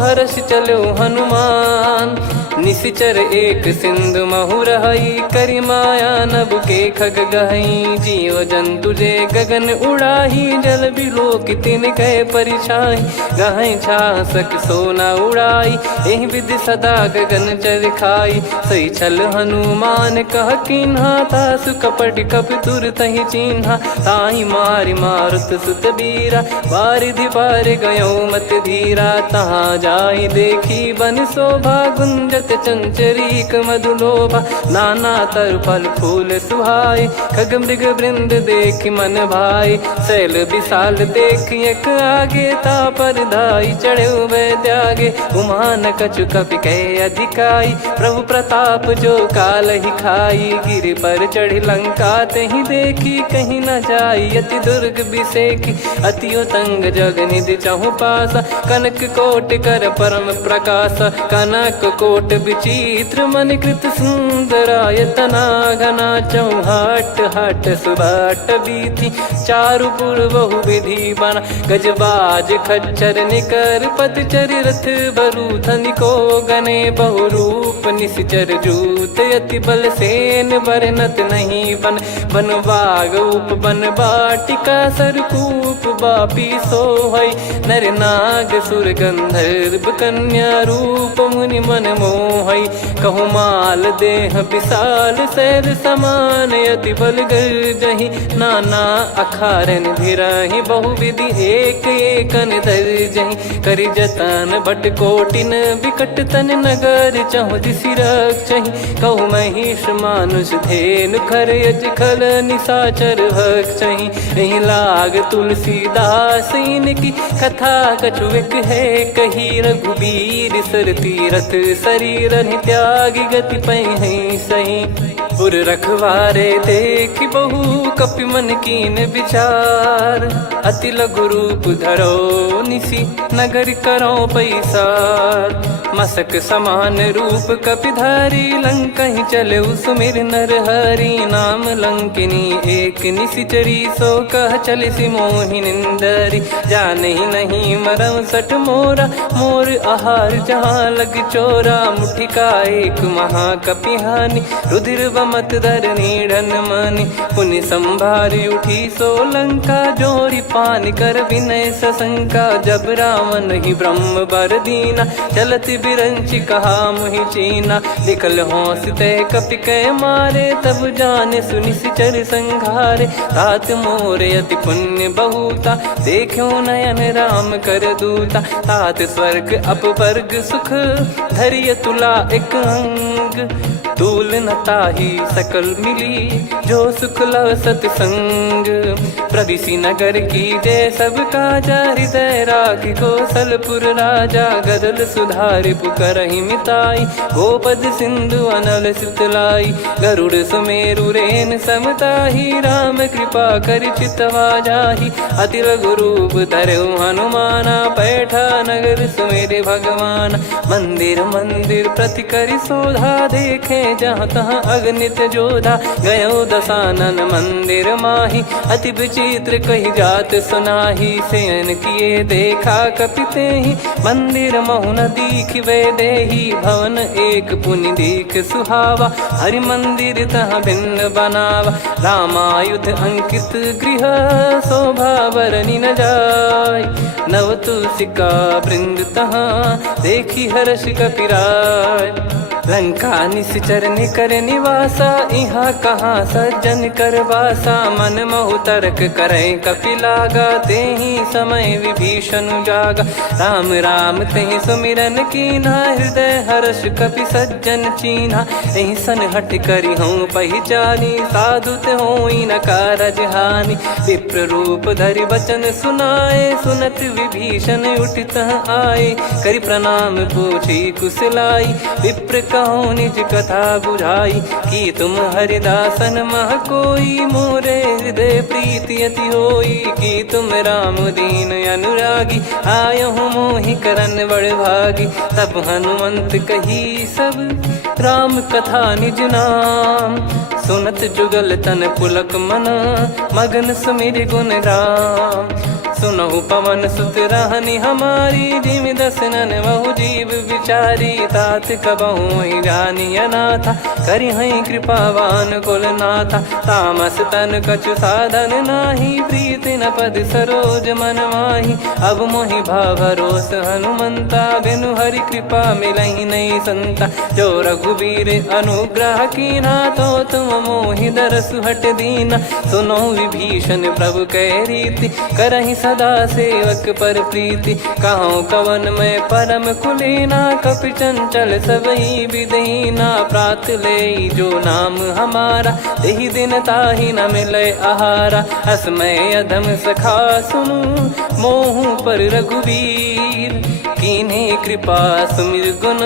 हर्ष चलो हनुमान, निशिचर एक सिंधु महु रहई, करि माया नभ के खग गहई, जीव जंतु जे गगन उड़ाही, जल बिलो कि तिन कह परिछाई, गहई छासक सोना उड़ाई, एहि विधि सदा गगन चर खाई, सही छल हनुमान कह कीन्हा, तासु कपट कपि तुर तहि चिन्हा, ताहि मारि मारुत सुत बीरा, बारिधि पार गयो मत धीरा, तहाँ जाई देखी बन शोभा, गुंजत चंचरीक मधुलोभा, नाना तर फल फूल सुहाए, खग मृग वृंद देख मन भाई, शैल विशाल देख एक आगे, तापर धाई चढ़े वै त्यागे, उमान कछु कपि कह अधिकाई, प्रभु प्रताप जो काल ही खाई, गिरि पर चढ़ी लंका तहि देखी, कहीं न जाई अति दुर्ग बिसेकी, अति उतंग जग निधि चहु पासा, कनक कोट कर परम प्रकाश, कनक कोट विचित्र मन कृत सुंदरायतना, घना चौहाट हाट सुबाट बीथी, चारु पुर बहु विधि बना, गजबाज खच्चर निकर पतचर रथ बरु धनिको, गने बहु रूप निशिचर जूत, अति बल सेन बरनत नहीं बन, बन बाग उप बन बाटिका, सरकूप बापी सोहई, नर नाग सुर गंधर्व कन्या, रूप मुनि मन मोहई, कहु माल देह विशाल शैल समान, अति बल गर्जहि, नाना अखारन भिराहि, बहु विधि एक एकन दर्जहि, करि जतन भट कोटिन विकट तन नगर, चहु दिसि रक्षहि, कहु महिष मानुष धेनु खर यज खल निशाचर भक्षहि, एहि लाग तुलसीदास इनकी, कथा कछुक है कही, रघुबीर सर तीरथ शरीर त्यागी, गति पै सही, पुर रखवारे देख बहु कपि मन कीन विचार, अति लघु रूप धरो निसी नगर करो पैसार, मसक समान रूप कपि धारी, लंकहि चले सुमिर नर हरि, नाम लंकिनी एक निशिचरी, सो कह चल सि मोहि निंदरी, जानहि नहीं मरम सट मोरा, मोर आहार जहाँ लग चोरा, मुठिका एक महाकपि हानि, रुधिर बमत धरनी ढन मनि, पुनि संभारी उठी सो लंका, जोरी पान कर विनय सशंका, जब रावण ही ब्रह्म बर दीना, चलत बिरंच कहा मुहि चीना, निकल होंस तय कपि कै मारे, तब जाने सुनि सिचर संघारे, तात मोर अति पुण्य बहुता, देखो नयन राम कर दूता, तात स्वर्ग अपवर्ग सुख, धरिय तुला एक अंग, तूल न ताहि सकल मिली जो सुख लव सतसंग। प्रदिशि नगर की जय सब काजा हृदय राखी कौशलपुर राजा। गदल सुधारि पुकरहि मिताई गोपद सिंधु अनल सुतलाई। गरुड़ सुमेरु रेन समताही राम कृपा कर चितवा जाहि। अति लघु रूप धरऊ हनुमाना पैठा नगर सुमेरे भगवान। मंदिर मंदिर प्रति करि शोधा देखे जहाँ तहाँ अगणित जोधा। गयो दशानन मंदिर माही अति विचित्र कही जात सुनाही। शयन किए देखा कपिते ही मंदिर महु न दीखिबे देही। भवन एक पुनि दीख सुहावा हरि मंदिर तहाँ भिन्न बनावा। रामायुध अंकित गृह शोभा बरनि न जाय। नव तुलसिका वृंद तहाँ देखी हर्ष कपिराय। लंका निश्चर निकर निवासा यहाँ कहाँ सज्जन कर वासा। मन महु तर्क करे कपिलागा तेहि समय विभीषण जागा। राम राम तेहि सुमिरन कीन्हा हृदय हर्ष कपि सज्जन चीन्हा। एहि सन हट करि हूँ पहिचानी साधु ते होई न कारज हानि। विप्र रूप धरि वचन सुनाए सुनत विभीषण उठित आए। करि प्रणाम पूछी कुशलाई विप्र कहो निज कथा बुझाई। कि तुम हरिदासन मह कोई मोरे हृदय प्रीति अति होई। कि तुम राम दीन अनुरागी आयहु मोहि करन बड़ भागी। तब हनुमंत कही सब राम कथा निज नाम। सुनत जुगल तन पुलक मना मगन सुमिर गुण राम। सुनहु पवन सुत रहनी हमारी जिमि दसनन बहु जीव विचारी। तात कबहु ही जानी अनाथा करि हई कृपावान कुल नाथा। तामस तन कछु साधन नाही प्रीति न पद सरोज मन माही। अब मोहि भाव भरोस हनुमंता बिनु हरि कृपा मिलहि नहीं संता। जो रघुबीर अनुग्रह कीना तो तुम मोहि दरसु हट दीना। सुनो विभीषण प्रभु कह रीति करहि सदा सेवक पर प्रीति। कहूँ कवन में परम कुलीना कपि चंचल सबही विदहीना। प्रात ले जो नाम हमारा तेहि दिन ताहि न मिले आहारा। असमय अधम सखा सुनु मोहु पर रघुवीर। कीन्ही कृपा सुमिर गुण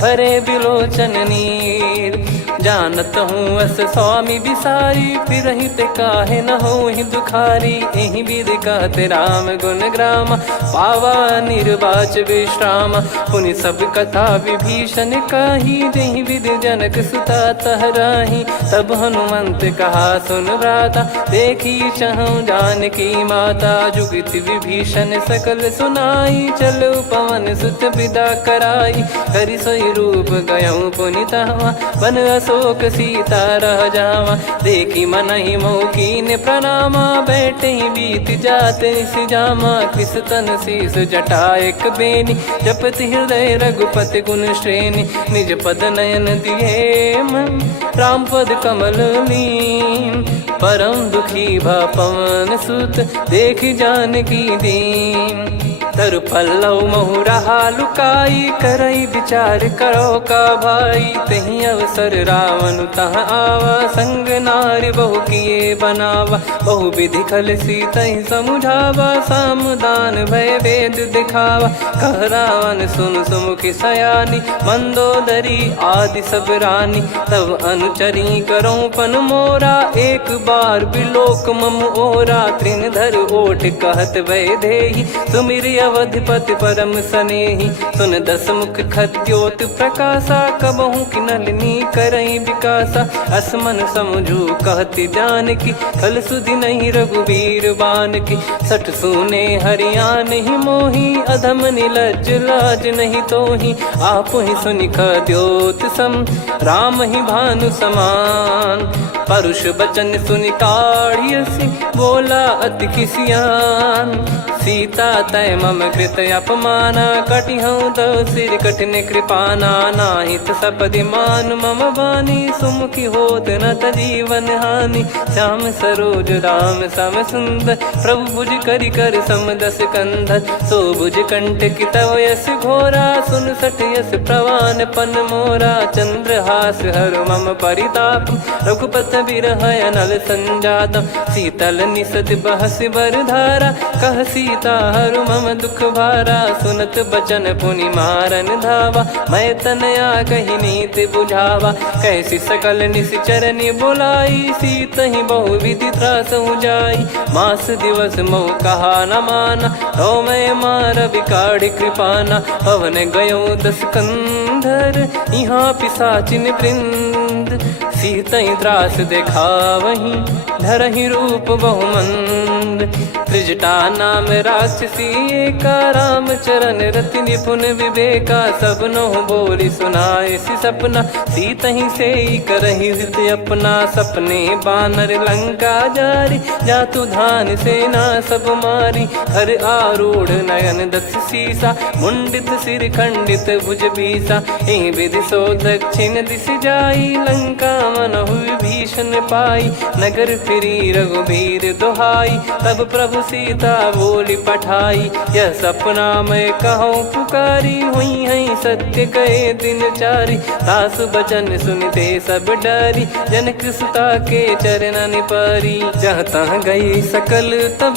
भरे बिलोचन नीर। जानत हूँ अस स्वामी बिसारी फिरहि ते काहे न होहि दुखारी। एहि विधि कहते राम गुण ग्राम पावा निर्वाच विश्राम। पुनि सब कथा विभीषण काही जेहि विधि जनक सुता तहराही। तब हनुमंत कहा सुन भ्राता देखी चहु जानकी माता। जुगित विभीषण सकल सुनाई चलो पवन सुत विदा कराई। करि सोई रूप गयऊँ पुनि तहवा बन अशोक सीता रह जावा। देखी मनहि मौकीन प्रणामा बैठे ही बीत जात निस जामा। कृस तन शीस जटा एक बेनी जपति हृदय रघुपति गुण श्रेणी। निज पद नयन दिए मन राम पद कमल लीन। परम दुखी भा पवन सुत देखी जानकी दीन। तरु पल्लव महु रहा लुकाई करई विचार करो का भाई। तही अवसर रावण तहाँ आवा संग नारी बहु किए बनावा। बहु विधि खल सीतहि समुझावा सामदान भय वेद दिखावा। कह रावण सुन सुमुखी सयानी मंदोदरी आदि सब रानी। तब अनुचरी करो पन मोरा एक बार बिलोक मम ओरा। तृण धर ओठ कहत भय देहि सुमिर अवधिपति परम सनेहि। सुन दस मुख खद्योत प्रकाशा कबहु कि नलिनी करई विकासा। असमन समझू कहति जानकी कल सुधि नहीं रघुवीर बान की। सठ सुने हरियान ही मोही अधम निलज लाज नहीं तोहि। आप ही सुनि खद्योत सम राम ही भानु समान। परुष बचन सुनि काढ़ियसि बोला अति खिसियान। सीता तय मम कृत अपमाना कटिहऊँ तो सिर कठिन कृपाना। नाहित सपदि मान मम बानी सुमुखी होत न जीवन हानि। श्याम सरोज राम सम सुंदर प्रभु भुज करि कर सम दस कंधर। सो भुज कंठ की तव यस घोरा सुन सठ यस प्रवान पन मोरा। चंद्रहास हर मम परिताप रघुपत बिरह अनल संजातम। शीतल निसत बहस बर धारा कह सीता हरु मम दुख भारा। सुनत बचन पुनि मारन धावा मैं तनया कही नीति बुझावा। कैसी सकल निश्चरनि बुलाई सीतहि बहु विधि त्रास जाई। मास दिवस मोह कहा न माना तो मैं मार बिकाढ़ कृपाना। पवन गयो दस कंधर यहाँ पिशाचिन वृंद। सीतहि त्रास देखावहीं धरहि रूप बहुमंद। त्रिजटा नाम राक्षसी एका राम चरण रति निपुण विवेका। सब नोह बोली सुनाए सि सपना सीतहि से करहि हित अपना। सपने बानर लंका जारी जातु धान सेना सब मारी। हर आरूढ़ नयन दस सीसा मुंडित सिर खंडित भुज बीसा। एहि विधि सो दक्षिण दिश जाई लंका मनहु भीषण पाई। नगर फिरी रघुबीर दोहाई तब प्रभु सीता बोली पठाई। यह सपना मैं कहूँ पुकारी हुई है सत्य कहे दिन चारी। सासु बचन सुनते सब डरी जनक सुता के चरण पारी। जहाँ तहाँ गई सकल तब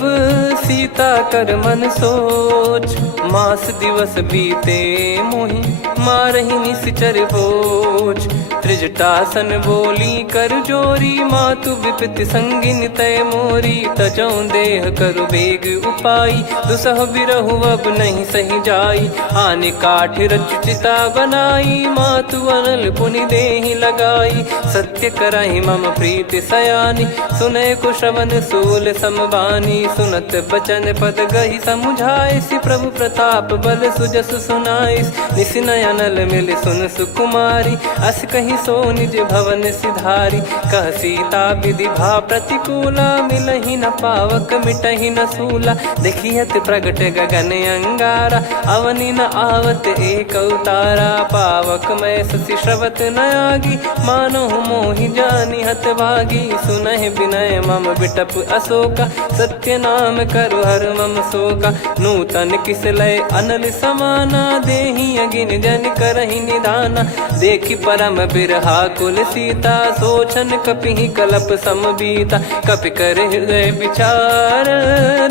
सीता कर मन सोच। मास दिवस बीते मोहि मारहि निश्चर बोझ। त्रिजटासन बोली कर जोरी मातु विपति संगिन तय मोरी। तजौ देह करु बेग उपाई दुसह बिरहु अब नहीं सही जाई। आने काठ रचिता बनाई मातु अनल पुनि देहि लगाई। सत्य कराई मम प्रीति सयानी सुनय को श्रवण सूल समबानी। सुनत बचन पद गही समुझाए सि प्रभु प्रताप बल सुजस सुनाइस। निसिनय अनल मिल सुन सुकुमारी अस कही सो निज भवन सिधारी। कह सीता विधि भा प्रतिकूला मिलहि न पावक मिटहि न सूला। देखियत प्रगट गगन अंगारा अवनि न आवत एक उतारा। पावक मैं ससी श्रवत न आगी मानो मोहि जानि हत भागी। सुनहि विनय मम बिटप अशोका सत्य नाम करु हर मम शोका। नूतन किस लय अनल समाना देहि अगिन जन करहि निधाना। देखि परम बिरहा कुल सीता सोचन कपिहि कलप समबीता। कपि कर हृदय विचार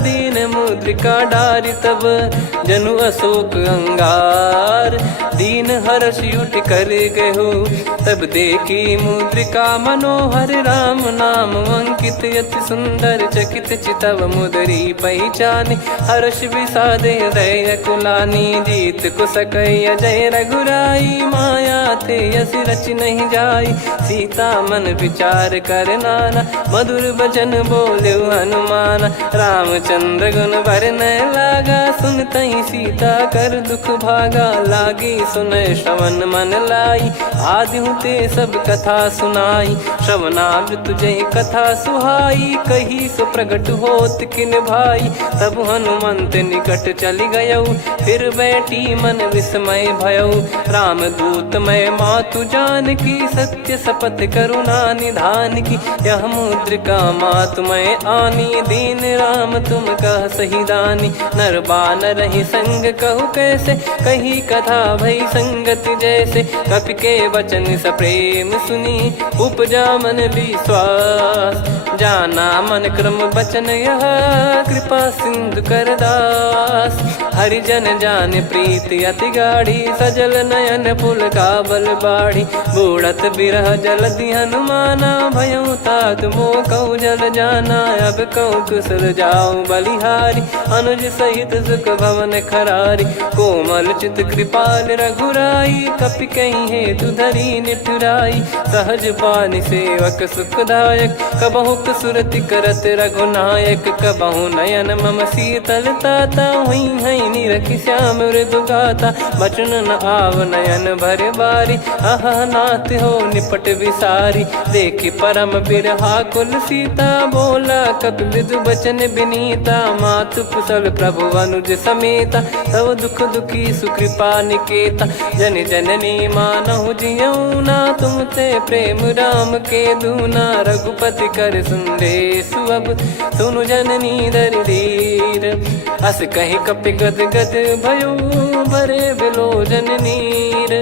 दीन मुद्रिका डारि तब जनु अशोक अंगार। दीन हर्ष उठ कर गहु तब देखी मुद्रिका मनोहर। राम नाम अंकित अति सुंदर चकित चितव मुदरी पहचानी। हर्ष विषाद हृदय कुलानी जीत को सकई अजय रघुराई। माया थे यस रच नहीं जाई सीता मन विचार कर नाना। मधुर बचन बोले हनुमान रामचंद्र गुण भरने लागा। सुनतहि सीता कर दुख भागा लागी सुनय श्रवण मन लाई। आदि ते सब कथा सुनाई श्रवणाब तुझे कथा सुहाई। कही सो प्रगट होत किन भाई तब हनुमंत निकट चली गयौ। फिर बैठी मन विस्मय भयौ राम दूत मैं मातु जान की। सत्य शपथ करुणा निधान की यह मुद्रिका मातु मैं आनी। दीन राम तुम कह सही दानी नर बानर ही संग कहु कैसे। कही कथा भई संगति जैसे कपि के वचन सप्रेम सुनी। उपजा मन विश्वास जाना मन क्रम बचन यह कृपा सिंधु कर दास। हरिजन जान प्रीति अति गाढ़ी सजल नयन पुल काबल बाढ़ी। बूढ़त बिरह जलधि हनुमाना भयउ तात मोह कहु जल जाना। अब कहु कुशल जाऊं बलिहारी अनुज सहित सुख भवन खरारी। कोमल चित कृपाल रघुराई कपि कहीं हेतु धरी निठुराई। सहज पानि सेवक सुखदायक कबहु सुरति करत रघुनायक। कबहु नयन मम शीतल ताता हुई है निरखि श्याम मृदु गाता। बचन न आव नयन भर बारी अह नाथ हो निपट विसारी। देखि परम बिरहा कुल सीता, बोला कपि मृदु बचन बिनीता। मातु कुशल प्रभु अनुज समेता, तव दुख दुखी सुकृपा निकेता। जन जननी मानहु जियऊ ना, तुम ते प्रेम राम के दूना। रघुपति कर संदेश अब, सुनु जननी दर धीर। अस कहि कपि गद गद भयो, भरे बिलोचन नीर।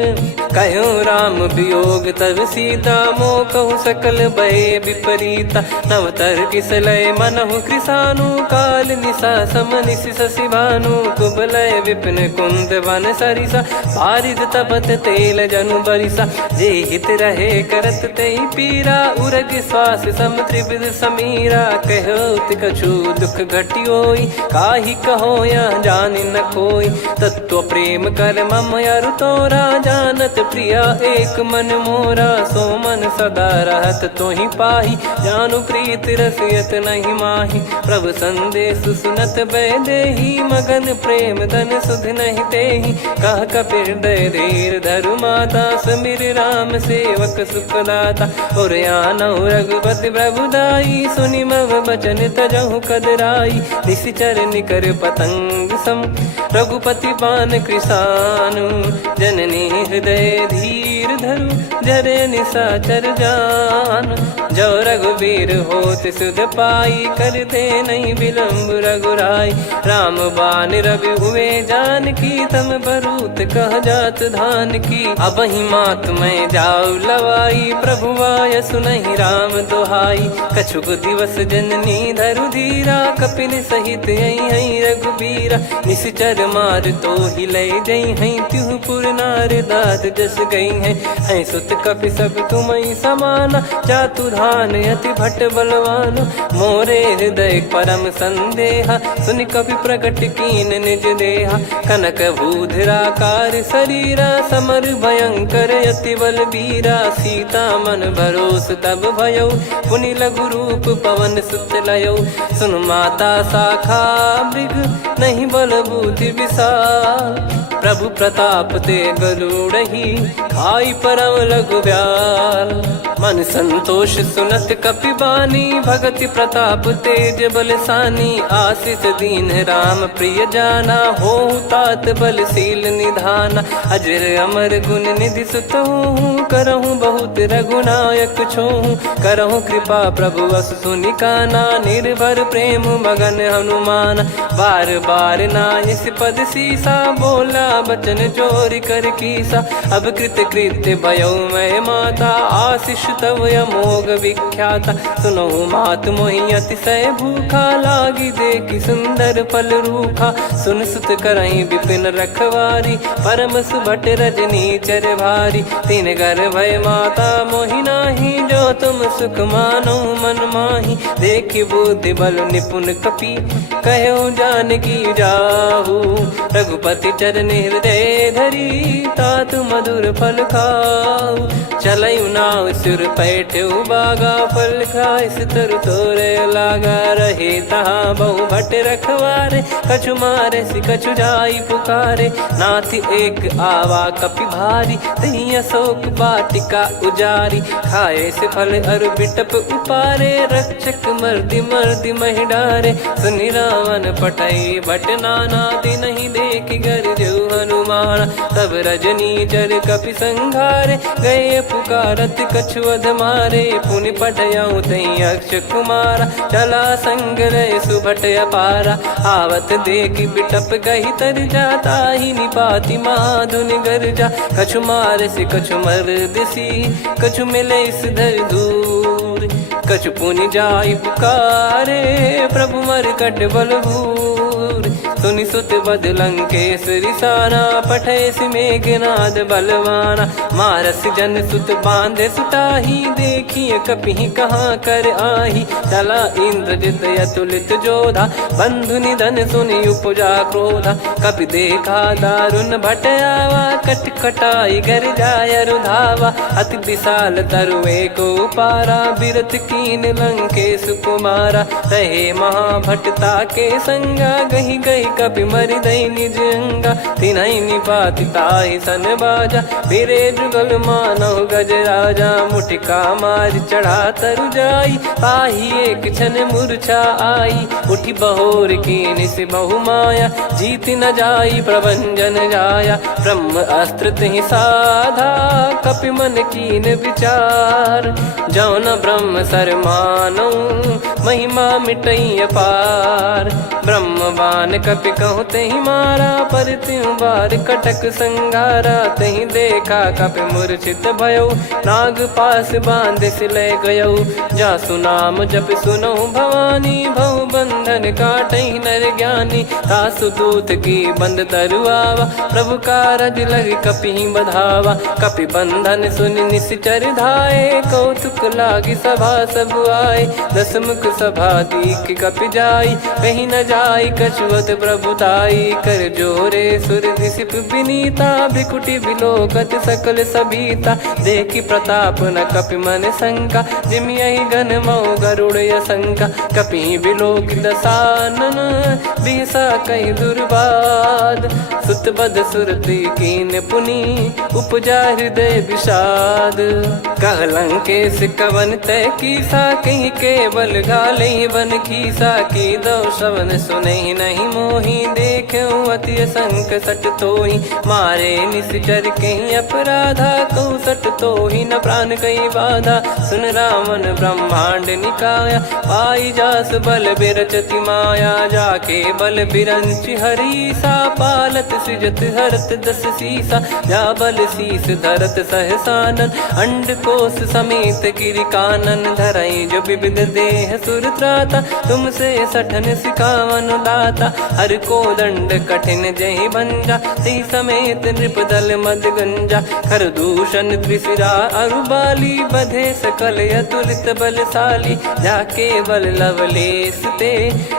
कहूँ राम वियोग तब सीता, मोह कहूँ सकल भय विपरीता। नवतर किसलय मनहु कृसानु, काल निशा सम निशि शशि भानु। कुबलय विपिन कुंद वन सरिसा, पारिद तपत तेल जनु बरिसा। जे हित रहे करत ते पीरा, उरग श्वास सम त्रिविध समीरा। कहो कछु दुख घटियोई, काहि कहो या जानि न कोई। तत्व प्रेम कर मम अरु तोरा, जानत प्रिया एक मन मोरा। सो मन सदा रहत तोहि पाही, जानु प्रीत रसियत नहीं माही। प्रभु संदेश सुनत बैदेही, मगन प्रेम धन सुध नहीं तेहि। कह कपिर दय धीर धरु माता, समीर राम सेवक सुखदाता। और आनौ रघुपति प्रभुदाई, सुनि मम बचन तजहु कदराई। निशिचर निकर पतंग सम, रघुपति पान कृसानु। जननी हृदय धीर धरु, जरे निशाचर जान। जो रघुवीर होत सुध पाई, कर दे नहीं विलम्ब रघुराई। राम बान रवि हुए जानकी, तम बरूत कह जात धान की। अब ही मात मैं जाऊ लवाई, प्रभु आय सुनहि राम दुहाई। कछुक दिवस जननी धरु धीरा, कपिन सहित यही रघुबीरा। निश्चर मार तो ही लय जई हैं, त्यों पुर नार दाद जस गई हैं। सुत कपि सब तुमई समाना, जातु धान अति भट बलवान। मोरे हृदय परम संदेहा, सुनि कपि प्रकट कीन निज देहा। कनक भूधराकार शरीरा, समर भयंकर अति बल बीरा। सीता मन भरोस तब भयो, पुनि लघु रूप पवन सुत लयो। सुन माता शाखा मृग, नहीं बल बुद्धि विशाल। प्रभु प्रताप ते गरुड़हि, खाई परम लघु ब्याल। मन संतोष सुनत कपि बानी, भगति प्रताप तेज बलसानी। आशीष दीन राम प्रिय जाना, होहु तात बलशील निधाना। अजर अमर गुण निधि सुतहु, करहु बहुत रघुनायक छोहु। करहु कृपा प्रभु अस सुनि काना, निर्भर प्रेम मगन हनुमान। बार बार नायस पद सीसा, बोला बचन चोरी कर कीसा। अब कृत कृत्य भयो मैं माता, आशीष तव अमोघ विख्याता। सुनहु मात मोहि अतिशय भूखा, लागी देखि सुंदर फल रूखा। सुन सुत करहि विपिन रखवारी, परम सुभट रजनी चर भारी। तीन घर भय माता मोहि नाही, जो तुम सुख मानो मन माही। देखि बुद्धि बल निपुण कपि, कहो जानकी जाहू। रघुपति चरण हृदय धरी, तात मधुर फल खाऊ। चलयु नाव सिर पैठ्यु बागा, फल खाइस तरु तोरे लागा। रहे तहाँ बहु भट रखवारे, कछु मारे सि कछु जाई पुकारे। नाथ एक आवा कपि भारी, तही अशोक वाटिका उजारी। खाए से फल अरु बिटप उपारे, रक्षक मर्दि मर्दि महि डारे। सुनि रावण पटई भट नाना, तिनहि देखि गरजु हनुमान। तब रजनी चर कपि संघारे, गए पुकारत कछु अध मारे। पुनि पटयऊ तई अक्ष कुमारा, चला संग रहे सुभट अपारा। आवत देखि बिटप गही तर जाता, ही निपाति माधुनि गर्जा। कछु मार से कछु मर दिसी, कछु मिले इस धर दूर। कछु पुनि जाई पुकारे, प्रभु मरकट बलभूर। सुनि सुत बद लंकेश रिसाना, पठैसि मेघनाद बलवाना। मारस जन सुत बांधे सुताही, देखिए कपि कहाँ कर आही। चला इंद्रजित अतुलित जोधा, बंधु निधन सुनि उपजा क्रोधा। कपि देखा दारुण भट आवा, कट कटाई गर जाय रुधावा। अति विशाल तरुए को पारा, बिरत कीन लंकेश कुमारा। रहे महाभटता के संगा, गही गही कपि मरि दई निज अंगा तिन्है निपाति ताहि सन बाजा फिरे जुगल मानव गज राजा मुटिका मार चढ़ा तरु जाई ताहि एक क्षण मूर्छा आई उठी बहोर कीन से बहु माया जीत न जाई प्रभंजन जाया ब्रह्म अस्त्र तिहि साधा कपि मन कीन विचार जौन ब्रह्म सर मानौ महिमा मिटई अपार ब्रह्म बान कपि कहु तहि मारा पर त्यों बार कटक संगारा तहि देखा कपि मूर्छित भयो नाग पास बांध सिले गयो जासु नाम जप सुनो भवानी भव बंधन काटई नर ज्ञानी तासु दूत की बंद तरुआवा प्रभु कारज लग कपि बधावा कपि बंधन सुन निश्चर धाये कौतुक लागी सभा सब आए दस मुख सभा दीख कपि जाई कहीं न जाई कछुअत प्रभुताई कर जोरे सुर निसिप विनीता भिकुटी बिलोकत सकल सबीता देखी प्रताप न कपि मन शंका जिम यही घन मऊ गरुड़ शंका कपि बिलोकित सानन बिसा कई दुर्बाद सुत बद सुरति कीन पुनी उपजा हृदय विषाद कहलंकेश कवन तय कीसा कहीं केवल घाले बन खीसा की दो श्रवण सुने नहीं मोही देखे अति संक सट तोही मारे निश्चर कहीं अपराधा कहूँ सट तोही न प्राण कई बाधा सुन रावण ब्रह्मांड निकाया पाई जास बल बिरचति माया जाके बल बिरंच हरीसा पालत सृजत हरत दस सीसा जा बल शीस धरत सहसानन अंड कोश समेत गिरि कानन धरई जो विविध देह सुर त्राता तुमसे सठन सिखावन दाता हर को दंड कठिन जय भंजा ती समेत नृप दल मद गंजा खर दूषण त्रिशिरा अरुबाली बधे सकल अतुलित बलशाली जाके बल लवलेस ते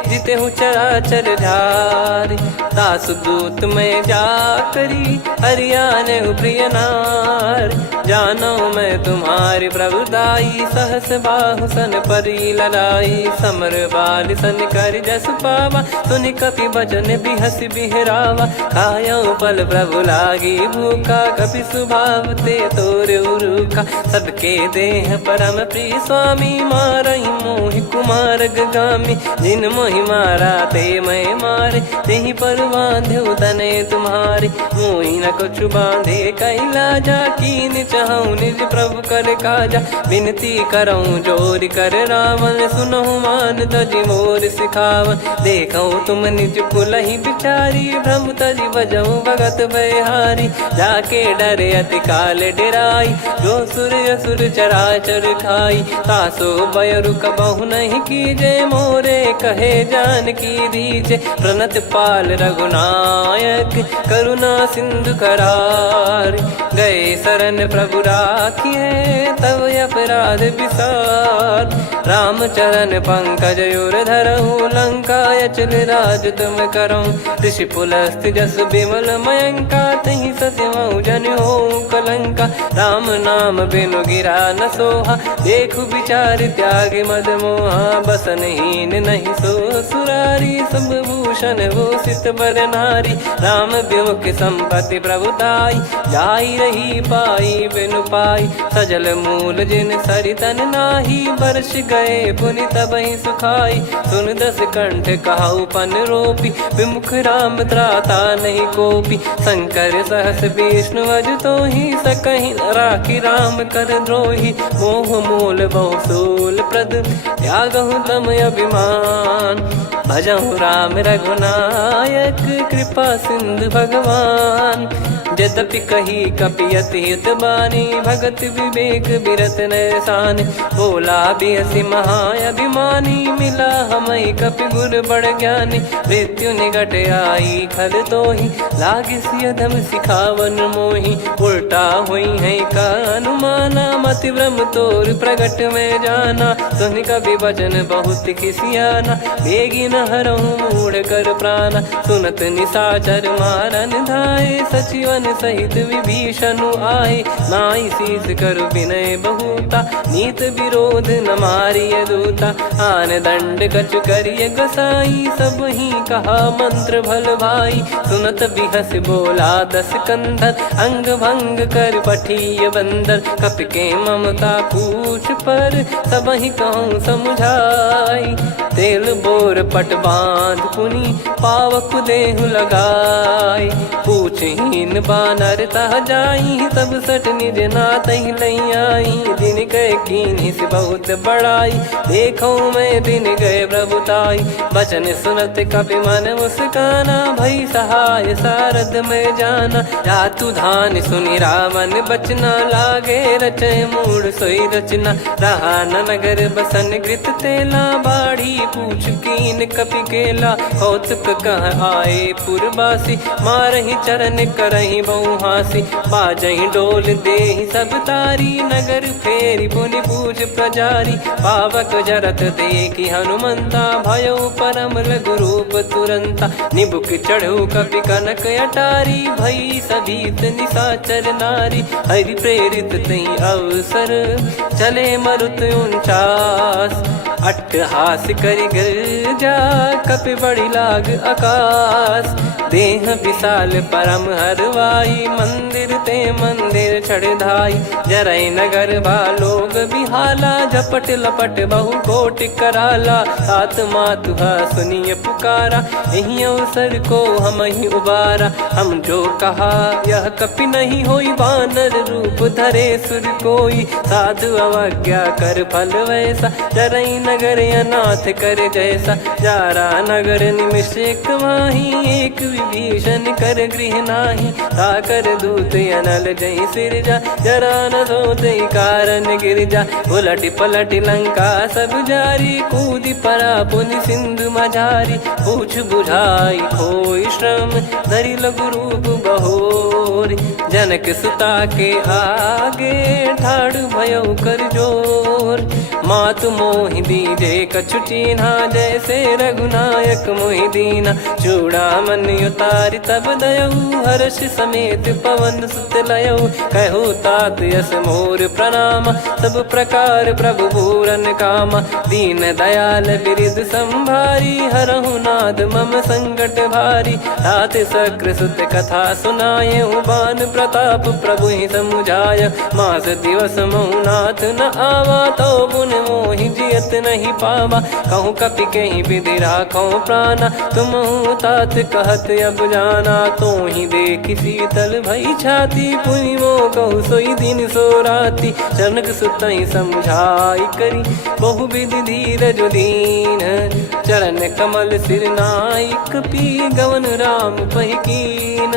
जिते हूँ चराचर झारी तासु दूत में जा करी हरियाने प्रिय नार जानो मैं तुम्हारी प्रभुदाई सहस बाहु सन परी लड़ाई समर बाल सन कर जस पावा सुनि कपि भजन बिहस बिहरावा खायो पल प्रभु लागी भूखा कपि स्वभाव ते तोर उरुखा सबके देह परम प्रिय स्वामी मारई मोहि कुमार गामी जिन मोहि मारा ते मैं मारे तेहि पर बांधो तने तुम्हारे मोहि न कुछ बांधे कैलाजा कीन चाहूं निज प्रभु कर काजा विनती करऊं जोर कर रावण सुनो मान तजी मोर सिखावन देखो तुम निज कुलहि बिचारी भ्रम तजी बजऊं भगत बहारी जाके डरे अति काल डेराई जो सुर असुर चराचर खाई तासो बयरु कबहु नहीं कीजे मोरे कहे जान की दीजे प्रणत पाल रघुनायक करुणा सिंधु करार गए शरण प्रभु राखिए तब अपराध विसार राम चरण पंकज उर धरहु लंका अचल राज तुम करो ऋषि पुलस्त जस विमल मयंका तहि सस्यमऊ जन हो कलंका राम नाम बिनु गिरा न सोहा देखु विचार त्याग मद मोहा बसनहीन नहीं सो सुरारी सब भूषण वो सित बर नारी राम विमुख संपत्ति प्रभुताई जाई रही पाई बिनु पाई सजल मूल जिन सरितन नाही वर्ष गए पुनि तबहि सुखाई सुन दस कंठ कहाऊ पन रोपी विमुख राम त्राता नहीं कोपी शंकर सहस विष्णु अज तो ही सकहि राखी राम कर द्रोही मोह मूल बहु सूल प्रद त्यागहु तम अभिमान भजहु राम रघुनायक कृपा सिंधु भगवान यद्यपि कही कपि अति हित बानी भगत विवेक बिरत नैसान बोला बिहसी महाअभिमानी मिला हमई कपि गुर बड़ ज्ञानी मृत्यु निकट आई खल तो ही लागे सियधम सिखावन मोही उल्टा हुई है का अनुमाना मति ब्रह्म तोर प्रगट में जाना सुन कवि वचन बहुत खिसियाना, बेगी न हरहु मूढ़ कर प्राण। सुनत निशाचर मारन धाये, सचिवन सहित विभीषण आए। नाई शीस कर विनय बहुता, नीत विरोध न मारिय दूता। आन दंड कछु करिय गोसाई, सब ही कहा मंत्र भल भाई। सुनत बिहस बोला दस कंधर, अंग भंग कर पठिय बंदर। कपि के ममता पूछ पर, सब ही कहूँ समझाई। तेल बोर पट बांध पुनि, पावक देहु लगाई। पूछहीन बानर तह जाई, सब सट निज नाथ ही लई आई। दिन गए कीन्ही से बहुत बड़ाई, देखो मैं दिन गए प्रभुताई। बचन सुनत कपि मन मुस्काना, भई सहाय सारद में जाना। जातु धान सुनि रावण बचना, लागे रचय मूढ़ सोई रचना। रहा न नगर बसन कृत तेला, बाढ़ी पूछ कीन कपि केला। कौतुक कह आए पुरबासी, मारहि चरण करहि बहु हासी। बाजहि डोल देहि सब तारी, नगर फेरी पुनि पूछ प्रजारी। पावक जरत देखि हनुमंता, भयो परम लघु रूप तुरंता। निबुक चढ़ऊ कपि कनक अटारी, भई सभीत निशाचर नारी। हरि प्रेरित तहि अवसर, चले मरुत 49। अट्टहास करि गिरजा, कपि बड़ी लाग आकाश। देह विशाल परम हरवाई, मंदिर ते मंदिर चढ़धाई। जरई नगर बालोग बिहाला, झपट लपट बहु कोटि कराला। सात मातुहा सुनिय पुकारा, यही अवसर को हम ही उबारा। हम जो कहा यह कपि नहीं होई, वानर रूप धरे सुर कोई। साधु अवज्ञा कर फल वैसा, जरई नगर अनाथ कर जैसा। जारा नगर निमिष एक माही, एक विभीषण कर गृह नाही। ताकर दूत अनल जय सिरजा, जरा न सोते कारण गिरजा। उलट पलट लंका सब जारी, कूदी परा पुनि सिंधु मझारी। पूछ बुझाई खोई श्रम, धरि लघु रूप बहोरी। जनक सुता के आगे, ठाड़ भयो कर जोर। मातु मोहि दीजे कछु चीन्हा, जैसे रघुनायक मोहि दीना। चूड़ामन उतारि तब दयऊ, हर्ष समेत पवन सुत लयऊ। कहु तात यस मोर प्रणाम, सब प्रकार प्रभु पूरन कामा। दीन दयाल बिरिद संभारी, हरहु नाद मम संकट भारी। तात सकृ सुत कथा सुनाये, बान प्रताप प्रभु ही समुझाय। मास दिवस महु नाथ न आवा, तो पुन मोहि जियत नहीं पावा। कहूँ कपि कहीं विधि राखो प्राणा, तुम तात कहत अब जाना। तो ही देखि शीतल भई छाती, पुनि मो कहु सोई दिन सो राती। जनक सुतहि समझाई करी, बहु विधि धीरज दीन। चरण कमल सिर नाई, कपि गवन राम पहि कीन।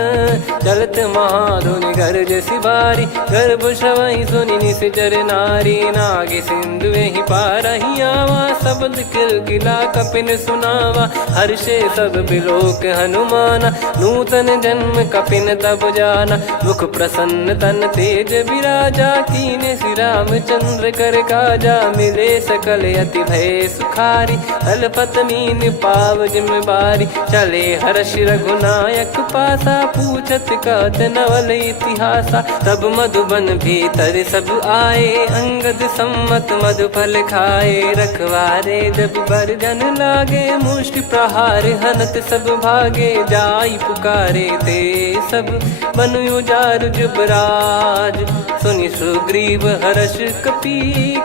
चलत महाधुनि गरज सिबारी, गर्भ श्रवहि सुनि निश्चर नारी। नागे सिंधु ही पारहि आवा, शब्द किलकिला कपिन सुनावा। हर्षे सब बिलोक हनुमाना, नूतन जन्म कपिन तब जाना। मुख प्रसन्न तन तेज विराजा, कीने श्री रामचंद्र कर काजा। मिले सकल अति भय सुखारी, तलपत मीन पाव जिम बारी। चले हर्ष रघुनायक पासा, पूछत कहत नवल इतिहासा। तब मधुबन भीतर सब आए, अंगद सम्मत मधुफल खाए। रखवारे जब बरजन लागे, मुष्टि प्रहार हनत सब भागे। जाई पुकारे ते सब, बनु उजारु जुबराज। सुनि सुग्रीव हर्ष कपि,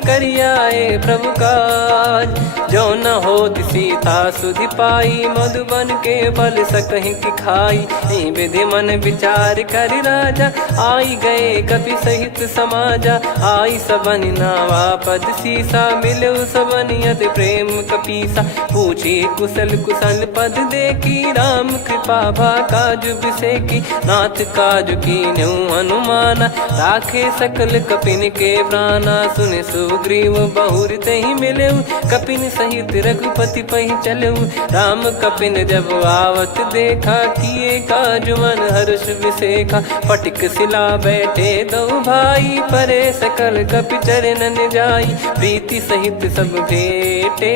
करियाए प्रभु काज। जो न होत सीता सुधि पाई, मधुबन के बल सकहि की खाई। यही विधि मन विचार कर राजा, आई गए कपि सहित समाजा। आई सबन नावा पद सीसा, मिलो सबन यदि प्रेम कपीसा। पूछी कुशल कुशल पद देखी, राम कृपा भा काज बिसेकी। नाथ काज कीन्हु हनुमाना, राखे सकल कपिन के प्राणा। सुन सुग्रीव बहुर तहि मिलेऊ, कपिन सहित रघुपति पहि चलेऊ। राम कपिन जब आवत देखा, किए काज अंजुमन हर्ष विसेखा। फटिक सिला बैठे दो भाई, परे सकल कपि चरणन जाई। प्रीति सहित सब भेटे,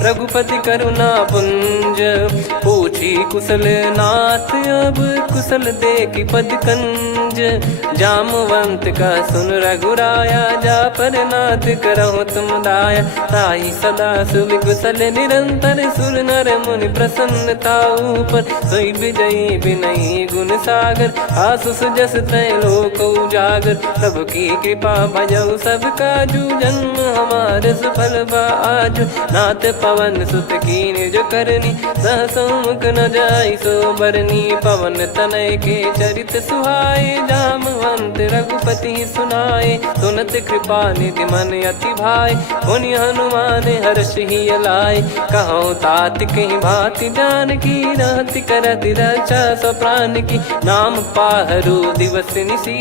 रघुपति करुणा पुंज। पूछी कुशल नाथ, अब कुशल देखी पद कंज। जामवंत का सुन रघुराया, जा पर नाथ करहु तुम दाया। ताहि सदा सुविकुशल निरंतर, सुर नर मुनि प्रसन्नता ऊपर। सोई विजयी विनयी गुण सागर, आसु सुजस त्रैलोक उजागर। प्रभु की कृपा भजऊ सब काजू, जन्म हमार सफल बा आजु। नाथ पवन सुत की निज करनी, सहसो मुख न जाई सो बरनी। पवन तनय के चरित सुहाए, जामवंत रघुपति सुनाए। सुनत कृपा निधि मन अति भाई, पुनि हनुमान हर्ष ही लाए। कहो तात कहीं भांति जानकी, रहति करति रक्षा सो प्राण की। नाम पाहरु दिवस निसी,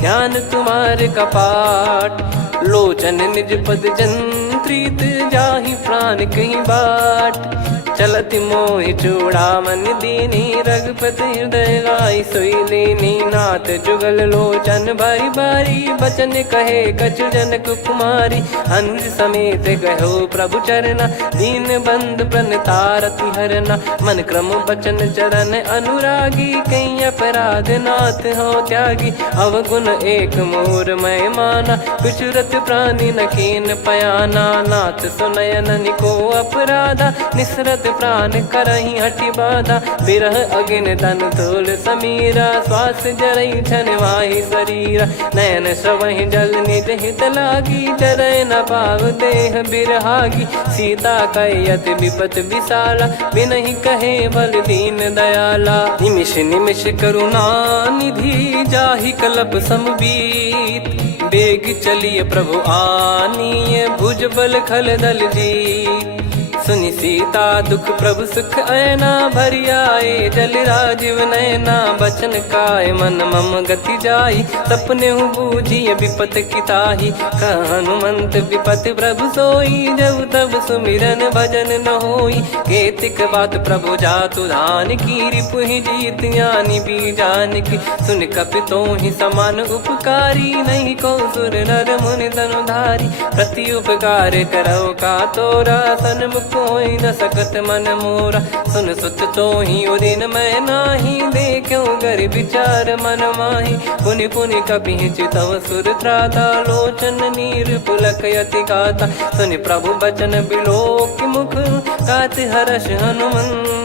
ध्यान तुम्हारे कपाट। लोचन निज पद जंत्रित, जाहि प्राण कहीं बाट। चलति मोहि चूड़ामन दीनी, रघुपति हृदय लाई सोई लीनी। नाथ जुगल लोचन बारी बारी, बचन कहे कछु जनक कुमारी। अनुज समेत गयो प्रभु चरना, दीन बंद प्रणतारति हरना। मन क्रम बचन चरण अनुरागी, कहीं अपराध नाथ हो त्यागी। अवगुण एक मोर मैं माना, विचरत प्राणी न कीन पयाना। नाथ सुनयन को अपराधा, निसरत प्राण करही हटि बाधा। बिरह अगिन तन तोल समीरा, श्वास जरई छन वाहि शरीरा। नयन श्रवहि जल निज हित लागी, चरय न पाव देह बिरहागी। सीता कैयत विपत विशाला, बिनहि कहे बल दीन दयाला। निमिष निमिष करुणा निधि, जाहि कल्प समबीत। बेग चलिए प्रभु आनीय, भुज बल खल दल जीत। सुनि सीता दुख प्रभु सुख ऐना, भरि आए जल राजीव नैना। बचन काय मन मम गति जाई, सपने हूँ बूझी विपत किताही। हनुमंत विपत प्रभु सोई, जब तब सुमिरन भजन न होई। केतिक बात प्रभु जातु धान की, रिपुहि जीत ज्ञानी बीजान की। सुन कपि तोहि समान उपकारी, नहीं को सुर नर मुनि धनुधारी। प्रति उपकार करौ का तोरा, सन्मुख कोई न सकत मन मोरा। सुन सुत तोहि उदिन मैं नाही, देखो गर विचार मन माही। पुनि पुनि कपि चितव सुर त्राता, लोचन नीर पुलक यति गाता। सुनि प्रभु बचन बिलोक मुख, गात हर्ष हनुमंत।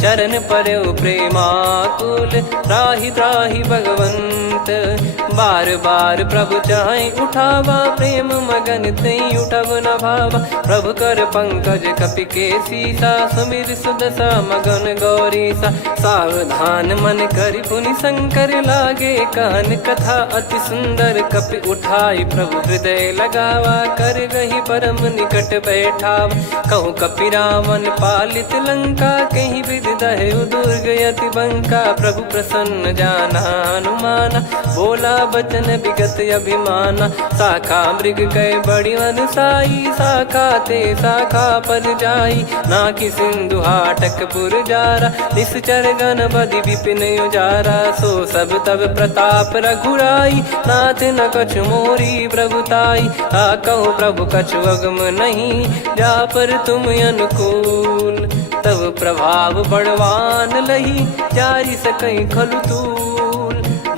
चरण परौ प्रेमाकुल, त्राहि त्राहि भगवंत। बार बार प्रभु चाहि उठावा, प्रेम मगन तई उठब न भावा। प्रभु कर पंकज कपि के सीसा, सुमिर सुदशा मगन गौरीसा। सावधान मन करि पुनि शंकर लागे, कहन कथा अति सुंदर। कपि उठाई प्रभु हृदय लगावा, कर गही परम निकट बैठावा। कहु कपि रावण पालित लंका, कहीं विधि दहु दुर्ग यति बंका। प्रभु प्रसन्न जाना हनुमाना, बोला बचन विगत अभिमाना। शाखा मृग कह बड़ी अनुसाई, शाखा ते शाखा पर जाई। नाकि सिंधु हाटक पुर जारा, निश्चर गण बदि विपिन उजारा। सो सब तब प्रताप रघुराई, नाथ न कछु मोरी प्रभुताई। कहो प्रभु कछु अगम नहीं, जा पर तुम अनुकूल। तब प्रभाव बड़वान लही, जारी सकई खलु तूल।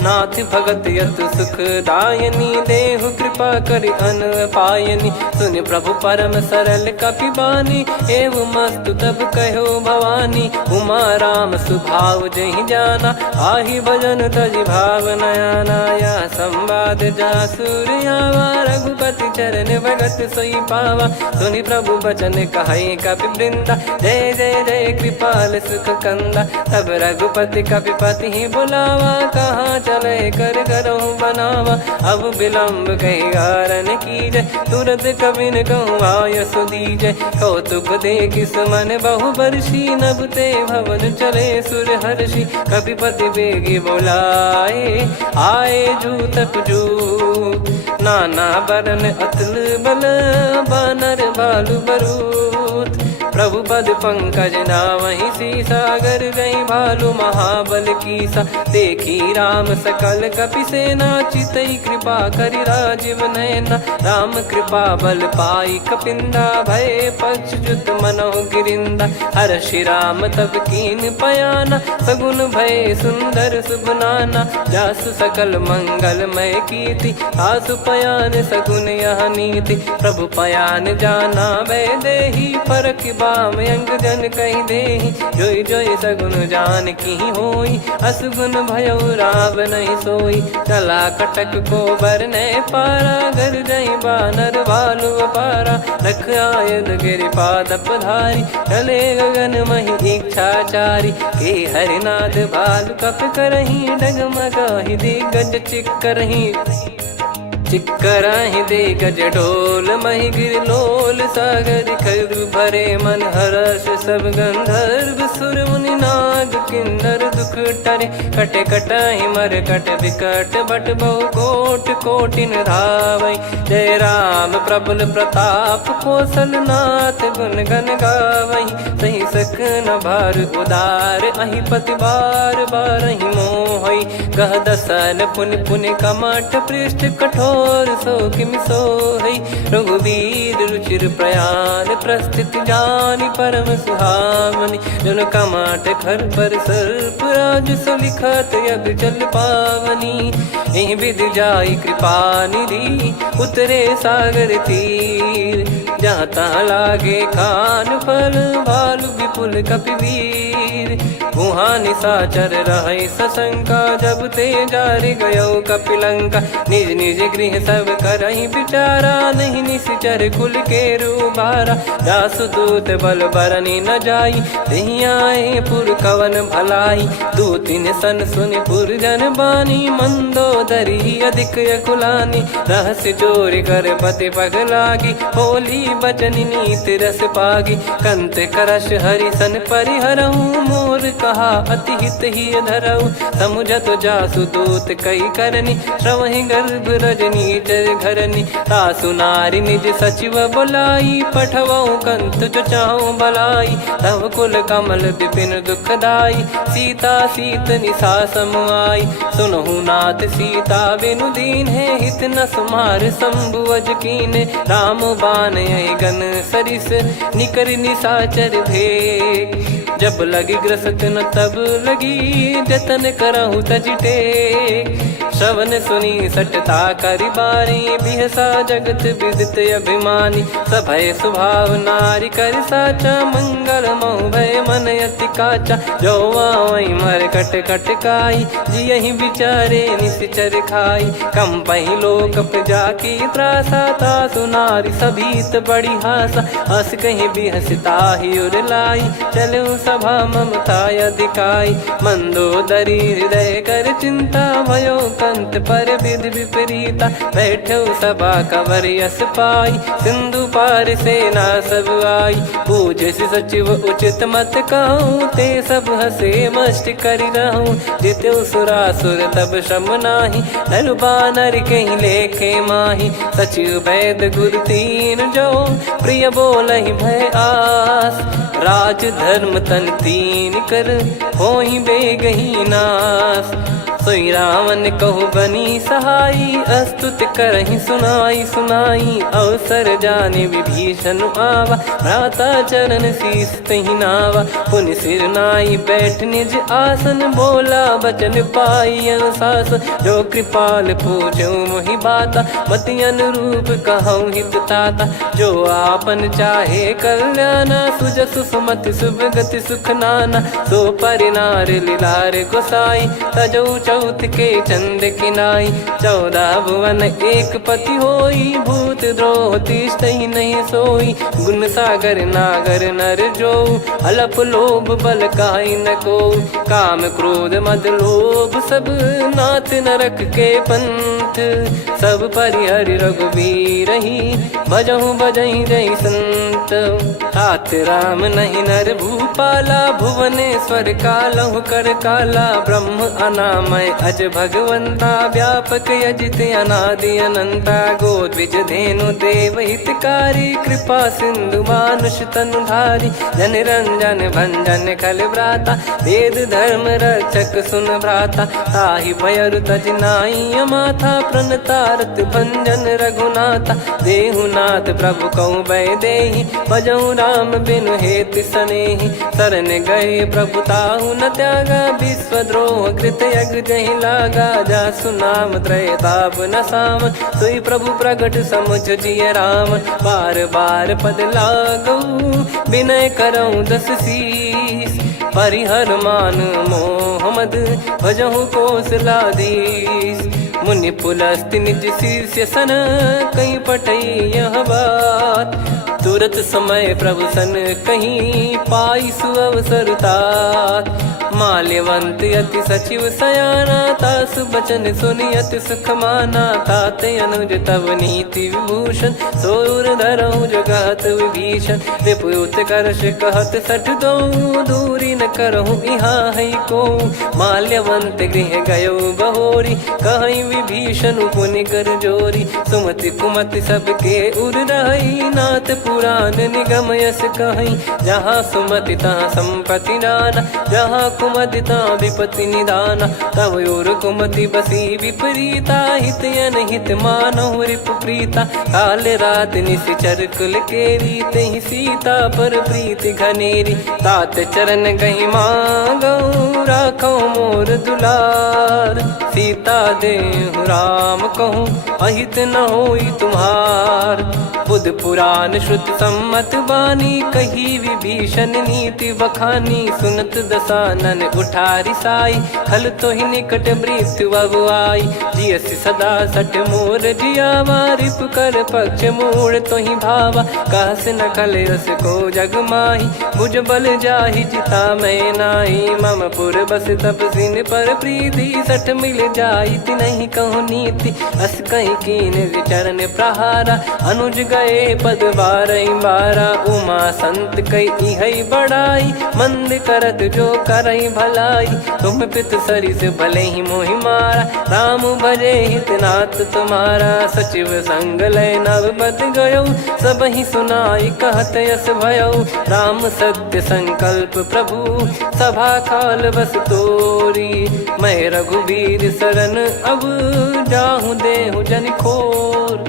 नाथ भगत यत सुख दायनी, देहु कृपा करि अन पायनी। सुन प्रभु परम सरल कपि बानी, एव मस्तु तब कहो भवानी। उमा राम सुभाव जहि जाना, आहि भजन तजि भाव नया नाया। संवाद जासुर आवा, रघुपति चरण भगत सोई पावा। सुनि प्रभु बचन कहै कपि वृंदा, जय जय जय कृपाल सुख कंदा। तब रघुपति कपि पति ही बुलावा, कहाँ चले कर करहु बनावा। अब विलम्ब कही कारण कीजय, तुरत कबिन कहूँ आय सुदीजय। कौतुक देखि सुमन बहु बरसी, नभ ते भवन चले सुर हर्षि। कपिपति बेगी बोलाए, आए जूतक जूत। नाना बरन अतुल बल, बानर बालु बरूत। प्रभु पद पंकज नावहि सीसा। गर गई भालू महाबल कीसा, देखी राम सकल कपि सेना। चितई कृपा करि राजीव नयना, राम कृपा बल पाई कपिंदा। भय पक्षजुत मनोह गिरिंदा, हर्षि राम तब कीन पयाना। सगुन भय सुंदर शुभ नाना, जासु सकल मंगलमय कीर्ति। आसु पयान सगुन यह नीति, प्रभु पयान जाना वै देहि। फरक बाम अंग जन कहि देहि, जोई जोई सगुन जान की होई। असुगुन भयो राव नहीं सोई, चला कटक को बरने पारा। घर जई बानर भालु अपारा, रख आयद गिरि पाद पधारी। चले गगन महि इच्छाचारी, के हरिनाथ भालु कप करही। डगमगाहि दिग्गज चिक्करही, चिक्कराहि दिग्गज ढोल। महि गिर लोल सागर खर भरे मन हर्ष। सब गंधर्व सुर मुनि नाग किन्नर दुख टरे। कट कटाहि मर कट विकट बट बहु कोट कोटिन धावै। जय राम प्रबल प्रताप कौशल नाथ, गुण गन गावै। सही सख न भार उदार, अहि पति बार बारहि मोहै। गह दसन पुनि पुनि कमठ पृष्ठ कठोर। सो किमि सोहै, रघुवीर रुचिर प्रयाण। प्रस्थित जानि परम सुहावनी, जन कमाट खर पर सर्प राज। सलिखत यग जल पावनी, एहि विधि जाई कृपा निधि। उतरे सागर तीर, जहाँ तहाँ लागे खान फल। भालु विपुल कपिवीर, वहाँ निशाचर रहै सशंका। जब ते जारि गयो कपिलंका, निज निज गृह सब करहि विचारा। नहीं निश्चर कुल के रूबारा, जासु दूत बल बरनी न जाई। तेहि आए पुर कवन भलाई, दू तीन सन सुनि पुर जन बानी। मंदोदरी अधिक अकुलानी, रहस्य चोरी कर पति पग लागी। बोली बचन नीत रस पागी, कंत करश हरि सन परिहरऊ। मोर कहा अति हित ही धरऊ, समुझत जासु दूत कई करनी। श्रवहि गर्भ रजनी चर घरनी, तासु नारी निज सचिव बुलाई। पठवऊ कंत जो चाहूं भलाई, तव कुल कमल विपिन दुखदाई। सीता सीत निशा समुआई, सुनहु नाथ सीता बिनु दीन है। हित न सुमार शंभु अज कीने, राम बान यही गन सरिस। निकर निशाचर भेग, जब लगी ग्रसत न तब लगी। जतन करहु तज टेक, श्रवण सुनी सटता करि बारी। बिहसा जगत विदित अभिमानी, सभय स्वभाव नारी कर साचा। मंगल मोह भय मन अति काचा, जो आवै मर कट कट काई। जियहि विचारे निश्चर खाई, कम पहि लोक प्रजा की त्रासा। तासु नारी सभीत बड़ी हासा, हस कहीं बिहसता ही उर लाई। चलऊ सभा ममता अधिकाई, मंदोदरी हृदय कर चिंता। भयो कंत पर विधि विपरीता, बैठो सभा कवर यस पाई। सिंधु पार सेना सब आई, पूज सचिव उचित मत कहूँ। ते सब हसे मस्त करि रहूं, जित्यु सुरासुर तब श्रम नाही। नर बानर कहीं लेखे माही, सचिव वैद गुरु तीन जो। प्रिय बोलहि भय आस, राज धर्म तन तीन कर। होहि बेगहि नास, सोई रावण कहु बनी सहाई। अस्तुत करहि सुनाई सुनाई, अवसर जाने विभीषण आवा। भ्राता चरण शीस तहि नावा, पुनि सिर नाई बैठ निज आसन। बोला बचन पाई अनुशासन, जो कृपाल पूछो मोहि बाता। मति अनुरूप कहूँ हित ताता, जो आपन चाहे कल्याणा। सुजसु सुमति शुभ गति सुख नाना, सो परिनार लीलार गोसाई। तजौ चौथ के चंद किनाई, 14 भुवन एक पति होई। भूत द्रोह तिष्ठहि नहीं सोई, गुण सागर नागर नर जो। अलप लोभ बल काई न को, काम क्रोध मद लोभ सब। नाथ नरक के पंथ, सब परिहरि रघुवीर ही। भजहु भजहि जय संत, तात राम नहीं नर भूपाला। भुवनेश्वर कालहु कर काला, ब्रह्म अनामय मैं अज भगवंता, व्यापक यजित अनादि अनंता। गोद्विज धेनु देव हितकारी, कृपा सिंधु मानुष तनुधारी। जन रंजन भंजन खल भ्राता, वेद धर्म रक्षक सुन भ्राता। ताहि भयरु तज नाई माथा, प्रणतारत भंजन रघुनाथा। देहुनाथ प्रभु कहु बै देहि, भजऊ राम बिनु हेत सनेहि। शरण गए प्रभु ताहु न त्यागा, विश्वद्रोह कृत यज्ञ जहि लागा। जासु नाम त्रय ताप न सामन, सोई प्रभु प्रगट समुझ जिय रामन। बार बार पद लागऊ, विनय करऊँ दस शीस। परिहर मान मोह मद, भजहु कौशलाधीश। मुनि पुलस्त्य निज शीर्ष सन, कहीं पटई यह बात। तुरत समय प्रभु सन कहीं, पाई सुअवसर तात। माल्यवंत अति सचिव सयाना, तासु बचन सुनि अति सुख माना। ताते अनुज तव नीति विभूषण, सोर धरऊ जगत विभीषण। विपुत करश कहत सठ दो, दूरी न करहु इहाँ है को। माल्यवंत गृह गयो बहोरी, कहीं विभीषण पुनि कर जोरी। सुमति कुमति सबके उर रही, नाथ पुराण निगम यस कहीं। जहाँ सुमति तहाँ संपत्ति नाना, जहाँ कुमति तहाँ विपत्ति निदाना। तव और कुमति बसी विपरीता, हित अनहित मानहु रिपु प्रीता। काल रात निश्चर कुल केरी, तहि सीता पर प्रीति घनेरी। तात चरण गहि मांगऊ, राखो मोर दुलार। सीता देहु राम कहूँ, अहित न होई तुम्हार। बुध पुराण श्रुत सम्मत बानी, कही विभीषण नीति बखानी। सुनत दसानन उठारी साई, खल तो ही निकट मृत्यु अब आई। जियसि सदा सठ मोर जियावा, रिप कर पक्ष मूड़ तो ही भावा। कहस न खल रस को जग माही, भुज बल जाहि जिता मैं नाई। मम पुर बस तप सिन पर प्रीति, सठ मिल जाई तिनहि कहु नीति। अस कहीं कीन चरण प्रहारा, अनुज गए पद बारई बारा। उमा संत कई इहै बड़ाई, मंद करत जो करई भलाई। तुम पित सरिस भले ही मोहि मारा, राम भजे हित नाथ तुम्हारा। सचिव संग लय नव बद गयो, सब ही सुनाई कहत यस भयो। राम सत्य संकल्प प्रभु, सभा काल बस तोरी। मैं रघुबीर शरण अब, जाहु देहु जन खोर।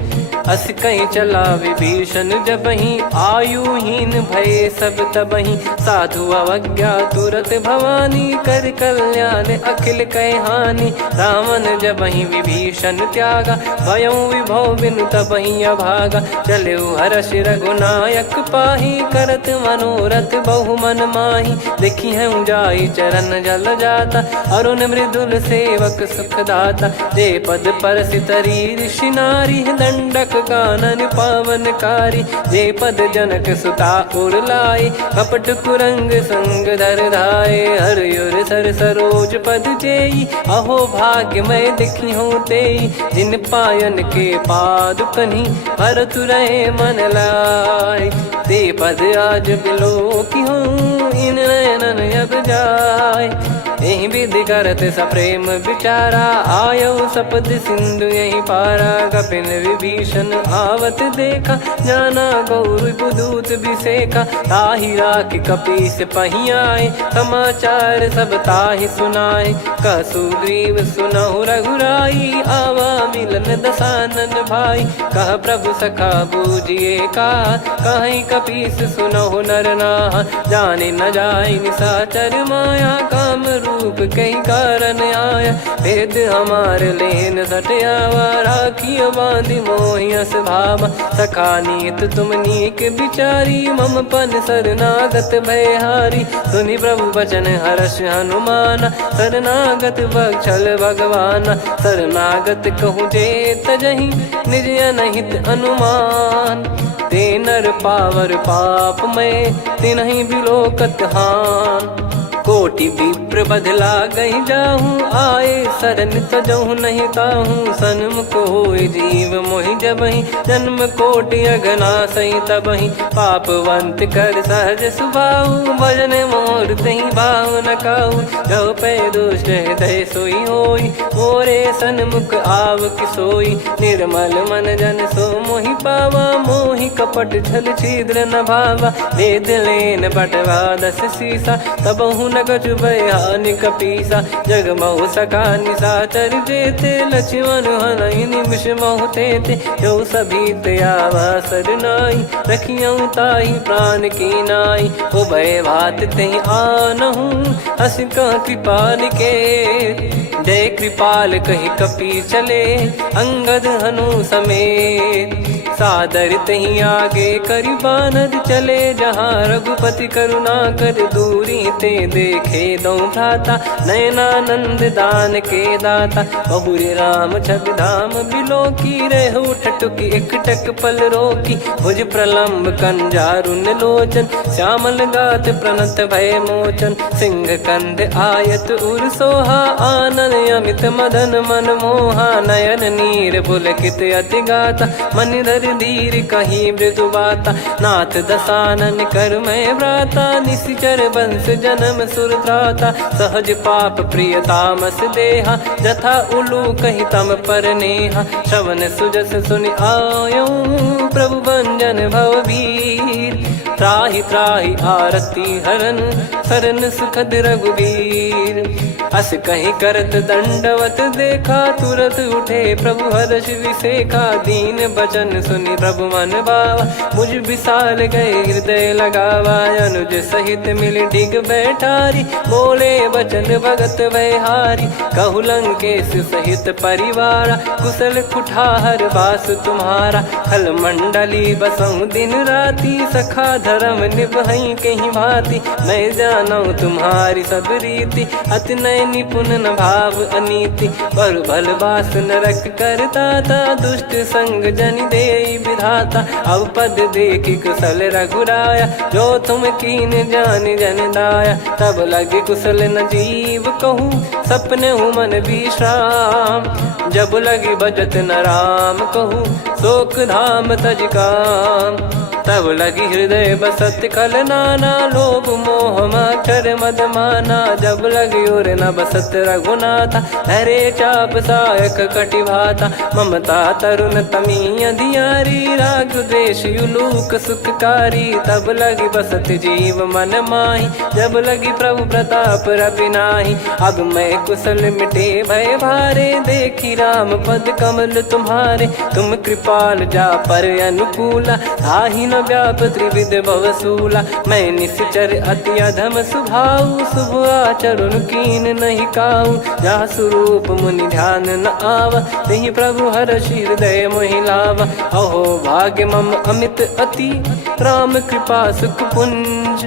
अस कहीं चला विभीषण जबहि, आयुहीन भय सब तबहि। साधु अवज्ञा तुरत भवानी, कर कल्याण अखिल कह हानि। रावण जबहि विभीषण त्यागा, भयउ विभव बिनु तबहि अभागा। चलऊ हर्ष रघुनायक पाहि, करत मनोरथ बहु मन माहि। देखी है जाई चरण जल जाता, अरुण मृदुल सेवक सुखदाता। जे पद परसि तरी ऋषि नारी, दंडक कानन पावनकारी। जे पद जनक सुता उर लाए, कपट कुरंग संग धर धाये। हरियुर सर सरोज पद जेई, अहो भाग्य मैं दिखी हूँ तेई। जिन पायन के पादुकनि, भरतु रहे मन लाय। ते पद आज बिलो की हूँ, इन नयनन अब जाय। यही विधि करत सप्रेम विचारा, आयो सपद सिंधु यही पारा। कपिन विभीषण आवत देखा, जाना गौर बुदूत बिसेखा। ताहि राखि कपीस पही आए, समाचार सब ताहि सुनाए। कह सुग्रीव सुनहु रघुराई, आवा मिलन दसानन भाई। कह प्रभु सखा बूझिए का, कहीं कपीस सुनहु नर नाहा। जाने न जाय निशाचर माया, काम रूप कई कारण आया। भेद हमार लेन सटयावा, राखियो बांधि मोहियस भावा। सखा नीत तुम नीक विचारी, मम पन शरणागत भयहारी। सुनि प्रभु बचन हर्ष हनुमाना, शरणागत बक्षल भगवाना। शरणागत कहूँ जे तजहि, निज अनहित अनुमान। ते नर पावर पाप में, तिन्हि बिलोकत हान। कोटि विप्र बदला गई जाहूँ, आए शरण तजहु नहीं ताहूँ। सन्मुख होय जीव मोहि जबहि, जन्म कोटि अगना सही तबहि। पापवंत कर सहज सुभाऊ, भजन मोर तहि भाव न काऊ। जो पै दुष्ट हृदय सोई होई, मोरे सन्मुख आव किसोई। निर्मल मन जन सो मोहि पावा, मोहि कपट छल छिद्र न भावा। वेद लेन बटवा 10 सीसा, तबहु न कछु भय हानि कपीसा। जग महु सका निशाचर जेते, लक्ष्मण हनहि निमिष महु तेते। जो सभी त्यावा सरनाई, रखियऊ ताहि प्राण की नाई। हो भय भात तहि आनहु, हस कह कृपाल के। जय कृपाल कहि कपि चले, अंगद हनु समेत। सादर तहि आगे करि बानर चले, जहाँ रघुपति करुणा कर दूरी ते देखे दो भ्राता। नयनानंद दान के दाता, बहुरे राम छवि धाम बिलोकी। रहु ठटुकी एकटक पल रोकी, भुज प्रलम्ब कंजारुन लोचन। श्यामल गात प्रणत भय मोचन, सिंह कंद आयत उर सोहा। आनन अमित मदन मन मोहा, नयन नीर पुलकित अति गाता। मन धर धीर कहीं मृदु बाता, नाथ दसानन कर मैं व्राता। निशिचर बंस जन्म सुरत्राता, सहज पाप प्रिय तामस देहा। जथा उलू कही तम पर नेहा, श्रवण सुजस सुनि आयऊ। प्रभु भंजन भववीर, त्राहि त्राहि आरती हरन। शरण सुखद रघुवीर, अस कहीं करत दंडवत देखा। तुरत उठे प्रभु हर्ष विसेखा, दीन बचन सुनि प्रभु मन भावा। मुझ विशाल गए हृदय लगावा, अनुज सहित मिल डिग बैठारी। बोले बचन भगत वैहारी, कहु लंकेश सहित परिवारा। कुशल कुठार बास तुम्हारा, खल मंडली बसऊं दिन राती। सखा धर्म निभई कहीं भांति, मैं जानू तुम्हारी सब रीति। अति नय निपुण न भाव अनीति, पर भल बास नरक करताता। दुष्ट संग जनि देई विधाता, अब पद देखि कुशल रघुराया। जो तुम कीन जान जन दाया, तब लगे कुशल न जीव कहूँ। सपने हूँ मन विश्राम, जब लगी भजत न राम कहूँ। शोक धाम तज काम, तब लगी हृदय बसत खल नाना। लोभ मोह मच्छर मद माना, जब लगी उर न बसत रघुनाथा। हरे चाप सायक कटि भाता, ममता तरुण तमी अधियारी। राग द्वेष युलूक सुखकारी, तब लगी बसत जीव मन माही। जब लगी प्रभु प्रताप रवि नाही, अब मैं कुशल मिटे भय भारे। देखी राम पद कमल तुम्हारे, तुम कृपाल जा पर अनुकूला। ताहि न व्याप त्रिविध भवसूला, मैं निश्चर अति अधम सुभाऊ। शुभ आचरण कीन नहीं काऊ, जा स्वरूप मुनि ध्यान न आवा। तेहि प्रभु हर्ष हृदय मोहि लावा। अहो भाग्य मम अमित अति, राम कृपा सुख पुंज।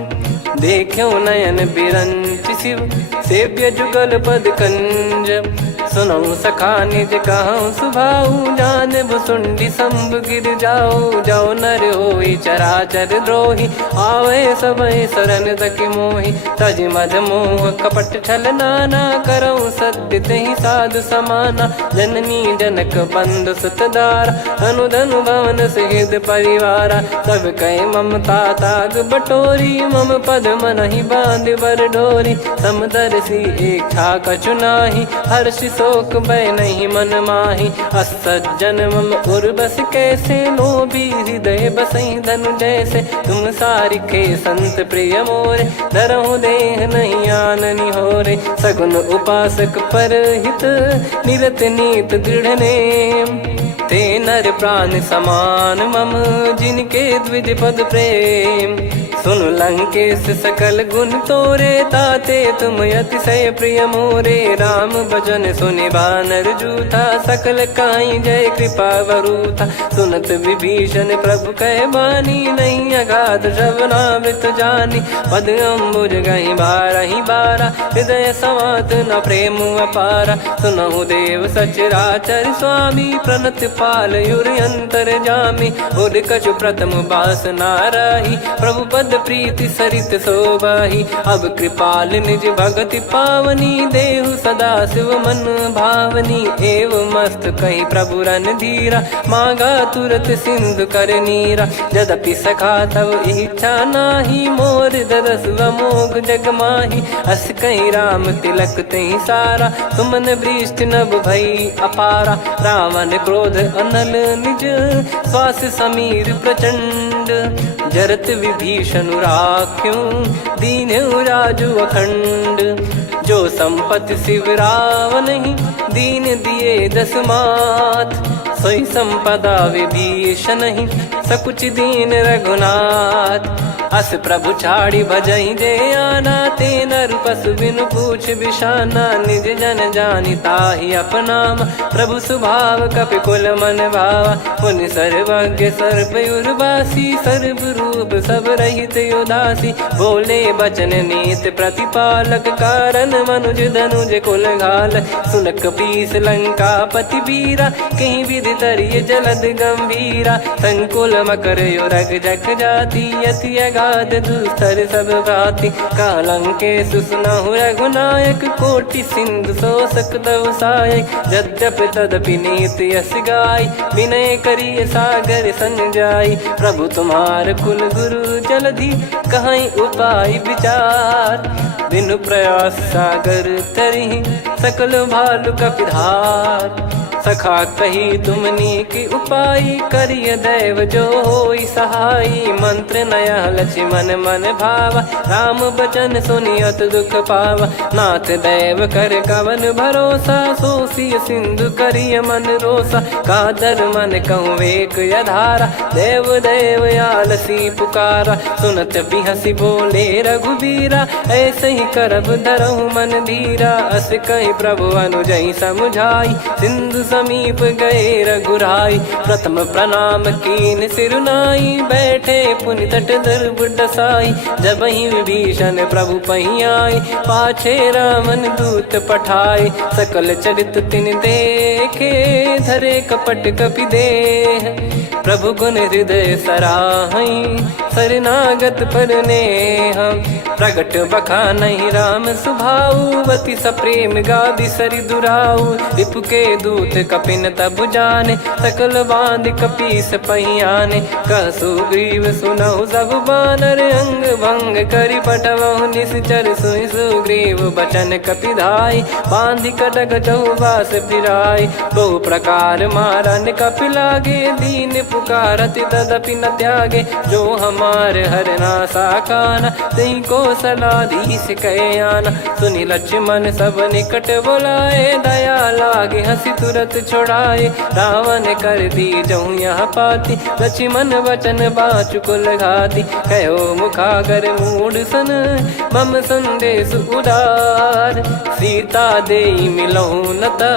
देखो नयन बिरंच शिव, सेव्य जुगल पद कंज। सुनऊ सखा निज कहूँ सुभाऊ, जान भुसुंडी शंभ गिर जाओ। जाओ नर होई चराचर द्रोही, आवे सबय शरण तक मोहि। तज मद मोह कपट छल नाना, करऊँ सत्य तहि साधु समाना। जननी जनक बंधु सुत दारा, धनु धनु भवन सहित परिवारा। सब कहे ममता ताग बटोरी, मम पद मनहि बांध बर डोरी। समदर्शी इच्छा कछु नाही, हर्ष शोक भय नहीं मन माही। असज्जन मम उर्वस कैसे, लोभी हृदय बसई धनु जैसे। तुम सारिखे संत प्रिय मोरे, धरहु देह नहीं आननि होरे। सगुन उपासक पर हित, निरत नीत दृढ़ नेम। ते नर प्राण समान मम, जिनके द्विज पद प्रेम। सुन लंकेश सकल गुण तोरे, ताते तुम अतिशय प्रिय मोरे। राम भजन सुनि बानर जूथा, सकल काई जय कृपा वरूथा। सुनत विभीषण प्रभु कह बानी, नहीं अगाध श्रवणामृत जानी। पद अम्बुज गहि बारहि बारा, हृदय समात न प्रेम अपारा। सुनहु देव सचराचर स्वामी, प्रणत पाल युर अंतर जामी। उर कछु प्रथम बास नाराही, प्रभु पद पद प्रीति सरित शोभाही। अब कृपाल निज भगति पावनी, देहु सदा शिव मन भावनी। एव मस्त कही प्रभु रन धीरा, मांगा तुरत सिंधु कर नीरा। यद्यपि सखा तब इच्छा नाही, मोर दरस अमोघ जग माही। अस कहीं राम तिलक तही सारा, सुमन वृष्टि नभ भई अपारा। रावण क्रोध अनल निज, श्वास समीर प्रचंड। जरत विभीषण राख्यों, दीन्हु राजु अखंड। जो संपत्ति शिव रावण ही, दीन दिए दस मात। सोई संपदा विभीषण ही, सकुच दीन रघुनाथ। अस प्रभु छाड़ी भजई जे आना, ते नर पशु बिनु पूछ बिशाना। निज जन जानि ताहि अपनाम, प्रभु स्वभाव कपि कुल मन भावा। पुनि सर्वज्ञ सर्वयुर्वासी, सर्व रूप सब रहित उदासी। बोले बचन नीत प्रतिपालक, कारण मनुज धनुज कुल घाल। सुन कपीस लंका पति वीरा, कहीं विधि तरिय जलद गंभीरा। संकुल मकर युरग जग जाति, यति अगाध दुस्तर सब भाति। कालंकेश सुनहु रघुनायक, कोटि सिंधु शोषक तव सहायक। यद्यपि तदपि नीति यस गाय, विनय करिय सागर सन जाई। प्रभु तुम्हार कुल गुरु जलधि, कहीं उपाय विचार। बिनु प्रयास सागर तरिहि, सकल भालु कपिधार। सखा कही तुमनी की उपाय, करिय दैव जो होई सहाई। मंत्र नया लक्ष्मण मन भावा, राम बचन सुनियत दुख पावा। नाथ दैव कर कवन भरोसा, सोसिय सिंधु करिय मन रोसा। कादर मन कहूँ एक यधारा, देव देव आलसी पुकारा। सुनत बिहसी बोले रघुबीरा, ऐसे ही करब धरहु मन धीरा। अस कहीं प्रभु अनुजई समुझाई, सिंधु समीप गए रघुराई। प्रथम प्रणाम कीन सिरुनाई, बैठे पुनि तट दर्भ डसाई। जब ही विभीषण प्रभु पही आए, पाछे रामन दूत पठाए। सकल चरित तिन देखे, धरे कपट कपि देह। प्रभु गुण हृदय सराहई, शरणागत पर नेह। प्रगट बखानहि राम सुभाऊ, बति सप्रेम गादि सरि दुराऊ। रिपु के दूत कपिन तब जाने, सकल बांध कपीस पहियाने। कह सुग्रीव सुनहु सब बानर, अंग भंग करि पटवहु निश्चर। सुनि सुग्रीव बचन कपिधाई, बांधि कटक चौबास फिराई। बहु प्रकार मारन कपि लागे, दीन पुकारत तदपि न त्यागे। जो हमार हरना साकाना, तई को सलाधीश कहे आना। सुनि लक्ष्मण सब निकट बुलाए, दया लागे हंसी तुरत छोड़ाए। रावण कर दी जऊँ यहाँ पाती, लक्ष्मण वचन बाचु कुल घाती। कहो मुखागर मूढ़ सन, मम संदेश उदार। सीता देई मिलहु नता,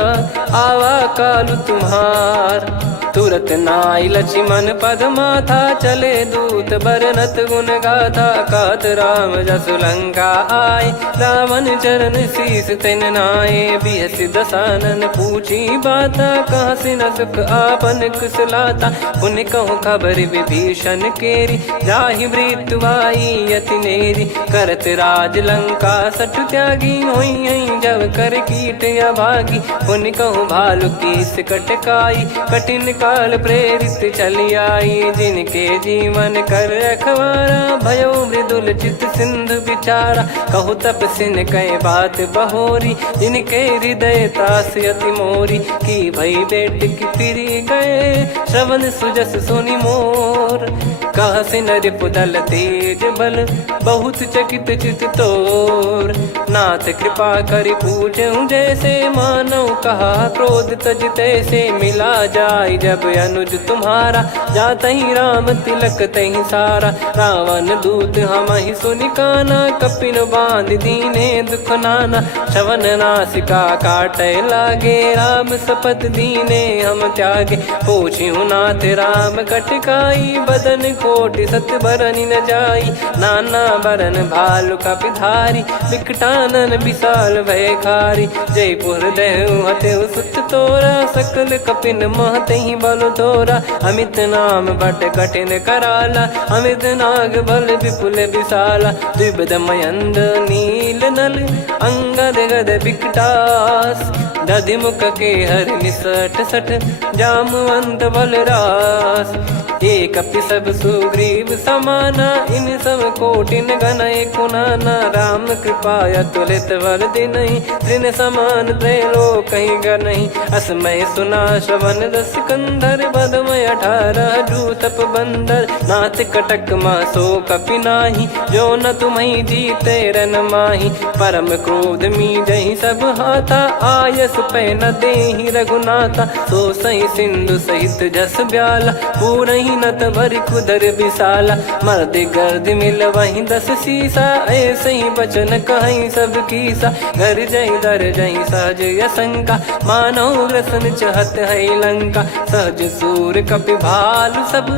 आवा कालु तुम्हार। तुरत नाई लक्ष्मण पद माथा, चले दूत बरनत गुण गाथा। कहत राम जसु लंका आए, रावण चरण शीस तिन नाये। बिहस दसानन पूछी बाता, कहाँ से न सुख आपन कुशलाता। पुन कहूँ खबर विभीषण केरी, जाहि मृत्यु आई यति नेरी। करत राज लंका सठ त्यागी, होई जब कर कीट अभागी। पुन कहूँ भालु कीस कटकाई, कठिन काल प्रेरित चली आई। जिनके जीवन कर रखवारा, भयो मृदुल चित सिंधु विचारा। कहु तपसिन कई बात बहोरी, जिनके हृदय तास अति मोरी। की भई बेट की फिरी गए, श्रवण सुजस सुनि मोर। कह सिन रिपुदल तेज बल, बहुत चकित चित तोर। नाथ कृपा करि पूछऊं जैसे, मानव कहा क्रोध तज तैसे। मिला जाय जब अनुज तुम्हारा, जातहि राम तिलक तहि सारा। रावण दूत हमहि सुनि काना, कपिन बांध दीने दुख नाना। श्रवण नासिका काटे लागे, राम शपथ दीने हम त्यागे। पूछिहु नाथ राम कटकाई, बदन कोटि सत बरनि न जाई। नाना बरन भालु कपिधारी, विकटानन विशाल भयखारी। जयपुर देहु हतेउ सुत तो, तोरा, सकल कपिन महते ही बल तोरा। अमित नाम बट कठिन कराला, अमित नाग बल विपुल विशाला। द्विविध मयंद नील नल, अंगद गद विकटास। दधि मुख के हर निसठ सठ, जामवंत बलरास। एक अपि सब सुग्रीव समाना, इन सब कोटिन गणय कुनाना। राम कृपाया तुलित वर दिनहि, तृण समान त्रैलोक कहीं गनहि। असमय सुना श्रवण रस कंधर, बदमय 18 जूतप बंदर। नाथ कटक मासो कपि नाही, जो न तुम्हि जीते रन माही। परम क्रोध मी जहि सब हाथा, आयस पै न देहि रघुनाथा। सो सही सिंधु सहित जस ब्याला, पूरहि नत भरि कुदर विशाला। मर्द गर्द मिल वहीं 10 सीसा, ऐसे ही बचन कहीं सब कीसा। घर जय दर जय सहज यसंका, मानव ग्रसन चहत है लंका। सहज सूर कपि भालु सब,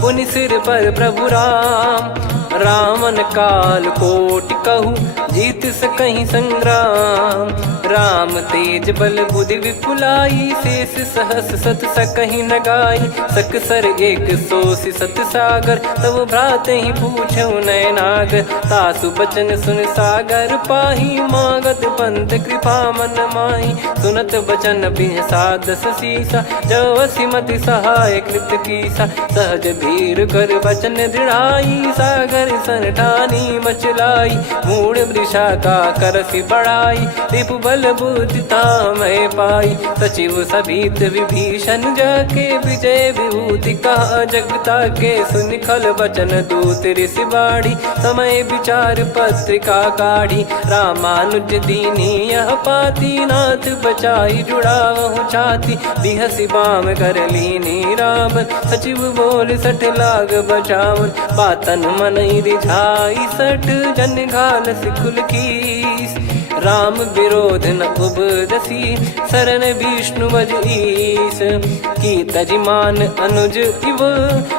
पुनि सिर पर प्रभु राम। रामन काल कोटि कहु, जीत सकहि संग्राम। राम तेज बल बुद्धि विपुलाई, शेष सहस सत सकहि न गाई। सकसर 180 सत सागर, तब भ्राते ही पूछौ नयनागर। तासु बचन सुन सागर पाही, मागत पंथ कृपा मन माही। सुनत बचन बिहसा 10 सीसा, जवसि मति सहाय कृत कीसा। सहज भीर कर बचन दृढ़ाई, सागर सन ठानी मचलाई। मूढ़ वृषा का करसि बढ़ाई, रिपु बल बुद्धि तामय पाई। सचिव सभीत विभीषण जाके, विजय विभूति कहा जगता के। सुनि खल बचन दूत ऋषि बाढ़ी, समय विचार पत्रिका काढ़ी। रामानुज दीनी यह पाती, नाथ बचाई जुड़ावहु छाती। बिहसि बाम कर लीनी राम, सचिव बोल 60 लाग बचावन। बातन मन रिझाई 60, जन घाल सिकुल कीस। राम विरोध न उपजसी, शरण विष्णु बज ईस। की तजिमान अनुज इव,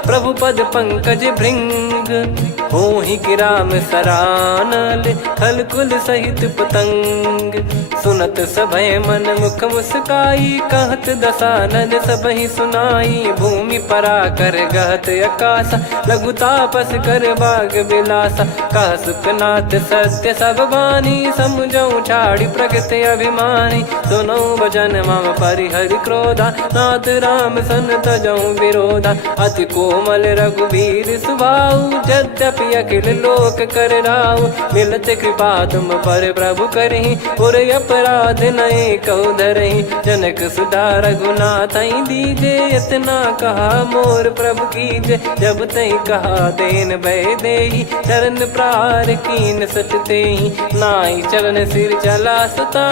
प्रभु पद पंकज भृंग। होहि कि राम सरानल, खल कुल सहित पतंग। सुनत सभय मन मुख मुस्काई, कहत दसानन सबहि सुनाई। भूमि परा कर गहत आकाशा, लघु तापस कर बाग बिलासा। कह सुखनाथ सत्य सब बानी, समझौ छाड़ी प्रगति अभिमानी। सुनो भजन मम परिहरि क्रोधा, नाथ राम सन तजौ विरोधा। अति कोमल रघुवीर सुभाऊ, यद्यपि अखिल लोक कर राऊ। मिलत कृपा तुम पर प्रभु करहि, और अपराध नये कौ धरहि। जनक सुता रघुनाथ दीजे, इतना कहा मोर प्रभु कीजे। जब तई कहा देन भय देहि, चरण प्रार कीन सटतेहि। नाई चरण सिर चला सता,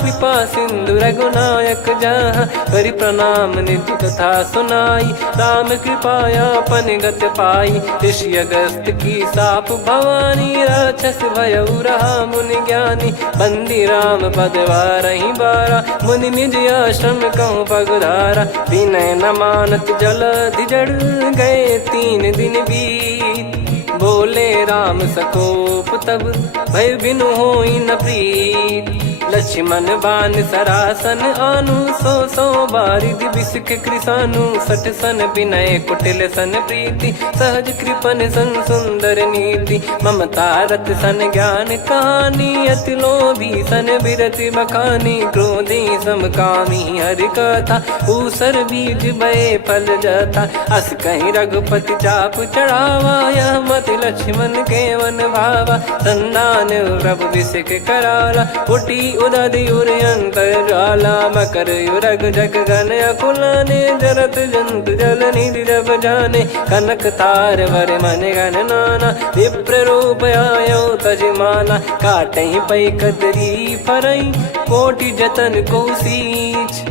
कृपा सिंधु रघुनायक जहाँ। करि प्रणाम निज कथा सुनाई, राम कृपायापन गत पाई। ऋषि अगस्त की साप भवानी, राक्षस भयउ रहा मुनि ज्ञानी। बंदी राम पद वारहि बारा, मुनि निज आश्रम कहूँ पगधारा। विनय न मानत जलधि जड़, गए 3 दिन बीत। बोले राम सकोप तब, भय बिनु होई न प्रीत। लक्ष्मण बान सरासन आनु, 100 बारिधि बिसिक कृसानु। 60 सन विनय कुटिल सन प्रीति, सहज कृपन सन सुंदर नीति। ममता रत सन ज्ञान कहानी, अति लोभी सन बिरति बखानी। क्रोधी समकामी हरि कथा, ऊसर बीज भय फल जथा। अस कहीं रघुपति चाप चढ़ावा, यह मति लक्ष्मण के वन भावा। संधान प्रभु बिसिक कराला, उठी उदधि उर अंतर ज्वाला। मकर युरग जग गण अकुलाने, जरत जंतु जल निधि जब जाने। कनक तार वर मन गण नाना, विप्र रूप आयो तजमाना। काटहि पै कतरी फरई, कोटि जतन को सींच।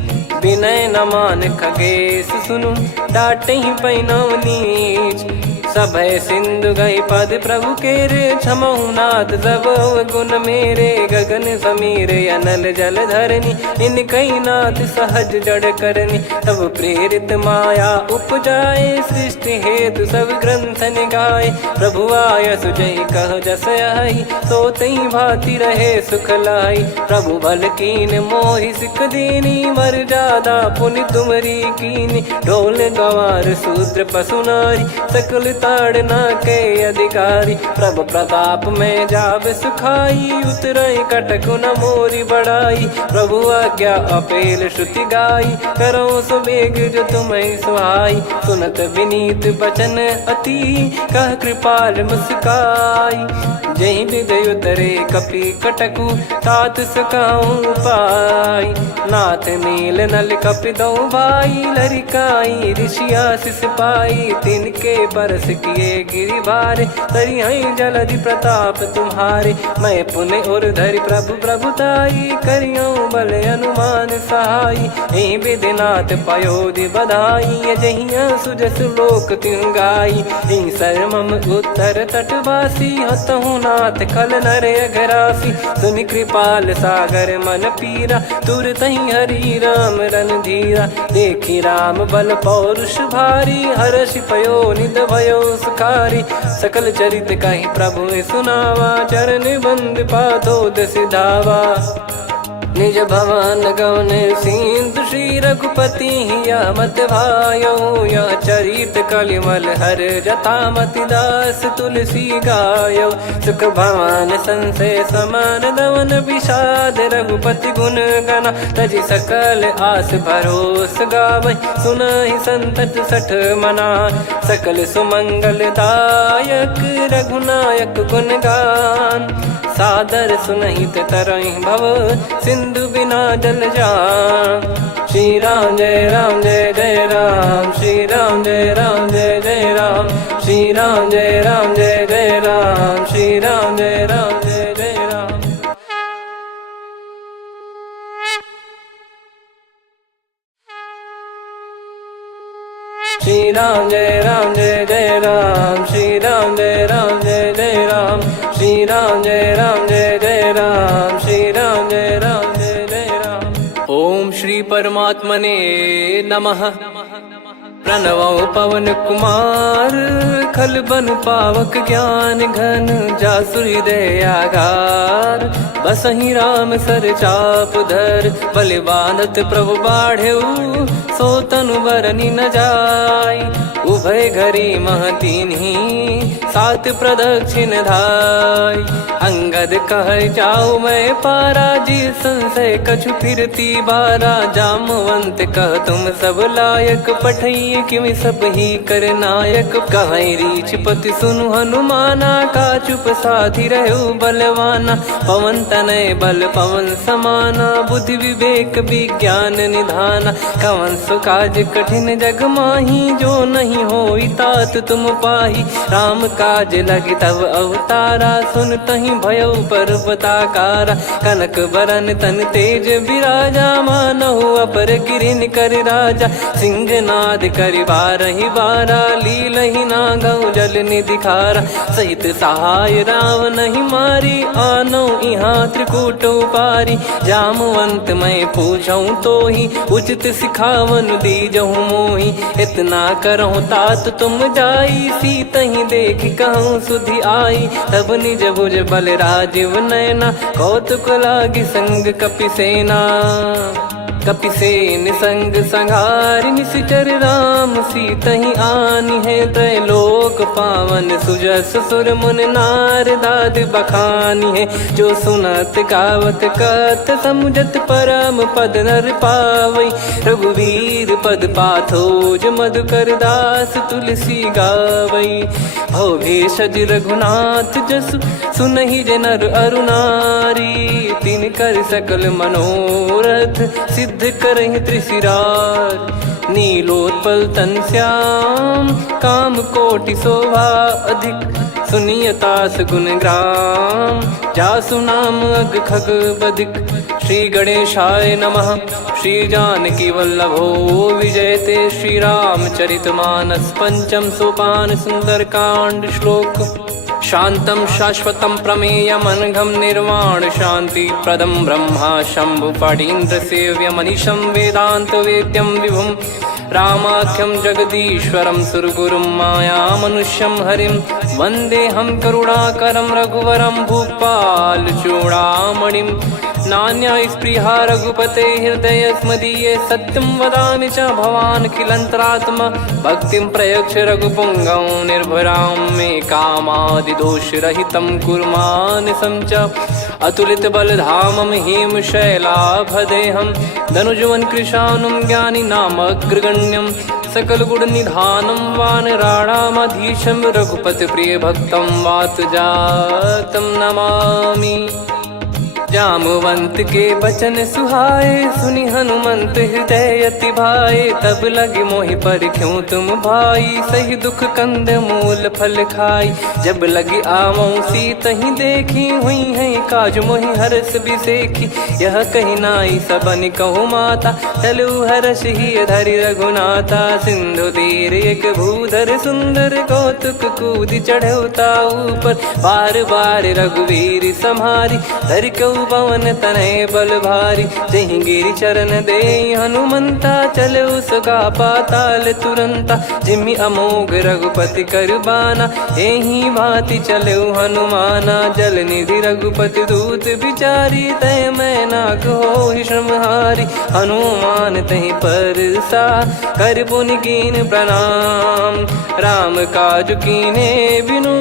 विनय न मान खगेश सुनु, डांटहि पै नव नीच। सभय सिंधु गई पद प्रभु केरे, क्षमहु नाथ सब गुण मेरे। गगन समीर अनल जल धरनी, इन कई नाथ सहज जड़ करनी। तब प्रेरित माया उपजाए, सृष्टि हेतु सब ग्रंथन गाए। प्रभु आय सुजय कह जस आई, तो तई भांति रहे सुख लाई। प्रभु भल कीन मोहि सिख दीनी, मर्यादा पुनि तुमरी कीनी। ढोल गवार शूद्र पशु नारी, सकल ताड़ना के अधिकारी। प्रभु प्रताप में जाब सुखाई, उतरई कटक न मोरी बढ़ाई। प्रभु आज्ञा अपेल श्रुति गाई, करो सुबेग जो तुम्हें सुहाई। सुनत विनीत बचन अति, कह कृपाल मुस्काई। जय विदय उतरे कपि कटकु, तात सकाऊं पाई। नाथ नील नल कपि दो भाई, लरिकाई ऋषि आशीष पाई। तिनके बरस किए गिरि भारे, तरिहई जलधि प्रताप तुम्हारे। मैं पुण्य और धरि प्रभु प्रभुताई, करियऊं बल अनुमान सहाई। एहि विधिनाथ पयोधि बधाई, जहिया सुजस लोक तिहुँ गाई। एहि सरमम उत्तर तटवासी, हतहु नाथ खल नर अघरासी। सुनि कृपाल सागर मन पीरा, तुरतहि हरि राम रणधीरा। देखि राम बल पौरुष भारी, हर्षि पयो निध भयो सुखारी। सकल चरित कहि प्रभु सुनावा, चरण बंद पादोद सिधावा। निज भवन गौन सिंधु, श्री रघुपति हिया मत भायो। यह चरित कलिमल हर जथामति, दास तुलसी गायो। सुख भवन संशय समान दवन, विषाद रघुपति गुण गना। तजि सकल आस भरोस गावै, सुनहि संतत सठ मना। सकल सुमंगल दायक, रघुनायक गुण गान। सादर सुनहित तरहि भव, सिंधु बिना जल जान। श्री राम जय राम जय जय राम, श्री राम जय राम जय जय राम। श्री राम जय राम जय जय राम, श्री राम जय राम जय जय राम। श्री राम जय राम जय जय राम, श्री राम जय राम जय जय राम। श्री राम जय राम जय जय राम, श्री राम जय राम जय जय राम। ओम श्री परमात्मने नमः। प्रणवो पवन कुमार, खल बन पावक ज्ञान घन। जासु हृदय आगार, बसहि राम सर चाप धर। बलि बांधत प्रभु बाढ़ेऊ, सो तनु बरनि न जाय। उभय घरी मह दीन्ही, सात प्रदक्षिण धाय। अंगद कह जाऊ मैं पारा, जी संशय कछु फिरती बारा। जामवंत कह तुम सब लायक, पठई किमि सब ही कर नायक। कहै रीछ पति सुनु हनुमाना, का चुप साधि रहु बलवाना। पवन तनय बल पवन समाना, बुद्धि विवेक विज्ञान निधाना। कवन सो काज कठिन जग माही, जो नहीं होई तात तुम पाही। राम काज लगी तब अवतारा, सुन तहि भयउ पर्वताकारा। कनक बरन तन तेज बिराजा, मानहु अपर गिरिन कर राजा। सिंहनाद करि बारहि बारा, लीलहि नागौ जल निधि खारा। सहित सहाय रावण ही मारी, आनो इहाँ त्रिकूट पारी। जामवंत मैं पूछऊं तो ही, उचित सिखावन दीजहु मोहि। इतना करहु तात तुम जाई, सीतहि देख कहूँ सुधि आई। तब निज भुज बल राजीव नयना, कौतुक लागी संग कपिसेना। कपिसेन संग संहारि निशिचर राम, सीतहि आनि है त्रैलोक पावन। सुजस सुर मुन नार दाद बखानी है, जो सुनत गावत कथ समुझत परम पद नर पावै। रघुवीर पद पाथोज मधुकर दास, तुलसी गावै। भव भेषज रघुनाथ जसु, सुनहि जे नर अरु नारी। तिन कर सकल मनोरथ, सिद्ध करहि त्रिशिरार। नीलोत्पल तन श्याम, काम कोटि शोभा अधिक। सुनियतास गुण ग्राम, जासु नाम अग खग बदिक। श्री गणेशाय नमः। श्री जानकी वल्लभो विजयते श्रीरामचरितमानस। पंचम सोपान सुंदरकांड श्लोक। शांतं शाश्वतं प्रमेयमनघं निर्वाण शांति प्रदं ब्रह्मा शंभु फणीन्द्र सेव्य मनीषं वेदांत वेद्यं विभुं रामाख्यं जगदीश्वरं सुरगुरुं माया मनुष्यं हरिं वन्देऽहं करुणाकरं रघुवरं भूपाल चूडामणिं। नान्या स्पृहा रघुपते हृदय स्मदीये सत्यं वदामि च भवान् किलन्तरात्मा भक्तिं प्रयच्छ रघुपुङ्गं निर्भरां मे कामादिदोषरहितं कुर्मानिसं च अतुलित बलधामं हेमशैलाभदेहं धनुजवन कृशानुं ज्ञानी नामग्रगण्यं सकल गुण निधानं वानराणामधीशं रघुपति प्रिय भक्तं वात जातं नमामि। जामवंत के बचन सुहाए सुनि हनुमंत हृदय अति भाए तब लगे मोहि पर क्यों तुम भाई सही दुख कंद मूल फल खाई। जब लगी आवों सीत ही देखी हुई है काज मोहि हरस बिसेखी यह कही नाई सबन कहु माता चलु हरस ही धरि रघुनाथा। सिंधु तीर एक भूधर सुंदर कौतुक कूद चढ़ौता ऊपर बार बार रघुवीर सम्हारी धरि कौ पवन तनय बल भारी। जहीं गिरि चरण दे हनुमंता चले उसका पाताल तुरंता जिमि अमोघ रघुपति करबाना एही भांति चले हनुमाना। जल निधि रघुपति दूत बिचारी तय मैं नाग हो श्रमहारी हनुमान तहि परसा कर पुनि कीन प्रणाम। राम काज कीने बिनु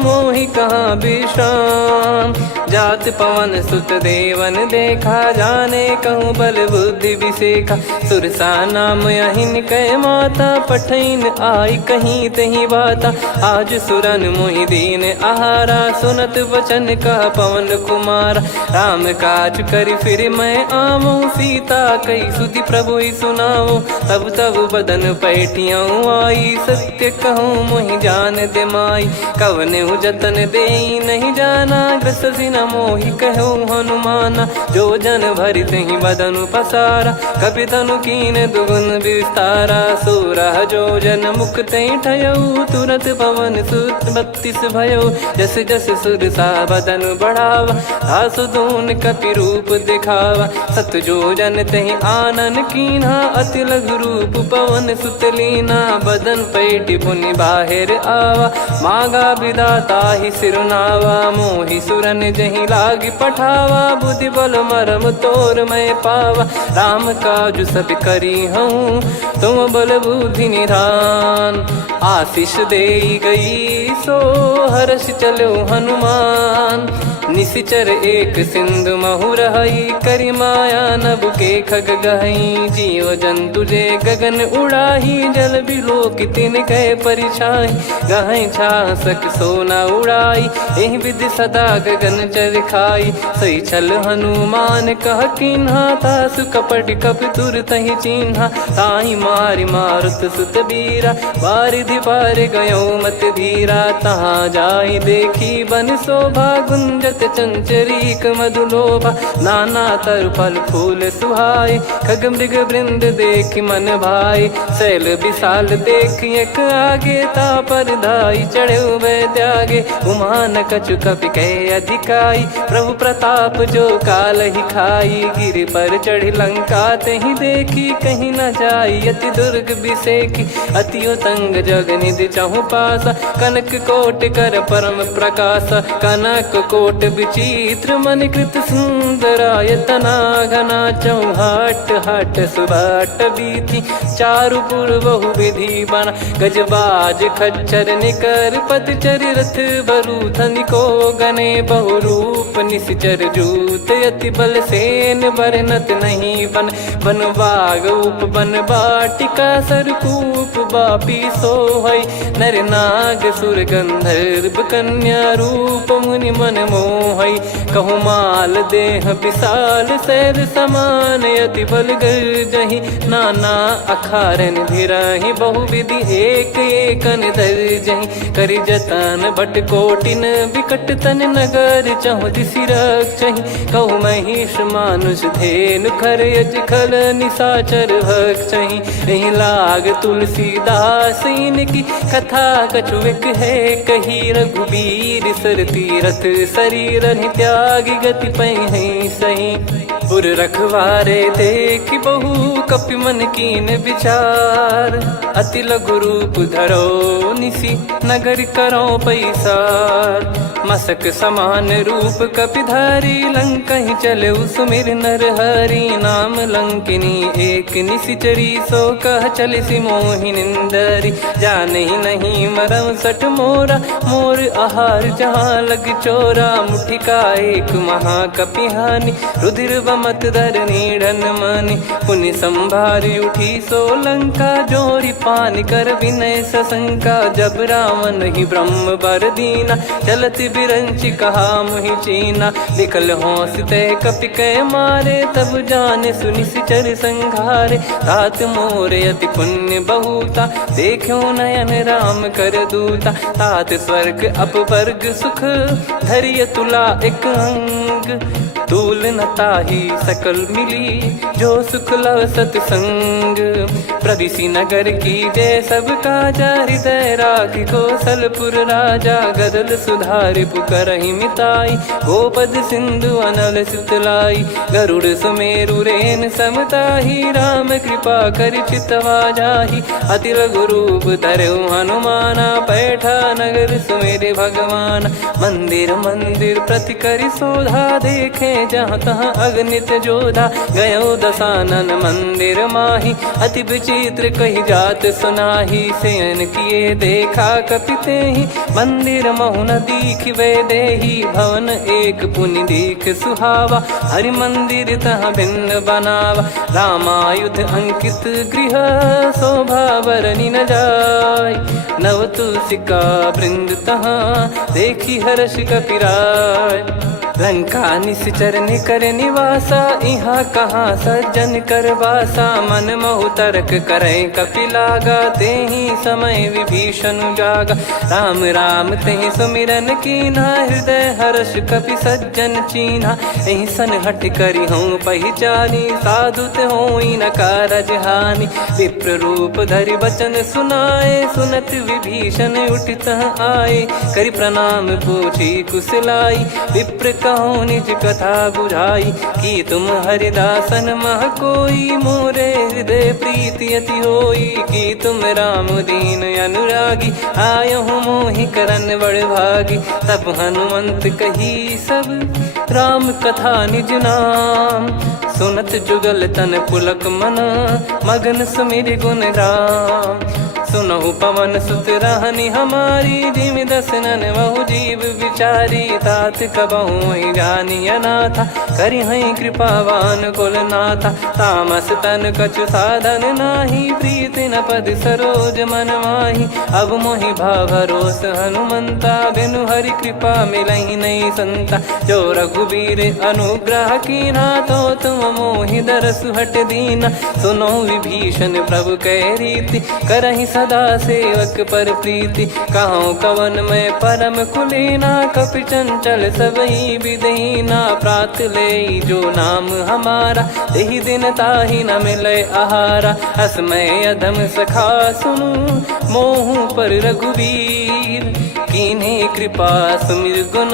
मोहि कहाँ विश्राम जात पवन सुत देवन देखा जाने कहूँ बल बुद्धि विसेखा। सुरसा नाम अहिन कै माता पठैन आई कहीं तही बाता आज सुरन मोहि दीन आहारा सुनत वचन कह पवन कुमारा। राम काज करि फिर मैं आवूं सीता कई सुधि प्रभु ही सुनाऊं तब तब बदन पैठियाँ आई सत्य कहूँ मोहि जान दे माई। कवने जतन दे नहीं जाना ग्रसि न मोहि कहूँ हनुमाना जो जन भरि तहि बदनु पसारा कपि तनु कीन दुगुन विस्तारा। सोरह जो जन मुख तहि ठयऊ तुरत पवन सुत 32 भयऊ जस जस सुरसा बदनु बढ़ावा आसु दून कपि रूप दिखावा। सत जो जन तहि आनन कीन्हा अति लघु रूप पवन सुत लीना बदन पैटि पुनि बाहिर आवा मांगा विदाता ही सिरुनावा। मोहि सुरन जहि लागी पठावा बुद्धि बल मरम तोर मैं पावा। राम काज सब करी हूँ तुम बल बुद्धि निधान आशीष दे गई सो हर्ष चलो हनुमान। निशिचर एक सिंधु महु रही करी माया नभ के खग गहई जीव जंतु जे गगन उड़ाही जल बिलो कितिन कह परिछाई गहई छासक सोना उड़ाई एहि विधि सदा गगन चर खाई। सही छल हनुमान कह किन्हा तासु कपट कप तुर तहि चिन्हा ताहि मारि मारुत सुत बीरा बारिधि पार गयो मत धीरा। तहाँ जाई देखी बन शोभा गुंजत चंचरीक मधुलोभा नाना तर फल फूल सुहाए खग मृग वृंद देखि मन भाई। शैल विशाल देख एक आगे ता पर धाई चढ़े वै त्यागे उमा न कछु कपि कह अधिकाई। प्रभु प्रताप जो काल ही खाई गिर पर चढ़ी लंका तहि देखी कहीं न जाई अति दुर्ग बिसेखी। अति उतंग जग निधि चहु पासा कनक कोट कर परम प्रकाश कनक कोट विचित्र मन कृत सुंदरायतना घना चौहाट हाट सुबाट बीथी चारु पुर बहु विधि बना गजबाज खच्चर निकर पतचर रथ बरु धनिको गने बहु रूप निश्चर जूत अति बल सेन बरनत नहीं बन बन बाग उप बन बाटिका सरकूप बापी सोहई नर नाग सुर गंधर्व कन्या रूप मुनि मन मोहई। कहु माल देह विशाल शैल समान अति बल गर्जहि नाना अखारन भिरहि बहु विधि एक एकन दर्जहि करि जतन भट कोटिन विकट तन नगर चहु दिसि रक्षहि कहु महिष मानुष धेनु खर यज खल निशाचर भक्षहि एहि लाग तुलसीदास इनकी कथा कछुविक है कही रघुबीर सर तीरथ शरीर त्यागी गति पै सही पुर रखवारे देख बहु कपि मन कीन विचार अति लघु रूप धरो निसी नगर करो पैसार मसक समान रूप कपिधारी लंकहि चले सुमिर नर हरि नाम लंकिनी एक निशिचरी सो कह चल सि मोहि निंदरी जानहि नहीं मरम सठ मोरा मोर आहार जहाँ लग चोरा मुठिका एक महाकपिहानि रुधिर मत धरनी ढन मानी पुनि संभारी उठी सो लंका जोरी पान कर विनय सशंका जब रावण ही ब्रह्म बर दीना चलति बिरंच कहा मुहि चीना निकल हौसते कपि कै मारे तब जाने सुनि सिचर संघारे तात मोरे अति पुण्य बहुता देखो नयन राम कर दूता तात स्वर्ग अपवर्ग सुख धरिय तुला एक अंग तूल न ताहि सकल मिली जो सुख लव सतसंग प्रदिशि नगर की जय सब काजा हृदय राखि कौशलपुर राजा गदल सुधारि पुकरहि मिताई गोपद सिंधु अनल सुतलाई गरुड़ सुमेरु रेन समताहि राम कृपा कर चितवा जाहि अति लघु रूप धरऊ हनुमाना पैठा नगर सुमेरे भगवान मंदिर मंदिर प्रति करि शोधा देखे जहाँ तहाँ अगणित जोधा गयो दशानन मंदिर माही अति विचित्र कही जात सुनाही सेन किए देखा कपिते ही मंदिर महु न दीख वे देही भवन एक पुनि दीख सुहावा हरि मंदिर तहाँ भिन्न बनावा रामायुध अंकित गृह शोभा बरनी न जाय नव तुलसिका वृंद तहाँ देखी हर्ष कपिराय लंका निश्चर निकर निवासा यहाँ कहाँ सज्जन कर वासा मन महु तर्क करे कपिलागा तेहि समय विभीषण जागा राम राम तेहि सुमिरन कीना हृदय हर्ष कपि सज्जन चीन्हा एहि सन हट करी हूँ पहिचानी साधु ते होई न कारज हानि विप्र रूप धरि वचन सुनाए सुनत विभीषण उठित आए करि प्रणाम पूछी कुशलाई विप्र कहो निज कथा बुझाई कि तुम हरिदासन मह कोई मोरे हृदय प्रीति अति होई कि तुम राम दीन अनुरागी आयहु मोहि करन बड़ भागी तब हनुमंत कही सब राम कथा निज नाम सुनत जुगल तन पुलक मना मगन सुमिर गुण राम सुनहु पवन सुत रहनी हमारी जिमि दसनन बहु जीव विचारी तात कबहु जानी अनाथा करि हई कृपावान कुल नाथा तामस तन कछु साधन नाही प्रीति न पद सरोज मन माही अब मोहि भाव भरोस हनुमंता बिनु हरि कृपा मिलहि नहीं संता जो रघुबीर अनुग्रह कीना तो तुम मोहि दरस हट दीना सुनो विभीषण प्रभु कह रीति करहि सदा सेवक पर प्रीति कहूँ कवन में परम कुलीना कपि चंचल सबई विदहीना प्रात ले जो नाम हमारा तेहि दिन ताहि न मिले आहारा असमय अधम सखा सुनु मोहु पर रघुवीर कीन्हे कृपा सुमिर गुण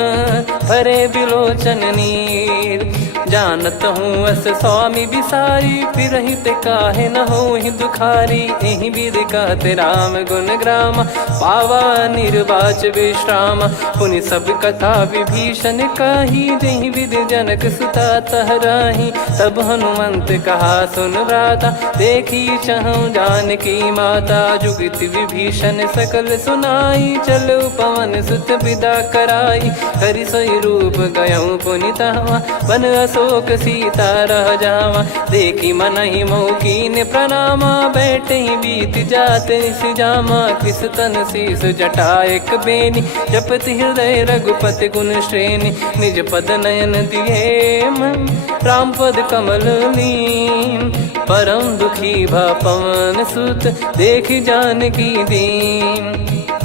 भरे बिलोचन नीर जानत हूँ अस स्वामी बिसारी फिर हित काहे न हो ही दुखारी एहि विधि कहते राम गुण ग्राम पावा निर्वाच विश्राम पुनि सब कथा विभीषण कही जहि विधि जनक सुता तहराही तब हनुमंत कहा सुन भ्राता देखी चहु जानकी माता जुगित विभीषण सकल सुनाई चलो पवन सुत विदा कराई हरि सोई रूप गयऊँ पुनितवा बन अशोक सीता रह जावा देखी मन ही मौकीन प्रणामा बैठे ही बीत जाते निस जामा किस तन शीस जटा एक बेनी जपति हृदय रघुपति गुण श्रेणी निज पद नयन दिए मन राम पद कमल लीन परम दुखी भा पवन सुत देख जानकी दीन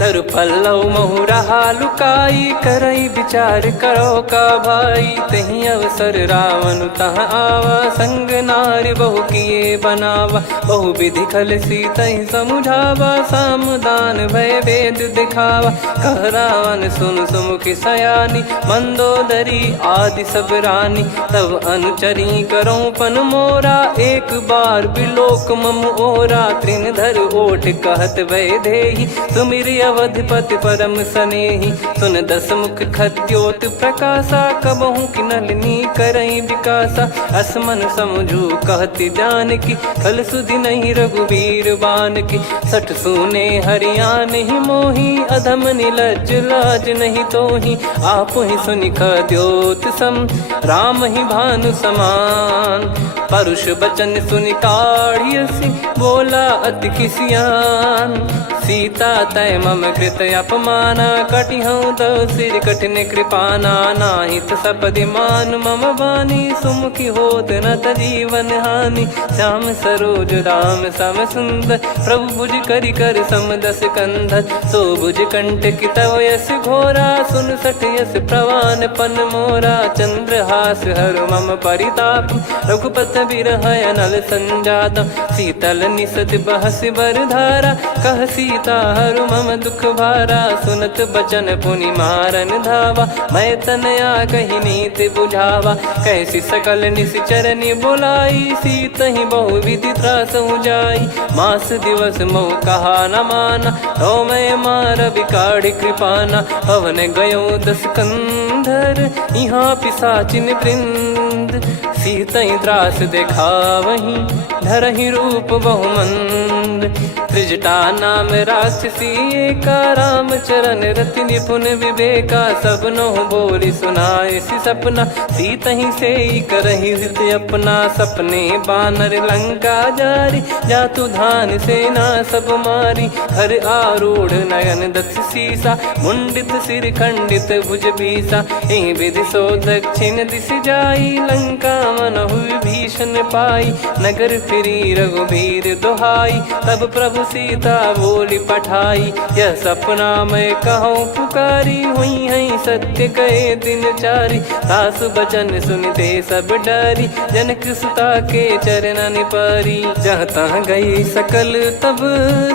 तर पल्लव महु रहा लुकाई, करई विचार करो का भाई। तही अवसर रावण तहाँ आवा, संग नार बहु किए बनावा। बहु विधि खल सीतहि समुझावा, सामदान भय वेद दिखावा। कह रावण सुन सुमुखी सयानी, मंदोदरी आदि सब रानी। तब अनुचरी करो पन मोरा, एक बार बिलोक मम ओरा। तृणधर ओट कहत भय देहि, सुमिर अवधिपति परम सनेहि। सुन दस मुख खद्योत प्रकाशा, कबहु की नलिनी करई विकासा। असमन समझू कहती जानकी, खल सुधि नहीं रघुबीर बान की। सठ सुने हरियाण ही मोही, अधम निलज लाज नहीं तोही। आप ही सुनि खद्योत सम, राम ही भानु समान। परुष बचन सुनि काढ़ियसि, बोला अति किसियान। सीता तय मम कृत अपमाना, कटिहऊँ दो सिर कठिन कृपाना। नाहित सपदि मान मम बानी, सुमुखी होत न जीवन हानि। श्याम सरोज राम सम सुंदर, प्रभु भुज करि कर समदस कंधर। सो भुज कंटक तव यस घोरा, सुन सठ यस प्रवान पन मोरा। चंद्रहास हर मम परिताप, रघुपत बिरह अनल संजात। शीतल निसत बहस बरधारा, कह सीता हरु मम दुख भारा। सुनत बचन पुनि मारन धावा, मैं तनया कही नीति बुझावा। कैसी सकल निश्चरनि बुलाई, सीतहि बहु विधि त्रासहु जाई। मास दिवस मोह कहा न माना, तो मैं मार बिकाढ़ि कृपाना। पवन गयो दस कंधर, यहाँ पिशाचिन वृंद। सीतहि त्रास देखावहीं, धरहि रूप बहुमंद। त्रिजटा नाम राक्षसी एका, राम चरण रति निपुण विवेका। सब नोह बोली सुनाए सि सपना, सीतहि से करहि हित अपना। सपने बानर लंका जारी, जातु धान सेना सब मारी। हर आरूढ़ नयन दस सीसा, मुंडित सिर खंडित भुज बीसा। एहि विधि सो दक्षिण दिस जाई, लंका मनहु विभीषण पाई। नगर फिरी रघुबीर दुहाई, तब प्रभु सीता बोली पठाई। यह सपना मैं कहूँ पुकारी, हुई है सत्य कहे दिन चारी। सासु बचन सुनते सब डरी, जनक सुता के चरणन परी। जहाँ तहाँ गई सकल तब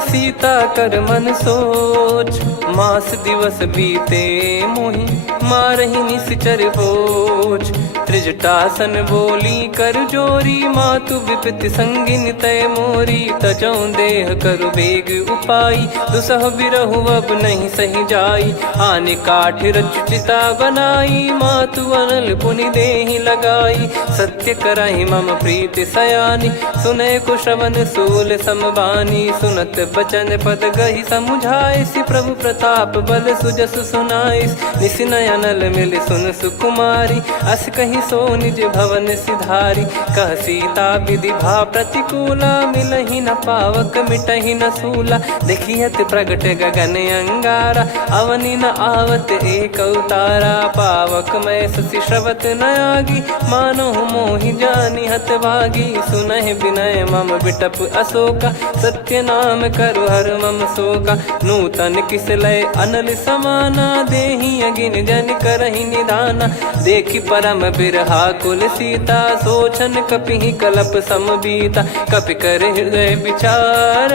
सीता कर मन सोच। मास दिवस बीते मोहि, मारहि निश्चर बोझ। त्रिजटासन बोली कर जोरी, मातु विपति संगिन तय मोरी। तजौ देह करु बेग उपाई, दुसह बिरहु अब नहीं सही जाई। आने काठ रचिता बनाई, मातु अनल पुनि देहि लगाई। सत्य कराई मम प्रीति सयानी, सुनय को श्रवण सूल समबानी। सुनत बचन पद गही समुझाए, सि प्रभु प्रताप बल सुजस सुनाइस। निसिनय अनल मिल सुन सुकुमारी, अस कही सो निज भवन सिधारी। कह सीता विधि भा प्रतिकूला, मिलहि न पावक मिटहि न सूला। देखियत प्रगट गगन अंगारा, अवनि न आवत एक अवतारा। पावक मैं ससि श्रवत न आगी, मानो मोहि जानि हत भागी। सुनहि विनय मम बिटप अशोका, सत्य नाम करु हर मम शोका। नूतन किस लय अनल समाना, देहि अगिन जन करहि निधाना। देखि परम बिरहा कुल सीता, सोचन कपिहि कलप समबीता। कपि कर हृदय विचार,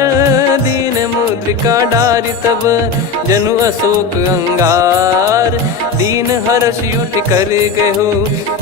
दीन मुद्रिका डारि तब जनु अशोक अंगार। दीन हर्ष उठ कर गहु,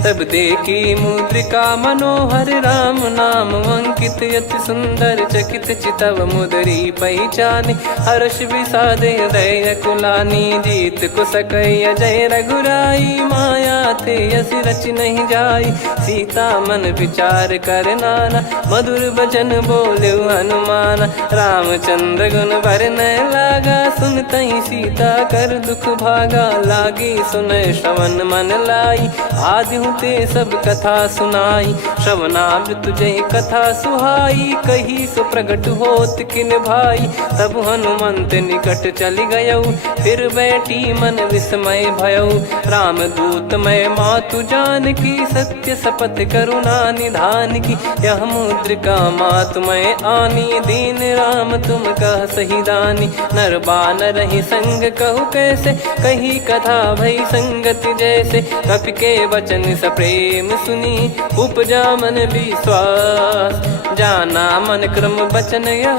तब देखी मुद्रिका मनोहर। राम नाम अंकित अति सुंदर, चकित चितव मुदरी पहचान। हर्ष विषाद हृदय कुलानी, जीत को सकई अजय रघुराई। माया थे यस रच नहीं जाई, सीता मन विचार कर नाना। मधुर बचन बोले हनुमान, रामचंद्र गुण भरने लागा। सुनतहि सीता कर दुख भागा, लागी सुनय श्रवण मन लाई। आदि ते सब कथा सुनाई, श्रवणाब तुझे कथा सुहाई। कही सो प्रगट होत किन भाई, तब हनुमंत निकट चली गयऊ। फिर बैठी मन विस्मय भयऊ, राम दूत मैं मातु जान की। सत्य शपथ करुणा निधान की, यह मुद्रिका मातु मैं आनी। दीन राम तुम कह सही दानी। नर बानर ही संग कहु कैसे, कही कथा भई संगति जैसे। कपि के वचन सप्रेम सुनी, उपजा मन विश्वास। जाना मन क्रम बचन यह,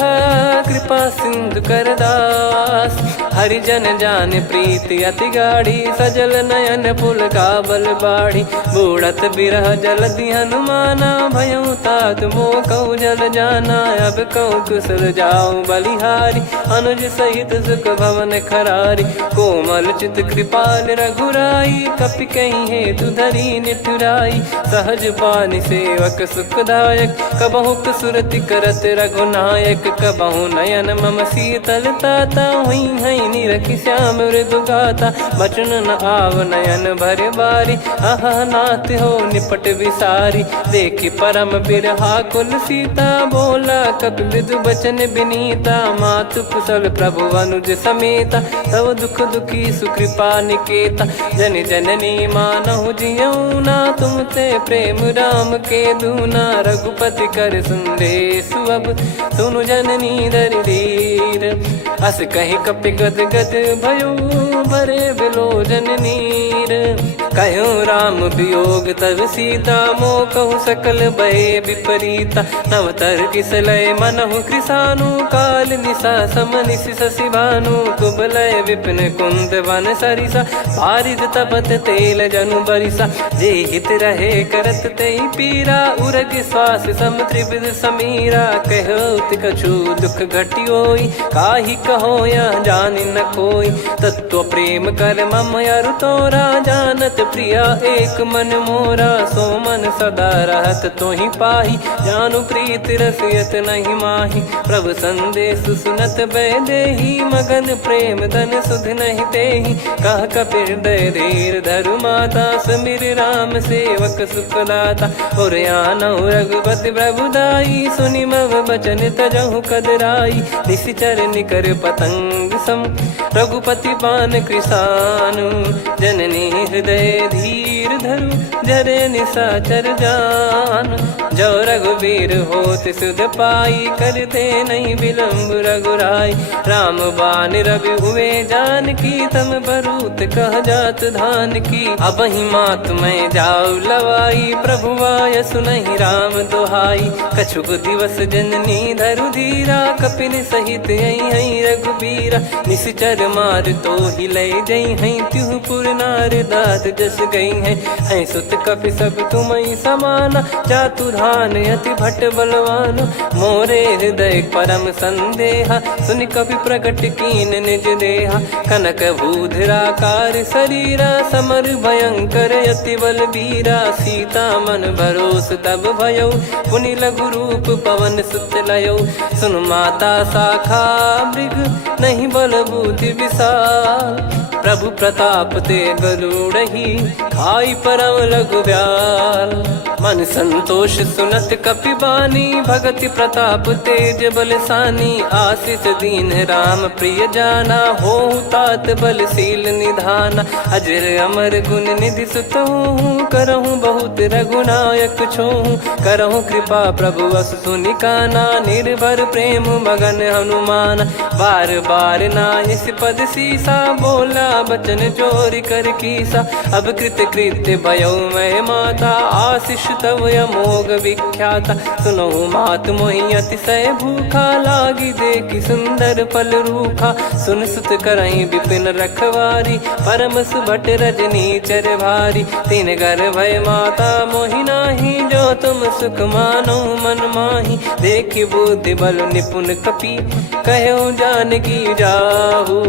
कृपा सिंधु कर दास। हरिजन जान प्रीति अति गाढ़ी, सजल नयन पुल काबल बाढ़ी। बूढ़त बिरह जलधि हनुमाना, भयउ तात मोह कहु जल जाना। अब कहु कुशल जाऊं बलिहारी, अनुज सहित सुख भवन खरारी। कोमल चित कृपाल रघुराई, कपि कहीं हेतु धरी निठुराई। सहज पानि सेवक सुखदायक, कबहु सुरति करत रघुनायक। कबहु नयन मम शीतल ताता, हुई है निरखि श्याम मृदु गाता। बचन न आव नयन भर बारी, अह नाथ हो निपट विसारी। देखि परम बिरहा कुल सीता, बोला कपि मृदु बचन बिनीता। मातु कुशल प्रभु अनुज समेता, तव दुख दुखी सुकृपा निकेता। जन जननी मानहु जियऊ ना, तुम ते प्रेम राम के दूना। रघुपति कर संदेश अब, सुनु जननी दर धीर। अस कहि कपि गद गद भयो, भरे बिलोचन नीर। कहूँ राम वियोग तब सीता, मोह कहूँ सकल भय विपरीता। नवतर किसलय मनहु कृसानु, काल निशा समनिश शशि भानु। कुबलय विपिन कुंद वन सरिसा, पारिद तपत तेल जनु बरिसा। जे हित रहे करत ते पीरा, उरग श्वास सम त्रिविध समीरा। कहत कछु दुख घटियोई, काहि कहो या जानि न कोई। तत्व प्रेम कर मम अरु तोरा, जानत प्रिया एक मन मोरा। सो मन सदा रहत तोहि पाही, जानु प्रीत रसियत नहीं माही। प्रभु संदेश सुनत बैदेही, मगन प्रेम धन सुध नहीं तेहि। कह कपि हृदय धीर धरु माता, समीर राम सेवक सुख दाता। और आनहु रघुपति प्रभु दाई, सुनि मम बचन तजहु कदराई। निशिचर निकर पतंग सम, रघुपति पान कृसानु। जननी हृदय धीर धरु, जरे निशाचर जान। जो रघुवीर होत सुध पाई, कर दे नहीं विलम्ब रघुराई। राम बान रवि हुए जानकी, तम बरूत कह जात धान की। अब ही मात मैं जाऊ लवाई, प्रभु आय सुनहि राम दुहाई। कछुक दिवस जननी धरु धीरा, कपिन सहित यही रघुबीरा। निश्चर मार तो ही ले जई हैं, त्यों पुर नार दाद जस गई हैं। सुत कपि सब तुमई समाना, जातु धान अति भट बलवान। मोरे हृदय परम संदेहा, सुनि कपि प्रकट कीन निज देहा। कनक भूधराकार शरीरा, समर भयंकर अति बल बीरा। सीता मन भरोस तब भयउ, पुनि लघु रूप पवन सुत लयउ। सुन माता शाखा मृग, नहीं बल बुद्धि विशाल। प्रभु प्रताप ते गरुड़हि, खाई परम लघु ब्याल। मन संतोष सुनत कपि बानी, भगति प्रताप तेज बलसानी। आशीष दीन राम प्रिय जाना, होहु तात बलशील निधाना। अजर अमर गुण निधि सुतहु, करहु बहुत रघुनायक छोहु। करहु कृपा प्रभु अस सुनि काना, निर्भर प्रेम मगन हनुमान। बार बार नायस पद सीसा, बोला बचन चोरी कर कीसा। अब कृत कृत्य भयो मैं माता, आशीष तव अमोघ विख्याता। सुनहु मात मोहि अतिशय भूखा, लागी देखि सुंदर फल रूखा। सुन सुत करहि विपिन रखवारी, परम सुभट रजनी चर भारी। तीन घर भय माता मोहि नाही, जो तुम सुख मानो मन माही। देखि बुद्धि बल निपुण कपि, कहो जानकी जाहू।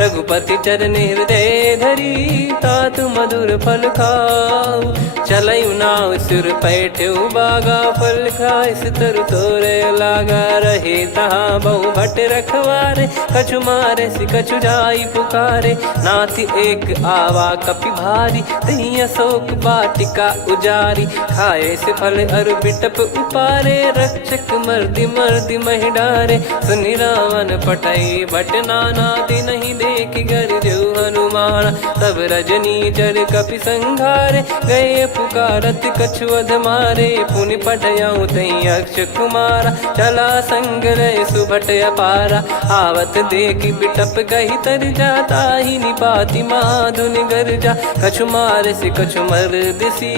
रघुपति चरण हृदय धरी, तात मधुर फल खाऊ। चलऊ नाव सुर पैठऊ बागा, फल खाइस तरु तोरे लागा। रहे तहाँ बहु भट रखवारे, कछु मारे सि कछु जाई पुकारे। नाथ एक आवा कपि भारी, तही अशोक वाटिका उजारी। खाए से फल अरु बिटप उपारे, रक्षक मर्दि मर्दि महि डारे। सुनि रावण पटई भट नाना, दिन ही देख गर जो हनुमान। तब रजनी चर कपि संघारे, गए पुकारत कछु अध मारे। पुनि पठयऊ तई अक्ष कुमारा, चला संग रहे सुभट अपारा। आवत देखि बिटप गही तर जाता, ही निपाति महाधुनि गर्जा। कछु मार से कछु मर दिसी,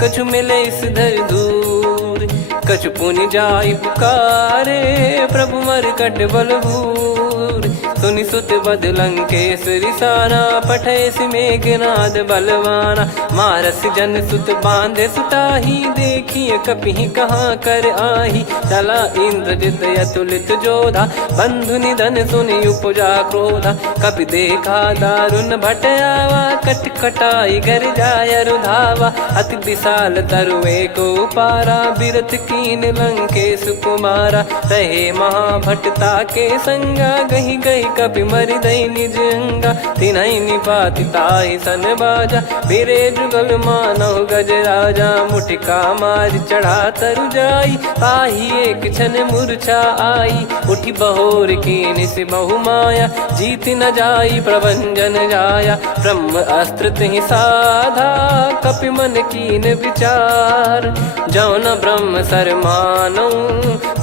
कछु मिले इस धर दूर। कछु पुनि जाई पुकारे, प्रभु मरकट बलभूर। सुनि सुत बद लंकेश्वरी साना, पठय मेघनाद बलवाना। मारस जन सुत बांधे सुताही, देखिए कपि कहाँ कर आही। चला इंद्रजित अतुलित जोधा, बंधु निधन सुनि उपजा क्रोधा। कपि देखा दारुण भट आवा, कट कटाई घर जाय रुधावा। अति विशाल तरुए को पारा, बिरथ कीन लंकेश कुमारा। रहे महाभटता के संगा, गही गही कपि मरि दई निज अंगा। तिन्हि निपाति ताहि सन बाजा, बिरे जुगल मानव गज राजा। मुटिका मारि चढ़ा तरु जाई, ताहि एक क्षण मूर्छा आई। उठी बहोर कीन से बहु माया, जीत न जाई प्रभंजन जाया। ब्रह्म अस्त्र तिहि साधा, कपि मन कीन विचार। जौन ब्रह्म सर मानऊ,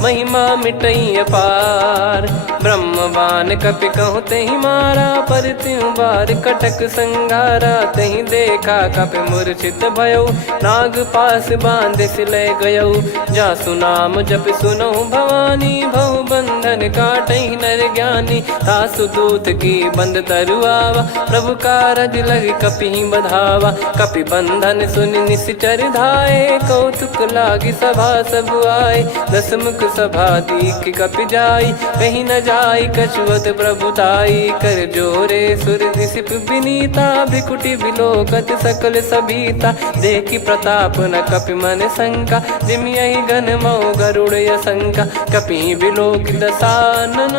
महिमा मिटई अपार। ब्रह्मवान कपि कहूँ तहि मारा, पर त्यों बार कटक संगारा। तहि देखा कपि मूर्छित भयऊ, नाग पास बांध सिलय गयऊ। जासु नाम जप सुनऊ भवानी, भव बंधन काटहि नर ज्ञानी। तासु दूत की बंद तरुआवा, प्रभु कारज लग कपि बधावा। कपि बंधन सुनि निश्चर धाये, कौतुक लागी सभा सब आए। दस मुख सभा दीख कपि जाई, कहीं न जाई कछुअत प्रभुताई। कर जोरे सुर निसिप विनीता, भ्रिकुटि विलोकत सकल सबीता। देखि प्रताप न कपि मन शंका, जिमियहि गन मऊ गरुड़ असंका। कपि विलोक दसानन,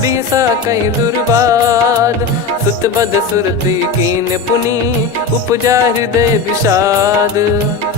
बिहसा कहि दुर्बाद। सुत बद सुरति कीन पुनि, उपजा हृदय विषाद।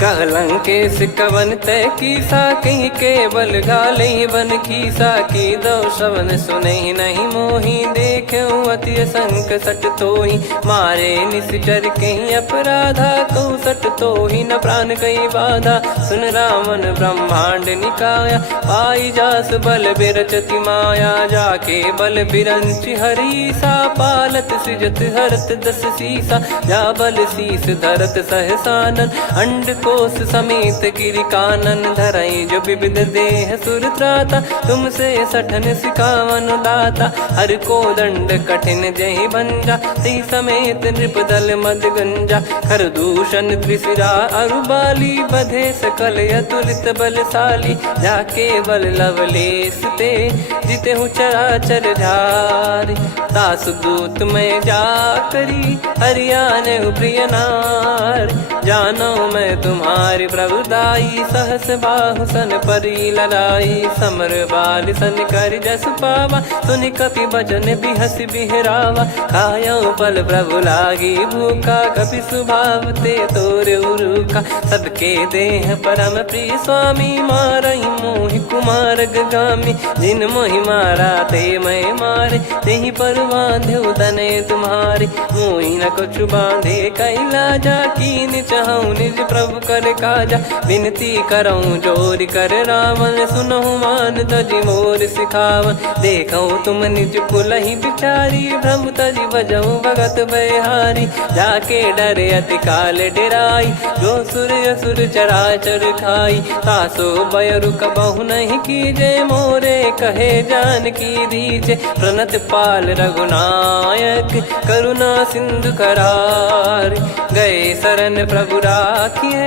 कह लंकेश कवन तय कीसा, कहीं केवल गाले बन खीसा। की दो श्रवण सुनहि नहीं मोही, देखऊँ अति संक सट तोहि। मारे निश्चर कहीं अपराधा, कहूँ सट तोहि न प्राण कहीं बाधा। सुन रावण ब्रह्मांड निकाया, पाई जास बल बिरचति माया। जाके बल बिरंचि हरीसा, पालत सृजत हरत दस सीसा। जा बल शीस धरत सहसानन, अंड कोश समेत गिरि कानन। धरई जो विविध देह सुर त्राता, तुमसे सठन सिखावन दाता। हर को दंड कठिन जहि भंजा, ती समेत नृपदल मद गंजा। खर दूषण त्रिशिरा अरुबाली, बधे सकल अतुलित बलशाली। जाके बल लवलेस ते, जिते हूँ चराचर झारी। तासु दूत में जा करी, हरियाने प्रिय नार। जानो मैं तुम्हारी प्रभुदाई, सहस बाहु सन परी लड़ाई। समर बाल सन कर जस पावा, सुनि कपि बचन बिहस बिहरावा। खायऊ पल प्रभु लागी भूखा, कपि स्वभाव ते तोर उरुखा। सबके देह परम प्रिय स्वामी, मारई मोहि कुमार गामी। जिन मोहि मारा ते मैं मारे, तेहि पर बांधे तनय तुम्हारे। मोहि न कछु बांधे कैलाजा, कीन चाहूँ निज प्रभु कर काजा। विनती करऊँ जोर कर रावण, सुनहु मान तजि मोर सिखावन। देखऊँ तुम निज कुलहि बिचारी, भ्रम तजि बजऊँ भगत बहारी। जाके डरे अति काल डेराई, जो सुर असुर चराचर खाई। तासो बयरु कबहु नहीं कीजे, मोरे कहे जानकी दीजे। प्रणत पाल रघुनायक, करुणा सिंधु करार। गए शरण प्रभु राखिए,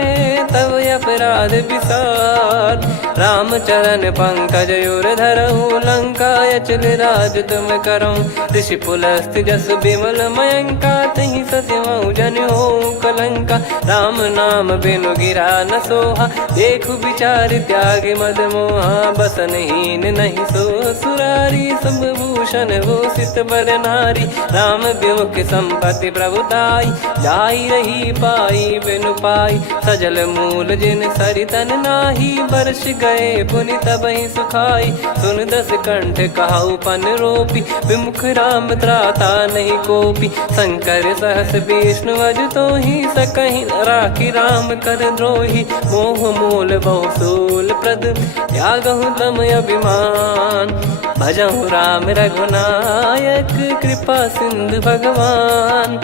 तब अपराध विसार। राम चरण पंकज उर धरहु, लंका अचल राज तुम करऊँ। ऋषि पुलस्त जस विमल मयंका, तहि सस्यमऊ जन हो कलंका। राम नाम बिनु गिरा न सोहा, देखु विचार त्याग मद मोहा। बसनहीन नहीं सो सुरारी, सब भूषण भूषित बर नारी, राम विमुख संपत्ति प्रभुताई, जाई रही पाई बिनु पाई, सजल मूल जिन सरितन नाही, बरस गए पुनि तबहि सुखाई, सुन दस कंठ कहाऊ पन रोपी, विमुख राम त्राता नहीं कोपी, शंकर सहस विष्णु अजतो ही, सकहि राखी राम कर द्रोही, मोह मूल बहुसूल प्रद, त्यागहु तम अभिमान, भजहु राम रघुनायक, कृपा सिंधु भगवान,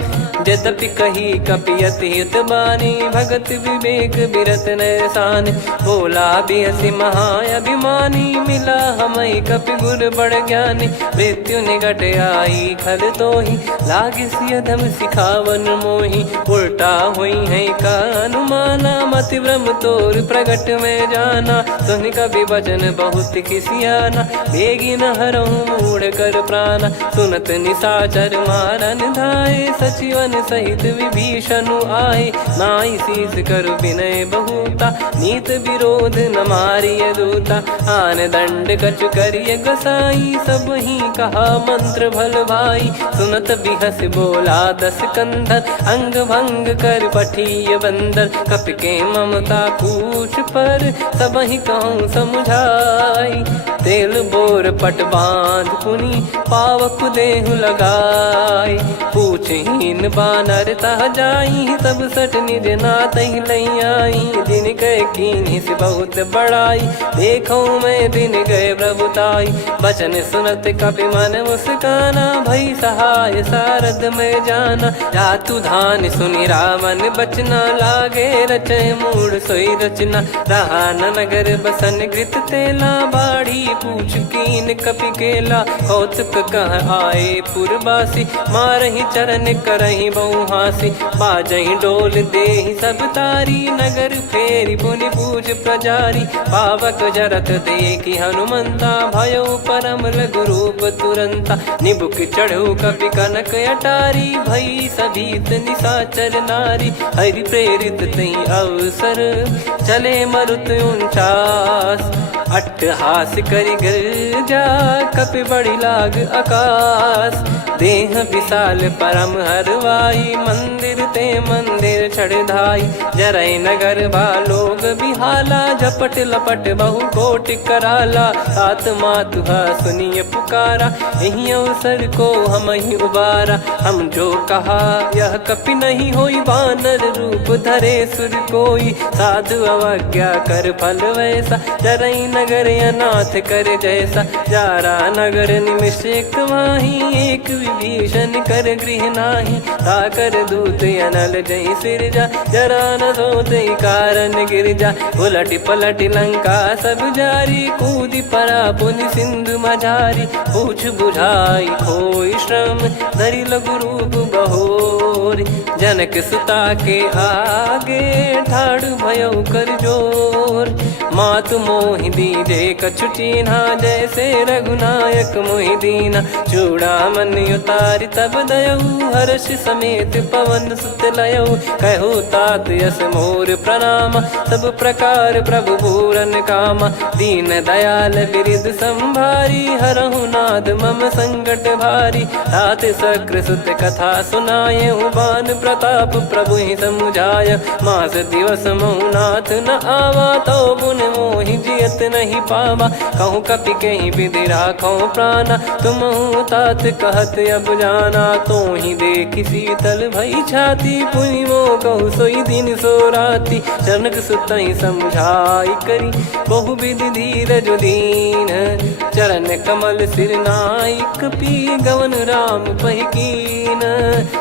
यद्यपि कही कपियति हित बानी, भगत विवेक बिरत नैसान, बोला बिहसी महाअभिमानी, मिला हमई कपि गुर बड़ ज्ञानी, मृत्यु निकट आई खल तोहि, लागे सियधम सिखावन मोहि, उल्टा हुई है का अनुमाना, मति भ्रम तोर प्रगट में जाना, सुन कवि वचन बहुत किसियाना, बेगी न हरहु मूढ़ कर प्राण, सुनत निशाचर मारन धाये, सचिवन सहित विभीषणु आए, नाई शीस कर विनय बहुता, नीत विरोध न मारिय दूता, आन दंड कछु करिय गोसाई, सब ही कहा मंत्र भल भाई, सुनत बिहस बोला दस कंधर, अंग भंग कर पठिय बंदर, कपि के ममता पूछ पर, सब ही कहूँ समझाई, तेल बोर पट बांध पुनि, पावक देहु लगाई, पूछहीन बानर तह जाई, तब सट निज नाथ ही लई आई, दिन गए कीन्ही से बहुत बड़ाई, देखो मैं दिन गए प्रभुताई, बचन सुनत कपि मन मुस्काना, भई सहाय सारद में जाना, जातु धान सुनि रावण बचना, लागे रचय मूढ़ सोई रचना, रहा न नगर बसन कृत तेला, बाढ़ी पूछ कीन कपि केला, कौतुक कह आए पुरबासी, मारहि चरण करहि बहु हासी, बाजहि डोल देहि सब तारी, नगर फेरी पुनि पूज प्रजारी, पावक जरत देखि हनुमंता, भयो परम लघु रूप तुरंता, निबुक चढ़ऊ कपि कनक अटारी, भई सभीत निशाचर नारी, हरि प्रेरित तहि अवसर, चले मरुत 49, अट्टहास करि गिरजा, कपि बड़ी लाग आकाश, देह विशाल परम हरवाई, मंदिर ते मंदिर चढ़धाई, जरई नगर बालोग बिहाला, झपट लपट बहु कोटि कराला, सात मातुहा सुनिय पुकारा, यही अवसर को हम ही उबारा, हम जो कहा यह कपि नहीं होई, वानर रूप धरे सुर कोई, साधु अवज्ञा कर फल वैसा, जरई नगर अनाथ कर जैसा, जारा नगर निमिष एक माही, एक विभीषण कर गृह नाही, ताकर दूत अनल जय सिरजा, जरा न सोते कारण गिरजा, उलट पलट लंका सब जारी, कूदी परा पुनि सिंधु मझारी, पूछ बुझाई खोई श्रम, धरि लघु रूप बहोरी, जनक सुता के आगे, ठाड़ भयउ कर जोर, मातु मोहि दीजे कछु चिन्हा, जैसे रघुनायक मोहि दीना, चूड़ामन उतारि तब दयऊ, हर्ष समेत पवन सुत लयऊ, कहु तात यस मोर प्रणाम, सब प्रकार प्रभु पूरन कामा, दीन दयाल बिरिद संभारी, हरहु नाद मम संकट भारी, तात सक्र सुत कथा सुनायहु, बान प्रताप प्रभु ही समुझाय, मास दिवस महु नाथ न आवा, तो बुन मोहि जियत नहीं पावा, कहूँ कपि कहीं विधि राखो प्राणा, तुम तात कहत अब जाना, तो ही देखी शीतल भई छाती, पुनि मो कहु सोई दिन सो राती, जनक सुत ही समझाई करी, बहु विधि धीरज दीन, चरण कमल सिर नाइक, पी गवन राम पहि कीन,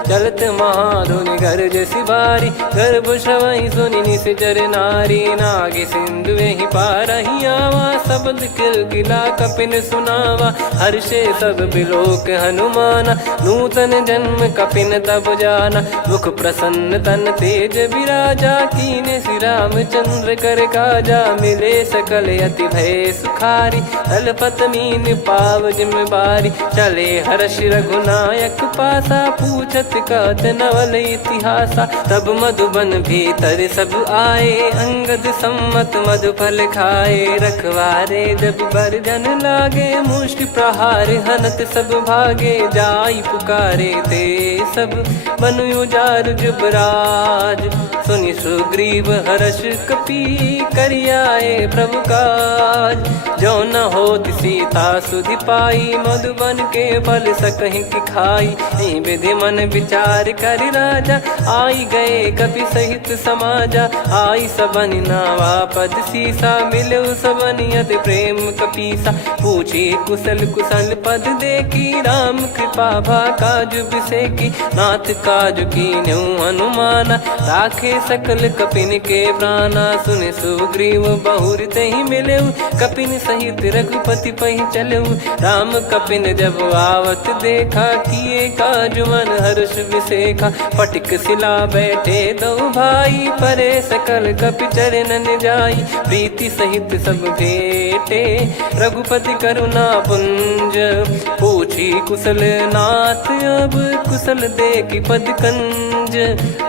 चलत महाधुनि गर्ज सिबारी, गर्भ श्रवहि सुनि निश्चर नारी, नागे सिंधु ही पारहि आवा, शब्द किलकिला कपिन सुनावा, हर्षे सब बिलोक हनुमाना, नूतन जन्म कपिन तब जाना, मुख प्रसन्न तन तेज विराजा, कीने श्री रामचंद्र कर काजा, मिले सकल अति भय सुखारी, तलपत मीन पाव जिम बारी, चले हर्ष रघुनायक पासा, पूछत कहत नवल इतिहासा, तब मधुबन भीतर सब आए, अंगद सम्मत मधु फल खाए रखवारे, जब बरजन लागे मुष्टि प्रहार, हनत सब भागे जाई पुकारे ते सब बन उजार जुबराज। सुनि सुग्रीव हर्ष कपि करियाए प्रभु काज, जो न होत सीता सुधि पाई, मधुबन के फल सकहि की खाई। विधि मन विचार कर राजा, आई गए कपि सहित समाजा। आई सबनि नावा पद सीसा, मिलो सबनि अति प्रेम कपीसा। पूछी कुशल कुशल पद देखी, राम कृपा भा काज बिसेकी। नाथ काज कीन्हु हनुमाना, राखे सकल कपिन के प्राणा। सुन सुग्रीव बहुर तहि मिलेउ, कपिन सहित रघुपति पहि चलेउ। राम कपिन जब आवत देखा, किए काज मन हर्ष विसेखा। फटिक सिला बैठे दो भाई, परे सकल कपि चरणन जाई। प्रीति सहित सब भेटे, रघुपति करुणा पुंज। पूछी कुशल नाथ, अब कुशल देखी पद कंज।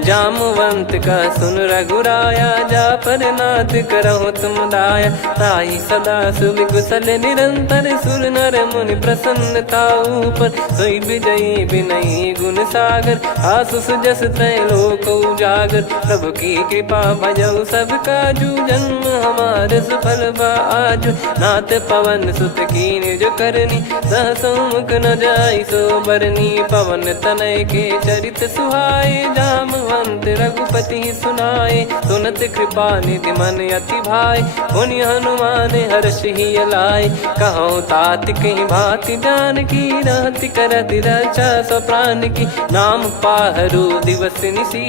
जामवंत का सुन रघुराया, जा पर नाथ करहु तुम दाया। ताहि सदा सुभि कुशल निरंतर, सुर नर मुनि प्रसन्नता ऊपर। सोई विजयी विनयी गुण सागर, आसु सुजस त्रैलोक उजागर। प्रभु की कृपा भजऊ सब काजू, जन्म हमार सफल बा आजु। नाथ पवन सुत कीन्ह जो करनी, सहसो मुख न जाई सो बरनी। पवन तनय के चरित सुहाए, जामवंत रघुपति सुनाए। सुनत कृपा निधि मन अति भाई, पुनि हनुमान हर्ष ही लाए। कहूँ तात कहीं भांति जानकी, रहति करति रक्षा सो प्राण की। नाम पाहरु दिवस निसी,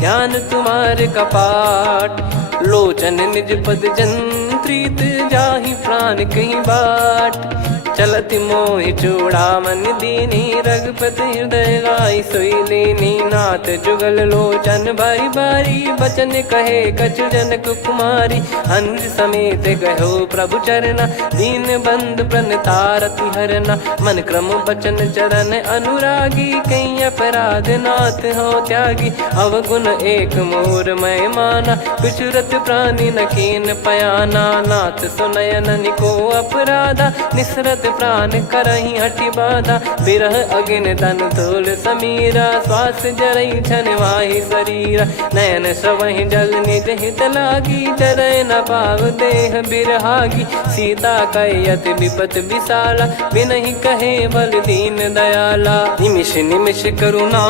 ज्ञान तुम्हारे कपाट। लोचन निज पद जंत्रित, जाहि प्राण कहीं बाट। चलति मोहि चूड़ामन दीनी, रघुपति हृदय लाई सोई लीनी। नाथ जुगल लोचन बारी बारी, बचन कहे कछु जनक कुमारी। अनुज समेत गयो प्रभु चरना, दीन बंधु प्रणतारति हरना। मन क्रम बचन चरण अनुरागी, कहीं अपराध नाथ हो त्यागी। अवगुण एक मोर मैं माना, विचुरत प्राणी न कीन पयाना। नाथ सुनयन निको अपराधा, निसरत प्राण करही हटि बाधा। बिरह अगिन तन तोल समीरा, श्वास जरई छन वाहि शरीरा। नयन श्रवहि जल निज हित लागी, चरय न पाव देह बिरहागी। सीता कयति विपत विशाला, बिनहि कहे बल दीन दयाला। निमिष निमिष करुणा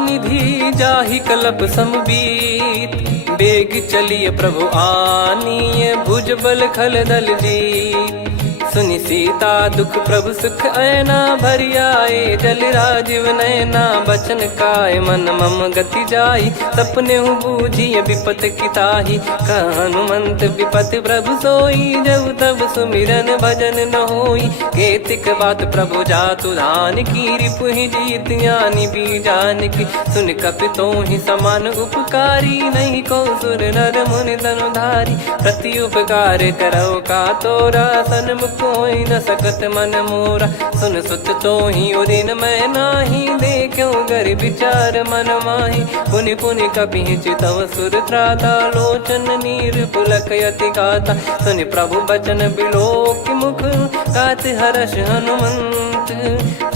निधि, जाहि कल्प समबीत। बेग चलिए प्रभु आनीय, भुज बल खल दल जीत। सुनि सीता दुख प्रभु सुख ऐना, भरि आए जल राजीव नैना। बचन काय मन मम गति जाई, सपने हूँ बूझिए विपत किताही। हनुमंत विपत प्रभु सोई, जब तब सुमिरन भजन न होई। केतिक बात प्रभु जातु धान की, रिपुहि जीत ज्ञानी बीजान की। सुन कपि तोहि समान उपकारी, नहीं को सुर नर मुनि तनुधारी। प्रति उपकार करो का तोरा, सन्मुख कोई न सकत मन मोरा। सुन सुत तो ही उदिन मैं नाही, देखो गर विचार मन माही। पुनि पुनि कपि चितव सुर त्राता, लोचन नीर पुलक यति गाता। सुनि प्रभु बचन बिलोक मुख, गात हर्ष हनुमंत।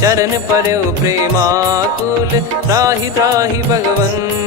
चरण परउ प्रेमाकुल, त्राहि त्राहि भगवंत।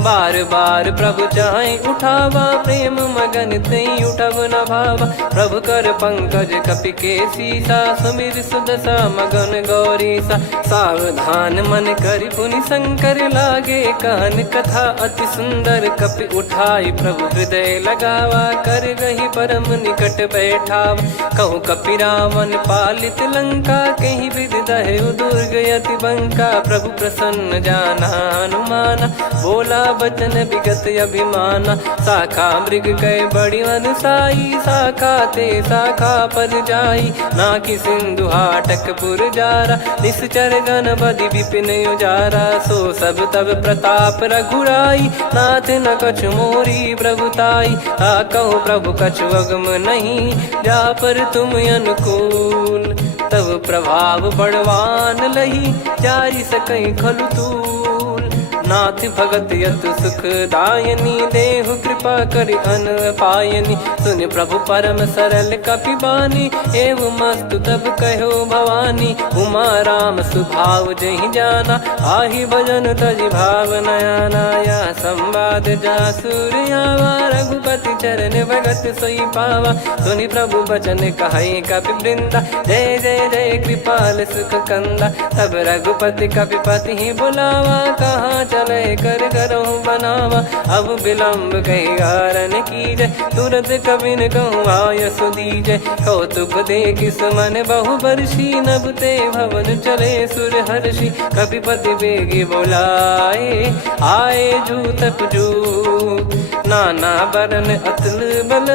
बार बार प्रभु चाहि उठावा, प्रेम मगन तई उठब न भावा। प्रभु कर पंकज कपि के सीसा, सुमिर सुदशा मगन गौरीसा। सावधान मन करि पुनि शंकर लागे, कहन कथा अति सुंदर। कपि उठाई प्रभु हृदय लगावा, कर गही परम निकट बैठावा। कहूँ कपि रावण पालित लंका, कहीं विधि दहेउ दुर्ग यति बंका। प्रभु प्रसन्न जाना हनुमाना, बोला बचन विगत अभिमाना। शाखा मृग कह बड़ी अनुसाई, शाखा ते शाखा पर जाई। नाकि सिंधु हाटक पुर जारा, निश्चर गण बदि विपिन उजारा। सो सब तब प्रताप रघुराई, नाथ न कछु मोरी प्रभुताई। कहो प्रभु कछु अगम नहीं, जा पर तुम अनुकूल। तब प्रभाव बड़वान लही, जारी सकई खलु तूल। नाथ भगत यत सुख दायनी, देहु कृपा करि अन पायनी। सुन प्रभु परम सरल कपिबानी, एव मस्तु तब कहो भवानी। उमा राम सुभाव जहि जाना, आहि भजन तजि भाव नयाना। या संवाद जासुर आवा, रघुपति चरण भगत सोई पावा। सुनि प्रभु बचन कहै कपि वृंदा, जय जय जय कृपाल सुख कंदा। तब रघुपति कपिपति ही बुलावा, कहाँ चले कर करहु बनावा। अब विलम्ब कही कारण कीजय, तुरत कबिन कहूँ आय सुदीजय। कौतुक देखि सुमन बहु बरसी, नभ ते भवन चले सुर हर्षि। कपिपति बेगी बोलाए, आए जूतप जूत। नाना बरन अतुल बल,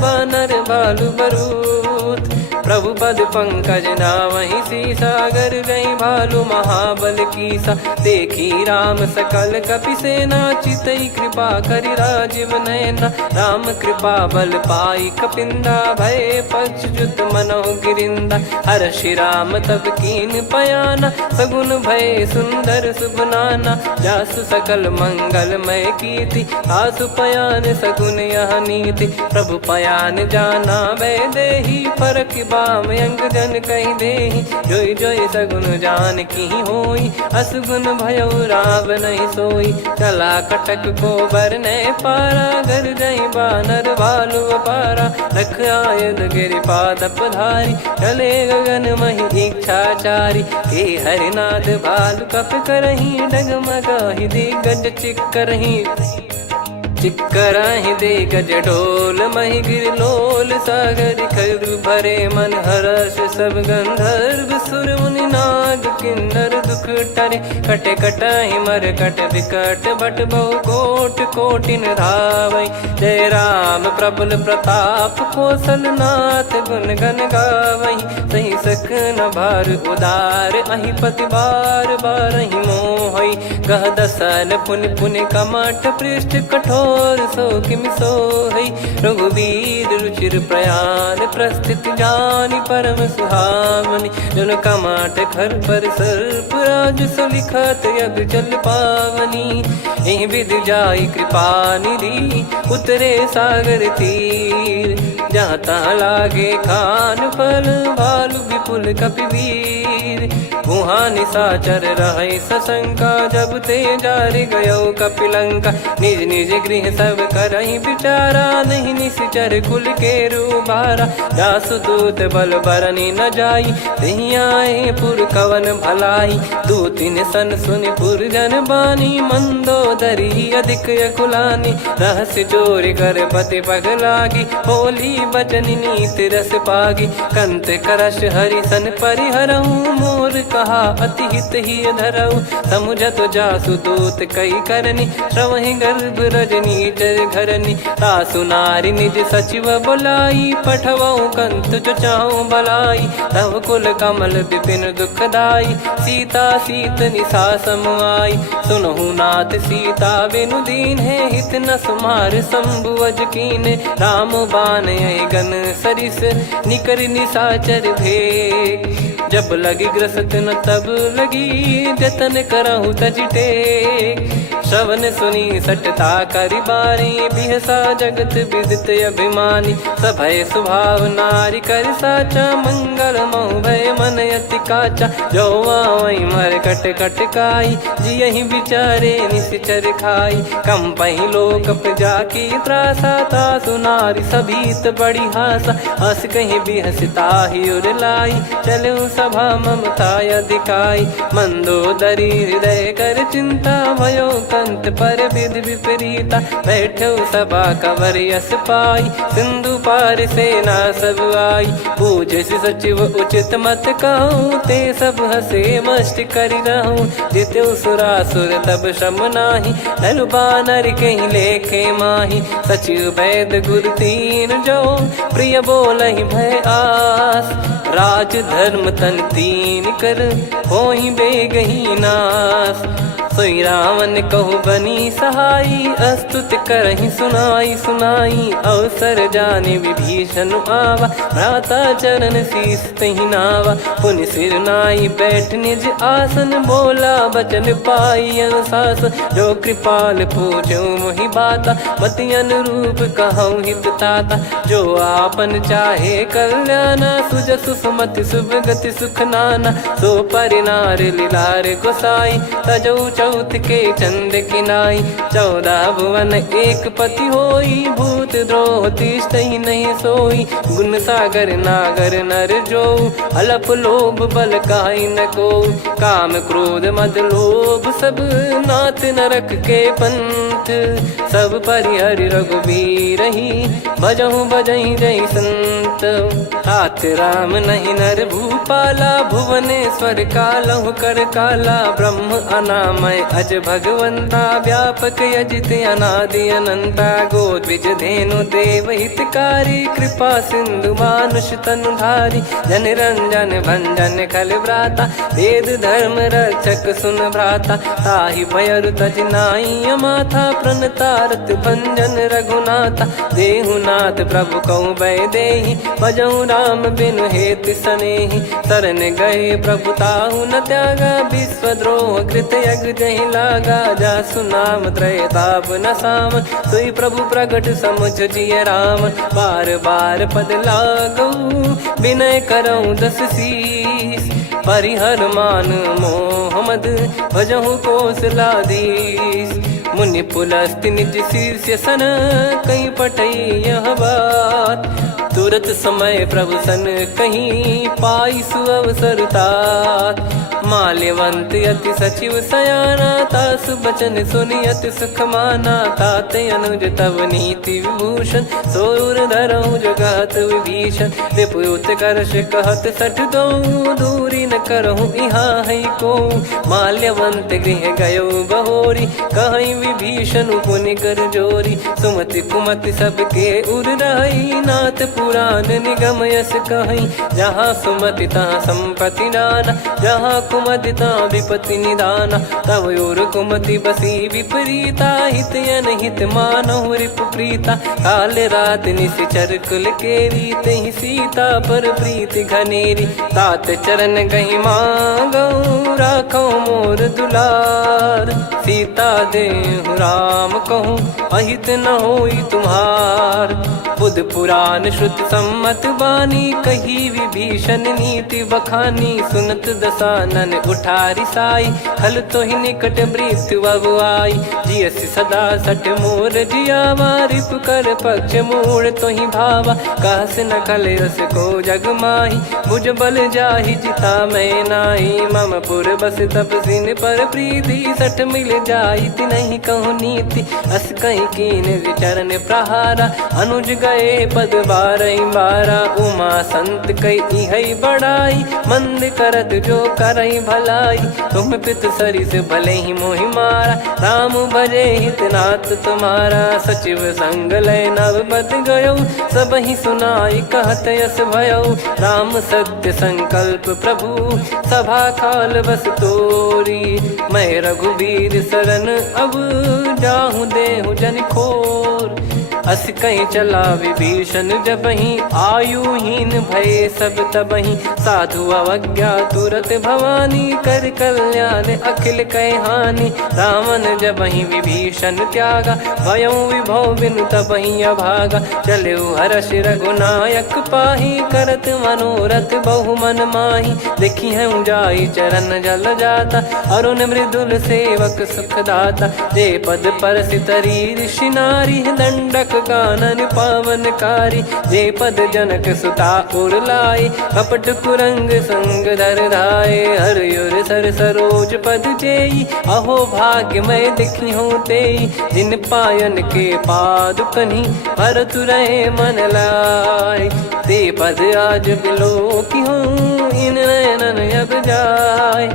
बानर बालु बरूत। प्रभु पद पंकज नावहि सीसा, गर गई भालु महाबल कीसा। देखी राम सकल कपि सेना, चितई कृपा करि राजीव नयना। राम कृपा बल पाई कपिंदा, भय पश्चात मनहु गिरिंदा। हर्षि राम तब कीन पयाना, सगुन भय सुंदर शुभ नाना। जासु सकल मंगलमय कीर्ति, आसु पयान सगुन यह नीति। प्रभु पयान जाना वै देहि, फरक बाम अंग जन कहि देहि। जोई जोई सगुन जान की होई, असगुन भयो राव नहीं सोई। चला कटक को बरने पारा, घर जई बानर भालु अपारा। रख आयद गिरि पाद पधारी, चले गगन महि इच्छाचारी। हे हरिनाथ भालु कप करही, डगमगाहि दिग्गज चिक्करही। चिक्कराहि दिग्गज डोल, महि गिर लोल। सागर खरु भरे मन हर्ष, सब गंधर्व सुर मुनि नाग किन्नर दुख टरे। कटे कटाहि मरकट विकट, बट बहु कोट कोटिन धावै। जय राम प्रबल प्रताप, कौशल नाथ गुण गन गावै। सही सखन भार उदार, अहि पति बार बारहि मोहै। गह दसन पुनि पुनि कमठ, पृष्ठ कठोर सो किमि सोहै। रघुवीर रुचिर प्रयाण, प्रस्थित जानि परम सुहावनी। जन कमाट खर पर सर्प, राज सलिखत अब चल पावनी। एहि विधि जाई कृपा निधि, उतरे सागर तीर। जहाँ तहाँ लागे खान फल, भालु विपुल कपिवीर। वहाँ निशाचर रहै सशंका, जब ते जारि गयो कपिलंका। निज निज गृह सब करहि विचारा, नहीं निश्चर कुल के रूबारा। जासु दूत बल बरनी न जाई, तेहि आए पुर कवन भलाई। दूतिन सन सुनि पुर जन बानी, मंदोदरी अधिक अकुलानी। रहस्य चोरी कर पति पग लागी, होली बचन नीत रस पागी। कंत करश हरि सन परिहरहु, मोर कहा अति हित ही धरऊ। समुझत जासु दूत कई करनी, श्रवहि गर्भ रजनी जर घरनी। तासु नारी निज सचिव बुलाई, पठवऊ कंत जो चाहूं भलाई। तव कुल कमल विपिन दुखदाई, सीता सीत निशा समुआई। सुनहु नाथ सीता बिनु दीन है, हित न सुमार शंभुअज कीने। राम बान यही गन सरिस, निकर निशाचर भेग। जब लगी ग्रसत न तब लगी, जतन करहु तज टेक। श्रवण सुनी सटता करि बारी, बिहसा जगत विदित अभिमानी। सभय स्वभाव नारी कर साचा, मंगल महु भय मन अति काचा। जो आवै मर कट कट काई, जियहि विचारे निश्चर खाई। कम पहि लोक प्रजा की त्रासा, तासु नारी सभीत बड़ी हासा। हस कहीं बिहसता ही उर लाई, चलऊ सभा ममता अधिकाई। मंदोदरी हृदय कर चिंता, भयो कंत पर विधि विपरीता। बैठो सभा कवर यस पाई, सिंधु पार सेना सब आई। पूज सचिव उचित मत कहूँ, ते सब हसे मस्त करि रहूं। जित्यु सुरासुर तब श्रम नाही, धनु बानर कहीं लेखे माही। सचिव वैद गुरु तीन जो, प्रिय बोलहि भय आस। राज धर्म तन तीन कर, होहि बेगहि नास। सोई रावण कहु बनी सहाई, अस्तुत करहि सुनाई सुनाई। अवसर जाने विभीषण आवा, भ्राता चरण शीस तहि नावा। पुनि सिर नाई बैठ निज आसन, बोला बचन पाई अनुशासन। जो कृपाल पूछो मोहि बाता, मति अनुरूप कहूँ हित ताता। जो आपन चाहे कल्याणा, सुजसु सुमति सुभगति सुख नाना। सो परिनार लीलार गोसाई, तजौ चौथ के चंद किनाई। 14 भुवन एक पति होई, भूत द्रोह तिष्ठहि नहीं सोई। गुण सागर नागर नर जो, अलप लोभ बल काई न को। काम क्रोध मद लोभ सब, नाथ नरक के पंथ। सब परिहरि रघुबीर ही, भजहु भजहि जय संत। तात राम नहीं नर भूपाला, भुवनेश्वर कालहु कर काला। ब्रह्म अनामय अज भगवंता, व्यापक यजित अनादि अनंता। गोद्विज धेनु देव हितकारी, कृपा सिंधु मानुष तनुधारी। जन रंजन भंजन खल भ्राता, वेद धर्म रक्षक सुन भ्राता। ताहि भयरु तज नाई माथा, प्रणतारत भंजन रघुनाथा। देहुनाथ प्रभु कहु बै देहि, भजहु राम बिनु हेतु सनेहि। शरण गए प्रभु ताहु न त्यागा, विश्वद्रोह कृत यज्ञ जहि लागा। जासु नाम त्रय ताप न सामन, सोई प्रभु प्रगट समुझ जिय रामन। बार बार पद लागऊ, विनय करऊँ दस शीस। परिहर मान मोह मद, भजहु कौशलाधीश। मुनि पुलस्त्य निज शीर्ष सन, कहीं पटई यह बात। तुरत समय प्रभु सन कहीं, पाई सुअवसर तात। माल्यवंत अति सचिव सयाना, तासु बचन सुनि अति सुख माना। तात अनुज तव नीति विभूषण, सोर धरऊँ जगत विभीषण। विपुत करश कहत सठ दो, दूरी न करहूँ यहाँ है को। माल्यवंत गृह गयो बहोरी, कहीं विभीषण पुनि कर जोरी। सुमति कुमति सबके उर रही, नाथ पुराण निगम यस कहीं। जहाँ सुमति तहाँ संपत्ति नाना, जहाँ कुमति तहाँ विपत्ति निदाना। तव और कुमति बसी विपरीता, हित अनहित मानहु रिपु प्रीता। काल रात निश्चर कुल केरी, तहि सीता पर प्रीति घनेरी। तात चरण गहि मांगऊ, राखो मोर दुलार। सीता देहु राम कहूँ, अहित न होई तुम्हार। बुध पुराण श्रुत सम्मत बानी, कही विभीषण नीति बखानी। सुनत दसानन उठारी साई, खल तो ही निकट मृत्यु अब आई। जियस सदा सठ मोर जियावा, रिप कर पक्ष मूड़ तो ही भावा। कहस न खल रस को जग माही, भुज बल जाहि जिता मैं नाई। मम पुर बस तप सिन पर प्रीति, सठ मिल जाई नहीं कहूँ नीति। अस कहीं कीन विचरण प्रहारा, अनुज गए पद बारई बारा। उमा संत कई है बड़ाई, मंद करत जो करई भलाई। तुम पित सरिस भले ही मोहि मारा, राम भजे हित नाथ तुम्हारा। सचिव संग लय नव बद गयो, सब ही सुनाई कहत यस भयो। राम सत्य संकल्प प्रभु, सभा काल बस तोरी। मैं रघुबीर शरण अब, जाहूँ देहु जन खोर। अस कहीं चला विभीषण जबहि, आयुहीन भय सब तबहि। साधु अवज्ञा तुरत भवानी, कर कल्याण अखिल कह हानि। रावण जबहि विभीषण त्यागा, भयउ विभव बिनु तबहि अभागा। चलऊ हर्ष रघुनायक पाहि, करत मनोरथ बहु मन माहि। देखी हूँ जाई चरण जल जाता, अरुण मृदुल सेवक सुखदाता। जे पद पर सितरी ऋषि नारी, दंडक कानन पावनकारी। जे पद जनक सुता उर लाए, कपट कुरंग संग धर धाये। हर सर सरोज पद जेई, अहो भाग्य मैं दिखी हूँ तेई। जिन पायन के पादुकनि, भरतु रहे मन लाय। ते पद आज बिलो की हूँ, इन नयनन अब जाय।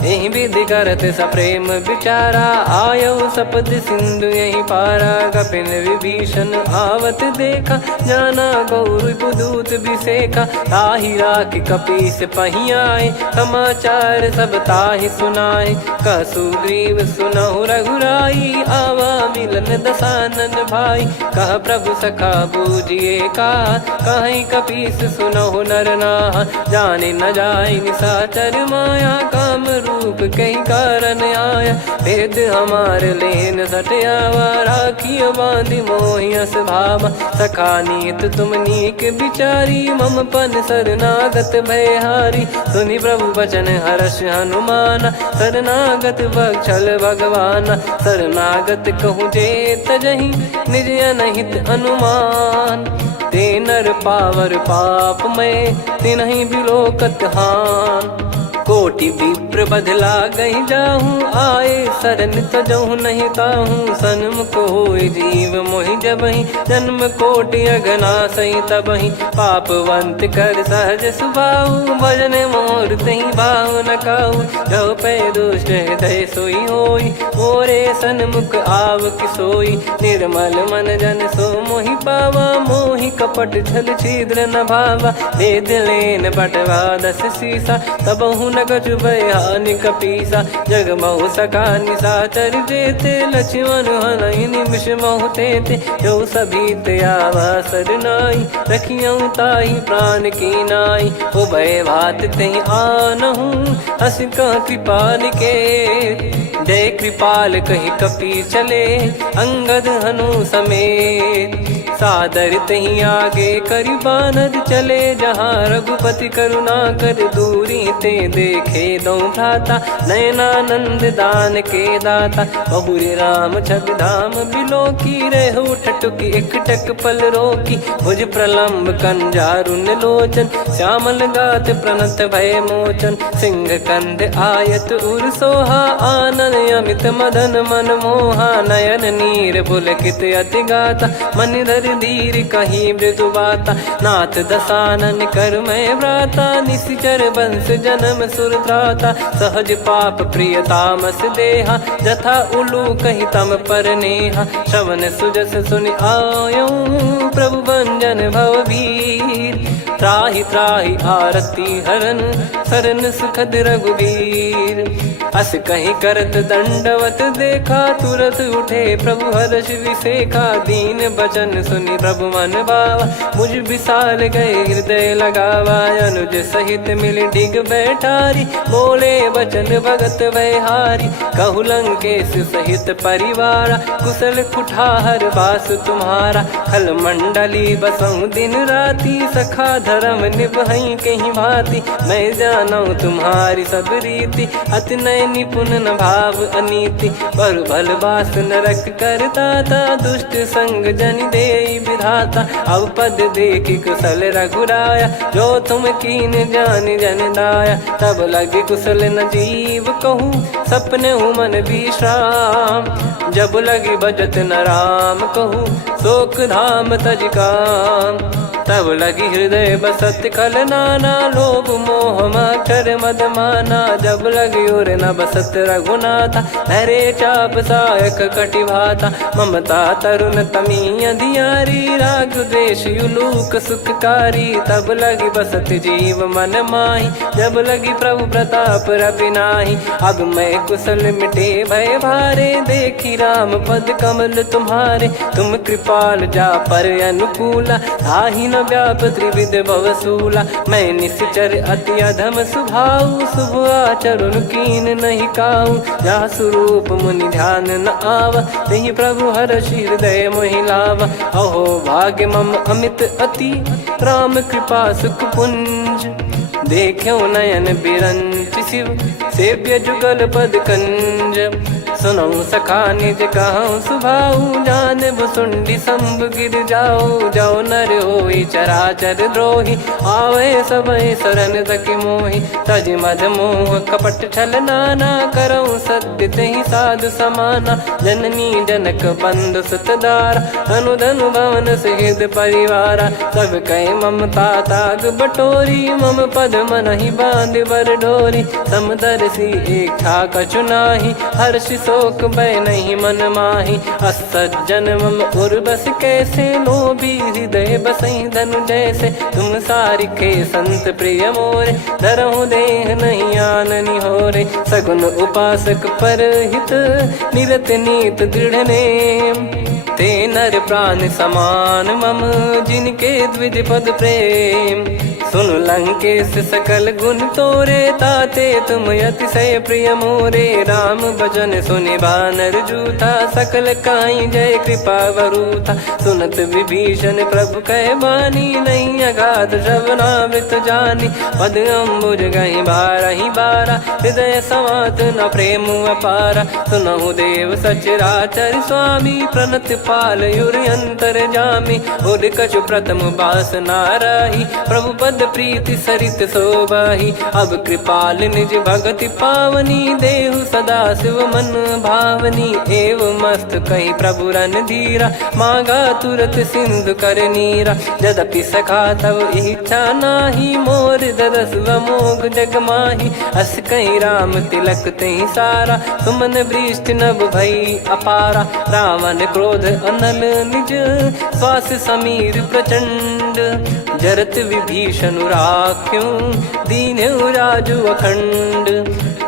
एहि विधि करत सप्रेम विचारा, आयो सपद सिंधु यही पारा। कपिल विभीषण आवत देखा, जाना गौर दूत बिसेखा। ताहि राख कपीस पहियाए, समाचार सब ताहि सुनाए। कह सुग्रीव सुनहु रघुराई, आवा मिलन दसानन भाई। कह प्रभु सखा बूझिए का, कहीं कपीस सुनहु नर नाहा। जाने न जाय निशाचर माया, काम रूप कई कारण आया। भेद हमार लेन सटयावा, राखियो बांधि मोहियस भावा। सखा नीत तुम नीक बिचारी, मम पन शरणागत भयहारी। सुनि प्रभु बचन हर्ष हनुमाना, शरणागत बक्षल भगवाना। शरणागत कहूँ जे तजहि, निज अनहित अनुमान। ते नर पावर पाप में, तिन्हि बिलोकत हान। कोटि विप्र बदला गई जाहूँ, आए शरण तजहु नहीं ताहूँ। सन्मुख होय जीव मोहि जबहि, जन्म कोटि अगना सही तबहि। पापवंत कर सहज सुभाऊ, भजन मोर तहि भाव न काऊ। जो पै दुष्ट हृदय सोई होई, मोरे सन्मुख आव किसोई। निर्मल मन जन सो मोहि पावा, मोहि कपट छल छिद्र न भावा। वेद लेन बटवा 10 सीसा, तबहु न कछु भयानि कपीसा। जग महु सका निशाचर जेते, लक्ष्मण हनहि निमिष महु तेते। जो सभी त्यावा सरनाई, रखियऊँ ताहि प्राण की नाई। ओ भय भात तहि आनहूँ, हस कह कृपाल के। जय कृपाल कहि कपी चले, अंगद हनु समेत। सादर तहि आगे करि बानर चले, जहाँ रघुपति करुणा कर दूरी ते देखे दो भ्राता। नयनानंद दान के दाता, बहुरी राम छवि धाम बिलोकी। रहु ठटुकी एकटक पल रोकी, भुज प्रलम्ब कंजारुन लोचन। श्यामल गात प्रणत भय मोचन, सिंह कंद आयत उर सोहा। आनन अमित मदन मन मोहा, नयन नीर पुलकित अति गाता। मन धर धीर कहीं मृदु बाता, नाथ दसानन कर मैं व्राता। निशिचर वंश जन्म सुर त्राता, सहज पाप प्रिय तामस देहा। जथा उलू कही तम पर नेहा, श्रवण सुजस सुनि आयऊँ। प्रभु भंजन भवभीर, त्राहि त्राहि आरती हरन। शरण सुखद रघुवीर, अस कहीं करत दंडवत देखा। तुरत उठे प्रभु हर्ष विसेखा, दीन बचन सुनि प्रभु मन भावा। मुझ विशाल गए हृदय लगावा, अनुज सहित मिल डिग बैठारी। बोले वचन भगत वैहारी, कहु लंकेश सहित परिवारा। कुशल कुठार बास तुम्हारा, खल मंडली बसऊं दिन राती। सखा धर्म निभई कहीं भांति, मैं जानऊं तुम्हारी सब रीति। अति नय निपुण न भाव अनीति, पर भल बास नरक करताता। दुष्ट संग जन देई विधाता, अब पद देखि कुशल रघुराया। जो तुम कीन जान जन दाया, तब लगे कुशल न जीव कहूँ। सपने हूँ मन विश्राम, जब लगी बजत न राम कहूँ। शोक धाम तज काम, तब लगी हृदय बसत खल नाना। लोभ मोह मक्षर मद माना, जब लगी उर न बसत रघुनाथा। हरे चाप सायक कटि भाता, ममता तरुण तमी अधियारी। राग द्वेष युलूक सुखकारी, तब लगी बसत जीव मन माही। जब लगी प्रभु प्रताप रवि नाही, अब मैं कुशल मिटे भय भारे। देखी राम पद कमल तुम्हारे, तुम कृपाल जा पर अनुकूला। ताहि न व्याप त्रिविध भवसूला, मैं निश्चर अति अधम स्वभाव। शुभ आचरण कीन नहीं काऊ, जा स्वरूप मुनि ध्यान न आवा। तहि प्रभु हर्ष हृदय मोहि लावा। अहो भाग्य मम अमित अति, राम कृपा सुख पुंज। देख्यो नयन बिरंच शिव, सेव्य जुगल पद कंज। सुनऊ सखा निज कहूँ सुभाऊ, जान भुसुंडी शंभ गिर जाओ। जाओ नर होई चराचर द्रोही, आवे सबय शरण तक मोहि। तज मद मोह कपट छल नाना, करऊँ सत्य तहि साधु समाना। जननी जनक बंधु सुतदारा, अनुधनु भवन सहित परिवारा। सब कहे ममता ताग बटोरी, मम पद मनहि बांध बर डोरी। समदर्शी इच्छा कछु नाही, हर्ष शोक भय नहीं मन माही। असज्जन मम उर्वस कैसे, लोभी हृदय बसई धनु जैसे। तुम सारिखे संत प्रिय मोरे, धरहु देह नहीं आननि होरे। सगुन उपासक पर हित, निरत नीत दृढ़ नेम। ते नर प्राण समान मम, जिनके द्विज पद प्रेम। सुन लंकेश सकल गुण तोरे, ताते तुम अतिशय प्रिय मोरे। राम भजन सुनि बानर जूथा, सकल काई जय कृपा वरूथा। सुनत विभीषण प्रभु कह बानी, नहीं अगाध श्रवणामृत जानी। पद अम्बुज गहि बारहि बारा, हृदय समात न प्रेम अपारा। सुनहु देव सचराचर स्वामी, प्रणत पाल युर अंतर जामी। उर कछु प्रथम बास नाराही, प्रभु पद प्रीति सरित शोभाही। अब कृपाल निज भगति पावनी, देहु सदा शिव मन भावनी। एव मस्त कही प्रभु रन धीरा, मांगा तुरत सिंधु कर नीरा। यद्यपि सखा तब इच्छा नाही, मोर दरस मोघ जग माही। अस कही राम तिलक तहि सारा, सुमन वृष्टि नभ भई अपारा। रावण क्रोध अनल निज, श्वास समीर प्रचंड। जरत विभीषण राख्यों, दीन्हु राजु अखंड।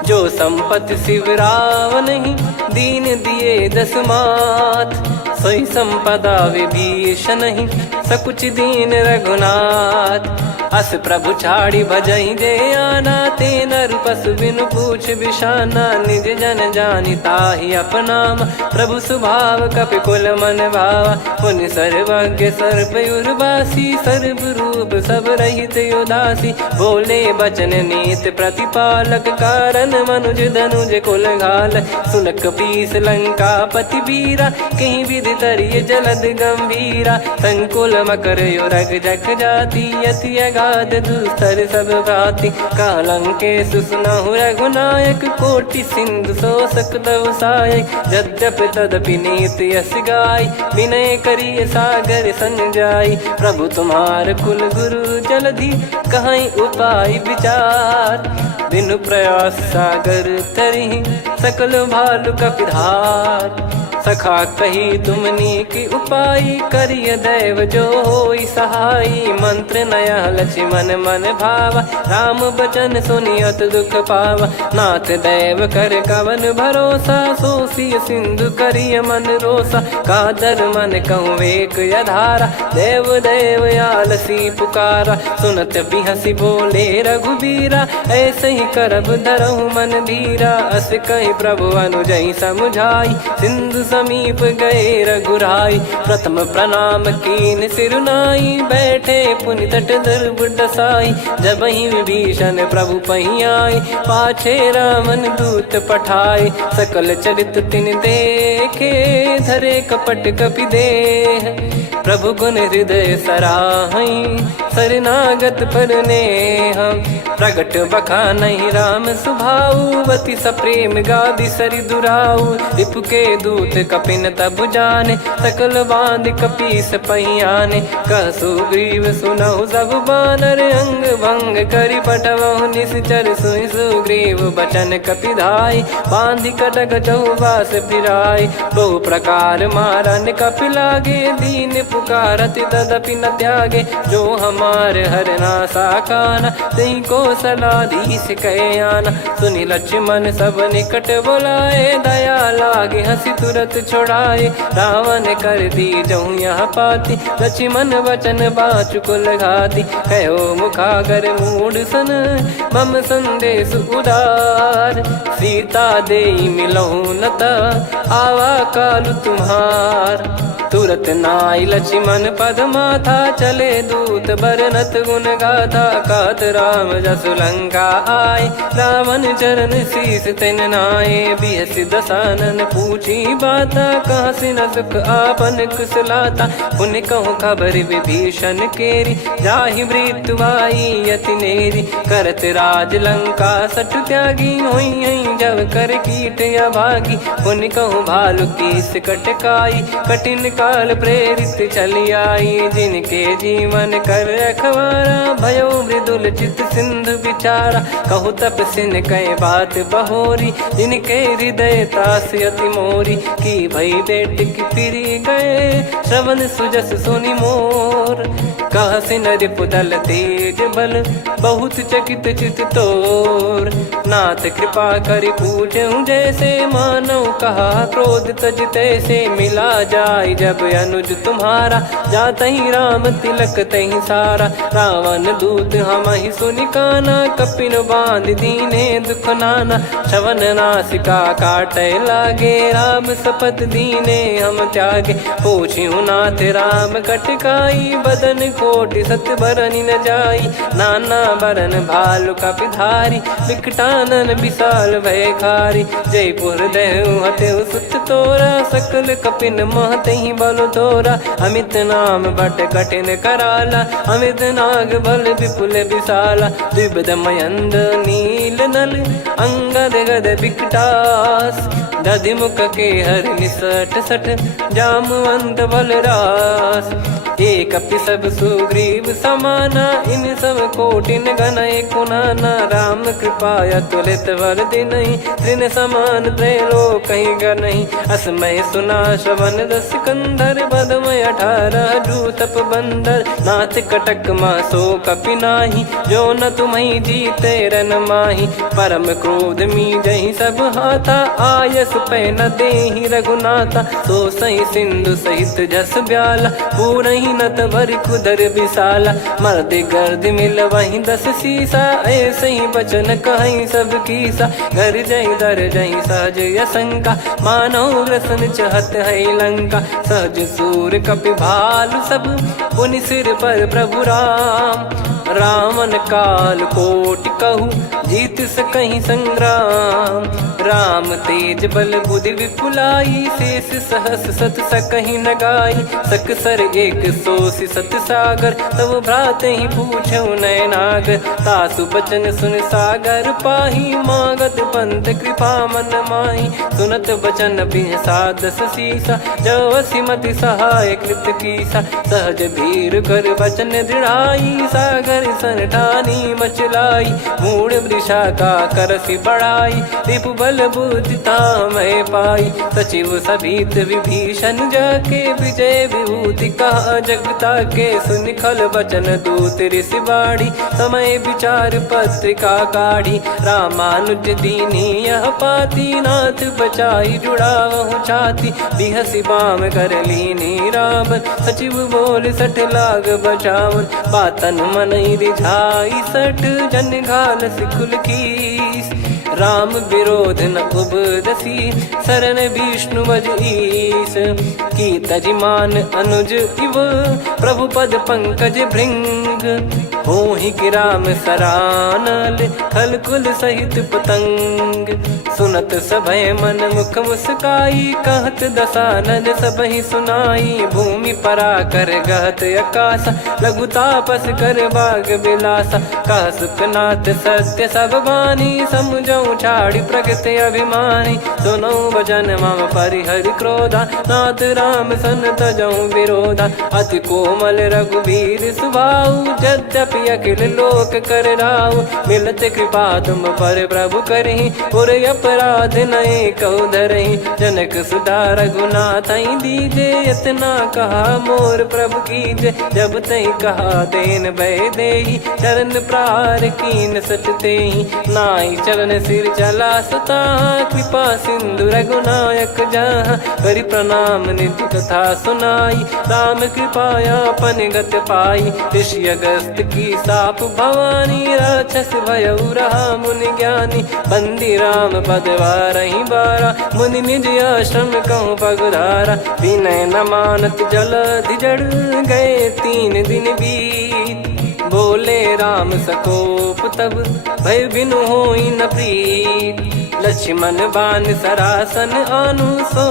जो संपत्ति शिव रावण ही, दीन दिए दस मात। सोई संपदा विभीषण ही, सकुच दीन रघुनाथ। अस प्रभु छाड़ी भजई जे आना, ते नर पशु बिनु पूछ बिशाना। निज जन जानि ताहि अपनाम, प्रभु स्वभाव कपि कुल मन भावा। पुनि सर्वज्ञ सर्वयुर्वासी, सर्व रूप सब रहित उदासी। बोले बचन नीत प्रतिपालक, कारण मनुज धनुज कुल घाल। सुन कपीस लंका पति वीरा, कहीं विधि तरिय जलद गंभीरा। संकुल मकर युरग जख जाति, यति अगाध दुस्तर सब भाति। कालंकेश सुनहु रघुनायक, कोटि सिंधु शोषक तव सहायक। यद्यपि तदपि नीति यस गाय, विनय करिय सागर सन जाई। प्रभु तुम्हार कुल गुरु जलधि, कहीं उपाय विचार। बिनु प्रयास सागर तरिहि, सकल भालु कपिधार। सखा कही तुमनी की उपाय, करिय दैव जो होई सहाई। मंत्र नया लक्ष्मण मन भावा, राम बचन सुनियत दुख पावा। नाथ दैव कर कवन भरोसा, सोसिय सिंधु करिय मन रोसा। कादर मन कहूँ एक यधारा, देव देव आलसी पुकारा। सुनत बिहसी बोले रघुबीरा, ऐसे ही करब धरहु मन धीरा। अस कही प्रभु अनुजई समुझाई, सिंधु समीप गए रघुराई। प्रथम प्रणाम कीन सिरुनाई, बैठे पुनि तट दर्भ डसाई। जब ही विभीषण प्रभु पही आए, पाछे रामन दूत पठाए। सकल चरित तिन देखे, धरे कपट कपि देह। प्रभु गुण हृदय सराहई, शरणागत पर नेह। प्रगट बखानहि राम सुभाऊ, बति सप्रेम गादि सरि दुराऊ। रिपु के दूत कपिन तब जाने, सकल बांध कपीस पहियाने। कह सुग्रीव सुनहु सब बानर, अंग भंग करि पटवहु निश्चर। सुनि सुग्रीव बचन कपिधाई, बांधि कटक चौबास फिराई। बहु प्रकार मारन कपि लागे, दीन पुकारत तदपि न त्यागे। जो हमार हरना साकाना, तही को सलाधीश कहे आना। सुनि लक्ष्मण सब निकट बुलाए, दया लागे हंसी तुरत छुड़ाए। रावण कर दी जहूँ यह पाती, लक्ष्मण वचन बाचु कुल घाती। कहो मुखागर मूढ़ सन, मम संदेश उदार। सीता देई मिलहु नता, आवा कालु तुम्हार। तुरत नाई लक्ष्मण पद माथा, चले दूत बरनत गुण गाथा। कहत राम जसु लंका आए, रावण चरण शीस तिन नाये। बिहस दसानन पूछी बाता, कहसी न सुख आपन कुशलाता। पुनि कहूँ खबर विभीषण केरी, जाहि मृत्यु आई यति नेरी। करत राज लंका सठ त्यागी, होई जब कर कीट अभागी। पुनि कहूँ भालु कीस कटकाई, कठिन काल प्रेरित चली आई, जिनके जीवन कर रखवारा भयो मृदुल चित सिंधु विचारा। कहु तपसिन कई बात बहोरी, जिनके हृदय तास अति मोरी। की भई बेट की फिरी गए, श्रवण सुजस सुनि मोर। कहसिन रिपुदल तेज बल, बहुत चकित चित तोर। नाथ कृपा करि पूछऊं जैसे, मानव कहा क्रोध तज तैसे। मिला जाय जब अनुज तुम्हारा, जातहि राम तिलक तहि सारा। रावण दूत हमहि सुनि काना, कपिन बांध दीने दुख नाना। श्रवण नासिका काटे लागे, राम शपथ दीने हम त्यागे। पूछिहु नाथ राम कटकाई, बदन कोटि सत बरनि न जाई। नाना बरन भालु कपिधारी, विकटानन विशाल भयखारी। जयपुर देहु हतेउ सुत तोरा, सकल कपिन महतहि बल तोरा। अमित नाम बट कठिन कराला, अमित नाग बल विपुल विशाला। द्विविध मयंद नील नल, अंगद गद विकटास। दधिमुख के हर निसठ सठ, जामवंत बलरास। एक अपि सब सुग्रीव समाना, इन सब कोटिन गणय कुनाना। राम कृपा अतुलित वर दिनहि, तृण समान त्रैलोक कहीं गनहि। असमय सुना श्रवण रस कंधर, बदमय 18 जूतप बंदर। नाथ कटक मासो कपि नाही, जो न तुम्हि जीते रन माही। परम क्रोध मी जहि सब हाथा, आयस पै न देहि रघुनाथा। सो सही सिंधु सहित जस ब्याला, पूरहि नत भरि कुदर विशाला। मर्द गर्द मिल वही 10 सीसा, ऐसे ही बचन कहीं सब कीसा। घर जय दर जय सहज यसंका, मानव ग्रसन चहत है लंका। सहज सूर कपि भालु सब, पुनि सिर पर प्रभु राम। रावण काल कोटि कहु, जीत सकहि संग्राम। राम तेज बल बुद्धि विपुलाई, शेष सहस सत सकहि न गाई। सकसर 180 सत सागर, तब भ्रात ही पूछऊ नयनागर। तासु बचन सुन सागर पाही, मागत पंथ कृपा मन माही। सुनत बचन बिहसादस सीसा, जवसि मति सहाय कृत कीसा। सहज भीर कर बचन दृढ़ाई, सागर सन ठानी मचलाई। मूढ़ वृषा का करसि बढ़ाई, रिपु बल बुद्धि तामय पाई। सचिव सभीत विभीषण जाके, विजय विभूति कहा जगता के। सुनि खल बचन दूत ऋषि बाड़ी, समय विचार पत्रिका काढ़ी। रामानुज दीनी यह पाती, नाथ बचाई जुड़ावहु छाती। बिहसि बाम कर लीनी रावण, सचिव बोल सठ लाग बचावन। बातन मनहि रिझाई सठ, जन घाल सिकुल कीस। राम विरोध न उपदसी, शरण विष्णु बज ईस। की तजिमान अनुज इव, प्रभु पद पंकज भृंग। होहि कि राम सरानल, खल कुल सहित पतंग। सुनत सभय मन मुख मुस्काई, कहत दसानन सबहि सुनाई। भूमि परा कर गहत आकाशा, लघु तापस कर बाग बिलासा। कह सुखनाथ सत्य सब बानी, समुझऊँ छाड़ी प्रगति अभिमानी। सुनौ वचन मम परिहरि क्रोधा, नाथ राम सन तजऊँ विरोधा। अति कोमल रघुवीर सुभाऊ, यद्यपि अखिल लोक कर राऊ। मिलत कृपा तुम पर प्रभु करहि, और अपराध नये कौ धरहि। जनक सुता रघुनाथ दीजे, इतना कहा मोर प्रभु कीजे। जब तई कहा देन भय देहि, चरण प्रार कीन सटतेहि। नाई चरण सिर चला सता, कृपा सिंधु रघुनायक जहाँ। करि प्रणाम निधि कथा सुनाई, राम कृपाया पन गत पाई। ऋषि अगस्त की साप भवानी, राक्षस भयउ रहा मुनि ज्ञानी। बंदी राम पद वारहि बारा, मुनि निज आश्रम कहूँ पगधारा। विनय न मानत जलधि जड़, गए 3 दिन बीत। बोले राम सकोप तब, भय बिनु होई न प्रीत। लक्ष्मण बान सरासन आनु,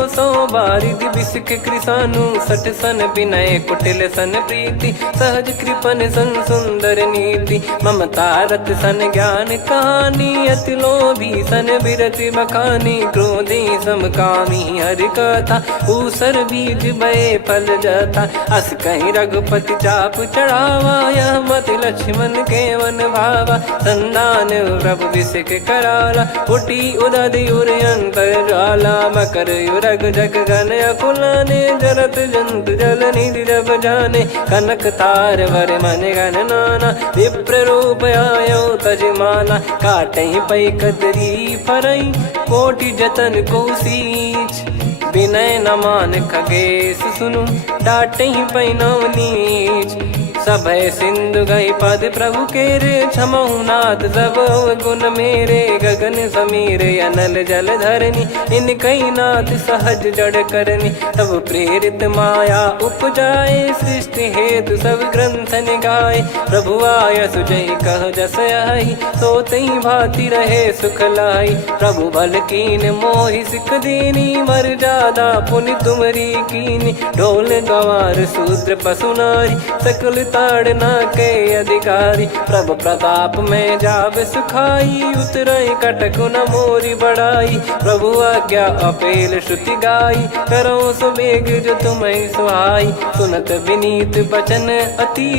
सो बारिद बिस्क कृसानु। सठ सन विनय कुटिल सन प्रीति, सहज कृपन सन सुंदर नीति। ममता रत सन ज्ञान कहानी, अति लोभी सन बिरति बखानी। क्रोधी समकामी हरि कथा, ऊसर बीज बये फल जथा। अस कहीं रघुपति चाप चढ़ावा, यह मति लक्ष्मण के वन भावा। संदान प्रभु बिसिक कराला, उठी उदधि उर अंतर ज्वाला। मकर युरग जग गन अकुलाने, जरत जंतु जल निधि जब जाने। कनक तार वर मन गण नाना, विप्र रूप आयो तजमाना। काटे पै कतरी फरई, कोटि जतन को सींच। विनय न मान खगेश सुनु, डांटे ही पैनव नीच। सभय सिंधु गई पद प्रभु केरे, क्षमहु नाथ सब गुण मेरे। गगन समीर अनल जल धरनी, इन कई नाथ सहज जड़ करनी। तब प्रेरित माया उपजाए, सृष्टि हेतु सब ग्रंथ निगाए। प्रभु आय सुजय कह जस आई, सोते ही भांति रहे सुख लाई। प्रभु बल कीन मोहि सिख दीनी, मर जादा पुनि तुमरी कीनी। ढोल गवार शूद्र पशु नारी, सकल ताड़ना के अधिकारी। प्रभु प्रताप में जाव सुखाई, उतरई कटक न मोरी बढ़ाई। प्रभु आज्ञा अपेल श्रुति गाई, करो सो बेग जो तुम्हें सुहाई। सुनत विनीत बचन अति,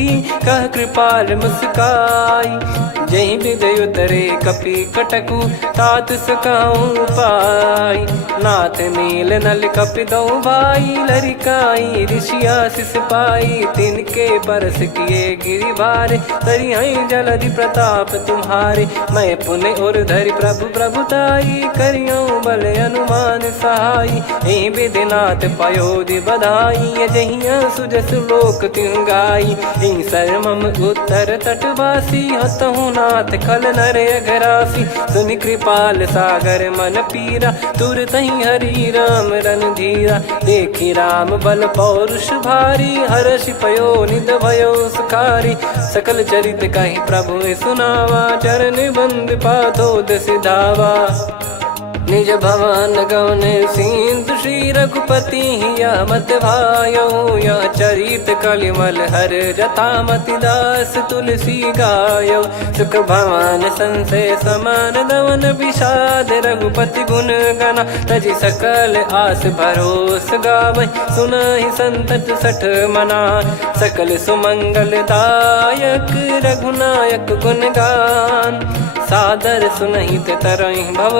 कह कृपाल मुस्काई। जही विद उतरे कपि कटकु, तात सकाऊं पाई। नाथ नील नल कपि दो भाई, लरिकाई ऋषि आशीष पाई। तिनके परस किए गिरि भारे, तरिहई जलधि प्रताप तुम्हारे। मैं पुण्य और धरि प्रभु प्रभुताई, करियऊं बल अनुमान सहाई। एहि विधिनाथ पयोधि बधाई, जहिया सुजस लोक तिहुँ गाई। एहि सरमम उत्तर तटवासी, हतहु नाथ खल नर अघरासी। सुनि कृपाल सागर मन पीरा, तुरत ही हरि राम रन धीरा। देखी राम बल पौरुष भारी, हर्षि पयो निध भयो सुखारी। सकल चरित कहि प्रभु सुनावा, चरण बंद पादोद सिधावा। निज भवन गवन सिंधु, श्री रघुपति हिया मत भायो। यह चरित कलिमल हर जथा, मति दास तुलसी गायो। सुख भवन संशय समान दवन, विषाद रघुपति गुण गना। तजि सकल आस भरोस गावै, सुनहि संतत सठ मना। सकल सुमंगल दायक, रघुनायक गुण गान। सादर सुनहित तरहि भव,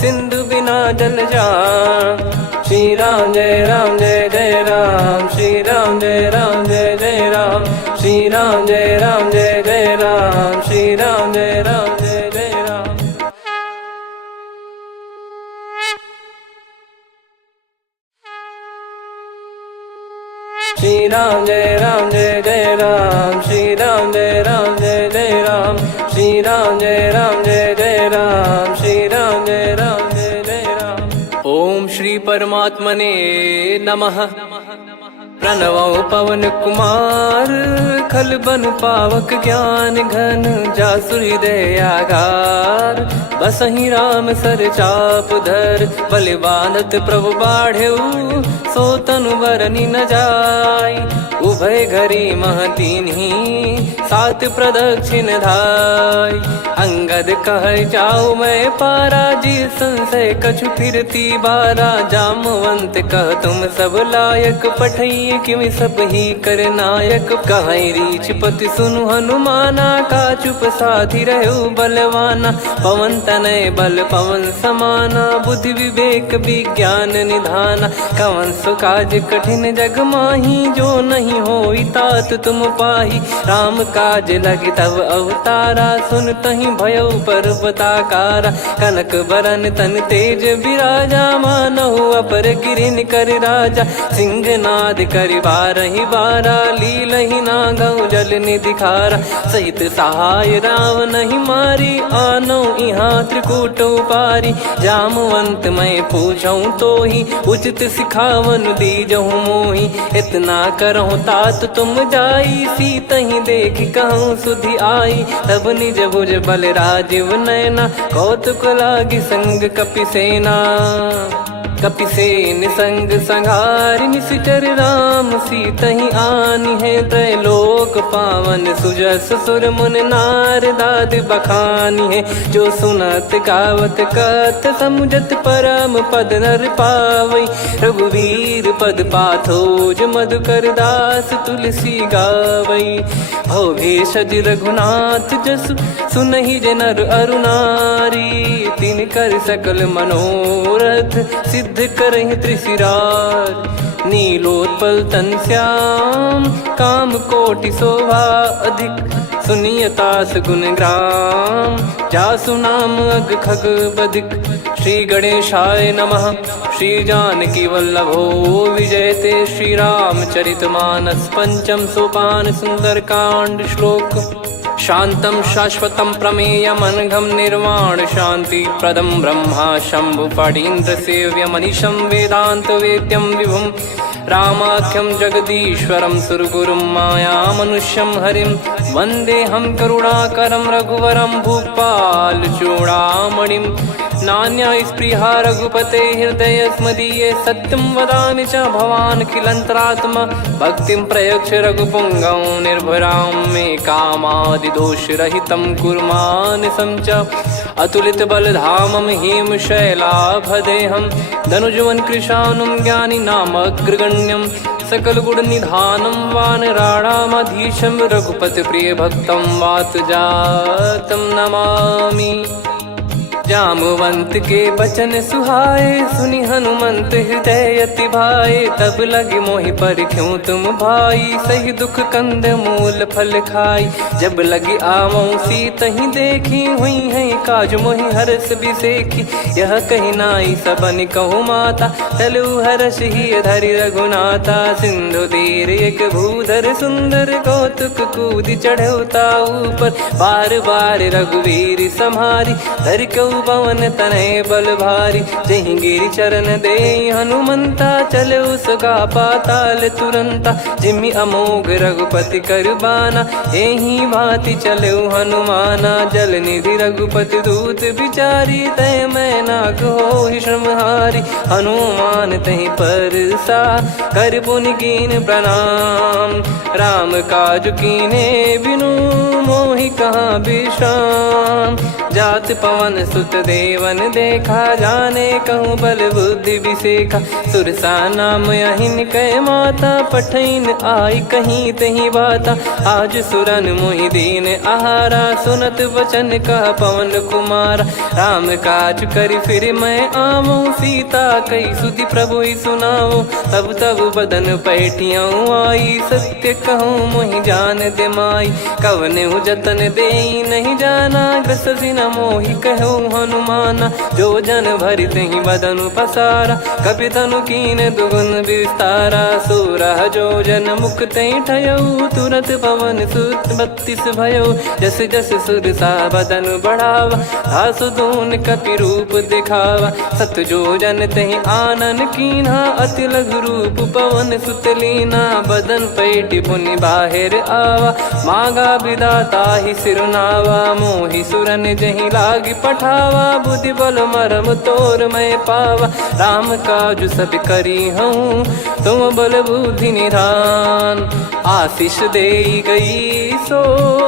सिंधु बिना जल जान। श्री राम जय राम जय जय राम, श्री राम जय राम जय जय राम। श्री राम जय राम जय जय राम, श्री राम जय राम जय जय राम। श्री राम जय राम जय जय राम, श्री राम जय राम जय जय राम। श्री राम जय राम जय जय राम, श्री राम जय राम जय जय राम। ओम श्री परमात्मने नमः। प्रणवो पवन कुमार, खल बन पावक ज्ञान घन। जासु हृदय आगार, बसहि राम सर चाप धर। बलि बांधत प्रभु बाढ़ेऊ, सो तनु बरनि न जाय। उभय घरी मह दीन्ही, सात प्रदक्षिण धाय। अंगद कह जाऊ मैं पारा, जी संशय कछु फिरती बारा। जामवंत कह तुम सब लायक, पठई किमि सब ही कर नायक। कहीं रीछ पति सुनु हनुमाना, का चुप साधि रहु बलवाना। पवन तनय बल पवन समाना, बुद्धि विवेक विज्ञान निधाना। कवन सो काज कठिन जग माही, जो नहीं होई तात तुम पाही। राम काज लगी तब अवतारा, सुन तहि भयो पर्वताकारा। कनक बरन तन तेज बिराजा, मानहु अपर गिरिन कर राजा। सिंहनाद करि बारहि बारा, लीलहि नागौ जल निधि खारा। सहित सहाय रावण नहीं मारी, आनो इहाँ त्रिकूट उपारी। जामवंत मैं पूछऊँ तो ही उचित सिखावन दीजहु मोही। इतना करहु तात तुम जाई सीतहि देख कहूँ सुधि आई। तब निज भुज बल राजीव नैना कौतुक लागी संग कपिसेना। कपिसेन संग संघारि निशिचर राम सीतहि आनि है। त्रैलोक पावन सुजस सुर मुन नार दाद बखानी है। जो सुनत गावत कथ समुझत परम पद नर पावई। रघुवीर पद पाथोज मधुकर दास तुलसी गावई। भव भेषज रघुनाथ जसु सुनहि जे नर अरु नारी। तिन कर सकल मनोरथ सिद्ध करहि त्रिशिरार। नीलोत्पल तन श्याम काम कोटि शोभा अधिक। सुनियतास गुण ग्राम जासु नाम अग खग बदिक। श्री गणेशाय नमः। श्री जानकी वल्लभो विजयते। श्री रामचरित मानस पंचम सोपान सुंदरकांड श्लोक। शांतं शाश्वतं प्रमेयमनघं निर्वाण शांति प्रदं ब्रह्मा शंभु फणीन्द्र सेव्य मनीषं वेदांत वेद्यं विभुं। रामाख्यं जगदीश्वरं सुरगुरुं माया मनुष्यं हरिं। वन्देऽहं करुणाकरं रघुवरं भूपाल चूडामणिं। नान्या स्पृहा रघुपते हृदय स्मदीये। सत्यं वदामि च भवान् खिलन्तरात्मा। भक्तिं प्रयच्छ रघुपुङ्गं निर्भरां मे कामादिदोषरहितं कुर्मानिसं च। अतुलित बलधामं हेमशैलाभदेहं। धनुजवन कृशानुं ज्ञानी नामग्रगण्यं। सकल गुण निधानं वानराणामधीशं। रघुपति प्रिय भक्तं वात जातं नमामि। जामवंत के बचन सुहाए सुनि हनुमंत हृदय अति भाए। तब लगे मोहि परख्यूं तुम भाई सही दुख कंद मूल फल खाई। जब लगे आवऊं सीतहि देखी हुई है काज मोहि हरस बिसेखी। यह कही नाई सबन कहु माता चलु हरष ही धरि रघुनाथा। सिंधु तीर एक भूधर सुंदर कौतुक कूद चढ़ौता ऊपर। बार बार रघुवीर सम्हारी धरि कऊ पवन तनय बल भारी। जहि गिरि चरण दे हनुमंता चले उसका पाताल तुरंता। जिमि अमोघ रघुपति कर बाना एहि भांति चले हनुमाना। जल निधि रघुपति दूत बिचारी तय मैं नाग होहि श्रमहारी। हनुमान तहि परसा कर पुनि कीन प्रणाम। राम काज कीने बिनु मोहि कहाँ विश्राम। जात पवन सुत देवन देखा जाने कहूँ बल बुद्धि विसेखा। सुरसा नाम अहिन कै माता पठैन आई कहीं तही बाता। आज सुरन मोहि दीन आहारा सुनत वचन कह पवन कुमारा। राम काज करि फिर मैं आवऊं सीता कई सुधि प्रभु ही सुनाओ। तब तब बदन पैठियाँ आई सत्य कहूँ मोहि जान दे माई। कवने जतन दे नहीं जाना ग्रसि न मोहि कहूँ हनुमाना। जो जन भरि तहि बदनु पसारा कपि तनु कीन दुगुन विस्तारा। सोरह जो जन मुख तहि ठयऊ तुरत पवन सुत 32 भयऊ। जस जस सुरसा बदन बढ़ावा आसु दून कपि रूप दिखावा। सत जो जन तहि आनन कीन्हा अति लघु रूप पवन सुत लीना। बदन पैटि पुनि बाहिर आवा मांगा विदाता ही सिरुनावा। मोहि सुरन जहि लागी पठावा बुद्धि बल मरम तोर मैं पावा। राम काज सब करी हूँ तुम बल बुद्धि निधान। आशीष दे गई सो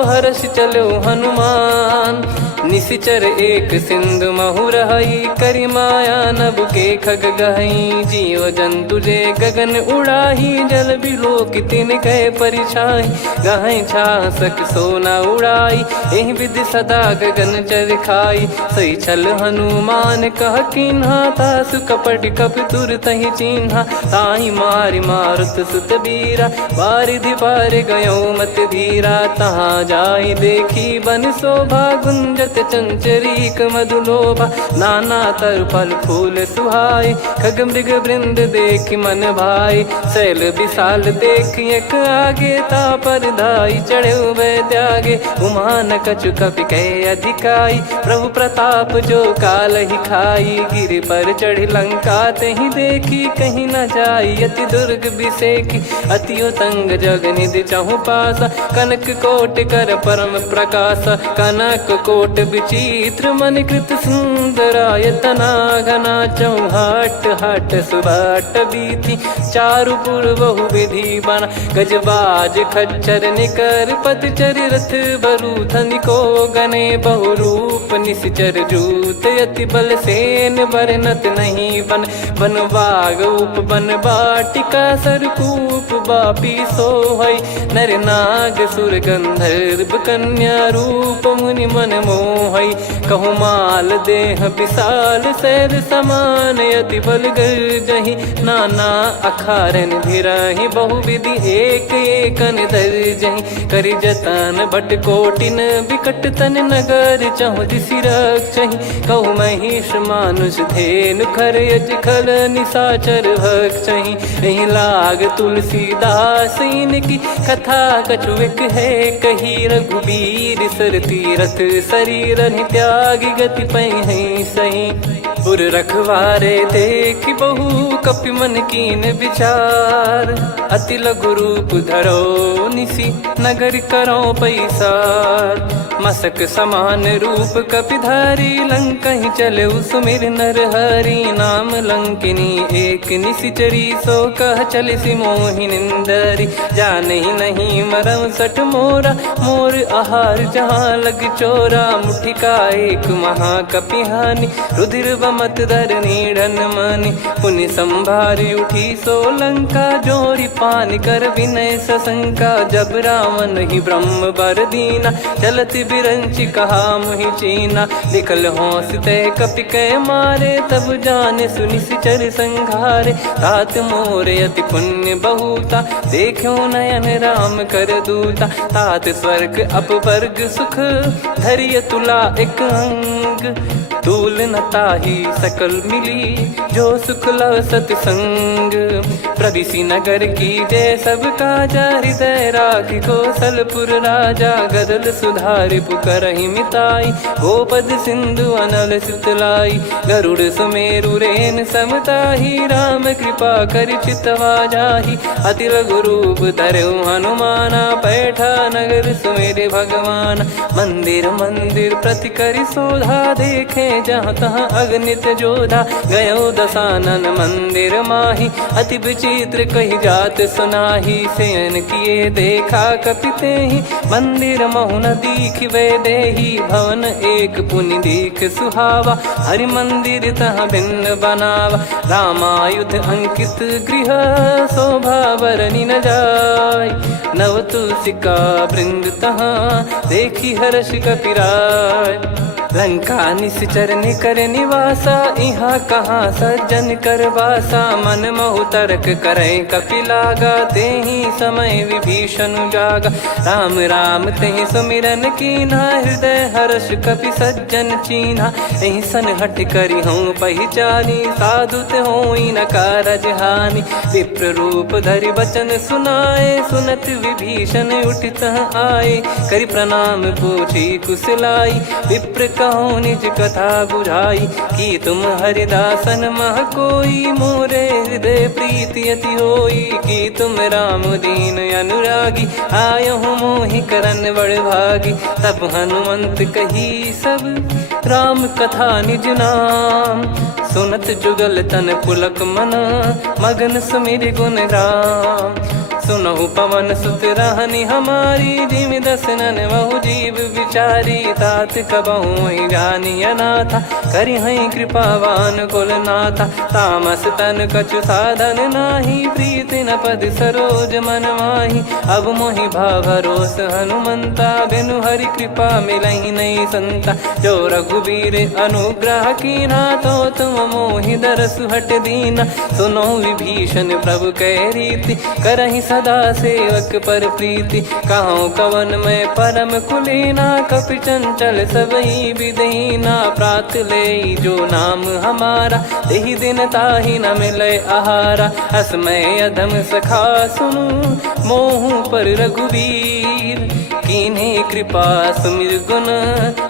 हर्ष चलो हनुमान। निशिचर एक सिंधु महु रहई करि माया नभ के खग गहई। जीव जंतु जे गगन उड़ाही जल बिलोक तिन गए परिछाई। गहई छासक सोना उड़ाई एहि विधि सदा गगन चर खाई। सही छल हनुमान कह किन्हा तासु कपट कपि तुर तहि चिन्हा। ताहि मारि मारुत सुत बीरा, बारिधि पार गयो मत धीरा। तहाँ जाई देखी बन शोभा, गुंजत चंचरीक मधुलोभा। नाना तर फल फूल सुहाई, खग मृग वृंद देखि मन भाई। शैल विशाल देखि एक आगे, ता पर धाई चढ़े वै त्यागे। उमा न कछु कपि कहे अधिकाई, प्रभु प्रताप जो काल ही खाई। गिर पर चढ़ी लंका तहि देखी, कहीं न जाई अति दुर्ग बिसेकी। अति उतंग जग निधि चहु पासा, कनक कोट कर परम प्रकाश। कनक कोट विचित्र मन कृत सुंदरायतना घना। चौहाट हाट सुबाट बीती, चारुपुर बहु विधि बना। गजबाज खच्चर निकर पतचर, रथ बरूथन को गने। बहु रूप निश्चर जूत, अति बल सेन बरनत नहीं बन। बन बाग उप बन बाटिका, सरकूप बापी सोहई। नर नाग सुर गंधर्व कन्या, रूप मुनि मन मोहई। कहु माल देह विशाल, शैल समान अति बल गर्जहि। नाना अखारन भिरहि, बहु विधि एक एकन दर्जहि। करि जतन भट कोटिन, विकट तन नगर चहु दिसि रक्षहि। कहु महिष मानुष धेनु, खर यज खल निशाचर भक्षहि। एहि लाग तुलसीदास इनकी, कथा कछु एक है कही। रघुबीर सर तीरथ शरीर, त्यागी गति पहि सही। पुर रखवारे देखि बहु, कपि मन कीन विचार। अति लघु रूप धरो निसी, नगर करो पैसार। मसक समान रूप कपिधारी, लंकहि चले सुमिर नर हरि। नाम लंकिनी एक निशिचरी, सो कह चलिसि मोहि निंदरी। जानहि नहीं मरम सठ मोरा, मोर आहार जहाँ लग चोरा। मुठिका एक महाकपिहानि, रुधिर बमत धरनी ढन मानि। पुनि संभारी उठी सो लंका, जोरी पान कर विनय सशंका। जब रावण ही ब्रह्म बर दीना, चलति बिरंचि कहा मुहि चीना। निकल होंस ते कपि कै मारे, तब जाने सुनि सिचर संघारे। तात मोर अति पुण्य बहुता, देखो नयन राम कर दूता। तात स्वर्ग अपवर्ग सुख, धरिय तुला एक अंग। तूल न ताहि सकल मिली, जो सुख लव सतसंग। प्रविशि नगर की जय सब काजा, हृदय राखि कौशलपुर राजा। गदल सुधारि पुकारहि मिताई, गोपद सिंधु अनल सितलाई। गरुड़ सुमेरु रेन समताहि, राम कृपा करि चितवा जाहि। अति लघु रूप धरऊ हनुमाना, पैठा नगर सुमेरे भगवान। मंदिर मंदिर प्रति करि शोधा, देखे जहाँ तहाँ अगणित जोधा। गयो दशानन मंदिर माही, अति विचित्र कही जात सुनाही। शयन किए देखा कपिते ही, मंदिर महु न दीख वे देही। भवन एक पुनि दीख सुहावा, हरि मंदिर तहाँ भिन्न बनावा। रामायुध अंकित गृह, शोभा बरनि न जाय। नव तुलसिका वृंद तहाँ, देखी हर्ष कपिराय। लंका निश्चर निकर निवासा, इहाँ कहाँ सज्जन कर वासा। मन महु तर्क करें कपिलागा, तेहि समय विभीषण जागा। राम राम तेहि सुमिरन कीन्हा, हृदय हर्ष कपि सज्जन चीन्हा। एहि सन हट करि हूँ पहिचानी, साधु ते होई न कारज हानि। विप्र रूप धरि बचन सुनाए, सुनत विभीषण उठित आए। करि प्रणाम पूछी कुशलाई, विप्र कहो निज कथा बुझाई। कि तुम हरिदासन मह कोई, मोरे हृदय प्रीति अति होई। कि तुम राम दीन अनुरागी, आयहु मोहि करन बड़ भागी। तब हनुमंत कही सब, राम कथा निज नाम। सुनत जुगल तन पुलक मना, मगन सुमिर गुण राम। सुनहु पवन सुत रहनी हमारी, जिमि दसनन बहु जीव विचारी। तात कबहु ही जानी अनाथा, करि हई कृपावान कुलनाथा। तामस तन कछु साधन नाही, प्रीति न पद सरोज मन माही। अब मोहि भाव भरोस हनुमंता, बिनु हरि कृपा मिलहि नहीं संता। जो रघुबीर अनुग्रह कीना, तो तुम मोहि दरसु हट दीना। सुनो विभीषण प्रभु कह रीति, करहि सदा सेवक पर प्रीति। कहूँ कवन में परम कुलीना, कपि चंचल सबई विदहीना। प्रात ले जो नाम हमारा, तेहि दिन ताहि न मिले आहारा। असमय अधम सखा सुनु, मोहु पर रघुवीर। कीन्हे कृपा सुमिर गुण,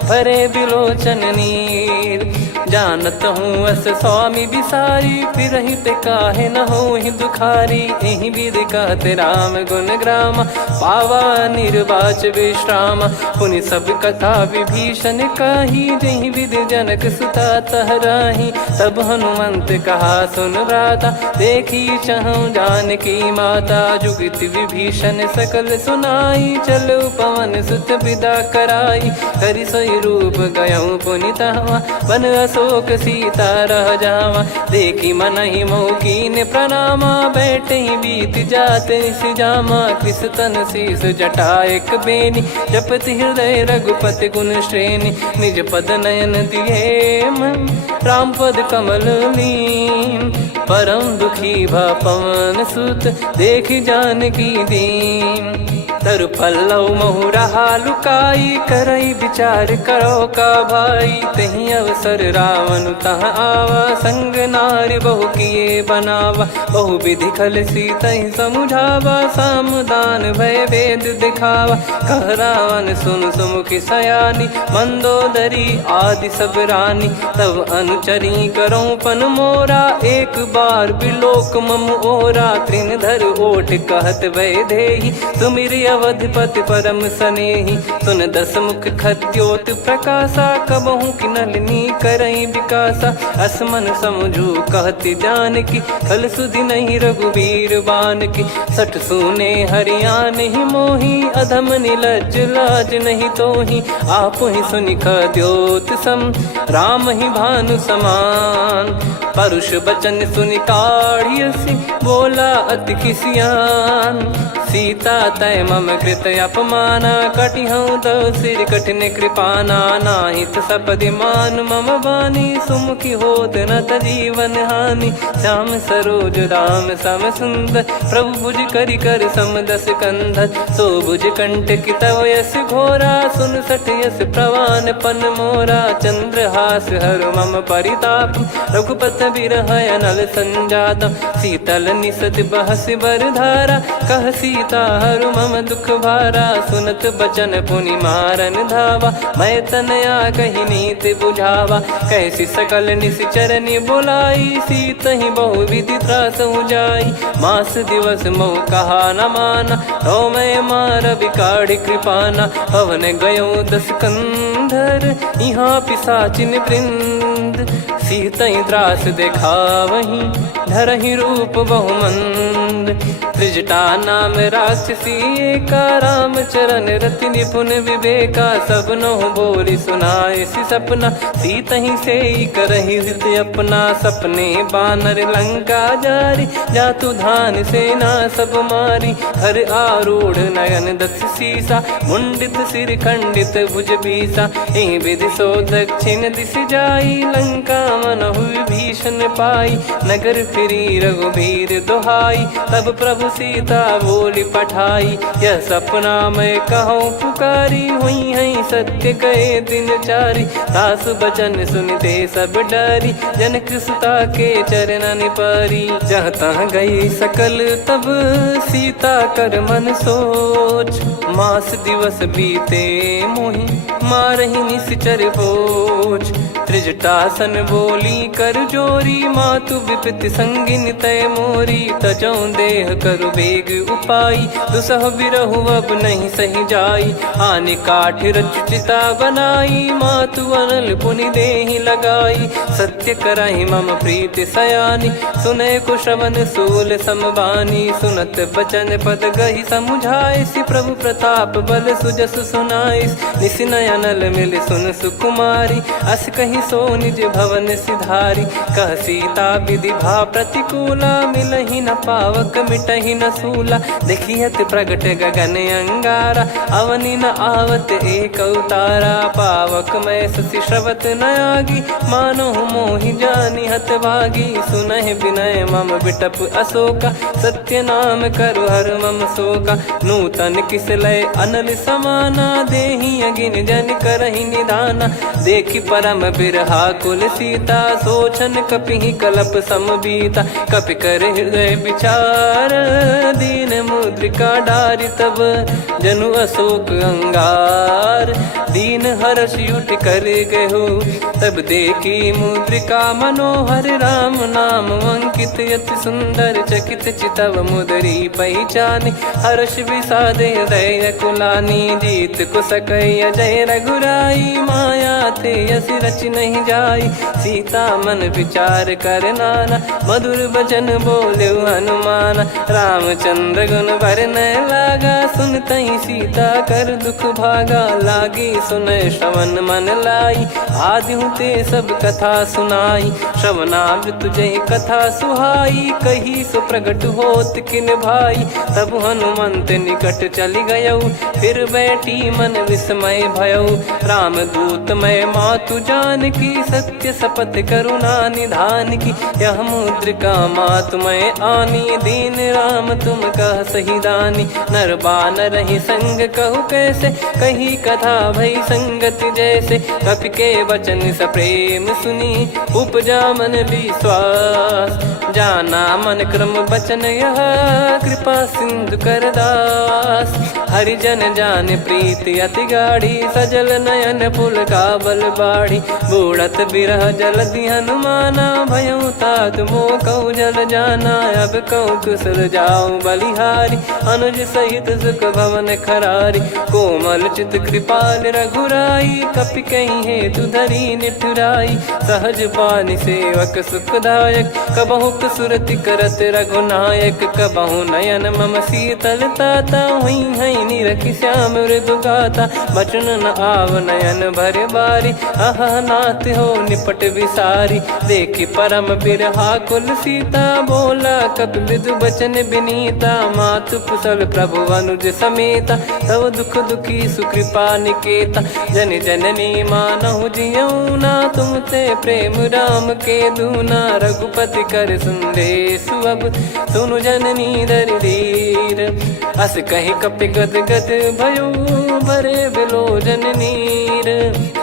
भरे बिलोचन नीर। जानत हूँ अस स्वामी बिसारी, फिर हित काहे न हो ही दुखारी। एहि विधि कहते राम गुण ग्राम, पावा निर्वाच विश्राम। पुनि सब कथा विभीषण कही, जहि विधि जनक सुता तहराही। तब हनुमंत कहा सुन भ्राता, देखी चहु जानकी माता। जुगति विभीषण सकल सुनाई, चलो पवन सुत विदा कराई। करि सोई रूप गयऊँ पुनितवा, बन अशोक सीता रह जावा। देखी मनहि मोकीन प्रणामा, बैठे ही बीत जाते निस जामा। किस तन शीस जटा एक बेनी, जपति हृदय रघुपति गुण श्रेणी। निज पद नयन दिए मन, राम पद कमल लीन। परम दुखी भा पवन सुत, देखी जानकी दीन। तरु पल्लव महु रहा लुकाई, करई विचार करो का भाई। तही अवसर रावण तहाँ आवा, संग नारी बहु किए बनावा। बहु विधि खल सीतहि समुझावा, सामदान भय वेद दिखावा। कह रावण सुन सुमुखी सयानी, मंदोदरी आदि सब रानी। तब अनुचरी करो पन मोरा, एक बार बिलोक मम ओरा। तृण धर ओट कहत भय देहि, सुमिरि अवधपति परम सनेहि। सुन दस मुख खद्योत प्रकाशा, कबहु की नलिनी करई विकासा। असमन समझू कहती जानकी, खल सुधि नहीं रघुबीर बान की। सठ सुने हरियाण ही मोही, अधम निलज लाज नहीं तोही। आप ही सुनि खद्योत सम, राम ही भानु समान। परुष बचन सुनि काढ़ियसि, बोला अति किसियान। सीता तय मम कृत अपमाना, कटिहऊँ तो सिर कठिन कृपाना। नाहित सपदि मान मम बानी, सुमुखी होत न जीवन हानि। श्याम सरोज राम सम सुंदर, प्रभु भुज करि कर सम दस कंधर। सो भुज कंटक तव यस घोरा, सुन सठ यस प्रवान पन मोरा। चंद्रहास हर मम परिताप, रघुपत बिरह अनल संजात। शीतल निसत बहस बर धारा, कह सीता हरु मम दुख भारा। सुनत बचन पुनि मारन धावा, मैं तनया कही नीति बुझावा। कैसी सकल निश्चरनि बुलाई, सीतहि बहु विधि त्रास जाई। मास दिवस मोह कहा न माना, तो मैं मार बिकाढ़ कृपाना। हवन गयो दस कंधर, यहाँ पिशाचिन वृंद। सीतहि त्रास देखावहीं, धरहि रूप बहुमंद। त्रिजटा नाम राक्षसी एका, राम चरण रति निपुण विवेका। सब नोह बोली सुनाए सि सपना, सीतहि से करहि हित अपना। सपने बानर लंका जारी, जातु धान सेना सब मारी। हर आरूढ़ नयन दस सीसा, मुंडित सिर खंडित भुज भीसा। एहि विधि सो दक्षिण दिश जाई, लंका मनहु विभीषण पाई। नगर फिरी रघुबीर दुहाई, तब प्रभु सीता बोली पठाई। यह सपना मैं कहूँ पुकारी, हुई है सत्य कहे दिन चारी। सास बचन सुनते सब डरी, जनक सुता के चरणन परी। जहाँ तहाँ गई सकल तब सीता कर मन सोच। मास दिवस बीते मोहि, मारहि निश्चर बोझ। त्रिजटासन बोली कर जोरी, मातु विपति संगिन तय मोरी। तजौ देह करु बेग उपाई, दुसह बिरहु अब नहीं सही जाई। आने काठ रचिता बनाई, मातु अनल पुनि देहि लगाई। सत्य कराहि मम प्रीति सयानी, सुनय कुशवन सूल समबानी। सुनत बचन पद गहि समुझाए, सि प्रभु प्रताप बल सुजस सुनाइस। निसि नयनल मिल सुन सुकुमारी, अस कहीं सो निज भवन सिधारी। कह सीता विधि भा प्रतिकूला, मिलहि न पावक मिटहि न सूला। देखियत प्रगट गगन अंगारा, अवनि न आवत एक अवतारा। पावक मैं ससि श्रवत न आगी, मानो मोहि जानि हत भागी। सुनहि विनय मम बिटप अशोका, सत्य नाम करु हर मम शोका। नूतन किस लय अनल समाना, देहि अगिन जन करहि निधाना। देखि परम बिरहा कुल सीता, सोचन कपिहि कलप समबीता। कपि कर हृदय विचार, दीन मुद्रिका डारि तब जनु अशोक अंगार। दीन हर्ष उठ कर गहु, तब देखी मुद्रिका मनोहर। राम नाम अंकित अति सुंदर, चकित चितव मुदरी पहचानी। हर्ष विषाद हृदय कुलानी, जीत को सकई अजय रघुराई। माया ते यस रच नहीं जाई, सीता मन विचार कर नाना। मधुर वचन बोले हनुमान, रामचंद्र गुण बरनय लागा। सुनतहि सीता कर दुख भागा, लागी सुनय श्रवण मन लाई। आदिहु ते सब कथा सुनाई, श्रवणाब तुझे कथा सुहाई। कही सो प्रगट होत किन भाई, तब हनुमंत निकट चली गयौ। फिर बैठी मन विस्मय भयौ, राम दूत मैं मातु जानकी। सत्य शपथ करुणा निधान की, यह मुद्रिका मातु मैं आनी। दीन राम तुम कह सही दानी, नर बानर ही संग कहु कैसे। कही कथा भई संगति जैसे, कपि के वचन सप्रेम सुनी। उपजा मन विश्वास, जाना मन क्रम बचन यह। कृपा सिंधु कर दास, हरिजन जान प्रीति अति गाढ़ी। सजल नयन पुल काबल बाढ़ी, बूढ़त बिरह जलधि हनुमाना। भयउ तात मोह कहु जल जाना, अब कहु कुशल जाऊं बलिहारी। अनुज सहित सुख भवन खरारी, कोमल चित कृपाल रघुराई। कपि कहीं हेतु धरी निठुराई, सहज पानि सेवक सुखदायक। कबहु सुरति करत रघुनायक, कबहु नयन मम शीतल ताता। हुई है निरखि श्याम मृदु गाता, बचन न आव नयन भर बारी। अह नाथ हो निपट विसारी, देखि परम बिरहा कुल सीता। बोला कपि मृदु बचन विनीता, मातु कुशल प्रभु अनुज समेता। तव दुख दुखी सुकृपा निकेता, जन जननी मानहु जियऊ ना। तुम ते प्रेम राम के दूना, रघुपति कर संदेश अब सुनु जननी दर धीर। अस कहि कपि गद गद भयो, भरे बिलोचन नीर।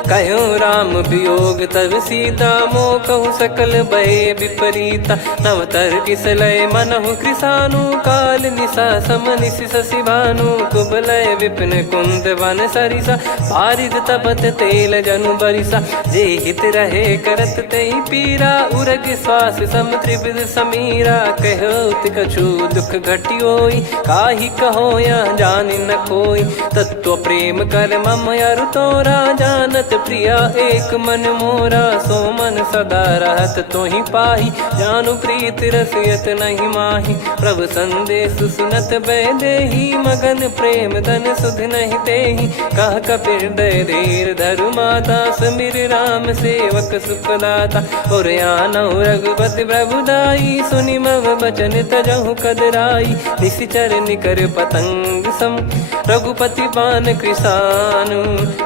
कहु राम वियोग तब सीता, मोह कहु सकल भय विपरीता। नवतर किस लय मनहु कृसानु, काल निशा सम निशि शशि भानु। कुबलय विपिन कुंद वन सरिसा, पारिद तपत तेल जनु बरिसा। जे हित रहे करत तेहि पीरा, उरग श्वास सम त्रिविध समीरा। कहत कछु दुख घटियोई, काहि कहो या जानि न कोई। तत्व प्रेम कर मम अरु तोरा, जानत प्रिया एक मन मोरा। सो मन सदा रहत तोहि पाही, जानु प्रीत रसियत नहीं माही। प्रभु संदेश सुनत बैदेही, मगन प्रेम धन सुध नहीं तेहि। कह कपि हृदय धीर धरु माता, समीर राम सेवक सुखदाता। और आनहु रघुपति प्रभुदाई, सुनि मम बचन तजहु कदराई। निशिचर निकर पतंग सम, रघुपति पान कृसानु।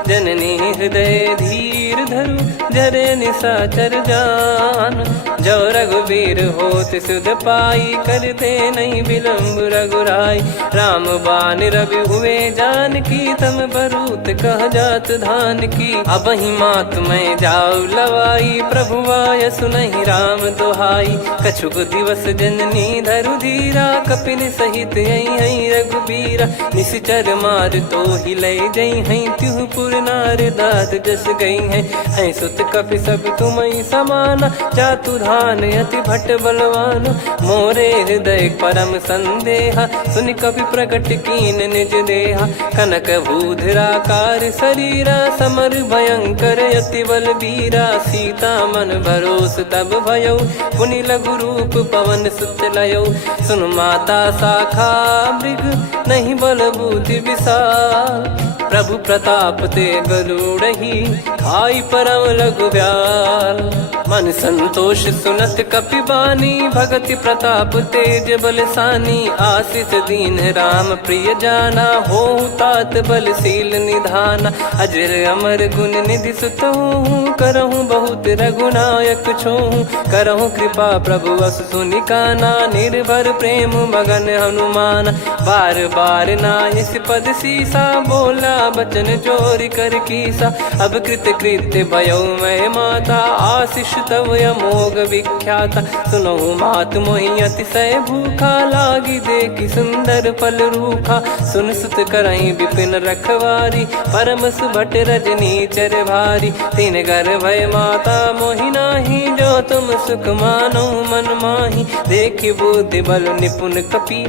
जननी हृदय धीर धरु, जरे निशाचर जान। जो रघुवीर होत सुध पाई, करते नहीं विलम्ब रघुराई। राम बान रवि हुए जानकी, तम बरूत कह जात धान की। अब ही मात में जाऊ लवाई, प्रभु आय सुनहि राम दोहाई। कछुक दिवस जननी धरु धीरा, कपिन सहित आई रघुबीरा। निश्चर मार तो ही ले जई हैं, त्युह पुर नार दाद जस गई हैं। सुत कपि सब तुमई समाना, जातु धान अति भट बलवान। मोरे हृदय परम संदेहा, सुनि कपि प्रकट कीन निज देहा। कनक भूधराकार शरीरा, समर भयंकर अति बलबीरा। सीता मन भरोस तब भयो, पुनि लघु रूप पवन सुत लयो। सुन माता शाखा मृग, नहीं बल बुद्धि विशाल। प्रभु प्रताप ते गरुड़हि, खाई परम लघु ब्याल। मन संतोष सुनत कपि बानी, भगति प्रताप तेज बलसानी। आशीष दीन राम प्रिय जाना, होहु तात बलशील निधाना। अजर अमर गुण निधि सुतहु, करहु बहुत रघुनायक छोहु। करहु कृपा प्रभु अस सुनि काना, निर्भर प्रेम मगन हनुमान। बार बार नायस पद सीसा, बोला बचन चोरी कर कीसा। अब कृत कृत्य भयो मैं माता, आशीष तव अमोघ विख्याता। सुनहु मात मोहि अतिशय भूखा, लागी देखी सुंदर फल रूखा। सुन सुत करहि विपिन रखवारी, परम सुभट रजनी चर भारी। तीन घर भय माता मोहि नाही, जो तुम सुख मानो मन माही। देखि बुद्धि बल निपुण कपि,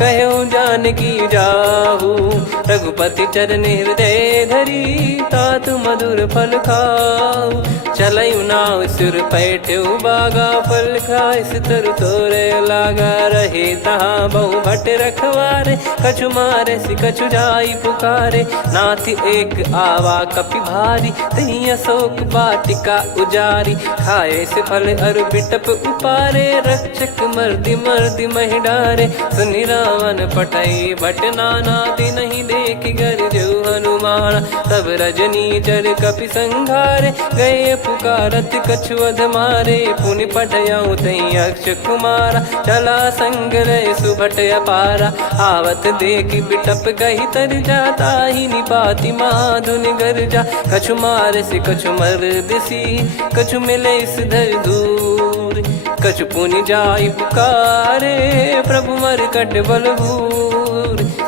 कहो जानकी जाहू। रघुपति चरण हृदय धरी, तातु मधुर फल खाऊ। चलयु नाव सुर पैठ्यु बागा, फल खाइस तरु तोरे लागा। रहे तहाँ बहु भट रखवारे, कछु मारे सि कछु जाई पुकारे। नाथ एक आवा कपि भारी, तही अशोक वाटिका उजारी। खाए से फल अर बिटप उपारे, रक्षक मर्दि मर्दि महि डारे। सुनि रावण पटई भट नाना, दिनहि देख गर जो हनुमान। तब रजनी चर कपि संघारे, गए पुकारत कछु अध मारे। पुनि पटयऊ तई अक्ष कुमारा, चला संग रहे सुभट अपारा। आवत देखि बिटप कही तर जाता, ही निपाति माधुनि गर्जा। कछु मार से कछु मर दिसी, कछु मिले इस धर दूर। कछु पुनि जाई पुकारे, प्रभु मर कट बलभूर।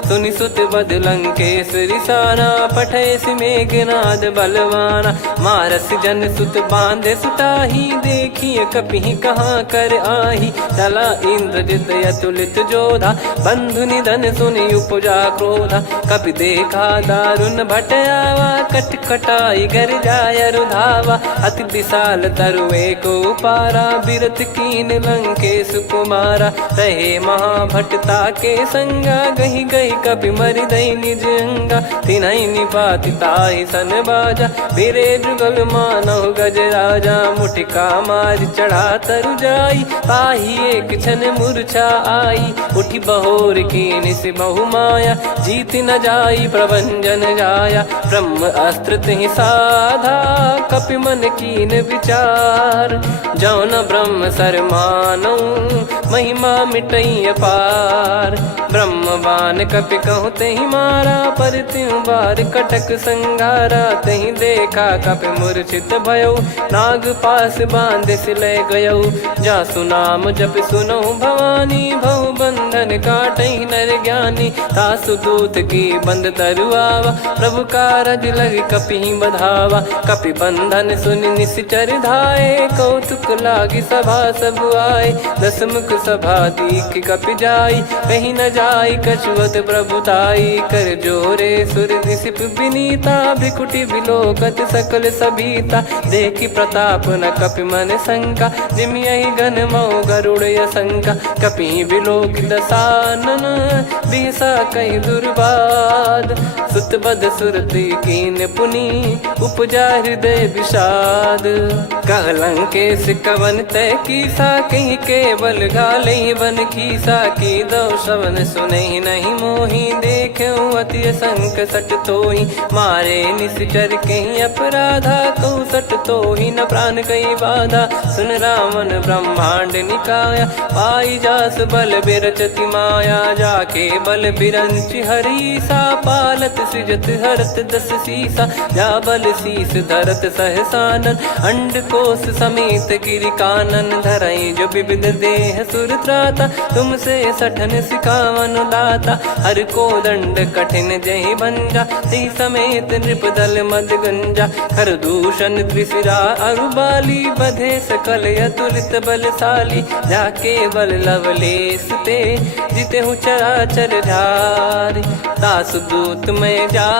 सुनि सुत बद लंकेश्वरी साना, पठय सि मेघनाद बलवाना। मारस जन सुत बांधे सुताही, देखिए कपि कहाँ कर आही। चला इंद्रजित अतुलित जोधा, बंधु निधन सुनि उपजा क्रोधा। कपि देखा दारुण भट आवा, कट कटाई घर जाय रुधावा। अति विशाल तरुए को पारा, बिरत कीन लंकेश कुमारा। रहे महाभटता के संगा, गही गही कपि मरि दई निज अंगा। तिन्हि निपाति ताहि सन बाजा, बिरे जुगल मानव गज राजा। मुटिका मारि चढ़ा तरु जाई, ताहि एक क्षण मूर्छा आई। उठि बहोर कीनि सि बहु माया, जीत न जाई प्रभंजन जाया। ब्रह्म अस्त्र तिहि साधा, कपि मन कीन विचार। जौ न ब्रह्म सर मानौ, महिमा मिटई अपार। ब्रह्म बान कपि कहूँ तहि मारा, पर त्यों बार कटक संगारा। तहि देखा कपि मूर्छित भयो, नाग पास बांध सिले गयो। जासु नाम जप सुनो भवानी, भव बंधन काटहि नर ज्ञानी। तासु दूत की बंद तरुआवा, प्रभु कारज लग कपि बधावा। कपि बंधन सुनि निश्चर धाये, कौतुक लागी सभा सब आए। दस मुख सभा दीख कपि जाई, कहीं न जाई कछुअत प्रभुताई। कर जोरे सुर दिसिप विनीता, भ्रिकुटि विलोकत सकल सबीता। देखि प्रताप न कपि मन शंका, जिमियहि गन मऊ गरुड़ असंका। कपि विलोक दसानन, बिहसा कहि दुर्बाद। सुत बद सुरति कीन पुनि, उपजा हृदय विषाद। कह लंकेश कवन तय कीसा, कहीं केवल गाले बन खीसा। की दो श्रवण सुनहि नहीं मोहि, ही देख्यो अति संक सट तो ही मारे निश्चर कहीं अपराधा कहूँ सट तो ही न प्राण कई बाधा सुन रावण ब्रह्मांड निकाया पाई जास बल बिरचति माया जाके बल बिरंच हरी सा पालत सृजत हरत दस सीसा जा बल शीस धरत सहसानन अंड कोश समेत गिरि कानन धरई जो विविध देह सुर त्राता तुमसे सठन सिखावन दाता हर को दंड कठिन जय बंजा सी समेत नृपदल मद गंजा खर दूषण त्रिशिरा अरुबाली बधे सकल अतुलित बलशाली जाके बल लवलेस ते जिते हूँ चराचर झारी दास दूत में जा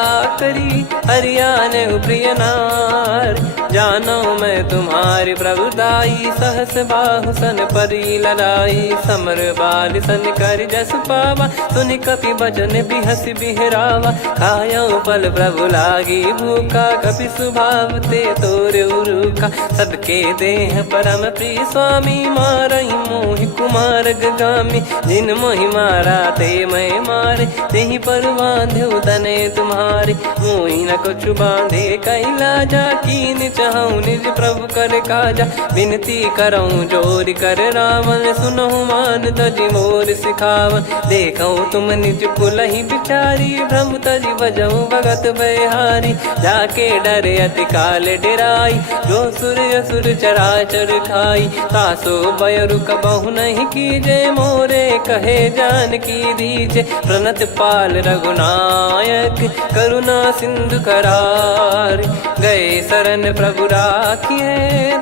करी हरियाने प्रिय नार जानो मैं तुम्हारी प्रभुदाई सहस बाहु सन परी लड़ाई समर बाल सन कर जस पावा सुनि कपि बचन बिहस बिहरावा खायो पल प्रभु लागी भूखा कपि स्वभाव ते तोर उरुका सबके देह परम प्रिय स्वामी मारई मोहि कुमार गामी जिन मोहि मारा ते मैं मारे तेहि पर बांधे तने तुम्हारे मोहि न कुछ बांधे कैला जा कीन चाहूं निज प्रभु कर काजा विनती करऊं जोर कर रावण सुनहु मान तजि मोर सिखावन देखऊं तुम निज कुलहि बिचारी भ्रम तजि बजऊं भगत बहारी जाके डरे अति काल डेराई जो सुर असुर चराचर खाई तासो बयरु कबहु नहीं कीजे मोरे कहे जान की दीजे प्रणत पाल रघुनायक करुणा सिंधु करार गए शरण प्रभु राखिए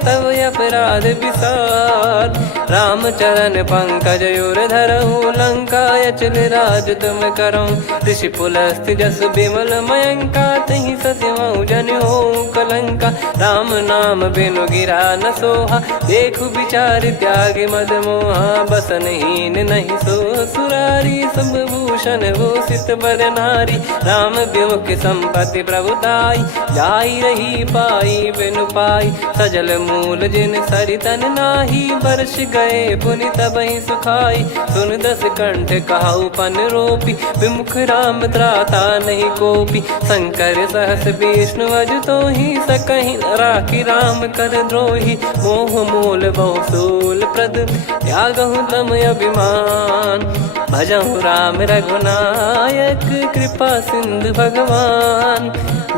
तब अपराध विसार रामचरण पंकज योर धरहु लंका अचल राज तुम करऊं ऋषि पुलस्त जस बिमल मयंका तहि ससिमऊ जन हो कलंका राम नाम बिनु गिरा न सोहा देखु विचार त्याग मद मोहा बसनहीन नहीं सो सुरारी सब भूषण भूषित बर नारी राम विमुख संपत्ति प्रभुताई जाई रही पाई बिनु पाई सजल मूल जिन सरितन नाही वर्ष गए पुनि तबहि सुखाई सुन दस कंठ कहाऊ पन रोपी विमुख राम त्राता नहीं कोपी शंकर सहस विष्णु अज तो ही सकहि राखी राम कर द्रोही मोह मूल बहुसूल प्रद त्यागहु तम अभिमान भजहु राम रघुनायक कृपा सिंधु भगवान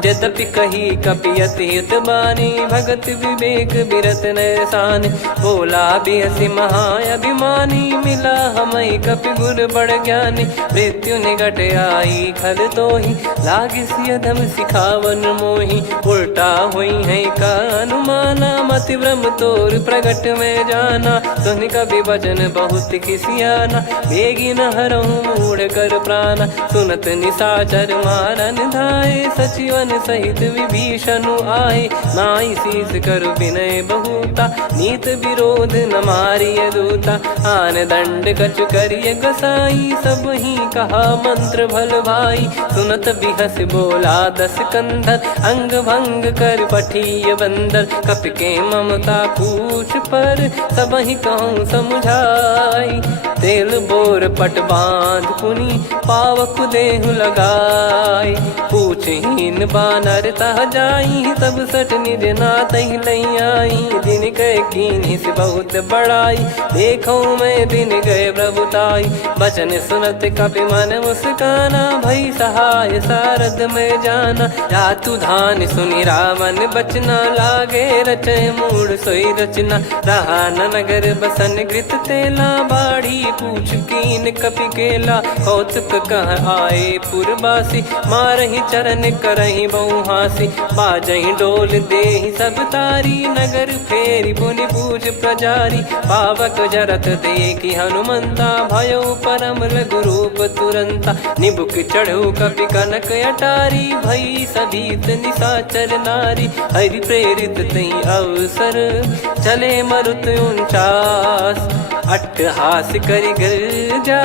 यद्यपि कही कपियति हित बानी भगत विवेक बिरत नैसान बोला बिहसी महाअभिमानी मिला हमई कपि गुर बड़ ज्ञानी मृत्यु निकट आई खल तो ही लागिसी अधम सिखावन मोही उल्टा हुई है का अनुमाना मति ब्रह्म तोर प्रगट में जाना सुन कभी वचन बहुत खिसियाना बेगी न हरहु मूढ़ कर प्राण सुनत निशाचर मारन धाये सचिवन सहित विभीषणु आए नाई शीस कर विनय बहुता नीत विरोध न मारिय दूता आन दंड कछु करिय गसाई सब ही कहा मंत्र भल भाई सुनत बिहस बोला दस कंधर अंग भंग कर पठिय बंदर कपि के ममता पूछ पर सब ही कहूँ समझाई तेल बोर पट बांध पुनि पावक देहु लगाई पूछहीन बानर तह जाई तब सट निज नाथ लई आई दिन गए कीन्ही से बहुत बड़ाई देखो मैं दिन गए प्रभुताई बचन सुनत कपि मन मुस्काना भई सहाय सारद में जाना जातु धान सुनि रावण बचना लागे रचे मूड सोई रचना रहा न नगर बसन कृत तेला बाड़ी पूछ कीन कपि केला कौतुक कह आए पुरबासी मारहि चरण करहि बहु हासी बाजहि डोल देहि सब तारी नगर फेरी पुनि पूज प्रजारी पावक जरत देखि हनुमंता भयो परम लघु रूप तुरंता निबुक चढ़ऊ कपि कनक अटारी भई सभीत निशाचर नारी हरि प्रेरित तई अवसर चले मरुत 49 अट्टहास करि गिरजा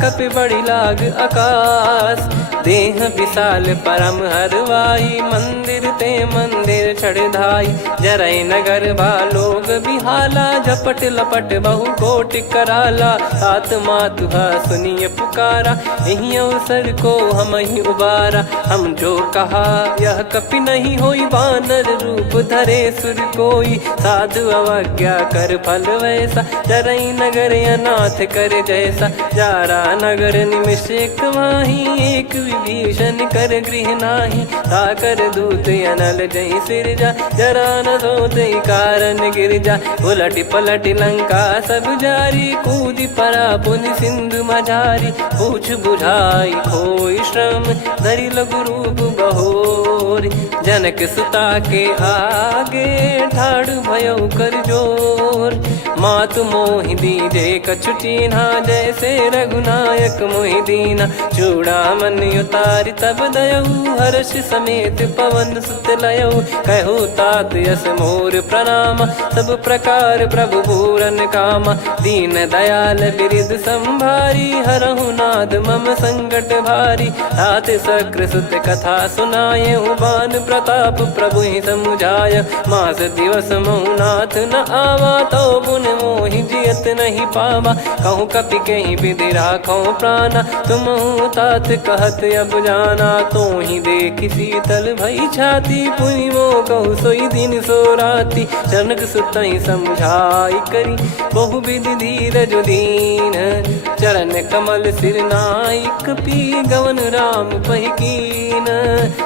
कपि बड़ी लाग आकाश। देह विशाल परम हरवाई मंदिर ते मंदिर चढ़धाई। जरई नगर लोग बिहाला झपट लपट बहु कोटि कराला। सात मातुहा सुनिए पुकारा यही अवसर को हम ही उबारा। हम जो कहा यह कपि नहीं होई वानर रूप धरे सुर कोई। साधु अवज्ञा कर फल वैसा जरई नगर अनाथ कर जैसा। जारा नगर निमिष एक माही एक विभीषण कर गृह नाही। ताकर दूत अनल जय सिरजा जरा न सोते कारण गिरजा। उलट पलट लंका सब जारी कूदी परा पुनि सिंधु मझारी। पूछ बुझाई खोई श्रम धरि लघु रूप बहोरी। जनक सुता के आगे ठाड़ भयो कर जोर। मातु मोहि दीजे कछु चीन्हा जैसे रघुनायक मोहि दीना। चूड़ामन उतारि तब दयऊ हर्ष समेत पवन सुत लयऊ। कहु तात यस मोर प्रणाम सब प्रकार प्रभु पूरन कामा। दीन दयाल बिरिद संभारी हरहु नाद मम संकट भारी। तात सक्र सुत कथा सुनाये बान प्रताप प्रभु ही समुझाय। मास दिवस महु नाथ न आवा तो पुन मोहि जियत नहीं पावा। कहूँ कपि कहीं विधि राखो प्राणा तुम तात कहत अब जाना। तो ही देखी शीतल भई छाती पुनि मो कहु सोई दिन सो राती। जनक सुत ही समझाई करी बहु विधि धीरज दीन। चरण कमल सिर नाई कपि गवन राम पहिकीन।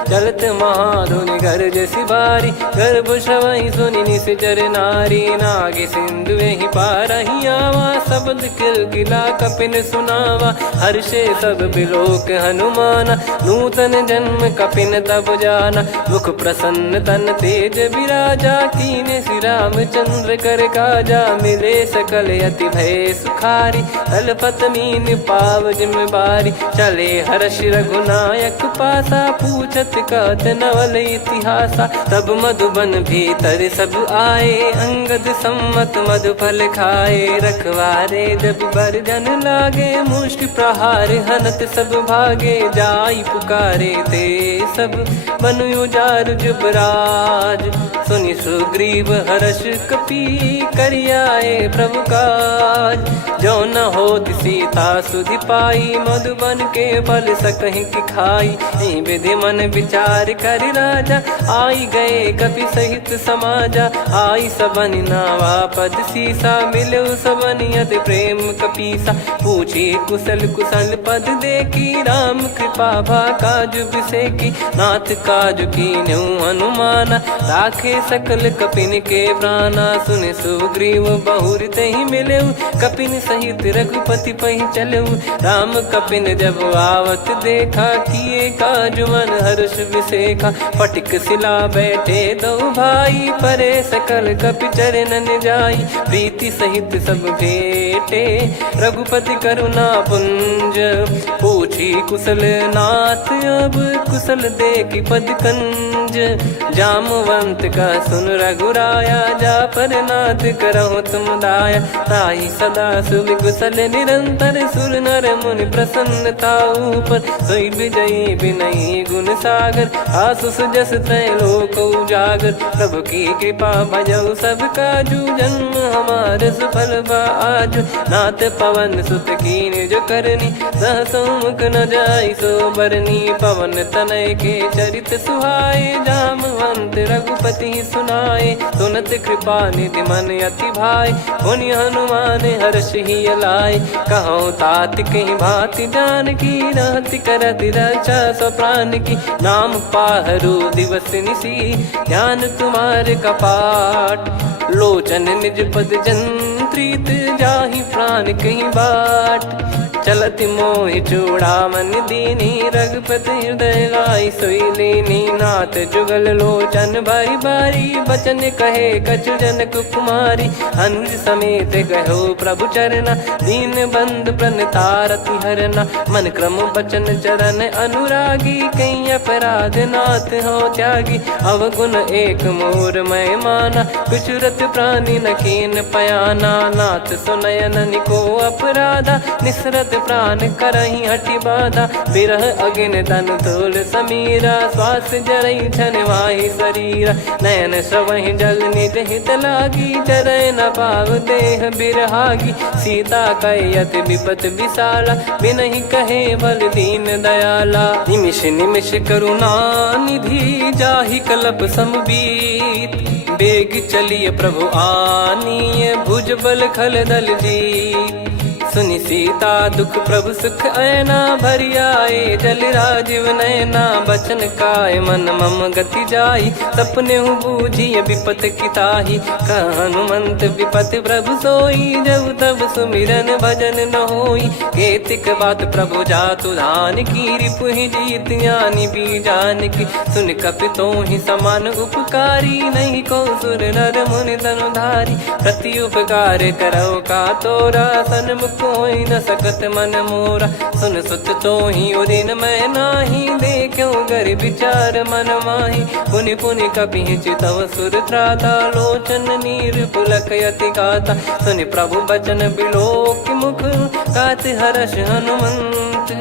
चलत महाधुनि गर्ज सिबारी गर्भ श्रवहि सुनि निश्चर नारी। नागे सिंधु ही पारहि आवा शब्द किलकिला कपिन सुनावा। हर्षे सब बिलोक हनुमाना नूतन जन्म कपिन तब जाना। मुख प्रसन्न तन तेज विराजा कीने श्री रामचंद्र कर काजा। मिले सकल अति भय सुखारी तलपत मीन पाव जिम बारी। चले हर्ष रघुनायक पासा पूछत कहत नवल इतिहासा। तब मधुबन भीतर सब आए अंगद सम्मत मधु फल खाए। रखवारे जब बरजन लागे मुष्टि प्रहार हनत सब भागे। जाई पुकारे ते सब बन उजार जुबराज। सुनि सुग्रीव हर्ष कपि करियाए प्रभु काज। जो न होत सीता सुधि पाई मधुबन के फल सकहि की खाई। विधि मन विचार कर राजा आई गए कपि सहित समाजा। आई सबन नावा पद सीसा मिलो सबन यद प्रेम कपीसा। पूछी कुशल कुशल पद देखी राम कृपा भा काज बिसेकी। नाथ काज कीन्हु हनुमाना राखे सकल कपिन के प्राणा। सुन सुग्रीव बहुर तहि मिलेऊ कपिन सहित रघुपति पहि चलेऊ। राम कपिन जब आवत देखा किए काज मन हर्ष विसेखा। फटिक सिला बैठे दो भाई परे सकल कपि चरणन जाई। प्रीति सहित सब भेटे रघुपति करुणा पुंज। पूछी कुशल नाथ अब कुशल देखि पद कंज। जामवंत का सुन रघुराया जा पर नाथ करहु तुम दाया। ताहि सदा सुभि कुशल निरंतर सुर नर मुनि प्रसन्नता ऊपर। सोई विजयी विनयी गुण सागर आसुस जस त्रैलोक उजागर। प्रभु की कृपा भजऊ सब काजू जन्म हमार सफल बा आजु। नाथ पवन सुत कीन जो करनी सहसो मुख न जाई सो बरनी। पवन तनय के चरित सुहाए जामवंत रघुपति सुनाए। सुनत कृपा निधि मन अति भाई पुनि हनुमान हर्ष ही लाए। कहो तात कहीं भांति जान की रहति करति रक्षा सो प्राण की। नाम पाहरू दिवस निसी ध्यान तुम्हारे कपाट। लोचन निज पद जंत्रित जाहि प्राण कहीं बाट। चलति मोहि चूड़ामन दीनी रघुपति हृदय लाई सोई लीनी। नाथ जुगल लोचन बारी बारी बचन कहे कछु जनक कुमारी। अनुज समेत कहो प्रभु चरना दीन बंद प्रणतारति हरना। मन क्रम बचन चरण अनुरागी कहीं अपराध नाथ हो त्यागी। अवगुण एक मोर मैं माना विचुरत प्राणी न कीन पयाना, नाथ सुनयन को अपराधा, निसरत प्राण करही हटि बाधा, बिरह अगिन तन तोल समीरा, श्वास जरई छन वाहि शरीरा, नयन श्रवहि जल निज हित लागी, जरय न पाव देह बिरहागी, सीता कयत विपत विशाला, बिनहि कहे बल दीन दयाला, निमिष निमिष करुणा निधि, जाहि कलप समबीत, बेग चलिए प्रभु आनीय, भुज बल खल दल जीत, सुनि सीता दुख प्रभु सुख ऐना, भरि आए जल राजीव नैना, बचन काय मन मम गति जाई, सपने हूँ बूझिए विपत किताही, कह हनुमंत विपत प्रभु सोई, जब तब सुमिरन भजन न होई, केतिक बात प्रभु जातु धान की, रिपुहि जीत ज्ञानी बीजान की, सुन कपितों ही समान उपकारी, नहीं को सुर नर मुनि तनुधारी, प्रति उपकार करो का तोरा, सन्मुख कोई न सकत मन मोरा, सुन सुत तो ही उदिन मैं नाही, देखो गर विचार मन माही, पुनि पुनि कपि चितव सुर त्राता, लोचन नीर पुलक यति गाता, सुनि प्रभु बचन बिलोक मुख, गात हर्ष हनुमंत,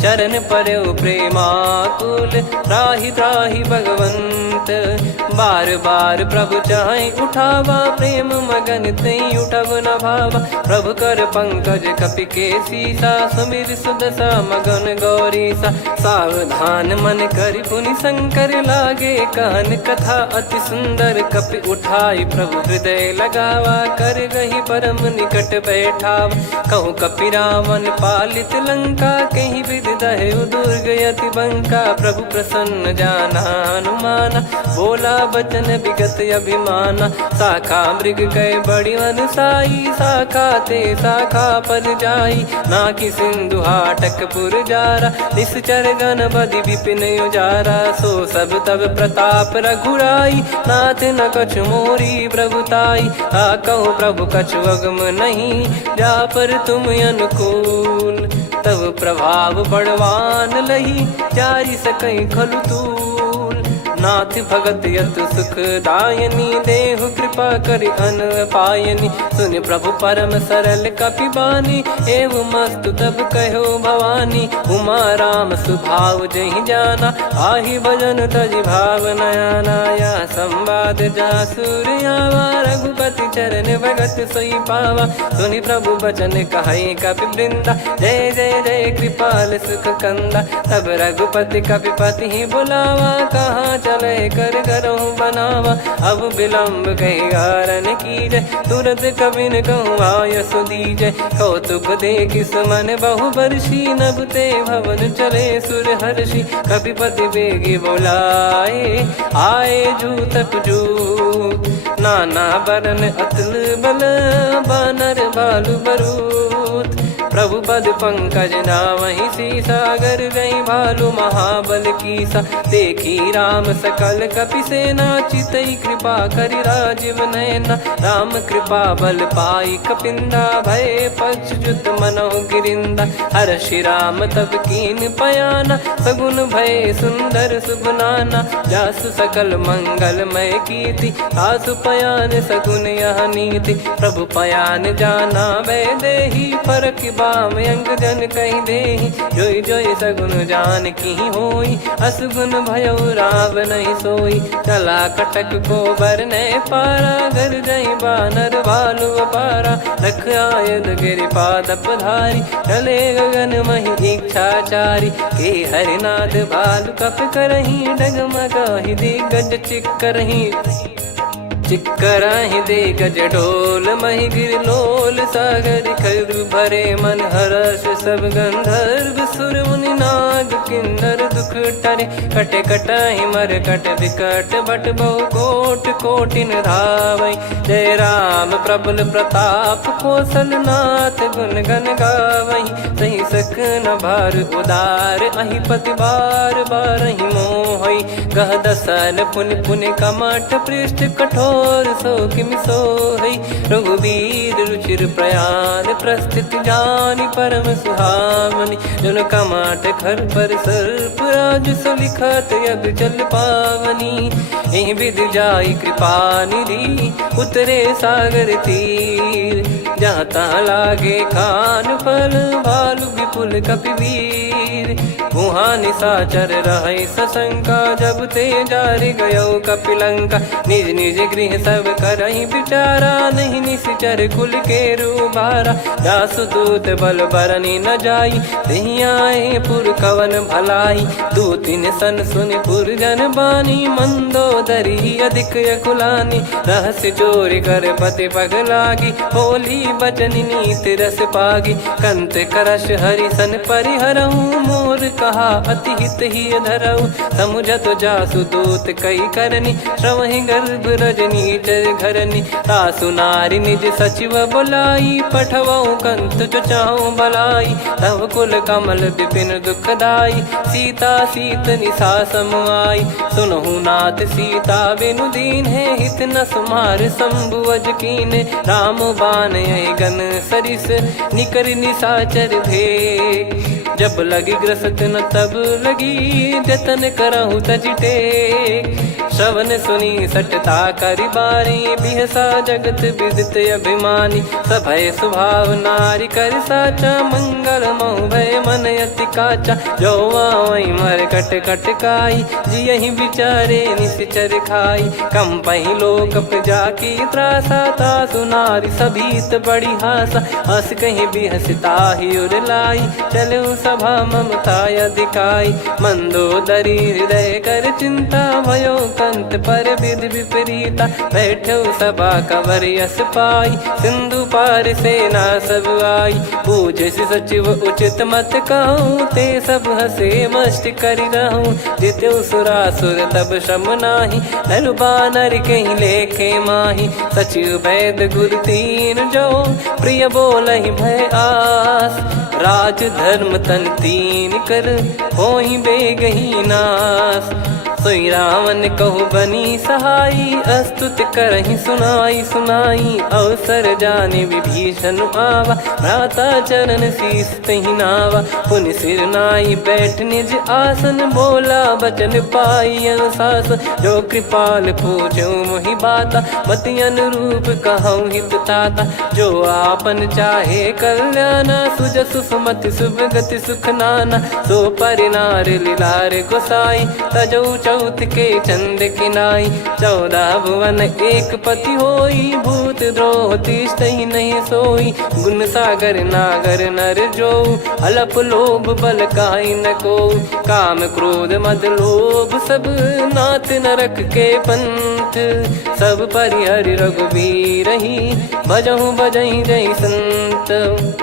चरण परयो प्रेमाकुल, त्राहि त्राहि भगवंत, बार बार प्रभु चाहि उठावा, प्रेम मगन तई उठब न भावा, प्रभु कर पंकज कपि के सीसा, सुमिर सुदशा मगन गौरीसा, सावधान मन करि पुनि शंकर लागे, कहन कथा अति सुंदर, कपि उठाई प्रभु हृदय लगावा, कर गही परम निकट बैठावा, कहूँ कपि रावण पालित लंका, कहीं विद दहु दुर्ग यति बंका, प्रभु प्रसन्न जाना हनुमाना, बोला बचन विगत अभिमाना, शाखा मृग गए बड़ी अनुसाई, शाखा ते शाखा पर जाई, ना कि सिंधु हाटक पुर जारा, निश्चर गण बदि विपिन उजारा, सो सब तब प्रताप रघुराई, नाथ न कछु मोरी प्रभुताई, आ कहो प्रभु कछु अगम नहीं, जा पर तुम अनुकूल, तब प्रभाव बड़वान लही, जारी सकई खलु तूल, नाथ भगत यत सुख दायनी, देहु कृपा करि अन पायनी, सुनि प्रभु परम सरल कपि बानी, एव मस्तु तब कहो भवानी, उमा राम सुभाव जहि जाना, आहि भजन तजि भाव नयाना, या संवाद जासुर आवा, रघुपति चरण भगत सोई पावा, सुनि प्रभु बचन कहै कपि वृंदा, जय जय जय कृपाल सुख कंदा, तब रघुपति कपिपति ही बुलावा, कहाँ चले कर करहु बनावा, अब विलम्ब कही कारण कीजय, तुरत कबिन कहूँ आयस दीजय, कौतुक देख सुमन बहु बरसी, नभ ते भवन चले सुर हर्षि, कपिपति बेगी बोलाए, आए जूतप जूत, नाना बरन अतुल बल, बानर बालु बरूत, प्रभु पद पंकज नामहि सीसा, गर गई भालु महाबल कीसा, देखी राम सकल कपि सेना, चितई कृपा करि राजीव नयना, राम कृपा बल पाई कपिंदा, भय पक्ष जुत मनोह गिरिंदा, हर्षि राम तब कीन पयाना, सगुन भय सुंदर सुगुनाना, जासु सकल मंगलमय कीर्ति, आसु पयान सगुन यह नीति, प्रभु पयान जाना वै देहि, फरक बाम अंग जन कहि देहि, जोई जोई सगुन जान की होई, असगुन भयो राव नहीं सोई, चला कटक को बरने पारा, घर जई बानर भालु अपारा, रख आयद गिरि पाद पधारी, चले गगन महि इच्छाचारी, के हरिनाथ भालु कप करही, डगमगाहि दिग्गज चिक्करही, चिक्कराहि दे गज ढोल, महि गिर लोल, सागर खरु भरे मन हर्ष, सब गंधर्व सुर मुनि नाग किन्नर दुख टरे, कटे कटाहि मर कट विकट, बट बहु कोट कोटिन धावै, जय राम प्रबल प्रताप कौशलनाथ गुण गन गावही, सही सक न भार उदार अहि पति बार बार ही मोहई। गह दसन पुन पुन कमठ पृष्ठ कठोर सो किमि सोहई, रघुवीर रुचिर प्रयाण प्रस्थित जानि परम सुहावनी। जन कमठ खर पर सर्प राज सलिखत अब चल पावनी, एहि विध जाई कृपा निधि उतरे सागर तीर। जहाँ तहाँ लागे खान फल भालु विपुल कपिवीर, वहाँ निशाचर रहे सशंका जब ते जारि गयो कपिलंका। निज निज गृह सब करहि विचारा, नहीं निश्चर कुल के रूबारा। जासुदूत बल बरनी न जाई, तेहि आए पुर कवन भलाई। दूतिन सन सुन पुर जन बानी, मंदोदरी अधिक अकुलानी। रहस्य चोरी कर पति पग लागी, होली बचन नीत रस पागी। कंत करश हरि सन परिहरहूँ, मोर कहा अति हित ही धरऊ। समुझत जासुदूत कई करनी, श्रवहि गर्भ रजनी चर घरनी। तासु नारी निज सचिव बुलाई, पठवऊ कंत जो चाहूं भलाई। तव कुल कमल विपिन दुखदाई, सीता सीत निशा समुआई। सुनहु नाथ सीता बिनु दीन है, हित न सुमार शंभु अज कीन। राम बान यही गन सरिस, निकर निशाचर भेग। जब लगी ग्रसत न तब लगी, जतन करहु तज टेक। श्रवण सुनी सटता करि बारी, बिहसा जगत विदित अभिमानी। सभय स्वभाव नारी कर साचा, मंगल मोह भय मन अति काचा। जो आवई मर कट कट काई, जियहि विचारे निश्चर खाई। कम पहि लोक प्रजा की त्रासा, तासु नारी सभीत बड़ी हासा। हस कहीं बिहसता ही उर लाई, चलऊ सभा ममता अधिकाई। मंदोदरी हृदय कर चिंता, भयो कंत पर विधि विपरीता। बैठो सभा कवर यस पाई, सिंधु पार सेना सब आई। पूजे सचिव उचित मत कहूँ, ते सब हसे मस्त करि रहूँ। जित्यु सुरासुर तब श्रम नाही, नर बानर कहीं लेखे माही। सचिव वैद गुरु तीन जो, प्रिय बोलहि भय आस। राज धर्म तन तीन कर, होहि बेगहि नास। सोई रावण कहु बनी सहाई, अस्तुत करहि सुनाई सुनाई। अवसर जाने विभीषण आवा, भ्राता चरण शीस तहि नावा। पुनि सिर नाई बैठ निज आसन, बोला बचन पाई अनुशासन। जो कृपाल पूछो मोहि बाता, मति अनुरूप कहूँ हित ताता। जो आपन चाहे कल्याणा, सुजसु सुमति शुभ गति सुख नाना। सो परिनार लीलार गोसाई, तजौ चौथ के चंद किनाई। 14 भुवन एक पति होई, भूत द्रोह तिष्ठहि नहीं सोई। गुण सागर नागर नर जो, अलप लोभ बल काई न को। काम क्रोध मद लोभ सब, नाथ नरक के पंथ। सब परिहरि रघुबीर ही, भजहु भजहि जय संत।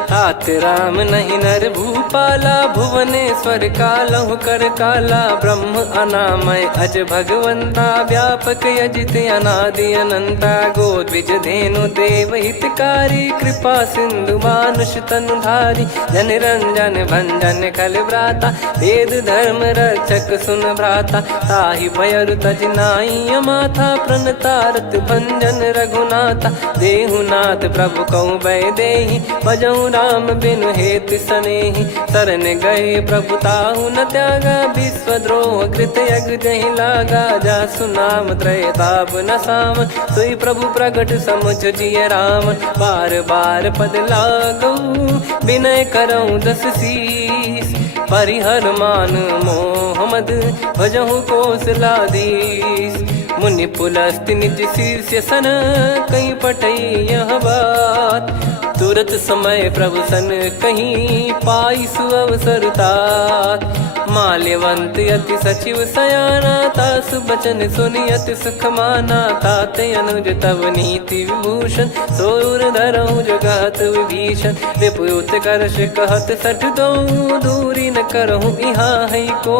तात राम नहीं नर भूपाला, भुवनेश्वर कालहु कर काला। ब्रह्म अनामय अज भगवंता, व्यापक यजित अनादि अनंता। गोद्विज धेनु देव हितकारी, कृपा सिंधु मानुष तनुधारी। जन रंजन भंजन खल व्राता, वेद धर्म रक्षक सुन भ्राता। ताहि भयरु तज नाई माथा, प्रणतारत भंजन रघुनाथा। देहुनाथ प्रभु कहु भय देहि, भजहु राम बिनु हेतु सनेहि। शरण गए प्रभु ताहु न त्यागा, विश्वद्रोह कृत यज्ञ जहि लागा। जासु नाम त्रय ताप न साम, सोई प्रभु प्रगट समुझ जिय राम। बार बार पद लागऊ, विनय करऊँ 10 शीस। परिहर मान मोह मद, भजहु कौशलाधीश। मुनि पुलस्त्य निज शीर्ष सन, कहीं पटई यह बात। तुरत समय प्रभु सन कहीं, पाई सुअवसर तात। माल्यवंत अति सचिव सयाना, तासु बचन सुनि अति सुख माना। ताते अनुज तव नीति विभूषण, सोर धरहु जगत विभीषण। विपुत करश कहत सठ दो, दूरी न करहु यहाँ है को।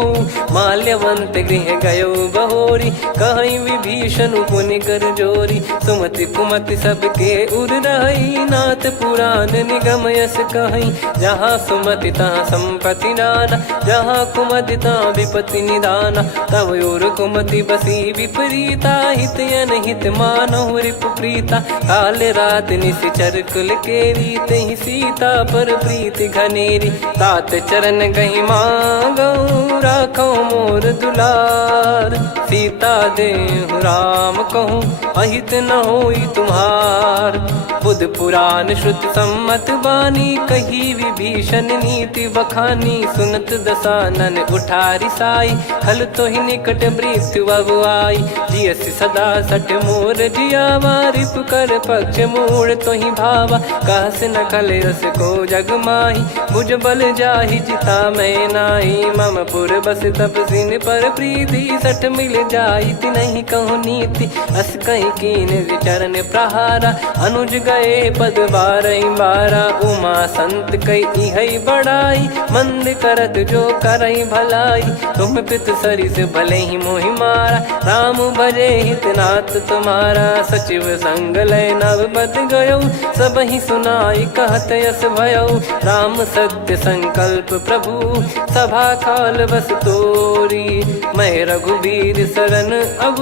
माल्यवंत गृह गयो बहोरी, कहीं विभीषण पुनि कर जोरी। सुमति कुमति सबके उर रही, नाथ पुराण निगम यस कहीं। जहाँ सुमति तहाँ संपत्ति नाना, जहाँ कुमति तहाँ विपत्ति निदाना। तब और कुमति बसी विपरीता, हित अनहित मानहु रिपु प्रीता। काल रात निशिचर कुल केरी, तहि सीता पर प्रीति घनेरी। तात चरण गही मांगऊ, राखो मोर दुलार। सीता देहु राम कहूँ, अहित न होई तुम्हार। बुध पुराण श्रुत सम्मत बानी, कही विभीषण नीति बखानी। सुनत दसानन उठारी साई, खल तो ही निकट मृत्यु अब आई। जियस सदा सठ मोर जियावा, रिप कर पक्ष मूड़ तो ही भावा। कहस न खल रस को जग माही, भुज बल जाहि जिता मैं नाई। मम पुर बस तप सिन पर प्रीति, सठ मिल जाई नहीं कहूँ नीति। अस कहीं कीन विचरण प्रहारा, अनुज गए पद बारही बारा। उमा संत कई है बड़ाई, मंद करत जो करई भलाई। तुम पित सरिस भले ही मोहि मारा, राम भजे हितनाथ तुम्हारा। सचिव संग लय नव बद गयो, सब ही सुनाई कहत यस भयो। राम सत्य संकल्प प्रभु, सभा काल बस तोरी। मैं रघुबीर शरण अब,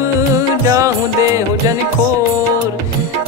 जाहु देहु जन खोर।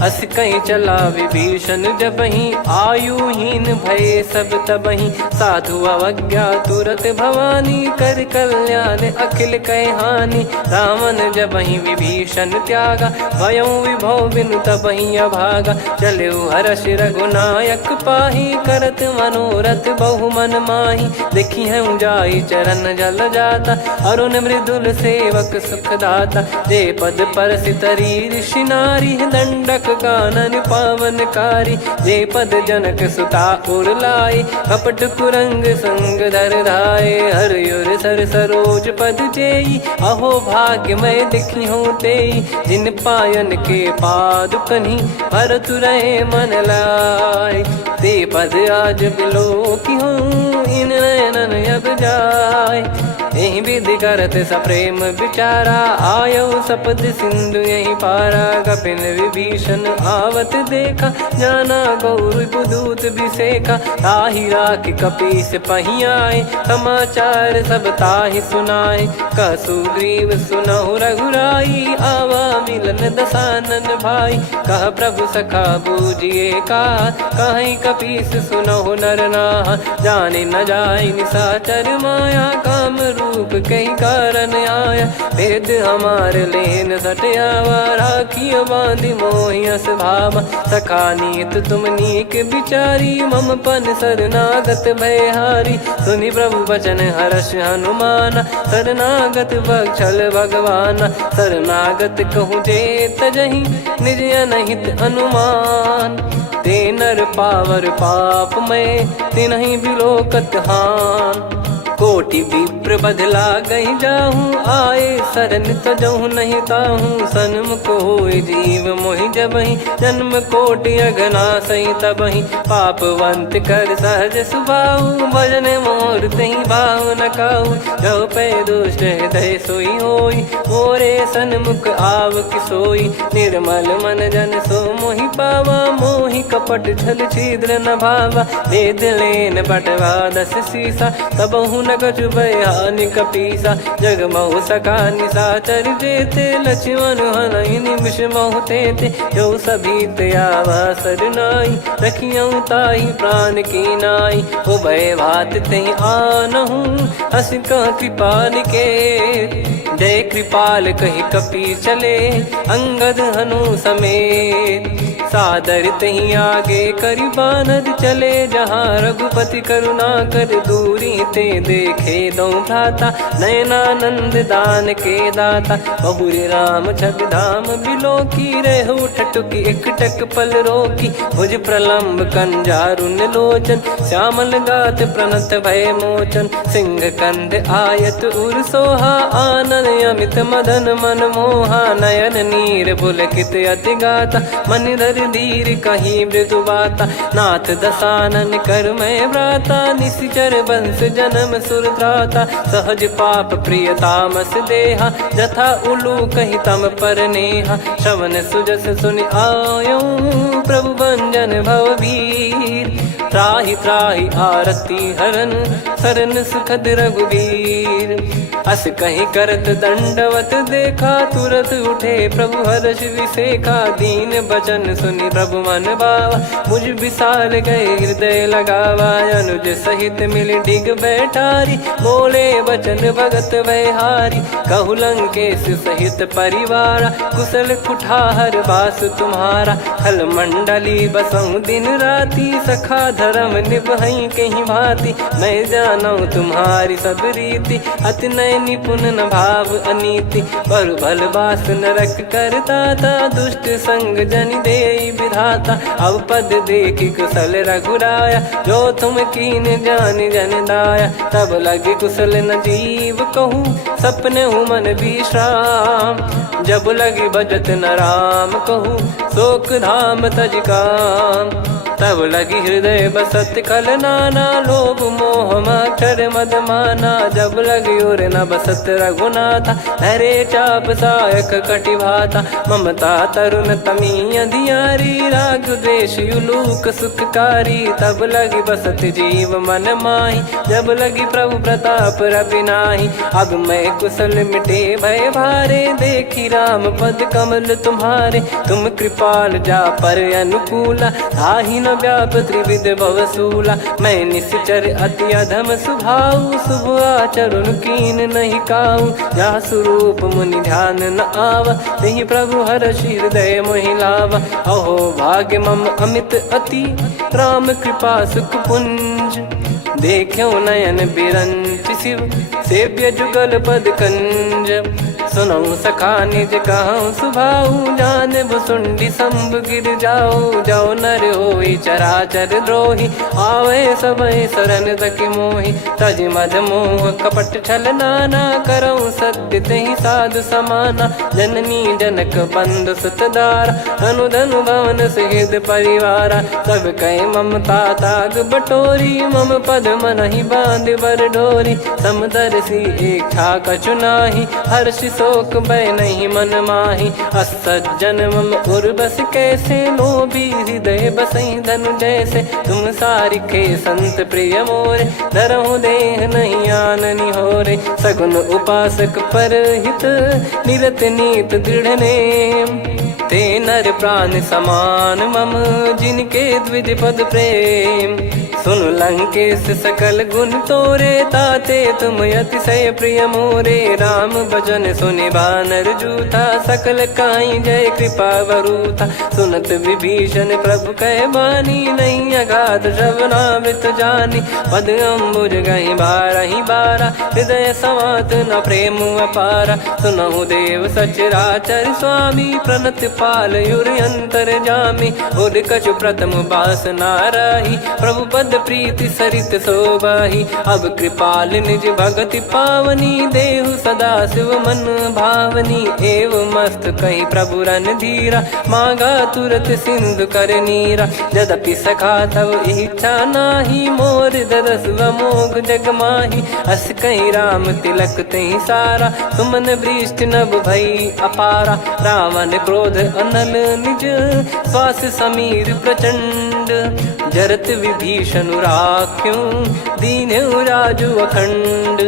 अस कहीं चला विभीषण जबहि, आयुहीन भय सब तबहि। साधु अवज्ञा तुरत भवानी, कर कल्याण अखिल कह हानि। रावण जबहि विभीषण त्यागा, भयउ विभव बिनु तबहि अभागा। चलऊ हर्ष रघुनायक पाही, करत मनोरथ बहु मन माही। देखी हूँ जाई चरण जल जाता, अरुण मृदुल सेवक सुखदाता। जे पद पर सितरी ऋषि नारी, दंडक कानन पावनकारी। जे पद जनक सुता उर लाए, कपट कुरंग संग धर धाये। हरियुर सर सरोज पद जेई, अहो भाग्य मैं दिखी हूँ तेई। जिन पायन के पादुकनि, भरत रहे मन लाय। ते पद आज बिलो की हूँ, इन नयनन अब जाय। यही विधि करत सप्रेम विचारा, आयो सपद सिंधु यही पारा। कपिन विभीषण आवत देखा, जाना गौर बुदूत बिसेखा। ताहि राख कपीस पही आए, समाचार सब ताहि सुनाए। कह सुग्रीव सुनहु रघुराई, आवा मिलन दसानन भाई। कह प्रभु सखा बूझिए का, कहीं कपीस सुनहु नर नाहा। जाने न जाय निशाचर माया, काम रूप कई कारण आया। वेद हमार लेन सटयावा, राखियो बांधि मोहियस भावा। सखा नीत तुम नीक बिचारी, मम पन शरणागत भयहारी। सुनि प्रभु वचन हर्ष हनुमाना, शरणागत बक्षल भगवाना। शरणागत कहूँ जे तजहि, निज अनहित अनुमान। ते नर पावर पाप में, तिन्हि बिलोकत हान। कोटि विप्र बदला गई जाहूँ, आए शरण तजहु नहीं ताहूँ। सन्मुख होय जीव मोहि जबहि, जन्म कोटि अघना सही तबहि। पापवंत कर सहज सुभाऊ, भजन मोर तहि भाव न काऊ। जो पै दुष्ट हृदय सोई होई, मोरे सन्मुख आव किसोई। निर्मल मन जन सो मोहि पावा, मोहि कपट छल छिद्र न भावा। वेद लेन बटवा दस सीसा, तबहु न कछु बयानि कपीसा। जग महु सका निशाचर जेते, लक्ष्मण हनहि निमिष महु तेते। जो सभी त्यावा सरनाई, रखियऊ ताहि प्राण की नाई। उभय भात तहि आनहु, हस कह कृपाल के। जय कृपाल कहि कपी चले, अंगद हनु समेत। सादर तहीं आगे करी बानर चले जहाँ रघुपति करुणा कर दूरी ते देखे दो भ्राता नयनानंद दान के दाता बहुरी राम छवि धाम बिलो की रेहू ठटुकी एकटक पल रोकी भुज प्रलंब कंजारुन लोचन श्यामल गात प्रणत भय मोचन सिंह कंद आयत उर सोहा आनन अमित मदन मन मोहा नयन नीर पुलकित अति गाता मन धर धीर कहीं मृदु बाता नाथ दसानन कर मैं व्राता निशिचर बंस जन्म सुरत्राता सहज पाप प्रिय तामस देहा जथा उलू कही तम पर नेहा श्रवण सुजस सुनि आयो प्रभु भंजन भववीर त्राहि त्राहि आरती हरन सरन सुखद रघुवीर अस कहीं करत दंडवत देखा तुरत उठे प्रभु हर्ष विसेखा दीन बचन सुनि प्रभु मन भावा मुझ विसार गए हृदय लगावा अनुज सहित मिल डिग बैठारी बोले बचन भगत वैहारी कहु लंकेश सहित परिवारा कुशल कुठार बास तुम्हारा खल मंडली बसऊं दिन राती सखा धर्म निभई कहीं भांति मैं जानू तुम्हारी सब रीति अति नय निपुण न भाव अनीति पर भल बास नरक करता था दुष्ट संग जन दे विधाता अब पद देखी कुशल रघुराया जो तुम कीन जान जन दाया तब लगे कुशल न जीव कहूँ सपने हूँ मन विश्राम जब लगे बजत न राम कहूँ शोक धाम तज काम तब लगी हृदय बसत कल नाना लोभ मोह मक्षर मद माना जब लगी और न बसत रघुनाथा हरे चाप सायक कटि भाता ममता तरुण तमी अधियारी राग द्वेष युलूक सुखकारी तब लगी बसत जीव मन माही जब लगी प्रभु प्रताप रवि नाही अब मैं कुशल मिटे भय भारे देखी राम पद कमल तुम्हारे तुम कृपाल जा पर अनुकूला ताहि न व्याप त्रिविध भवसूला मैं निश्चर अति अधम सुभाऊ शुभ आचरण कीन नहीं काऊ जा स्वरूप मुनि ध्यान न आवा नहीं प्रभु हर्ष हृदय मोहिलावा अहो भाग्य मम अमित अति राम कृपा सुख पुंज देखो नयन बिरंच शिव सेव्य जुगल पद कंज सुनऊ सखा निज कहूँ सुभाऊ जान भुसुंडी संभ गिर जाओ जाओ नर होई चराचर द्रोही आवे सबय शरण तक मोहि तज मद मोह कपट छल नाना करऊँ सत्य तहि साधु समाना जननी जनक बंधु सुतदारा अनुधनु भवन सहित परिवारा सब कहे ममता ताग बटोरी मम पद मन ही बांध बर डोरी समदर्शी इच्छा कछु नाही हर्ष शोक भय नहीं मन माही असज्जन मम उर्वस कैसे लोभी हृदय बसई धनु जैसे तुम सारिखे संत प्रिय मोरे धरहु देह नहीं आननि होरे सगुन उपासक पर हित निरत नीत दृढ़ नेम ते नर प्राण समान मम जिनके द्विज पद प्रेम सुन लंकेश सकल गुण तोरे ताते तुम अतिशय प्रिय मोरे राम भजन सुनि बानर जूथा सकल काई जय कृपा वरूथा सुनत विभीषण प्रभु कह बानी नहीं अगाध श्रवणामृत जानी पद अम्बुज गहि बारहि बारा हृदय समात न प्रेम अपारा सुनहु देव सचराचर स्वामी प्रणत पाल युर अंतर जामी उद कछु प्रथम बास नाराही प्रभु पद प्रीति सरित शोभाही अब कृपाल निज भगति पावनी देहु सदा शिव मन भावनी एव मस्त कहीं प्रभु रन धीरा मांगा तुरत सिंधु कर नीरा यद्यपि सखा तब इच्छा नाही मोर दरस मोग जग माही अस कहीं राम तिलक तही सारा सुमन वृष्टि नभ भई अपारा रावण क्रोध अनल निज श्वास समीर प्रचंड जरत विभीषण राख्यों दीन राजु अखंड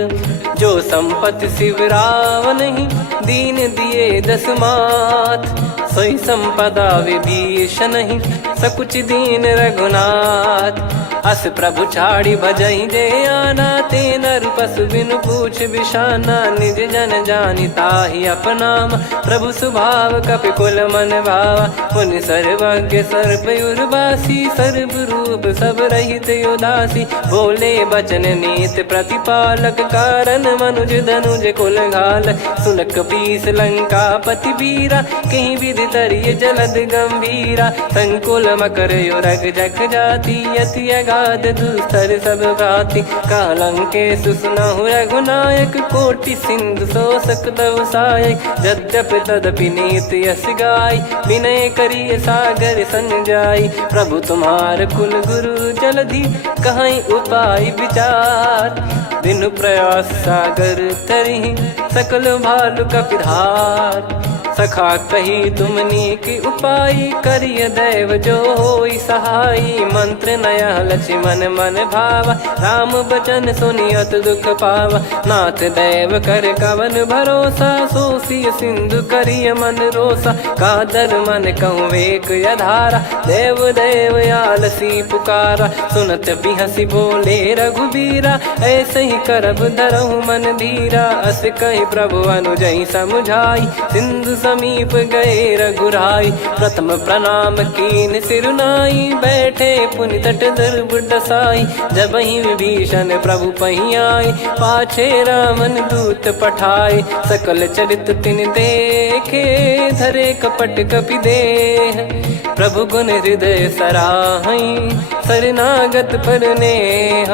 जो संपत्ति शिव रावण ही दीन दिए दस मात सोई संपदा विभीषण ही सकुच दीन रघुनाथ अस प्रभु छाड़ी भजई जे आना, ते नर पशु बिनु पूछ बिशाना, निज जन जानी ताहि अपनाम, प्रभु स्वभाव कपि कुल मन भावा, पुनि सर्वज्ञ सर्व उर्वासी, सर्व रूप सब रहित उदासी, बोले बचन नीत प्रतिपालक, कारण मनुज धनुज कुल घाल, सुनक पीस लंका पति बीरा, कहीं विधि तरिय जलद गंभीरा, संकुल मकर युरग जग जाति, अति अगाध दुस्तर सब भाति, कालंके सुसनहु रघुनायक, कोटि सिंधु शोषक तव सहायक, यद्यपि तदपि नीति यस गाय, विनय करिय सागर सन जाई, प्रभु तुम्हार कुल गुरु जलधि, कहीं उपाय विचार, बिनु प्रयास सागर तरिहि, सकल भालु कपिधार, सखा कही तुमनी की उपाय, करिय दैव जो होई सहाई, मंत्र नया लक्ष्मण मन भावा, राम बचन सुनियत दुख पावा, नाथ दैव कर कवन भरोसा, सोसिय सिंधु करिय मन रोसा, कादर मन कहूँ एक यधारा, देव देव आलसी पुकारा, सुनत बिहसी बोले रघुबीरा, ऐसे ही करब धरहु मन धीरा, अस कही प्रभु अनुजई समुझाई, सिंधु समीप गए रघुराई, प्रथम प्रणाम कीन सिरुनाई, बैठे पुनि तट दर्भ डसाई, जब ही विभीषण प्रभु पही आए, पाछे रामन दूत पठाए, सकल चरित तिन देखे, धरे कपट कपि देह, प्रभु गुण हृदय सराहई, शरणागत पर नेह,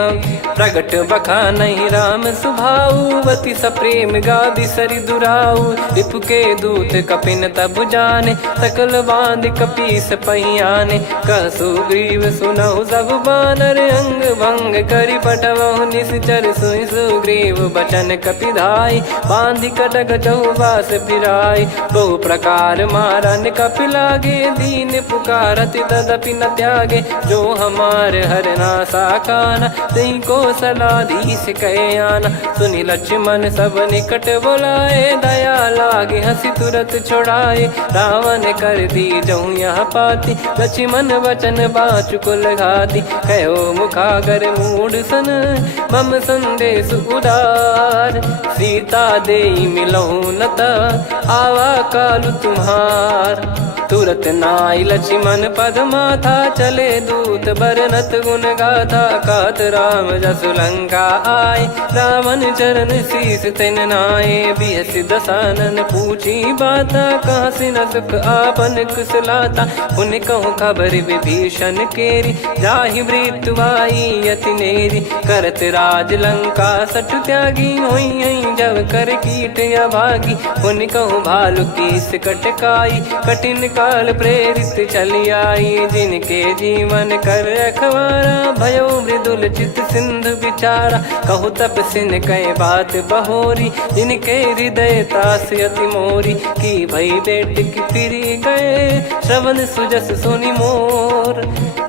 प्रगट बखानहि राम सुभाऊ, बति सप्रेम गादि सरि दुराऊ, रिपु के दूत कपिन तब जाने, सकल बांध कपीस पहियाने, कह सुग्रीव सुनहु सब बानर, अंग भंग करि पटवहु निश्चर, सुनि सुग्रीव बचन कपिधाई, बांधि कटक चौबास फिराई, बहु प्रकार मारन कपि लागे, दीन पुकारत तदपि न त्यागे, जो हमार हरना साकाना, तही को सलाधीश कहे आना, सुनि लक्ष्मण सब निकट बुलाए, दया लागे हंसी तुरत छोड़ाए, रावण कर दी जहूँ यह पाती, लक्ष्मण वचन बाचु कुल घाती, कहो मुखागर मूढ़ सन, मम संदेश उदार, सीता देई मिलहु नता, आवा कालु तुम्हार, तुरत नाई लक्ष्मण पद माथा, चले दूत बरनत गुण गाथा, कहत राम जसु लंका आए, रावण चरण शीस तिन नाये, बिहस दसानन पूछी बाता, कहाँ से न सुख आपन कुशलाता, पुन कहूँ खबर विभीषण केरी, जाहि मृत्यु आई यति नेरी, करत राज लंका सठ त्यागी, होई जब कर कीट अभागी, पुन कहूँ भालु कीस कटकाई, कठिन काल प्रेरित चली आई, जिनके जीवन कर रखवारा, भयो मृदुल चित सिंधु विचारा, कहु तप सिन कई बात बहोरी, जिनके हृदय तास अति मोरी, की भई बेट की फिरी गए, श्रवण सुजस सुनि मोर,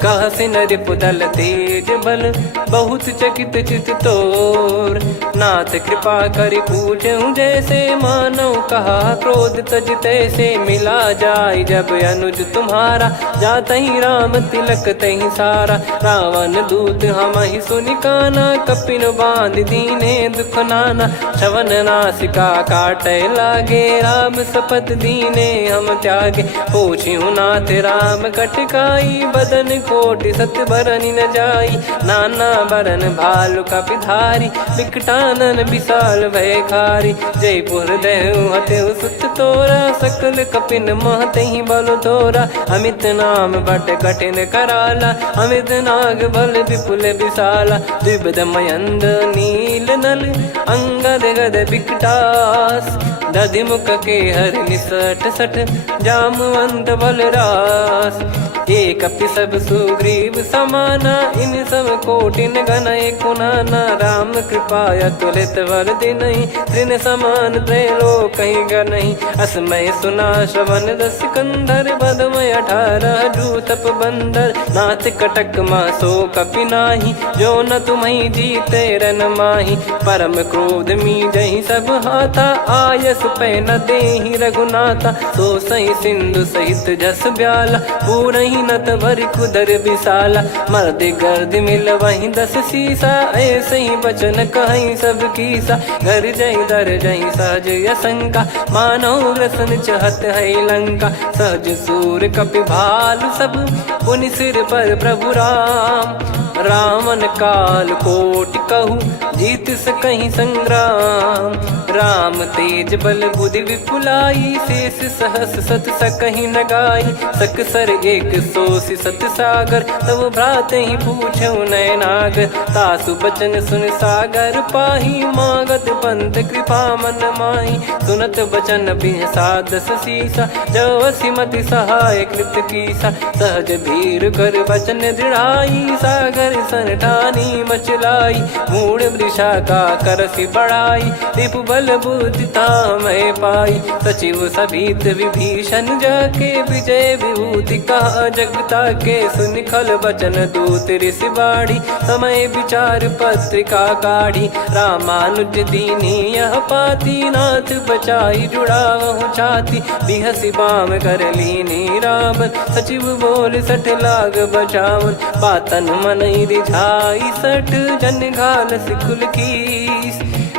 कह सिन रिपुदल तेज बल, बहुत चकित चित तोर, नाथ कृपा करि पूछऊं जैसे, मानव कहा क्रोध तज तैसे, मिला जाय जब अनुज तुम्हारा, जात ही राम तिलक तही सारा, रावण दूत हम ही सुनि काना, कपिन बांध दीने दुख नाना, श्रवण नासिका काटे लागे, राम सपत दीने हम त्यागे, पूछिहु नाथ राम कटकाई, बदन कोटि सत बरनि न जाई, नाना बरन भालु कपिधारी, विकटानन विशाल भय खारी, जयपुर देहु हतेउ सुत तोरा, सकल कपिन महतहि बल तोरा, अमित नाम बट कठिन कराला, अमित नाग बल विपुल विशाला, द्विविध मयंद नील नल, अंगद गद विकटास, दधिमुख के हर निसठ सठ, जामवंत बलरास, एक अपि सब सुग्रीव समाना, इन सब कोटिन गणय कुनाना, राम कृपा अतुलित वर दिनहि, तृण समान त्रैलोक कहीं गनहि, असमय सुना श्रवण दस कंधर, बदमय 18 जूतप बंदर, नाथ कटक मासो कपि नाही, जो न तुम्हि जीते रन माही, परम क्रोध मी जहि सब हाथा, आयस पास पे न देहि रघुनाथा। सो सही सिंधु सहित जस ब्याला, पूरही नत भरि कुदर विशाला। मर्द गर्द मिल वही 10 सीसा, ऐसे ही बचन कहीं सब कीसा। घर जय दर जय सहज असंका, मानव ग्रसन चहत है लंका। सहज सूर कपि भालु सब, पुनि सिर पर प्रभु राम। रामन काल कोटि कहूँ, जीत सकहीं संग्राम। राम तेज बल बुद्धि विपुलाई, शेष सहस सत सकहीं न गाई। सकसर एक सोसी सत सागर, तब भ्रात ही पूछौ नयनागर। तासु बचन सुन सागर पाही, मांगत पंथ कृपा मन माही। सुनत बचन बिहसा 10 सीसा, जवसि मति सहाय कृत कीसा। सहज धीर कर बचन दृढ़ाई, सागर सन ठानी मचलाई। मूढ़ वृषा का करसि बढ़ाई, रिपु बल बुद्धि तामय पाई। सचिव सभीत विभीषण जाके, विजय विभूति कहा जगता के। सुनि खल बचन दूत ऋषि बाड़ी, समय विचार पत्रिका काढ़ी। रामानुज दीनी यह पाती, नाथ बचाई जुड़ावहु छाती। बिहसि बाम कर लीनी रावण, सचिव बोल 60 लाग बचावन। बातन मनई रिझाई 60, जन घाल सिकुल कीस।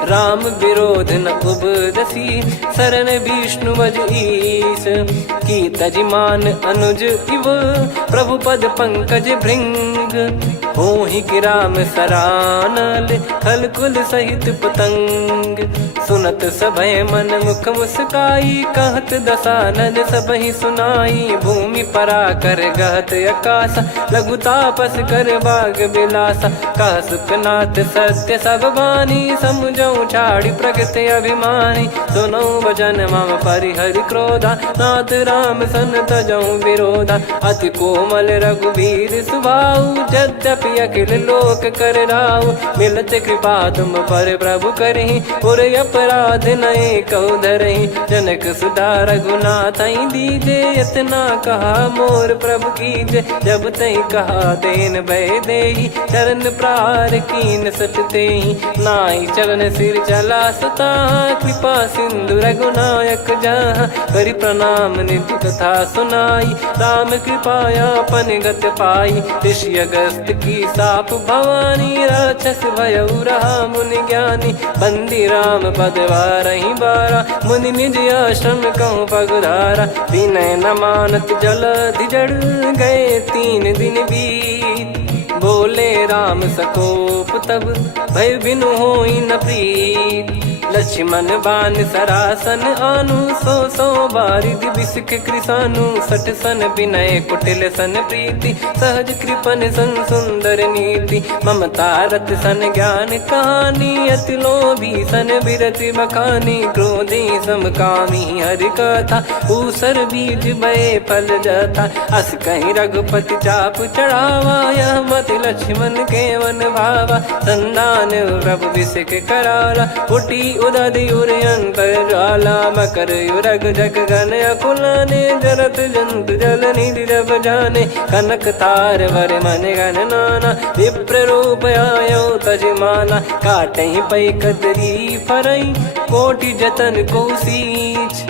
राम विरोध न उपदसी, शरण विष्णु मज ईस। की तजिमान अनुज इव, प्रभु पद पंकज भृंग। होहि कि राम सरानल, खल कुल सहित पतंग। सुनत सभय मन मुख मुस्काई, कहत दसानन सबहि सुनाई। भूमि परा कर गहत आकाशा, लघु तापस कर बाग बिलासा। कह सुखनाथ सत्य सब बानी, समझौ छाड़ी प्रगति अभिमानी। सुनो भजन मम परिहरि क्रोधा, नाथ राम सन तजौ विरोधा। अति कोमल रघुवीर सुभाऊ, यद्यपि अखिल लोक कर राऊ। मिलत कृपा तुम पर प्रभु करहि, पुर अपराध नए कौ धरहि। जनक सुधा रघुनाथ दीजे, इतना कहा मोर प्रभु कीजे। जब तई कहा देन भय देहि, चरण प्रार कीन सटतेहि। नाई चरण सिर चला सता, कृपा सिंधु रघुनायक जहाँ। करि प्रणाम निज कथा सुनाई, राम कृपाया पन गत पाई। ऋषि अगस्त की साप भवानी, राक्षस भयउ रहा मुनि ज्ञानी। बंदी राम पद वारहि बारा, मुनि निज आश्रम कहूँ पगधारा। विनय न मानत जलधि जड़, गए 3 दिन बीत। बोले राम सकोप तब, भय बिनु होई न प्रीत। लक्ष्मण बान सरासन आनु, 100 बारिधि बिसक कृसानु। 60 सन विनय कुटिल सन प्रीति, सहज कृपन सन सुंदर नीति। ममता रत सन ज्ञान कहानी, अति लोभी सन बिरति बखानी। क्रोधी समकामी हरि कथा, ऊसर बीज भय फल जथा। अस कहीं रघुपति चाप चढ़ावा, यह मति लक्ष्मण के वन भावा। संदान प्रभु बिसक कराला, उटी उदधि उरयन पर ज्वाला। मकर युरग जग गन अकुलाने, जरत जंतु जल निधि जब जाने। कनक तार वर मन गन नाना, विप्र रूप आयो तजमाना। काटहि पै कतरी फरई, कोटि जतन को सींच।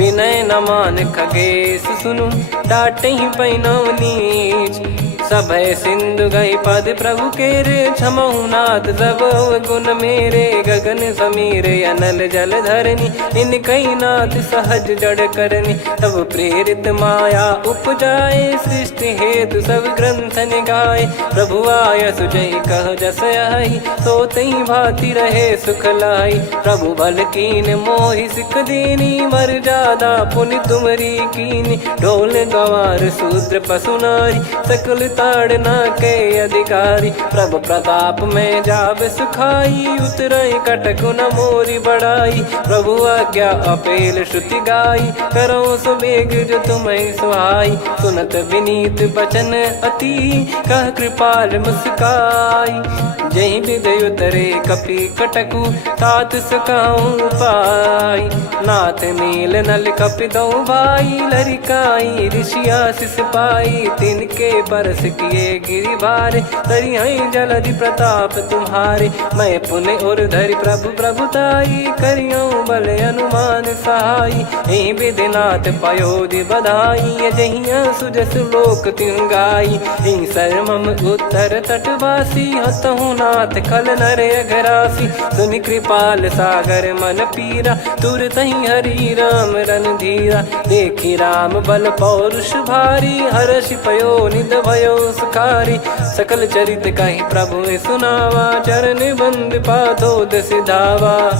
विनय न मान खगेश सुनु, डांटहि पै नव नीच। सभय सिंधु गई पद प्रभु केरे, क्षमहु नाथ सब गुण मेरे। गगन समीर अनल जल धरनी, इनकई नाथ सहज जड़ करनी। तब प्रेरित माया उपजाए, सृष्टि हेतु सब ग्रंथ निगाए। प्रभु आय सुजय कह जस आई, सोतई भांति रहे सुख लाई। प्रभु बल कीन मोहि सिख दीनी, मर्यादा पुनि तुमरी कीनी। ढोल गवार शूद्र पशु नारी, सकल ताड़ना के अधिकारी। प्रभु प्रताप में जाब सुखाई, उतरई कटक न मोरी बढ़ाई। प्रभु आज्ञा अपेल श्रुति गाई, करो सुबेग जो तुम्हें सुहाई। सुनत विनीत बचन अति, कह कृपाल मुस्काई। जही विदय उतरे कपि कटकु, तात सकाऊं पाई। नाथ नील नल कपि दो भाई, लरिकाई ऋषि आशीष पाई। तिनके परस किए गिरि बारे, तरी हई जलधि प्रताप तुम्हारे। मैं पुण्य और धरि प्रभु प्रभुताई, करियो बल अनुमान सहाई। ए विधिनाथ पयोधि बधाई, जहिया सुजस लोक तिहु गाई। ए सरमम उत्तर तटवासी, हतहु नाथ खल नर अघरासी। सुनि कृपाल सागर मन पीरा, तुरत ही हरि राम रन धीरा। देखी राम बल पौरुष भारी, हर्षि पयो निध भयो सुखारी। सकल चरित कहि प्रभु सुनावा, चरण बंद पादोद सिधावा।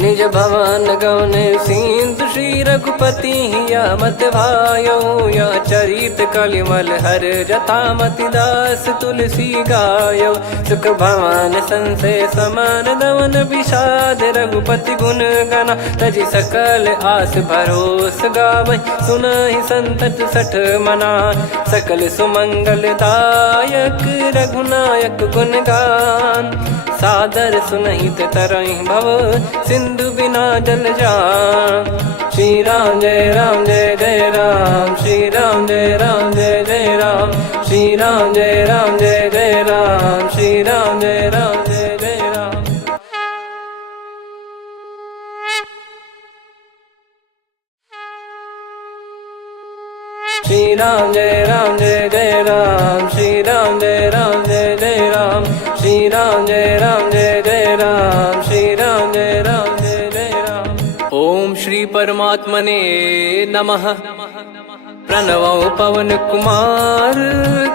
निज भवन गौन सिंधु श्री रघुपति या मत भायो। या चरित कलिमल हर जथामति दास तुलसी गायो। सुख भवन संशय समान दवन विषाद, रघुपति गुण गना तजि सकल आस भरोस गावै। सुनहि संतत सठ मना, सकल सुमंगल दायक रघुनायक गुण गान। सादर सुनहित तरहि भव, सिंधु बिना जल जान। श्री राम जय राम जय जय राम, श्री राम जय राम जय जय राम। श्री राम जय राम जय जय राम, श्री राम जय राम जय जय राम। श्री राम जय राम जय जय राम, श्री राम जय राम जय जय राम। श्री राम जय राम जय जय राम, श्री राम जय राम जय जय राम। ओम श्री परमात्मने नमः। प्रणवो पवन कुमार,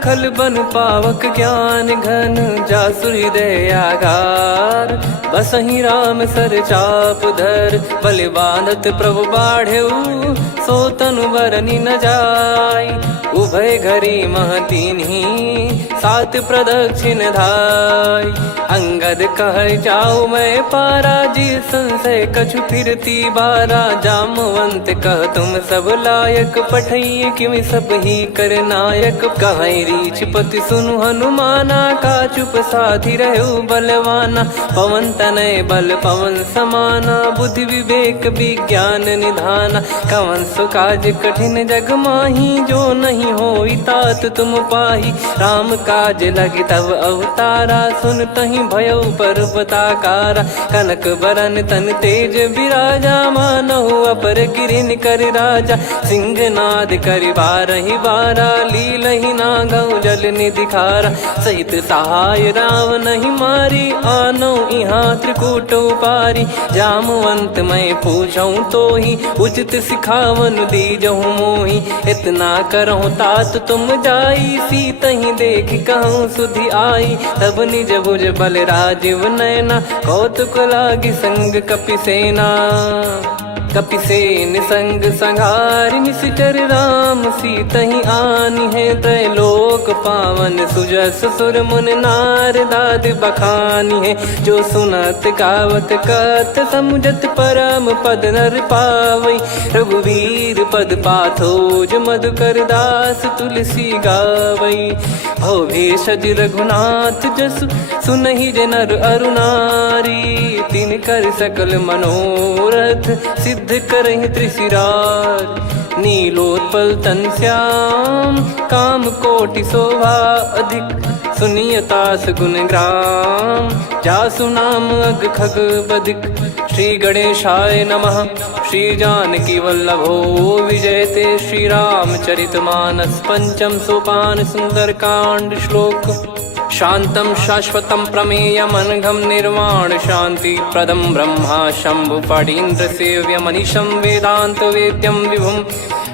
खल बन पावक ज्ञान घन। जासु हृदय आगार, बसहि राम सर चाप धर। बलि बांधत प्रभु बाढ़ऊ, सो तनु बरनि न जाय। उभय घरी मह दीन्ही, सात प्रदक्षिण धाय। अंगद कह जाऊ मैं पारा, जी संशय कछु फिरती बारा। जामवंत कह तुम सब लायक, पठइये किमि सब ही कर नायक। कहै रीछ पति सुनु हनुमाना, का चुप साधि रहु बलवाना। पवन तनय बल पवन समाना, बुद्धि विवेक विज्ञान निधाना। कवन सो काज कठिन जग माही, जो नहीं होई तात तुम पाही। राम काज लगी तब अवतारा, सुन तहि भयो पर्वताकारा। कनक बरन तन तेज बिराजा, मानहु अपर गिरिन कर राजा। सिंहनाद करि बारहि बारा, लीलहि नागौ जल निधि खारा। सहित सहाय रावण ही मारी, आनो इहाँ त्रिकूट उपारी। जामवंत मैं पूछऊँ तोहि, उचित सिखावन दीजहु मोहि। इतना करहु तात तुम जाई, सीतहि देख कहूँ सुधि आई। तब निज भुज बल राजीव नैना, कौतुक लागी संग कपिसेना। कपिसेन संग संहारि, निश्चर राम सीतहि आनि है। त्रैलोक पावन सुजस सुर मुन नार, दाद बखानी है। जो सुनत गावत कथ, समुझत परम पद नर पावै। रघुवीर पद पाथोज, मधुकर दास तुलसी गावै। भवेशज रघुनाथ जसु, सुनहि जे नर अरु नारी। तिन कर सकल मनोरथ, सिद्ध करहि त्रिशिराज। नीलोत्पल तन श्याम, काम कोटि शोभा अधिक। सुनियतास गुण ग्राम, जासु नाम अग खग बदिक। श्री गणेशाय नमः। श्री जानकी वल्लभो विजयते, श्री रामचरितमानस। पंचम सोपान सुंदरकांड श्लोक। शांतं शाश्वतं प्रमेयमनघं निर्वाण शांति प्रदं ब्रह्मा शंभु फणीन्द्र सेव्य मनीषं वेदांत वेद्यं विभुं।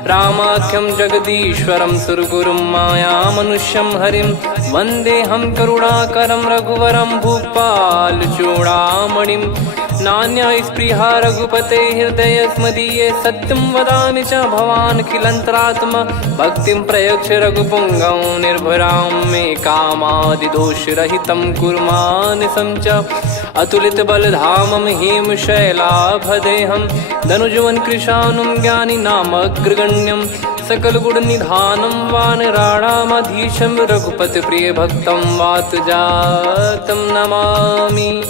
रामाख्यं जगदीश्वरं सुरगुरुं मायामनुष्यं हरिं। वन्देऽहं करुणाकरं रघुवरं भूपाल चूडामणिं। नान्या स्पृहा रघुपते हृदय स्मदीये, सत्यं वदामि च भवानखिलन्तरात्मा। भक्तिं प्रयच्छ रघुपुङ्गं निर्भरां मे कामादिदोषरहितं कुर्मानिसं च। अतुलितबलधामं हेमशैलाभदेहं, धनुजवन कृशानुं ज्ञानिनामग्रगण्यं। सकलगुणनिधानं वानराणामधीशं, रघुपतिप्रियभक्तं वातजातं नमामि।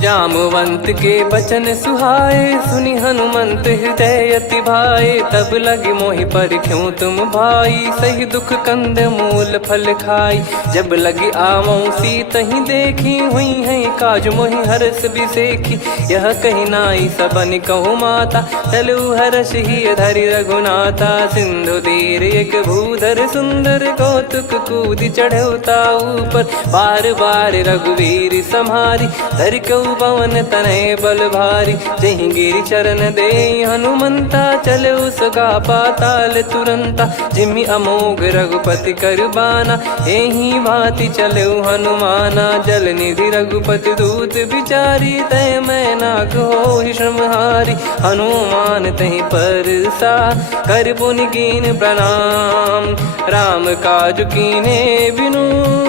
जामवंत के बचन सुहाए, सुनि हनुमंत हृदय अति भाए। तब लगे मोहि पर क्यों तुम भाई, सही दुख कंद मूल फल खाई। जब लगी आवऊं सीतहि देखी, हुई है काज मोहि हरस बिसेखी। यह कही नाई सबन कहु माता, चलु हरष ही धरि रघुनाथा। सिंधु तीर एक भूधर सुंदर, कौतुक कूद चढ़ौता ऊपर। बार बार रघुवीर सम्हारी, धरि कहु पवन तनय बल भारी। जहि गिरि चरण दे हनुमंता, चले उसका पाताल तुरंता। जिमि अमोघ रघुपति कर बाना, एहि भांति चले हनुमाना। जल निधि रघुपति दूत बिचारी, तय मैं नाग होहि श्रमहारी। हनुमान तहि परसा, कर पुनि कीन प्रणाम। राम काज कीने बिनु,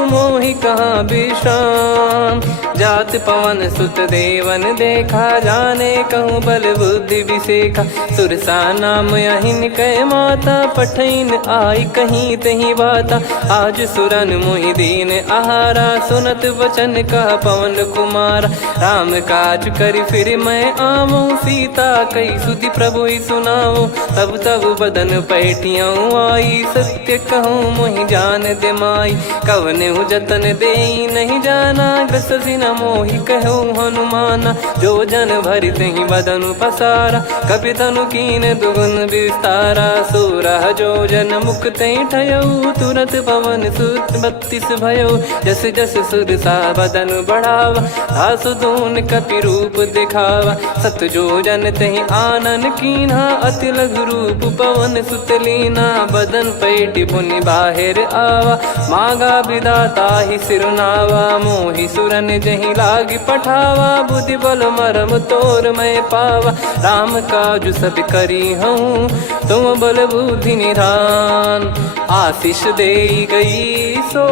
मोहि कहाँ विश्राम। जात पवन सुत देवन देखा, जाने कहूँ बल बुद्धि विसेखा। सुरसा नाम अहिन कै माता, पठैन आई कहीं तहीं बाता। आज सुरन मोहि दीन आहारा, सुनत वचन कह पवन कुमारा। राम काज करि फिर मैं आवऊं, सीता कई सुधि प्रभु ही सुनाऊं। तब तब बदन पैठियाँ आई, सत्य कहूँ मोहि जान दे माई। कवने जतन दे नहीं जाना, ग्रसि न मोहि कहूँ हनुमाना। जो जन भरि तहि बदनु पसारा, कपि तनु कीन दुगुन विस्तारा। सोरह जो जन मुख तहि ठयऊ, तुरत पवन सुत 32 भयऊ। जस जस सुरसा बदन बढ़ावा, धासु दून कपि रूप दिखावा। सत जो जन तहि आनन कीन्हा, अति लघु रूप पवन सुत लीना। बदन पैटि पुनि बाहिर आवा, मांगा विधाता ही सिरुनावा। मोहि सुरन जहि लागी पठावा, बुद्धि बल मरम तोर मैं पावा। राम काजु सब करी हूँ, तुम बल बुद्धि निधान। आशीष दे गई सो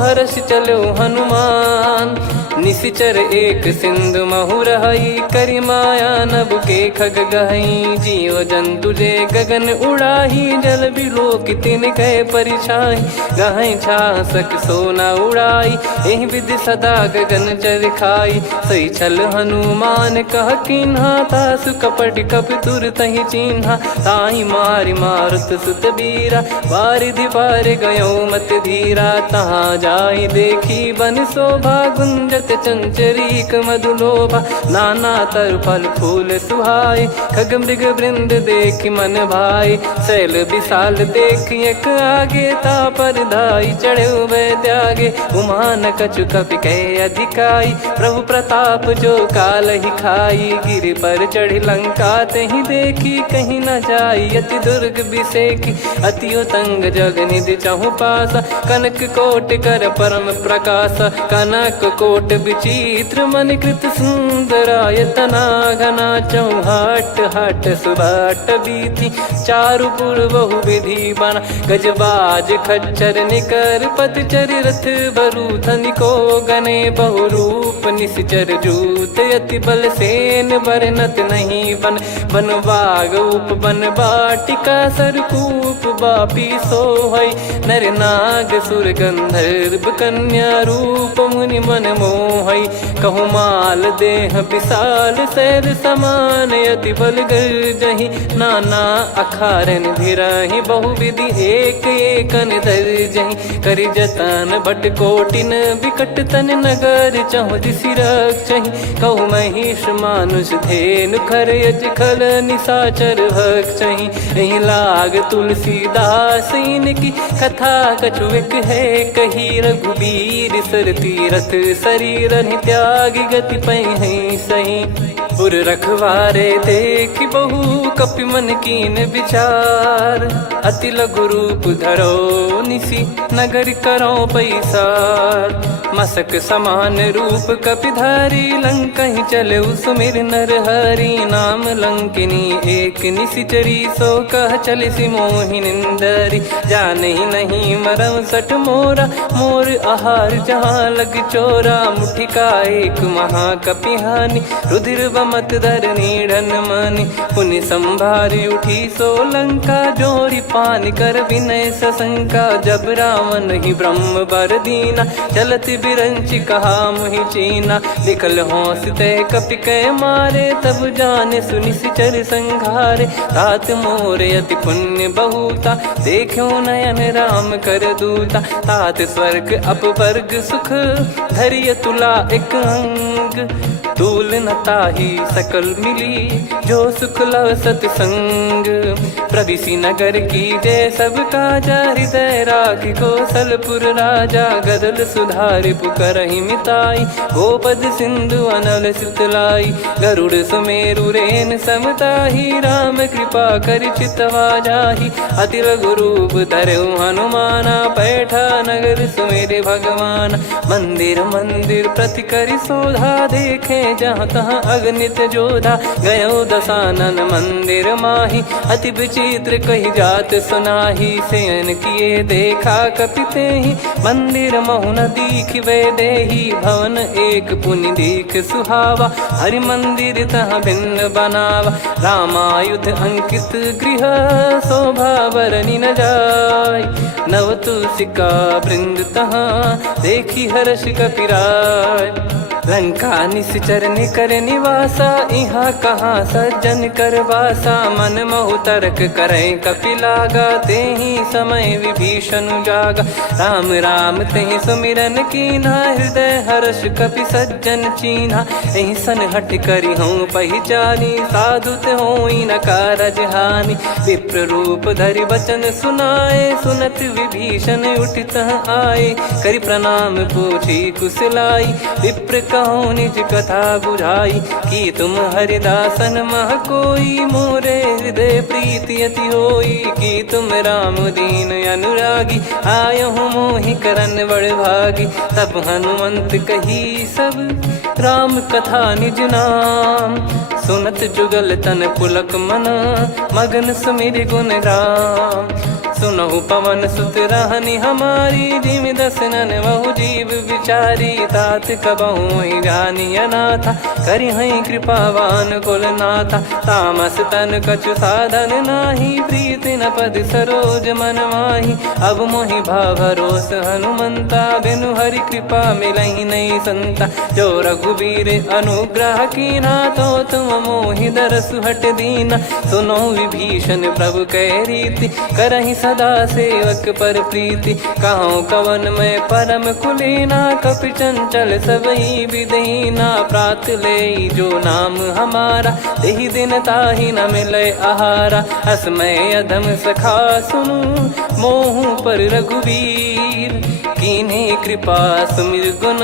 हर्ष चलो हनुमान। निशिचर एक सिंधु महु रहई, करि माया नभ के खग गहई। जीव जंतु जे गगन उड़ाही, जल बिलोक तिन कह परिछाई। गहई छासक सोना उड़ाई, एहि विधि सदा गगन चर खाई। सही छल हनुमान कह किन्हा, तासु कपट कपि तुर तहि चिन्हा। ताहि मारि मारुत सुत बीरा, वारिधि पार गयो मत धीरा। तहाँ जाई देखी बन शोभा, गुंजत चंचरीक मधुलोभा। नाना तर फल फूल सुहाए, खग मृग वृंद देख मन भाई। शैल विशाल देख एक आगे, तापर धाई चढ़े वै त्यागे। उमान कछु कपि कह अधिकाई, प्रभु प्रताप जो काल ही खाई। गिरि पर चढ़ी लंका तहि देखी, कहीं न जाई अति दुर्ग बिसेखी। अति उतंग जग निधि चहु पासा, कनक कोट कर परम प्रकाश। कनक कोट विचित्र मन कृत सुंदरायतना। घना चौहाट हाट सुबाट बीथी, चारुपुर बहु विधि बना। गजबाज खच्चर निकर पतचर, रथ बरूथन को गने। बहु रूप निश्चर जूत, अति बल सेन बरनत नहीं बन। बन बाग उप बन बाटिका, सरकूप बापी सोहई। नर नाग सुर गंधर्व कन्या, रूप मुनि मन मोहई। कहु माल देह विशाल, शैल समान अति बल गर्जहि। नाना अखारन भिरहि, बहु विधि एक एकन धरजहि। करि जतन भट कोटिन, विकट तन नगर चहु दिसि रक्षहि। कहु महिष मानुष धेनु, खर यज खल निशाचर भक्षहि। एहि लाग तुलसीदास इनकी, कथा कछु एक है कही। रघुबीर सर तीरथ शरीर, त्यागी गति पै सही। पुर रखवारे देखि बहु, कपि मन कीन विचार। अति लघु रूप धरो निसी, नगर करो पैसार। मसक समान रूप कपिधारी, लंकहि चले सुमिर नर हरि। नाम लंकिनी एक निशिचरी, सो कह चलिसि मोहि निंदरी। जानहि नहीं मरम सठ मोरा, मोर आहार जहाँ लग चोरा। मुठिका एक महाकपि हानि, रुधिर बमत धरनी ढन मनि। पुनि संभारी उठी सोलंका, जोरी पान कर विनय सशंका। जब रावण ही ब्रह्म बर दीना, चलत बिरंच कहा मुहि चीना। निकल होंस ते कपि कै मारे, तब जाने सुनि सिचर संघारे। तात मोर अति पुण्य बहुता, देखो नयन राम कर दूता। तात स्वर्ग अपवर्ग सुख, धैर्य तुला एक अंग। तूल न ताहि सकल मिली, जो सुख लव सतसंग। प्रविशि नगर की जय सब काजा, हृदय राखि कौशलपुर राजा। गदल सुधारि पुकारहि मिताई, गोपद सिंधु अनल सितलाई। गरुड़ सुमेरु रेन समताहि, राम कृपा करि चितवा जाहि। अति लघु रूप धरऊ हनुमाना, पैठा नगर सुमेरे भगवान। मंदिर मंदिर प्रति करि शोधा, देखे जहाँ तहाँ अगणित जोधा। गयो दशानन मंदिर माही, अति विचित्र कही जात सुनाही। शयन किए देखा कपिते ही, मंदिर महु न दीख वे देही। भवन एक पुनि दीख सुहावा, हरि मंदिर तहाँ भिन्न बनावा। रामायुध अंकित गृह, शोभा बरनि न जाय। नव तुलसी का वृंद तहाँ, देखी हर्ष कपिराय। लंका निश्चर निकर निवासा, इहाँ कहाँ सज्जन कर वासा। मन महु तर्क करें कपिलागा, तेहि समय विभीषण जागा। राम राम तेहि सुमिरन कीन्हा, हृदय हर्ष कपि सज्जन चीन्हा। एहि सन हट करि हूँ पहिचानी, साधु ते होई न कारज हानि। विप्र रूप धरि बचन सुनाए, सुनत विभीषण उठित आए। करि प्रणाम पूछी कुशलाई, विप्र कहो निज कथा बुझाई। कि तुम हरिदासन मह कोई, मोरे हृदय प्रीति अति होई। कि तुम राम दीन अनुरागी, आयहु मोहि करन बड़ भागी। तब हनुमंत कही सब, राम कथा निज नाम। सुनत जुगल तन पुलक मना, मगन सुमिर गुण राम। सुनहु पवन सुत रहनि हमारी, जिमि दसनन महु जीव विचारी। तात कबहु ही जानिय नाथा, करिहहि कृपावान कुल नाथा। तामस तन कछु साधन नाही, प्रीति न पद सरोज मन माही। अब मोहि भाव भरोस हनुमंता, बिनु हरि कृपा मिलहि नहीं संता। जो रघुबीर अनुग्रह कीन्हा, तो तुम मोहि दरसु हट दीना। सुनो विभीषण प्रभु कह रीति, करहि सदा सेवक पर प्रीति। कहूँ कवन में परम कुलीना, कपि चंचल सबई विदहीना। प्रात ले जो नाम हमारा, तेहि दिन ताहि न मिले आहारा। असमय अधम सखा सुनु, मोहु पर रघुवीर। कीन्हे कृपा सुमिर गुण,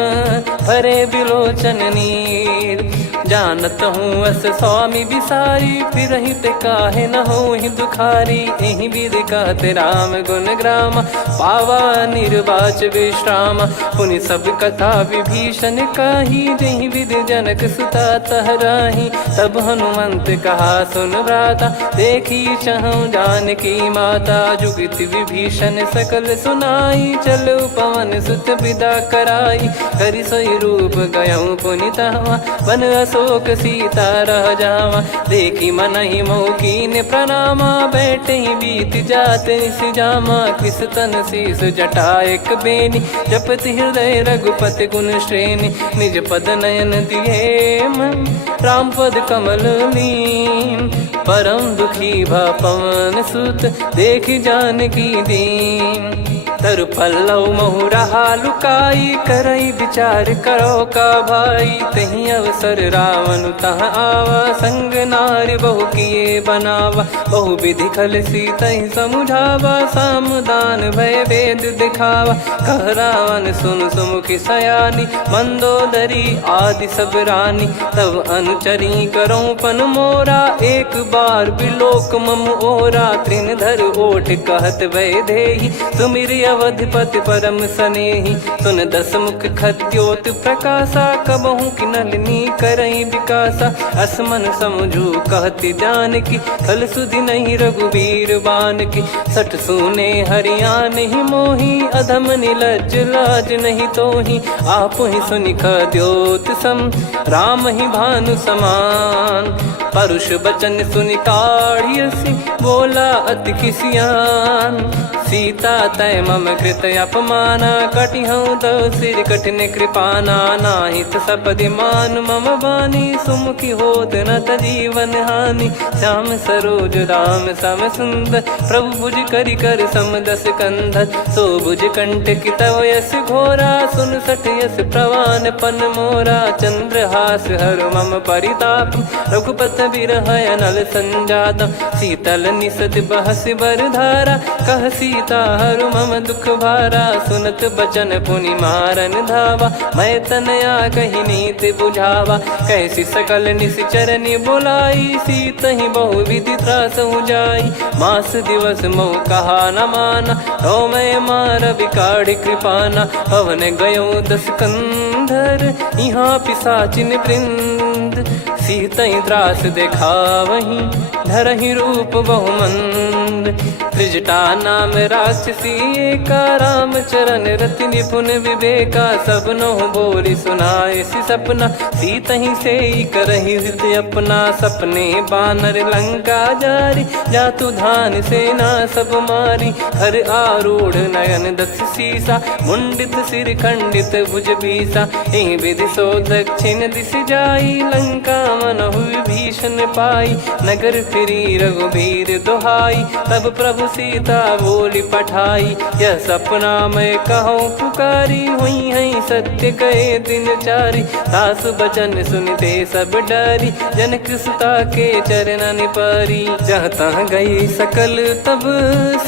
भरे बिलोचन नीर। जानत हूँ अस स्वामी बिसारी, फिरहि ते काहे न होहि दुखारी। एहि विधि कहते राम गुण ग्राम, पावा निर्वाच विश्राम। पुनि सब कथा विभीषण काही, जहि विधि जनक सुता तहराही। तब हनुमंत कहा सुन भ्राता, देखी चहु जानकी माता। जुगित विभीषण सकल सुनाई, चलो पवन सुत विदा कराई। करि सोई रूप गयऊँ पुनि तहवा, बन अशोक सीता रह जावा। देखी मनहि मोह कीन्ह प्रणामा, बैठे ही बीत जात निस जामा। किस तन शीस जटा एक बेनी, जपति हृदय रघुपति गुण श्रेणी। निज पद नयन दिए मन, राम पद कमल लीन। परम दुखी भा पवन सुत, देखि जानकी दीन। तरु पल्लव महु रहा लुकाई, करई विचार करो का भाई। तहि अवसर रावण तहाँ आवा, संग नार बहु किए बनावा। बहु विधि खल सीतहि समुझावा, सामदान भय वेद दिखावा। कह रावण सुन सुमुखि सयानी, मंदोदरी आदि सब रानी। तब अनुचरी करो पन मोरा, एक बार बिलोक मम ओरा। तृण धर ओठ कहत वै देहि, सुमिर अवधिपति परम सनेही। सुन दस मुख खद्योत प्रकाशा, कबहू की नलिनी करई विकासा। असमन समझू कहती जान की, कल सुधि नहीं रघुबीर बान की। सठ सुने हरियान ही मोही, अधम निलज लाज नहीं तोही। आप ही सुनि खद्योत सम, राम ही भानु समान। परुष बचन सुनि काढ़ियसि, बोला अति किसियान। सीता तय मम कृत अपमाना, कटिहऊँ दो सिर कठिन कृपाना। नाहित सपदि मान मम बानी, सुमुखी होत न जीवन हानि। श्याम सरोज राम सम सुंदर, प्रभु भुज करि कर सम दस कंधर। सो भुज कंटक तव यस घोरा, सुन सठ यस प्रवान पन मोरा। चंद्रहास हर मम परिताप, रघुपत बिरह अनल संजात। शीतल निसत बहस बर धारा, कह सीता हरु मम दुख भारा। सुनत बचन पुनि मारन धावा, मैं तनया कही नीत बुझावा। कैसी सकल निश्चरनि बोलाई, सीत ही बहु विधि त्रास जाई। मास दिवस मोह कहा न माना, तो मैं मार विकाढ़ कृपाना। पवन गयो दस कंधर, यहाँ पिशाचिन वृंद। सीतई त्रास देखावहीं, धरहि रूप बहुमंद। त्रिजटा नाम राक्षसी एका, राम चरण रति निपुण विवेका। सबनो बोली सुनाए सि सपना, सीतहि से करहि हित अपना। सपने बानर लंका जारी, जातु धान सेना सब मारी। हर आरूढ़ नयन दस सीसा, मुंडित सिर खंडित भुज बीसा। एहि विधि सो दक्षिण दिश जाई, लंका मनहु भीषण पाई। नगर फिरी रघुबीर दुहाई, तब प्रभु सीता बोली पठाई। यह सपना मैं कहूँ पुकारी, हुई है सत्य कहे दिन चारी। सास बचन सुनते सब डरी, जनक सुता के चरणन परी। जहाँ तहाँ गई सकल तब,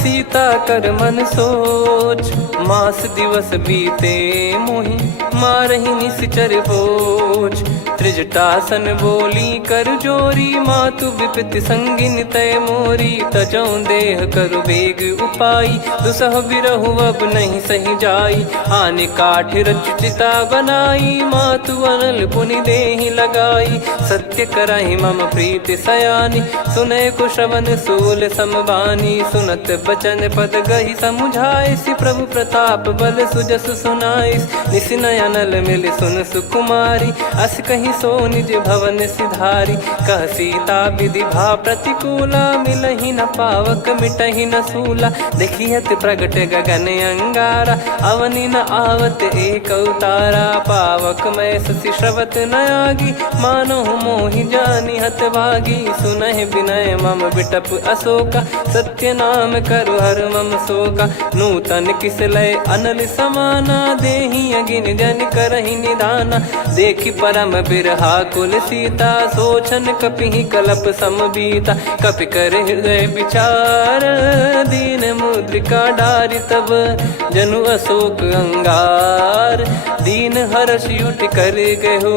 सीता कर मन सोच। मास दिवस बीते मोहि, मारहि निश्चर बोझ। त्रिजटासन बोली कर जोरी, मातु विपति संगिन तय मोरी। तजौ देह करु बेग उपाई, दुसह बिरहु अब नहीं सही जाई। आने काठ रचिता बनाई, मातु अनल पुनि देहि लगाई। सत्य करहि मम प्रीति सयानी, सुनय को श्रवण सूल समबानी। सुनत बचन पद गहि समुझाए, सि प्रभु प्रताप बल सुजस सुनाइस। निस नयनल मिल सुन सुकुमारी, अस कहीं सो निज भवन सिधारी। कह सीता विधि भा प्रतिकूला, मिलहि न पावक मिटहि न सूला। देखियत प्रगट गगन अंगारा, अवनि न आवत एक उतारा। पावक मैं शशि श्रवत न आगी, मानो मोहि जानि हत भागी। सुनहि विनय मम बिटप अशोका, सत्य नाम करु हर मम शोका। नूतन किस लय अनल समाना, देहि अगिन जन करहि निदाना। देखि परम बिरहा कुल सीता, सोचन कपिहि कलप समबीता। कपि कर हृदय विचार, दीन मुद्रिका डारि तब। जनु अशोक अंगार, दीन हर्ष उठ कर गहु।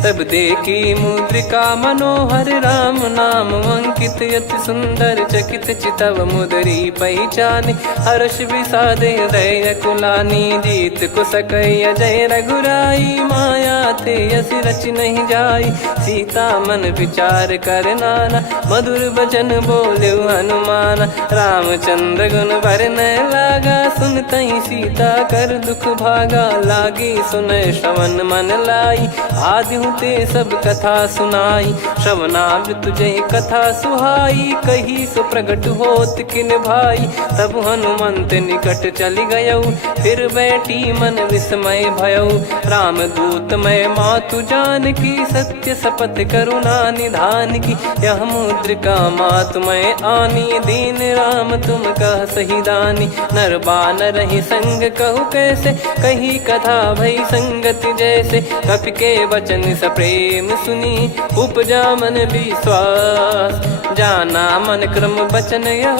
तब देखी मुद्रिका मनोहर, राम नाम अंकित अति सुंदर। चकित चितव मुदरी पहचान, हर्ष विषाद हृदय कुलानी। जीत को सकय अजय रघुराई, माया थे यस रच नहीं जाई। सीता मन विचार कर नाना, मधुर वचन बोले हनुमान। रामचंद्र गुण भरने लागा, सुनतहि सीता कर दुख भागा। लागी सुनय श्रवण मन लाई, आदि ते सब कथा सुनाई। श्रवणाव तुझे कथा सुहाई, कही सो प्रगट होत किन भाई। तब हनुमंत निकट चली गयौ, फिर बैठी मन विस्मय भयौ। राम दूत मैं मातु जान की, सत्य शपथ करुणा निधान की। यह मुद्रिका मातु मैं आनी, दीन राम तुम कह सही दानी। नर बानर ही संग कहु कैसे, कही कथा भई संगति जैसे। कपि के वचन सप्रेम सुनी, उपजा मन विश्वास। जाना मन क्रम बचन यह,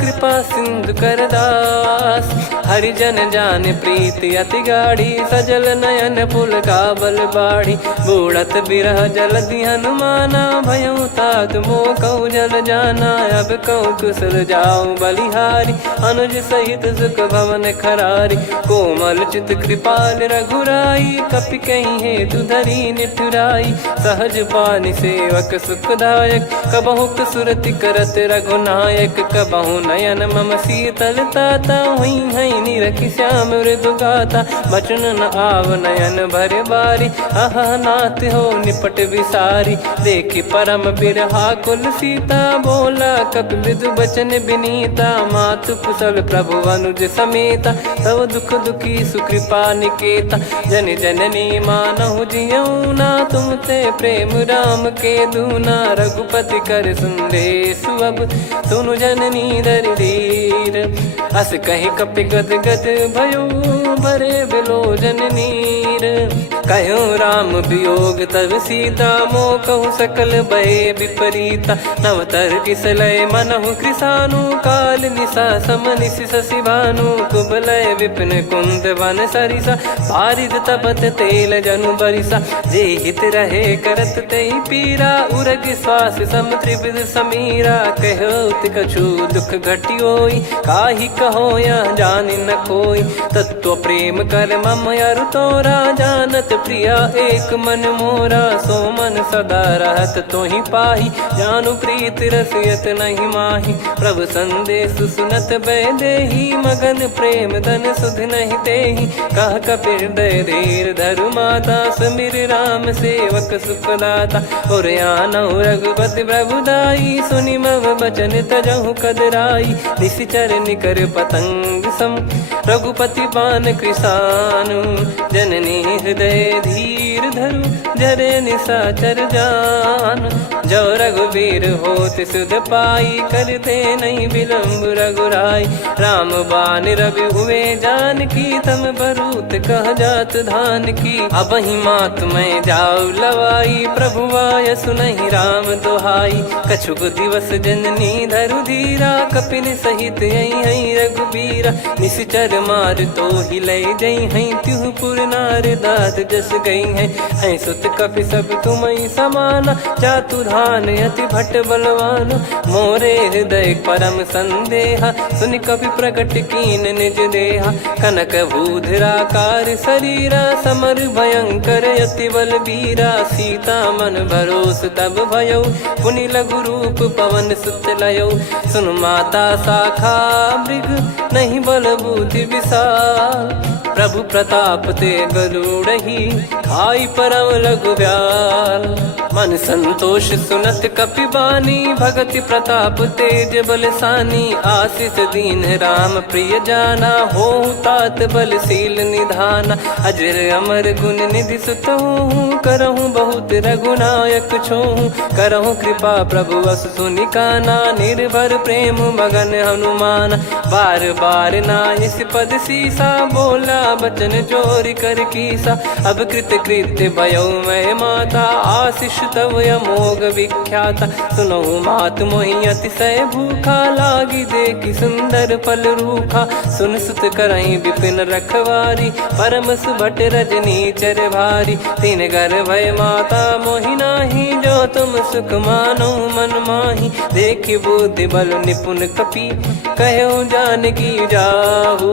कृपा सिंधु कर दास। हरिजन जान प्रीति अति गाढ़ी, सजल नयन पुलकाव बल बाढ़ी। बूढ़त बिरह जलधि हनुमाना, भयउ तात मोह कहु जल जाना। अब कहु कुशल जाऊं बलिहारी, अनुज सहित सुख भवन खरारी। कोमल चित कृपाल रघुराई, कपि कहीं हेतु धरी निठुराई। सहज पानि सेवक सुखदायक, कबहु सुरति करत रघुनायक। कबहु नयन मम शीतल ताता, हुई हई निरखि श्याम मृदु गाता। बचन न आव नयन भर बारी, अह नाथ हो निपट विसारी। देखि परम बिरहा कुल सीता, बोला कपि मृदु बचन बिनीता। मातु कुशल प्रभु अनुज समेता, तव दुख दुखी सुकृपा निकेता। जन जननी मानहु जियऊ ना, तुम ते प्रेम राम के दूना। रघुपति कर संदेश अब, सुनु जननी दर धीर। अस कहि कपि गद गद भयो, भरे बिलोचन नीर। कहूँ राम वियोग तब सीता, मोह कहूँ सकल भय विपरीता। नवतर किसलय मनहु कृसानु, काल निशा समनिश शशि भानु। कुबलय विपिन कुंद वन सरिसा, बारिद तपत तेल जनु बरिसा। जे हित रहे करत तेहि पीरा, उरग श्वास सम त्रिविध समीरा। कहो कछु दुख घटियोई, काहि कहो यह जानि न कोई। तत्व प्रेम कर मम अरु तोरा, जानत प्रिया एक मन मोरा। सो मन सदा रहत तोहि पाही, जानु प्रीत रसियत नहीं माही। प्रभु संदेश सुनत बैदेही, मगन प्रेम धन सुध नहीं तेहि। कह कपि हृदय धीर धरु माता, सुमिर राम सेवक सुखदाता। और आनहु रघुपति प्रभुदाई, सुनि मम बचन तजहु कदराई। निशिचर निकर पतंग सम, रघुपति पान कृसानु। जननी हृदय धीर धरु, जरे निशाचर जान। जो रघुवीर होत सुध पाई, करते नहीं विलम्ब रघुराई। राम बान रवि हुए जानकी, तम बरूत कह जात धान की। अब ही मात मैं जाऊ लवाई, प्रभु आय सुनहि राम दोहाई। कछुक दिवस जननी धरु धीरा, कपिन सहित यही रघुबीरा। निश्चर मार तो ही लय जई हैं, त्युह पुर नार दाद जस गई हैं। सुत कपि सब तुमहि समाना, जातु धान अति भट बलवान। मोरे हृदय परम संदेहा, सुनि कपि प्रकट कीन निज देहा। कनक भूधराकार शरीरा, समर भयंकर अति बल बीरा। सीता मन भरोस तब भयउ, पुनि लघु रूप पवन सुत लयउ। सुन माता शाखा मृग, नहीं बल बुद्धि विशाल। प्रभु प्रताप ते गरुड़हि, खाई परम लघु ब्याल। मन संतोष सुनत कपि बानी, भगति प्रताप तेज बलसानी। आशीष दीन राम प्रिय जाना, होहु तात बलशील निधाना। अजर अमर गुण निधि सुतहु, करहु बहुत रघुनायक छोहु। करहु कृपा प्रभु अस सुनि काना, निर्भर प्रेम मगन हनुमान। बार बार नायस पद सीसा, बोला बचन चोरी कर कीसा। अब कृत कृत्य भयो मैं माता, आशीष तव अमोघ विख्याता। सुनहु मात मोहि अतिशय भूखा, लागी देखि सुंदर फल रूखा। सुन सुत करहि विपिन रखवारी, परम सुभट रजनी चर भारी। तीन घर भय माता मोहि नाही, जो तुम सुख मानो मन माही। देखि बुद्धि बल निपुण कपि, कहो जानकी जाहू।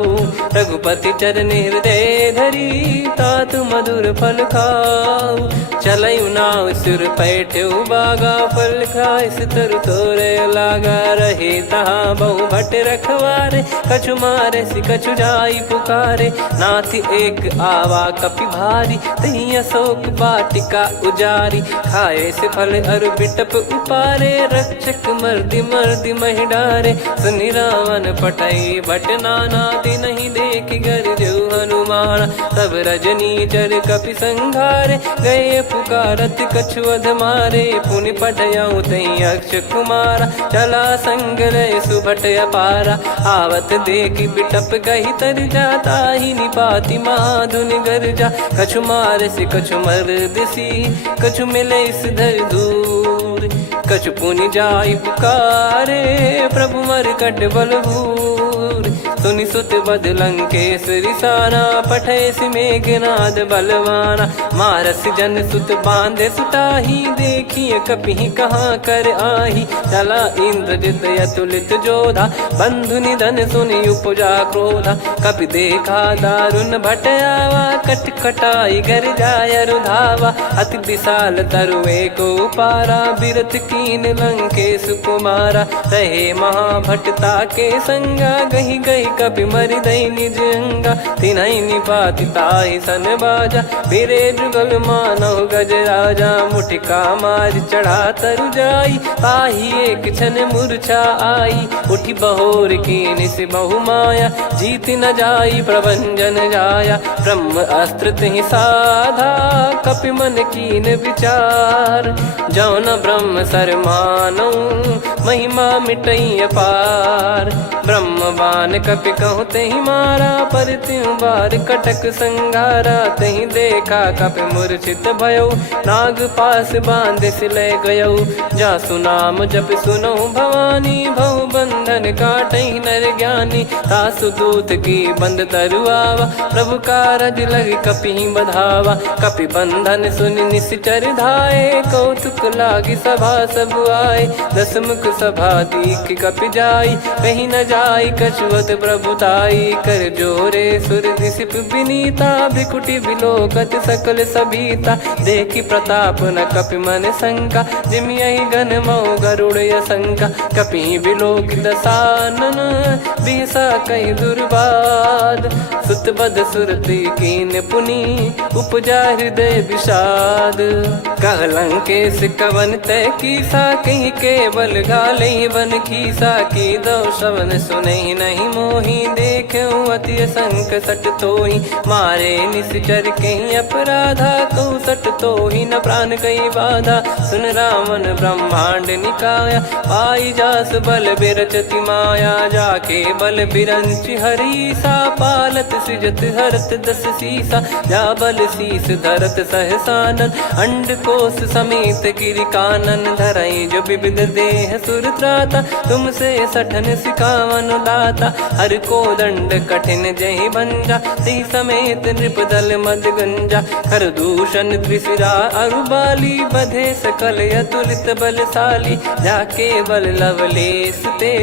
रघुपति चरण हृदय धरी, तात मधुर फल खाऊ। चलयु नाव सुर पैठ्यु बागा, फल खाय सितर तोरे लागा। रहे तहाँ बहु भट रखवारे, कछु मारे सि कछु जाई पुकारे। नाथ एक आवा कपि भारी, तही अशोक वाटिका उजारी। खाए से फल अरु बिटप उपारे, रक्षक मर्दि मर्दि महि डारे। सुनि रावण पटई भट नाना, तिनहि देखि गरजउ हनुमान। तब रजनी चर कपि संघारे, गए पुकारत कछु अध मारे। पुनि पटयउ तई अक्ष कुमारा, चला संग रय सुभट अपारा। आवत देखि बिटप गहि तर जाता, ही निपाति माधुनि गर्जा। कछु मार से कछु मर्दिसी, कछु मिले धर दूर। कछु पुनि जाई पुकारे, प्रभु मरकट बलभूर। सुनि सुत बद लंकेश्वरी साना, पठैसि मेघनाद बलवाना। मारस जन सुत बांधे सुताही, देखिए कपिहि कहाँ कर आही। चला इंद्रजित अतुलित जोधा, बंधु निधन सुनि उपजा क्रोधा। कपि देखा दारुण भट आवा, कट कटाई घर जाय रुधावा। अति विशाल तरुए को पारा, बिरथ कीन लंकेश कुमारा। रहे महाभटता के संगा, गही गही कपि मरि दई निज अंगा। तिन्हि निपाति ताहि सन बाजा, बिरे जुगल मानव गज राजा। मुटिका मार चढ़ा तरु जाई, ताहि एक क्षण मूर्छा आई। उठी बहोर कीन से बहु माया, जीत न जाई प्रभंजन जाया। ब्रह्म अस्त्र तिहि साधा, कपि मन कीन विचार। जौ न ब्रह्म सर मानौ, महिमा मिटई अपार। ब्रह्म बान कपि कहु तेहि मारा, पर त्यों बार कटक संगारा। तहि देखा कपि मूर्छित भयौ, नाग पास बांध सिले गयौ। जासु नाम जप सुनौ भवानी, भव बंधन काटहि नर ज्ञानी। तासु दूत की बंद तरुआवा, प्रभु कारज लग कपि बधावा। कपि बंधन सुनि निश्चर धाये, कौतुक लागी सभा सब आए। दसमुख सभा दीख कपि जाई, कहीं न जाई कछुअत प्रभुताई। कर जोरे सुर दिसिप विनीता, भिकुटी बिलोकत सकल सबीता। देखी प्रताप न कपि मन शंका, जिमियहि गन मऊ गरुड़ असंका। कपि बिलोक दसानन, बिहसा कहि दुर्बाद। सुत बद सुरति कीन पुनि, उपजा हृदय विषाद। कह लंकेश कवन तय कीसा, कहीं केवल घालहि बन खीसा। की दो श्रवण सुनहि नहीं मोहि, देखऊं अति संक सट तोहि। मारे निश्चर कहीं अपराधा, कहु सट तोहि न प्राण कहीं बाधा। सुन रावण ब्रह्मांड निकाया, पाई जास बल बिरचति माया। जाके बल बिरंचि हरीसा, पालत सृजत हरत दस सीसा। जा बल शीस धरत सहसानन, अंड कोश समेत गिरि कानन। धरई जो विविध देह सुर त्राता, तुमसे सठन सिखावन दाता। हर को दंड कठिन जहि भंजा, ती समेत नृपदल मद गंजा। खर दूषण त्रिशिरा अरुबाली, बधे सकल अतुलित बलशाली। जाके बल लवलेस ते,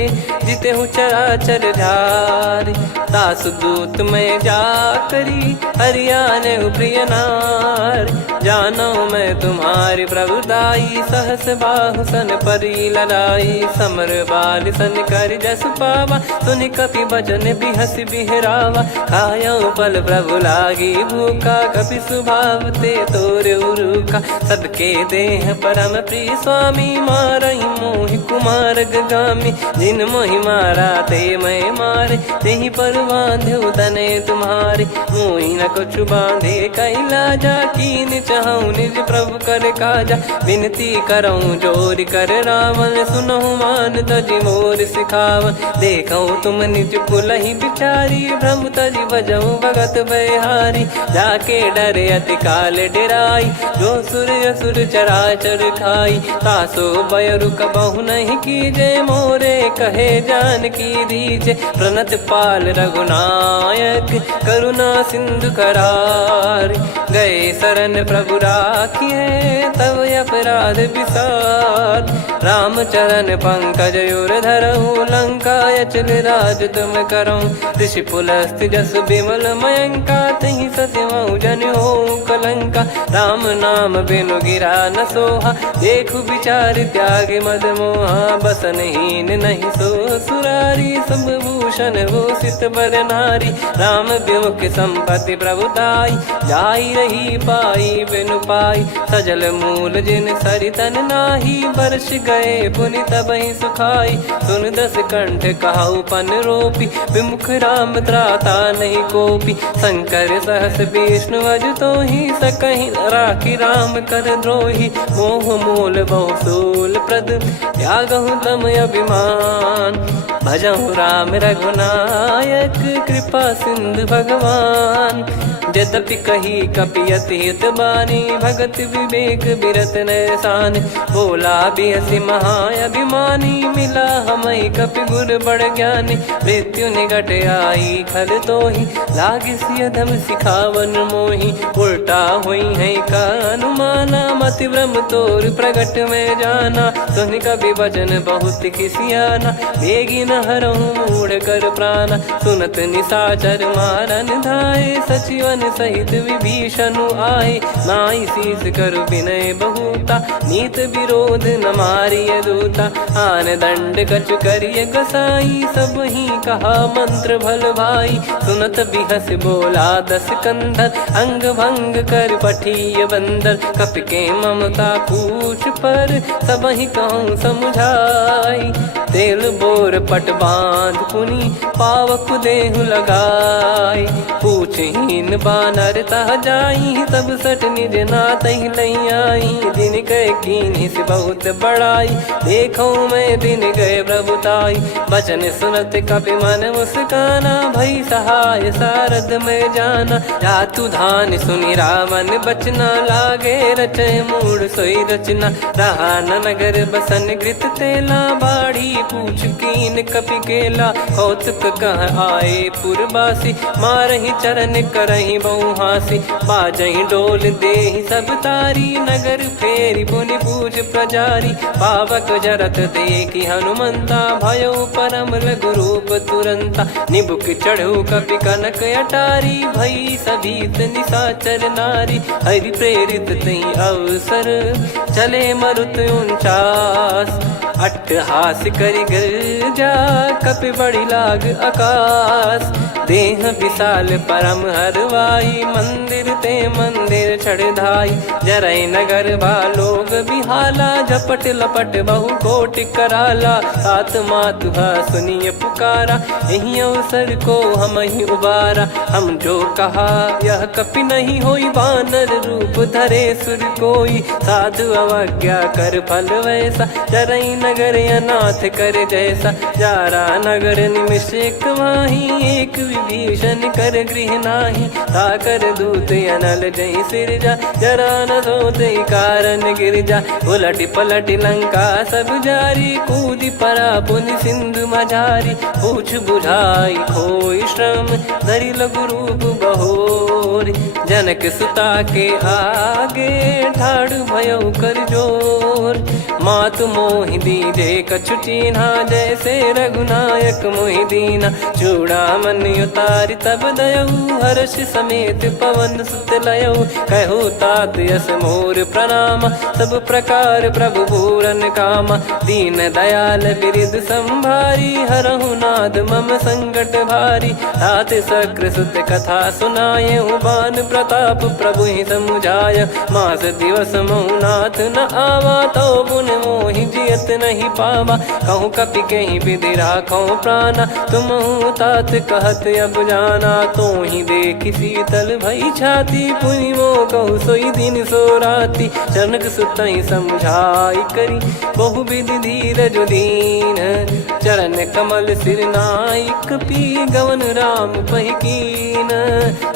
जिते हूँ चराचर झारी। दास दूत में जा करी, हरियाने प्रिय नार। जानो मैं तुम्हारी प्रभुताई, सहस बाहु सन परी ललाई। समर बाल सन कर जस पावा, सुनि कपि बचन बिहस बिहरावा। खायऊ पल प्रभु लागी भूखा, कपि स्वभाव ते तोरे उरुका। सबके देह परम प्रिय स्वामी, मारहि मोहि कुमार गामी। जिन मोहि मारा ते मैं मारे, तेहि पर बांधे तने तुम्हारे। मोहि न कुछ बांधे कैलाजा, कीन चाहूं निज प्रभु कर काजा। विनती करऊं जोर कर रावण, सुनहु मान तजि मोर सिखावन। देखऊं तुम निज कुलहि बिचारी, भ्रम तजि बजऊं भगत बहारी। जाके डरे अति काल डेराई, जो सुर असुर चराचर खाई। तासो बयरु कबहु नहीं कीजे, मोरे कहे जान की दीजे। प्रणत पाल रघुनायक, करुणा सिंधु करार। गए शरण प्रभु राखिए, तब अपराध विसार। राम चरण पंकज उर धरऊं, लंका अचल राज तुम करऊं। ऋषि पुलस्त जस विमल मयंका, तहि ससिमऊ जन हो कलंका। राम नाम बिनु गिरा न सोहा, देखु विचार त्याग मद मोहा। बसनहीन नहीं सो सुरारी, सब भूषण भूषित बर नारी। राम विमुख संपत्ति प्रभुताई, जाई रही पाई बिनु पाई। सजल मूल जिन सरितन नाही, वर्ष गए पुनि तबहि सुखाई। सुन दस कंठ कहाऊ पन रोपी, विमुख राम त्राता नहीं कोपी। शंकर सहस विष्णु अज तोहि, सकहि न राखी राम कर द्रोही। मोह मूल बहु सूल प्रद, त्यागहु तम अभिमान। भजहु राम रघुनायक, कृपा सिंधु भगवान। यद्यपि कही कपियत हित बानी, भगत विवेक बिरत नैसान। बोला बिहसी महाअभिमानी, मिला हमई कपि गुर बड़ ज्ञानी। मृत्यु निकट आई खल तोहि, लागे सिय धम सिखावन मोहि। उल्टा हुई है का अनुमाना, मति भ्रम तोर प्रगट में जाना। सुन कवि वचन बहुत खिसियाना, बेगी न हरहु मूढ़ कर प्राण। सुनत निशाचर मारन धाये, सचिवन सहित विभीषण आए। नाई शीस कर विनय बहुता, नीत विरोध न मारिय दूता। आन दंड कछु करिय गसाई, सब ही कहा मंत्र भल भाई। सुनत बिहस बोला दस कंधर, अंग भंग कर पठिय बंदर। कपि के ममता पूछ पर, सब ही कहूँ समझाई। तेल बोर पट बांध पुनि, पावक देहु लगाई। पूछहीन बानर तह जाई, तब सट निज नाथ ही लई आई। दिन गए कीन्ही से बहुत बड़ाई, देखो मैं दिन गए प्रभुताई। बचन सुनत कपि मन मुस्काना, भई सहाय सारद में जाना। जातु धान सुनि रावण बचना, लागे रचय मूढ़ सोई रचना। रहा न नगर बसन कृत तेला, बाढ़ी पूछ कीन कपि केला। कौतुक कह आए पुरबासी, मारहि चरण करहि बहु हासी। बाजहि डोल देहि सब तारी, नगर फेरी पुनि पूज प्रजारी। पावक जरत देखि हनुमंता, भयो परम लघु रूप तुरंता। निबुक चढ़ु कपि कनक अटारी, भई सभीत निशाचर नारी। हरि प्रेरित तहि अवसर, चले मरुत 49। अट्टहास करि गर्जा, कपि बड़ी लाग आकाश। देह विशाल परम हरवाई, मंदिर ते मंदिर चढ़ धाई। जरई नगर भालोग बिहाला, झपट लपट बहु कोटि कराला। सात मातुहा सुनिय पुकारा, यही अवसर को हम ही उबारा। हम जो कहा यह कपि नहीं होई, वानर रूप धरे सुर कोई। साधु अवज्ञा कर फल वैसा, जरई नगर अनाथ कर जैसा। जारा नगर निमिष एक माही, एक विभीषण कर गृह नाही। ताकर दूत अनल जय सिरजा, जरा न सोते कारण गिरजा। उलट पलट लंका सब जारी, कूदी परा पुनि सिंधु मझारी। पूछ बुझाई खोई श्रम, धरि लघु रूप बहोरी। जनक सुता के आगे, ठाड़ भयो कर जोर। मातु मोहि दीजे कछु चीन्हा, जैसे रघुनायक मोहि दीना। चूड़ामन उतारि तब दयऊ, हर्ष समेत पवन सुत लयऊ। कहु तात यस मोर प्रणाम, सब प्रकार प्रभु पूरन कामा। दीन दयाल बिरिद संभारी, हरहु नाद मम संकट भारी। तात सक्र सुत कथा सुनाये, बान प्रताप प्रभु ही समुझाय। मास दिवस महु नाथ न आवा, तो पुन मोहि जियत नहीं पावा। कहूँ कपि कहीं विधि राखो प्राणा, तुम तात कहत अब जाना। तो ही देखि शीतल भई छाती, पुनि मो कहु सोई दिन सो राती। जनक सुतहि समझाई करी, बहु विधि धीरज दीन। चरण कमल सिर नाई, कपि गवन राम पहि कीन।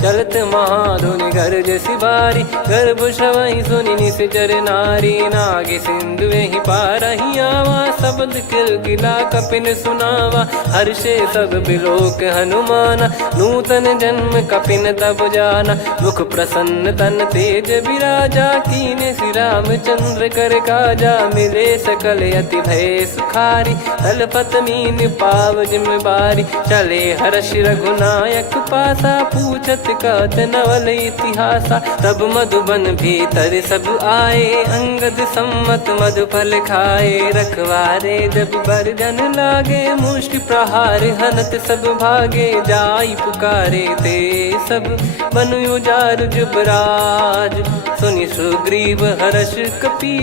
चलत महाधुनि गरज सिबारी, गर्भ श्रवहि सुनि निश्चर नारी। नागे सिंधु ही पारहि आवा, शब्द किलकिला कपिन सुनावा। हर्षे सब बिलोक हनुमाना, नूतन जन्म कपिन तब जाना। मुख प्रसन्न तन तेज विराजा, कीने श्री रामचंद्र कर काजा। मिले सकल अति भय सुखारी, तलपत मीन पाव जिम बारी। चले हर्ष रघुनायक पासा, पूछत कहत नवल इतिहासा। तब मधुबन भीतर सब आए, अंगद सम्मत मधुफल खाए। रखवारे जब बरजन लागे, मुष्टि प्रहार हनत सब भागे। जाई पुकारे ते सब, बनु उजार जुबराज। सुनि सुग्रीव हर्ष कपि,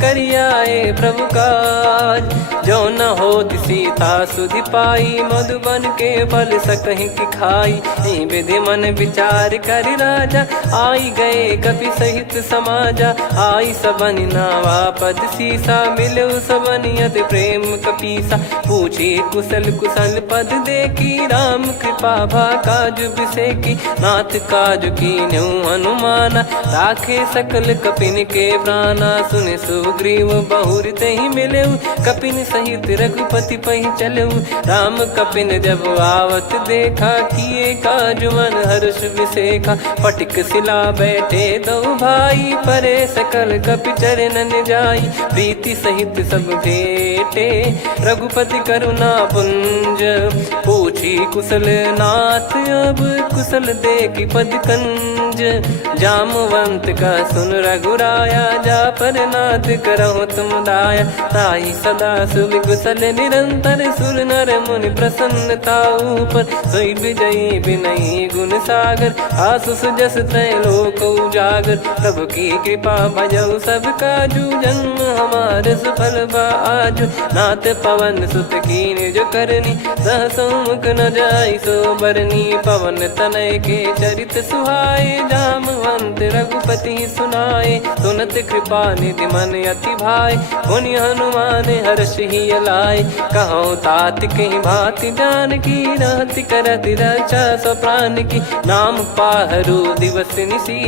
करियाए प्रभु काज। जो न होत सीता सुधि पाई, मधुबन के फल सकहि की खाई। विधि मन विचार कर राजा, आई गए कपि सहित समाजा। आई सबन नावा पद सी सीसा, मिलो सबनियत प्रेम कपीसा। पूछी कुशल कुशल पद देखी, राम कृपा भा काज बिसेकी। नाथ काज कीन्हु हनुमाना, राखे सकल कपिन के प्राणा। सुन सुग्रीव बहुर तेहि मिलऊ, कपिन सहित रघुपति पहि चलऊ। राम कपिन जब आवत देखा, किए काज मन हर्ष विसेखा। फटिक सिला बैठे दो भाई, परे सकल कपि चरणन जाई। प्रीति सहित सब भेटे, रघुपति करुणा पुंज। पूछी कुशल नाथ, अब कुशल देखि पद कंज। जामवंत का सुन रघुराया, जा पर नाथ करहु तुम दाया। ताहि सदा सुविकुशल निरंतर, सुर नर मुनि प्रसन्नता ऊपर। सोई विजयी विनयी गुण सागर, आसु सुजस त्रैलोक उजागर। प्रभु की कृपा भजऊ सब काजू, जन्म हमार सफल बा आजु। नाथ पवन सुत कीन्ह जो करनी, सहसो मुख न जाई सो बरनी। पवन तनय के चरित सुहाए, जामवंत रघुपति सुनाए। सुनत कृपा निधि मन अति भाए, पुनि हनुमान हर्ष ही अलाए। कहूँ तात कहीं भांति जानकी, रहति करति रक्षा सो प्राण की। नाम पाहरु दिवस निसी,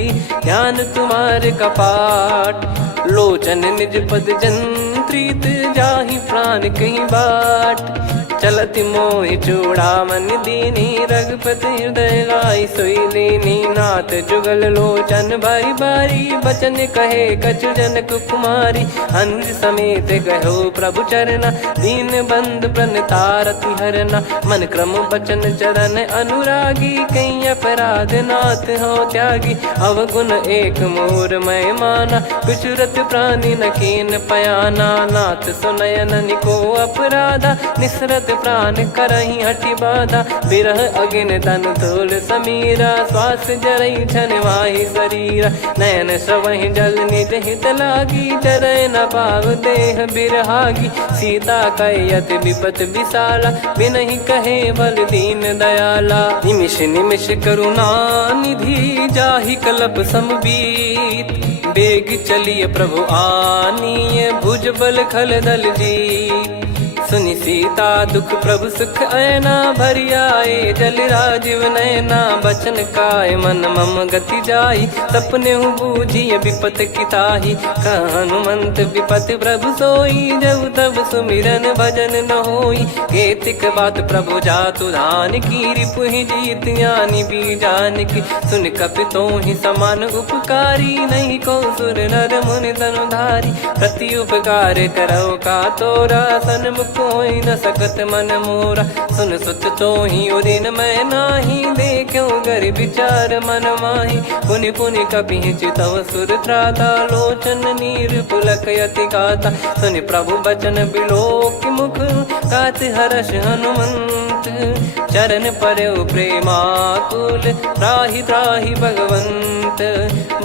ध्यान तुम्हारे कपाट। लोचन निज पद जंत्रित, जाहि प्राण कहीं बाट। चलति मोहि चूड़ामणि दीनी, रघुपति हृदय लाई सोई लीनी। नाथ जुगल लोचन बारी बारी, बचन कहे कछु जनक कुमारी। अनुज समेत गयो प्रभु चरना, दीन बंधु प्रणतारति हरना। मन क्रम बचन चरण अनुरागी, कहीं अपराध नाथ हो त्यागी। अवगुण एक मोर मैं माना, विचुरत प्राणी न कीन पयाना। नाथ सुनयन को अपराधा, निसरत प्राण करही हटि बाधा। बिरह अगिन तन तोल समीरा, श्वास जरई छन वाहि शरीरा। नयन श्रवहि जल निज हित लागी, चरय न पाव देह बिरहागी। सीता कयत विपत विशाला, बिनहि कहे बल दीन दयाला। निमिष निमिष करुणा निधि, जाहि कल्प समबीत। बेग चलिए प्रभु आनीय, भुज बल खल दल जीत। सुनि सीता दुख प्रभु सुख ऐना, भरि आए जल राजीव नैना। बचन काय मन मम गति जाई, सपने हूँ बूझिए विपत किताही। हनुमंत विपत प्रभु सोई, जब तब सुमिरन भजन न होई। केतिक बात प्रभु जातु धान की, रिपुहि जीत यानी बीजान की। सुन कपि तोहि समान उपकारी, नहीं को सुर नर मुनि तनुधारी। प्रति उपकार करौ का तोरा, सन्मुख कोई न सकत मन मोरा। सुन सुत तो ही उदिन मैं नाही, देखो गर विचार मन माही। पुनि पुनि कपि चितव सुर त्राता, लोचन नीर पुलक यति गाता। सुनि प्रभु बचन बिलोक मुख, गात हर्ष हनुमंत। चरण परौ प्रेमाकुल, त्राहि त्राहि भगवंत।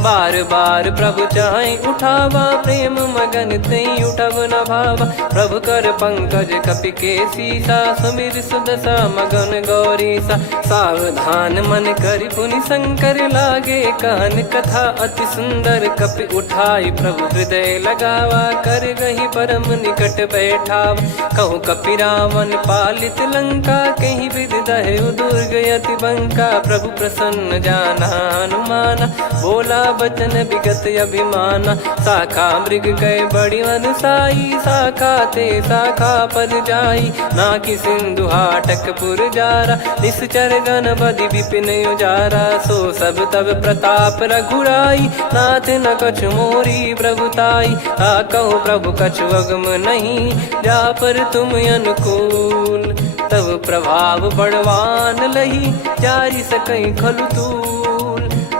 बार बार प्रभु चाहि उठावा, प्रेम मगन तई उठब न भावा। प्रभु कर पंकज कपि के सीसा, सुमिर सुदशा मगन गौरीसा। सावधान मन करि पुनि शंकर लागे, कहन कथा अति सुंदर। कपि उठाई प्रभु हृदय लगावा, कर गही परम निकट बैठावा। कहूँ कपि रावण पालित लंका, कहीं विधि दहु दुर्ग यति बंका। प्रभु प्रसन्न जाना हनुमाना, बोला बचन विगत अभिमाना। शाखा मृग गए बड़ी अनुसाई, शाखा ते शाखा पर जाई। नाकि सिंधु हाटक पुर जारा, निश्चर गण बदि विपिन उजारा। सो सब तब प्रताप रघुराई, नाथ न कछु मोरी प्रभुताई। कहो प्रभु कछु अगम नहीं, जा पर तुम अनुकूल। तब प्रभाव बड़वान लही, जारी सकई खलु तूल।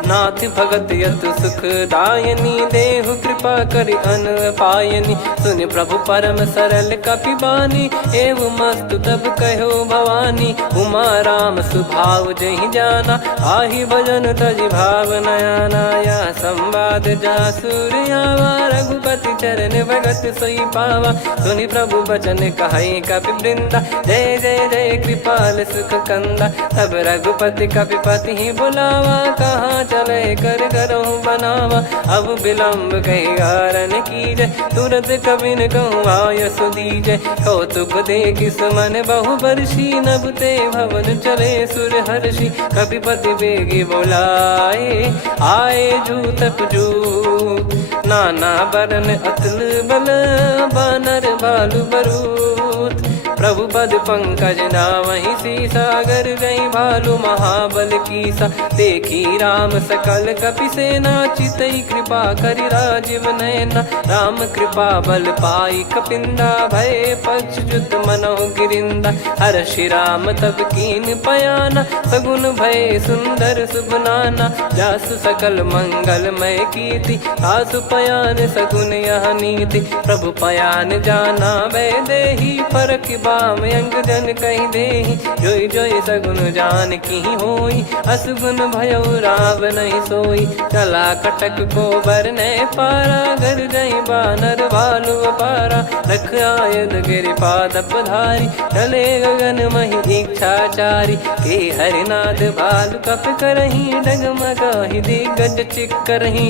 नाथ भगत यत सुख दायनी, देहु कृपा करि अन पायनी। सुनि प्रभु परम सरल कपि बानी, एव मस्तु तब कहो भवानी। उमा राम सुभाव जहि जाना, आहि भजन तजि भाव नया नाया। संवाद जासुर आवा, रघुपति चरण भगत सोई पावा। सुनि प्रभु बचन कहाई कपि वृंदा, जय जय जय कृपाल सुख कंदा। तब रघुपति कपिपति ही बुलावा, कहाँ चले कर करहु बनावा। अब विलम्ब कही कारण कीजय, तुरत कबिन कहूँ आयस दीजय। कौतुक देखि सुमन बहु बरसी, नभ ते भवन चले सुर हर्षि। कपिपति बेगी बोलाए, आए जूतप जूत, नाना बरन अतुल बल, बानर बालु बरूत। प्रभु पद पंकज नावहि सीसा, गर गई भालु महाबल कीसा। देखी राम सकल कपि सेना, चितई कृपा करि राजीव नयना। राम कृपा बल पाई कपिंदा, भय पक्ष जुत मनोह गिरिंदा। हर्षि राम तब कीन पयाना, सगुन भय सुंदर शुभ नाना। जासु सकल मंगलमय कीर्ति, आसु पयान सगुन यह नीति। प्रभु पयान जाना वै देहि, परख बाम अंग जन कहि देहि। जोई जोई सगुन जान की होई, असगुन भयो राव नहीं सोई। चला कटक को बरने पारा, घर जई बानर भालु अपारा। रख आयद गिरि पाद पधारी, चले गगन महि इच्छाचारी। के हरिनाथ भालु कप करही, डगमगाहि दिग्गज चिक्करही।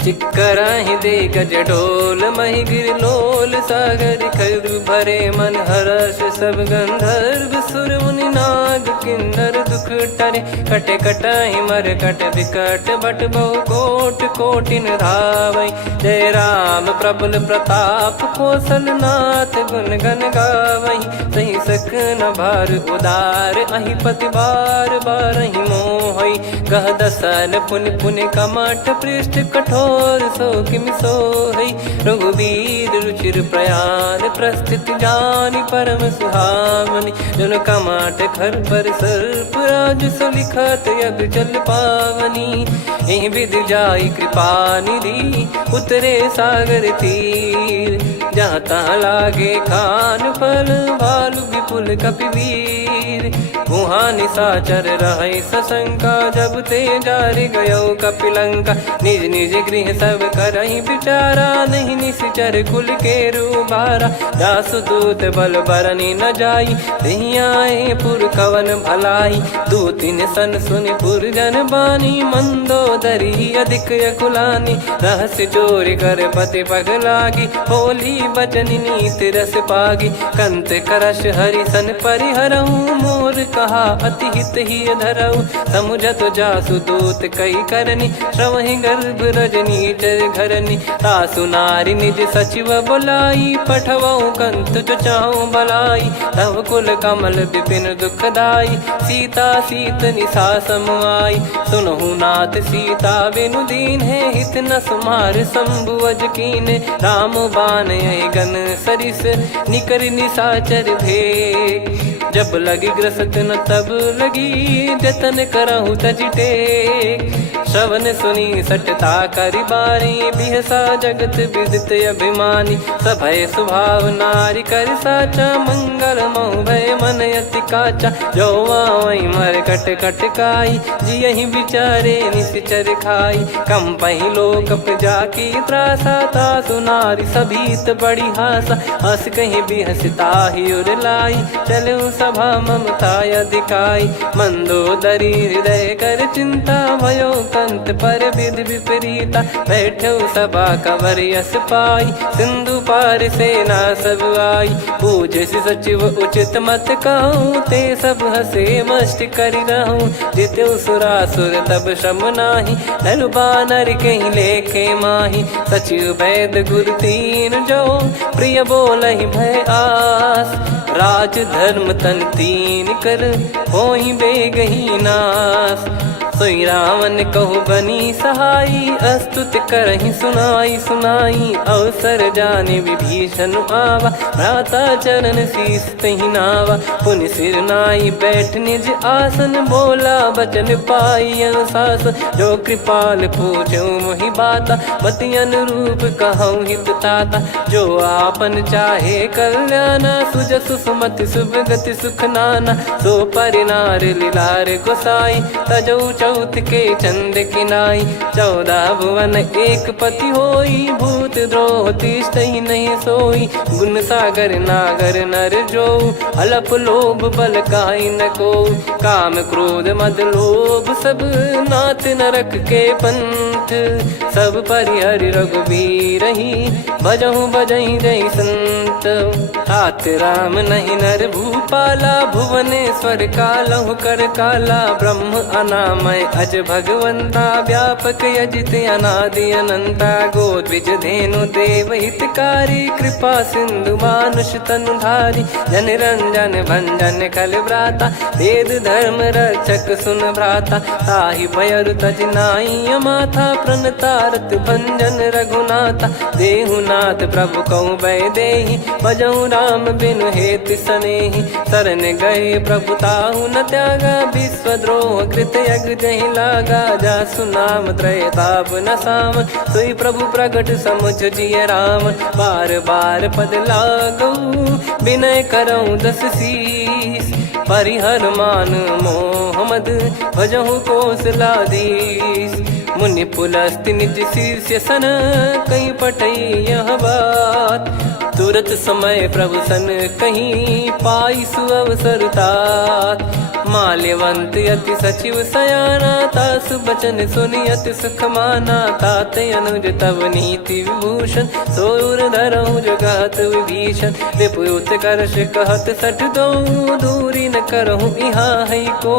चिक्कराहि दिग्गज डोल, महि गिर लोल सागर। खरु भरे मन हर्ष सब गंधर्व, सुर मुनि नाग किन्नर दुख टरे। कटे कटाहि मरकट विकट, बट बहु कोट कोटिन धावै। जय राम प्रबल प्रताप, कौशल नाथ गुण गण गावै। सही सकन भार उदार, अहि पति बार बारहि मोहै। गह दसन पुनि पुनि कमठ, पृष्ठ कठोर सो किमि सोहै। रघुबीर रुचिर प्रयाण, प्रस्थित जानि परम सुहावनी। जन कमाट खर पर सर्प, राज सलिखत अब चल पावनी। एहि विध जाई कृपा निधि, उतरे सागर तीर। जहाँ तहाँ लागे खान फल, भालु विपुल कपिवीर। वहाँ निशाचर रहै सशंका, जब ते जारि गयो कपिलंका। निज निज गृह सब करहि विचारा, नहीं निश्चर कुल के रूबारा। दासु दूत बल बरनी न जाई, नहीं आए पुर कवन भलाई। दूतिन सन सुनि पुर जन बानी, मंदोदरी अधिक अकुलानी। रहस्य चोरी कर पति पग लागी, होली बचन नीत रस पागी। कंत करश हरि सन परिहरहु, मोर कहा अति हित ही धरऊ। समुझत जासु दूत कई करनी, श्रवहि गर्भ रजनी चर घरनी। तासु नारी निज सचिव बुलाई, पठवऊ कंत जो चाहूं भलाई। तव कुल कमल विपिन दुखदाई, सीता सीत निशा समुआई। सुनहु नाथ सीता बिनु दीन है, हित न सुमार शंभु अज कीने। राम बान यही गन सरिस, निकर निशाचर भेग। जब लगी ग्रसत न तब लगी, जतन करहु तज टेक। श्रवण सुनी सटता करि बारी, बिहसा जगत विदित अभिमानी। सभय स्वभाव नारी कर साचा, मंगल महु भय मन अति काचा। जो आवै मर कट कट काई, जियहि विचारे निश्चर खाई। कम पहि लोक जाकी त्रासा, तासु नारी सभीत बड़ी हासा। हस कहीं बिहसता ही उर लाई, चलऊ सभा ममता अधिकाई। मंदोदरी हृदय कर चिंता, भयो कंत पर विध विपरीता। बैठो सभा कवर यस पाई, सिंधु पार सेना सब आई। पूजे सचिव उचित मत कहूँ, ते सब हसे मस्त करि रहूं। जित्यु सुरासुर तब श्रम नाही, धनु बानर कहीं लेखे माही। सचिव वैद गुरु तीन जो, प्रिय बोलहि भय आस। राज धर्म तन तीन कर, होहि बेगहि नाश। सोई रावण कहु बनी सहाई, अस्तुत करहि सुनाई सुनाई। अवसर जाने विभीषण आवा, भ्राता चरण शीस तहि नावा। पुनि सिर नाई बैठ निज आसन, बोला बचन पाई अनुशासन। जो कृपाल पूछो मोहि बाता, मति अनुरूप कहूँ हित ताता। जो आपन चाहे कल्याणा, सुजसु सुमति शुभ गति सुख नाना। सो परिनार लीलार गोसाई, तजौ चौथ के चंद किनाई 14 भुवन एक पति होई भूत द्रोह तिष्ठहि नहीं सोई गुण सागर नागर नर जो अलप लोभ बल काई न को काम क्रोध मद लोभ सब नाथ नरक के पंथ सब परिहरि रघुबीर ही भजहु भजहि जय संत हाथ राम नहीं नर भूपाला भुवनेश्वर कालहु कर काला ब्रह्म अनामय अज भगवंता व्यापक यजित अनादि अनंता गोद्विज धेनु देव हितकारी कृपा सिंधु मानुष तनुधारी जन रंजन भंजन खल भ्राता वेद धर्म रक्षक सुन भ्राता ताहि भयरु तज नाई माथा प्रणतारत भंजन रघुनाथा देहुनाथ प्रभु कहु बै देहि भजहु राम बिनु हेतु सनेहि शरण गए प्रभु ताहु न त्यागा विश्वद्रोह कृत यज्ञ जहि लागा जासु नाम त्रयताप न साम सोई प्रभु प्रगट समुझ जिय राम बार बार पद लागऊ विनय करऊँ दस शीस परिहर मान मोहम्मद भजहु कौशलाधीश मुनि पुलस्ति निज शीर्ष सन कहीं पटई यह बात तुरत समय प्रभु सन कहीं पाई सुअवसर तात माल्यवंत अति सचिव सयाना तासु बचन सुनि अति सुख माना तात अनुज तव नीति विभूषण सोर धरहु जगत विभीषण विपुत करश कहत सठ दो दूरी न करहु यहाँ है को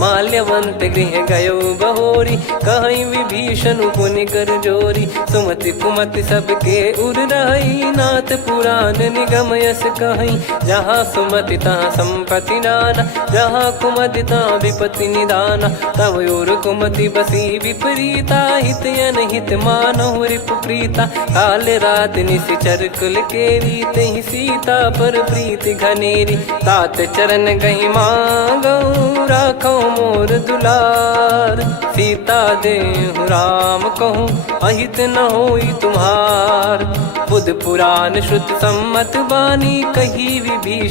माल्यवंत गृह गयो बहोरी कहीं विभीषण पुनि कर जोरी सुमति कुमति सबके उर रही नाथ पुराण निगम यस कहीं जहाँ सुमति तहाँ संपत्ति नाना जहाँ कुमति तहाँ विपत्ति निदाना तव और कुमति बसी विपरीता हित अनहित मानहु रिपु प्रीता काल रात निशिचर कुल केरी तहि सीता पर प्रीति घनेरी तात चरण गही मांगऊ राखो मोर दुलार सीता देहु राम कहूँ अहित न होई तुम्हार बुध पुराण श्रुत सम्मत बानी कही विभीषण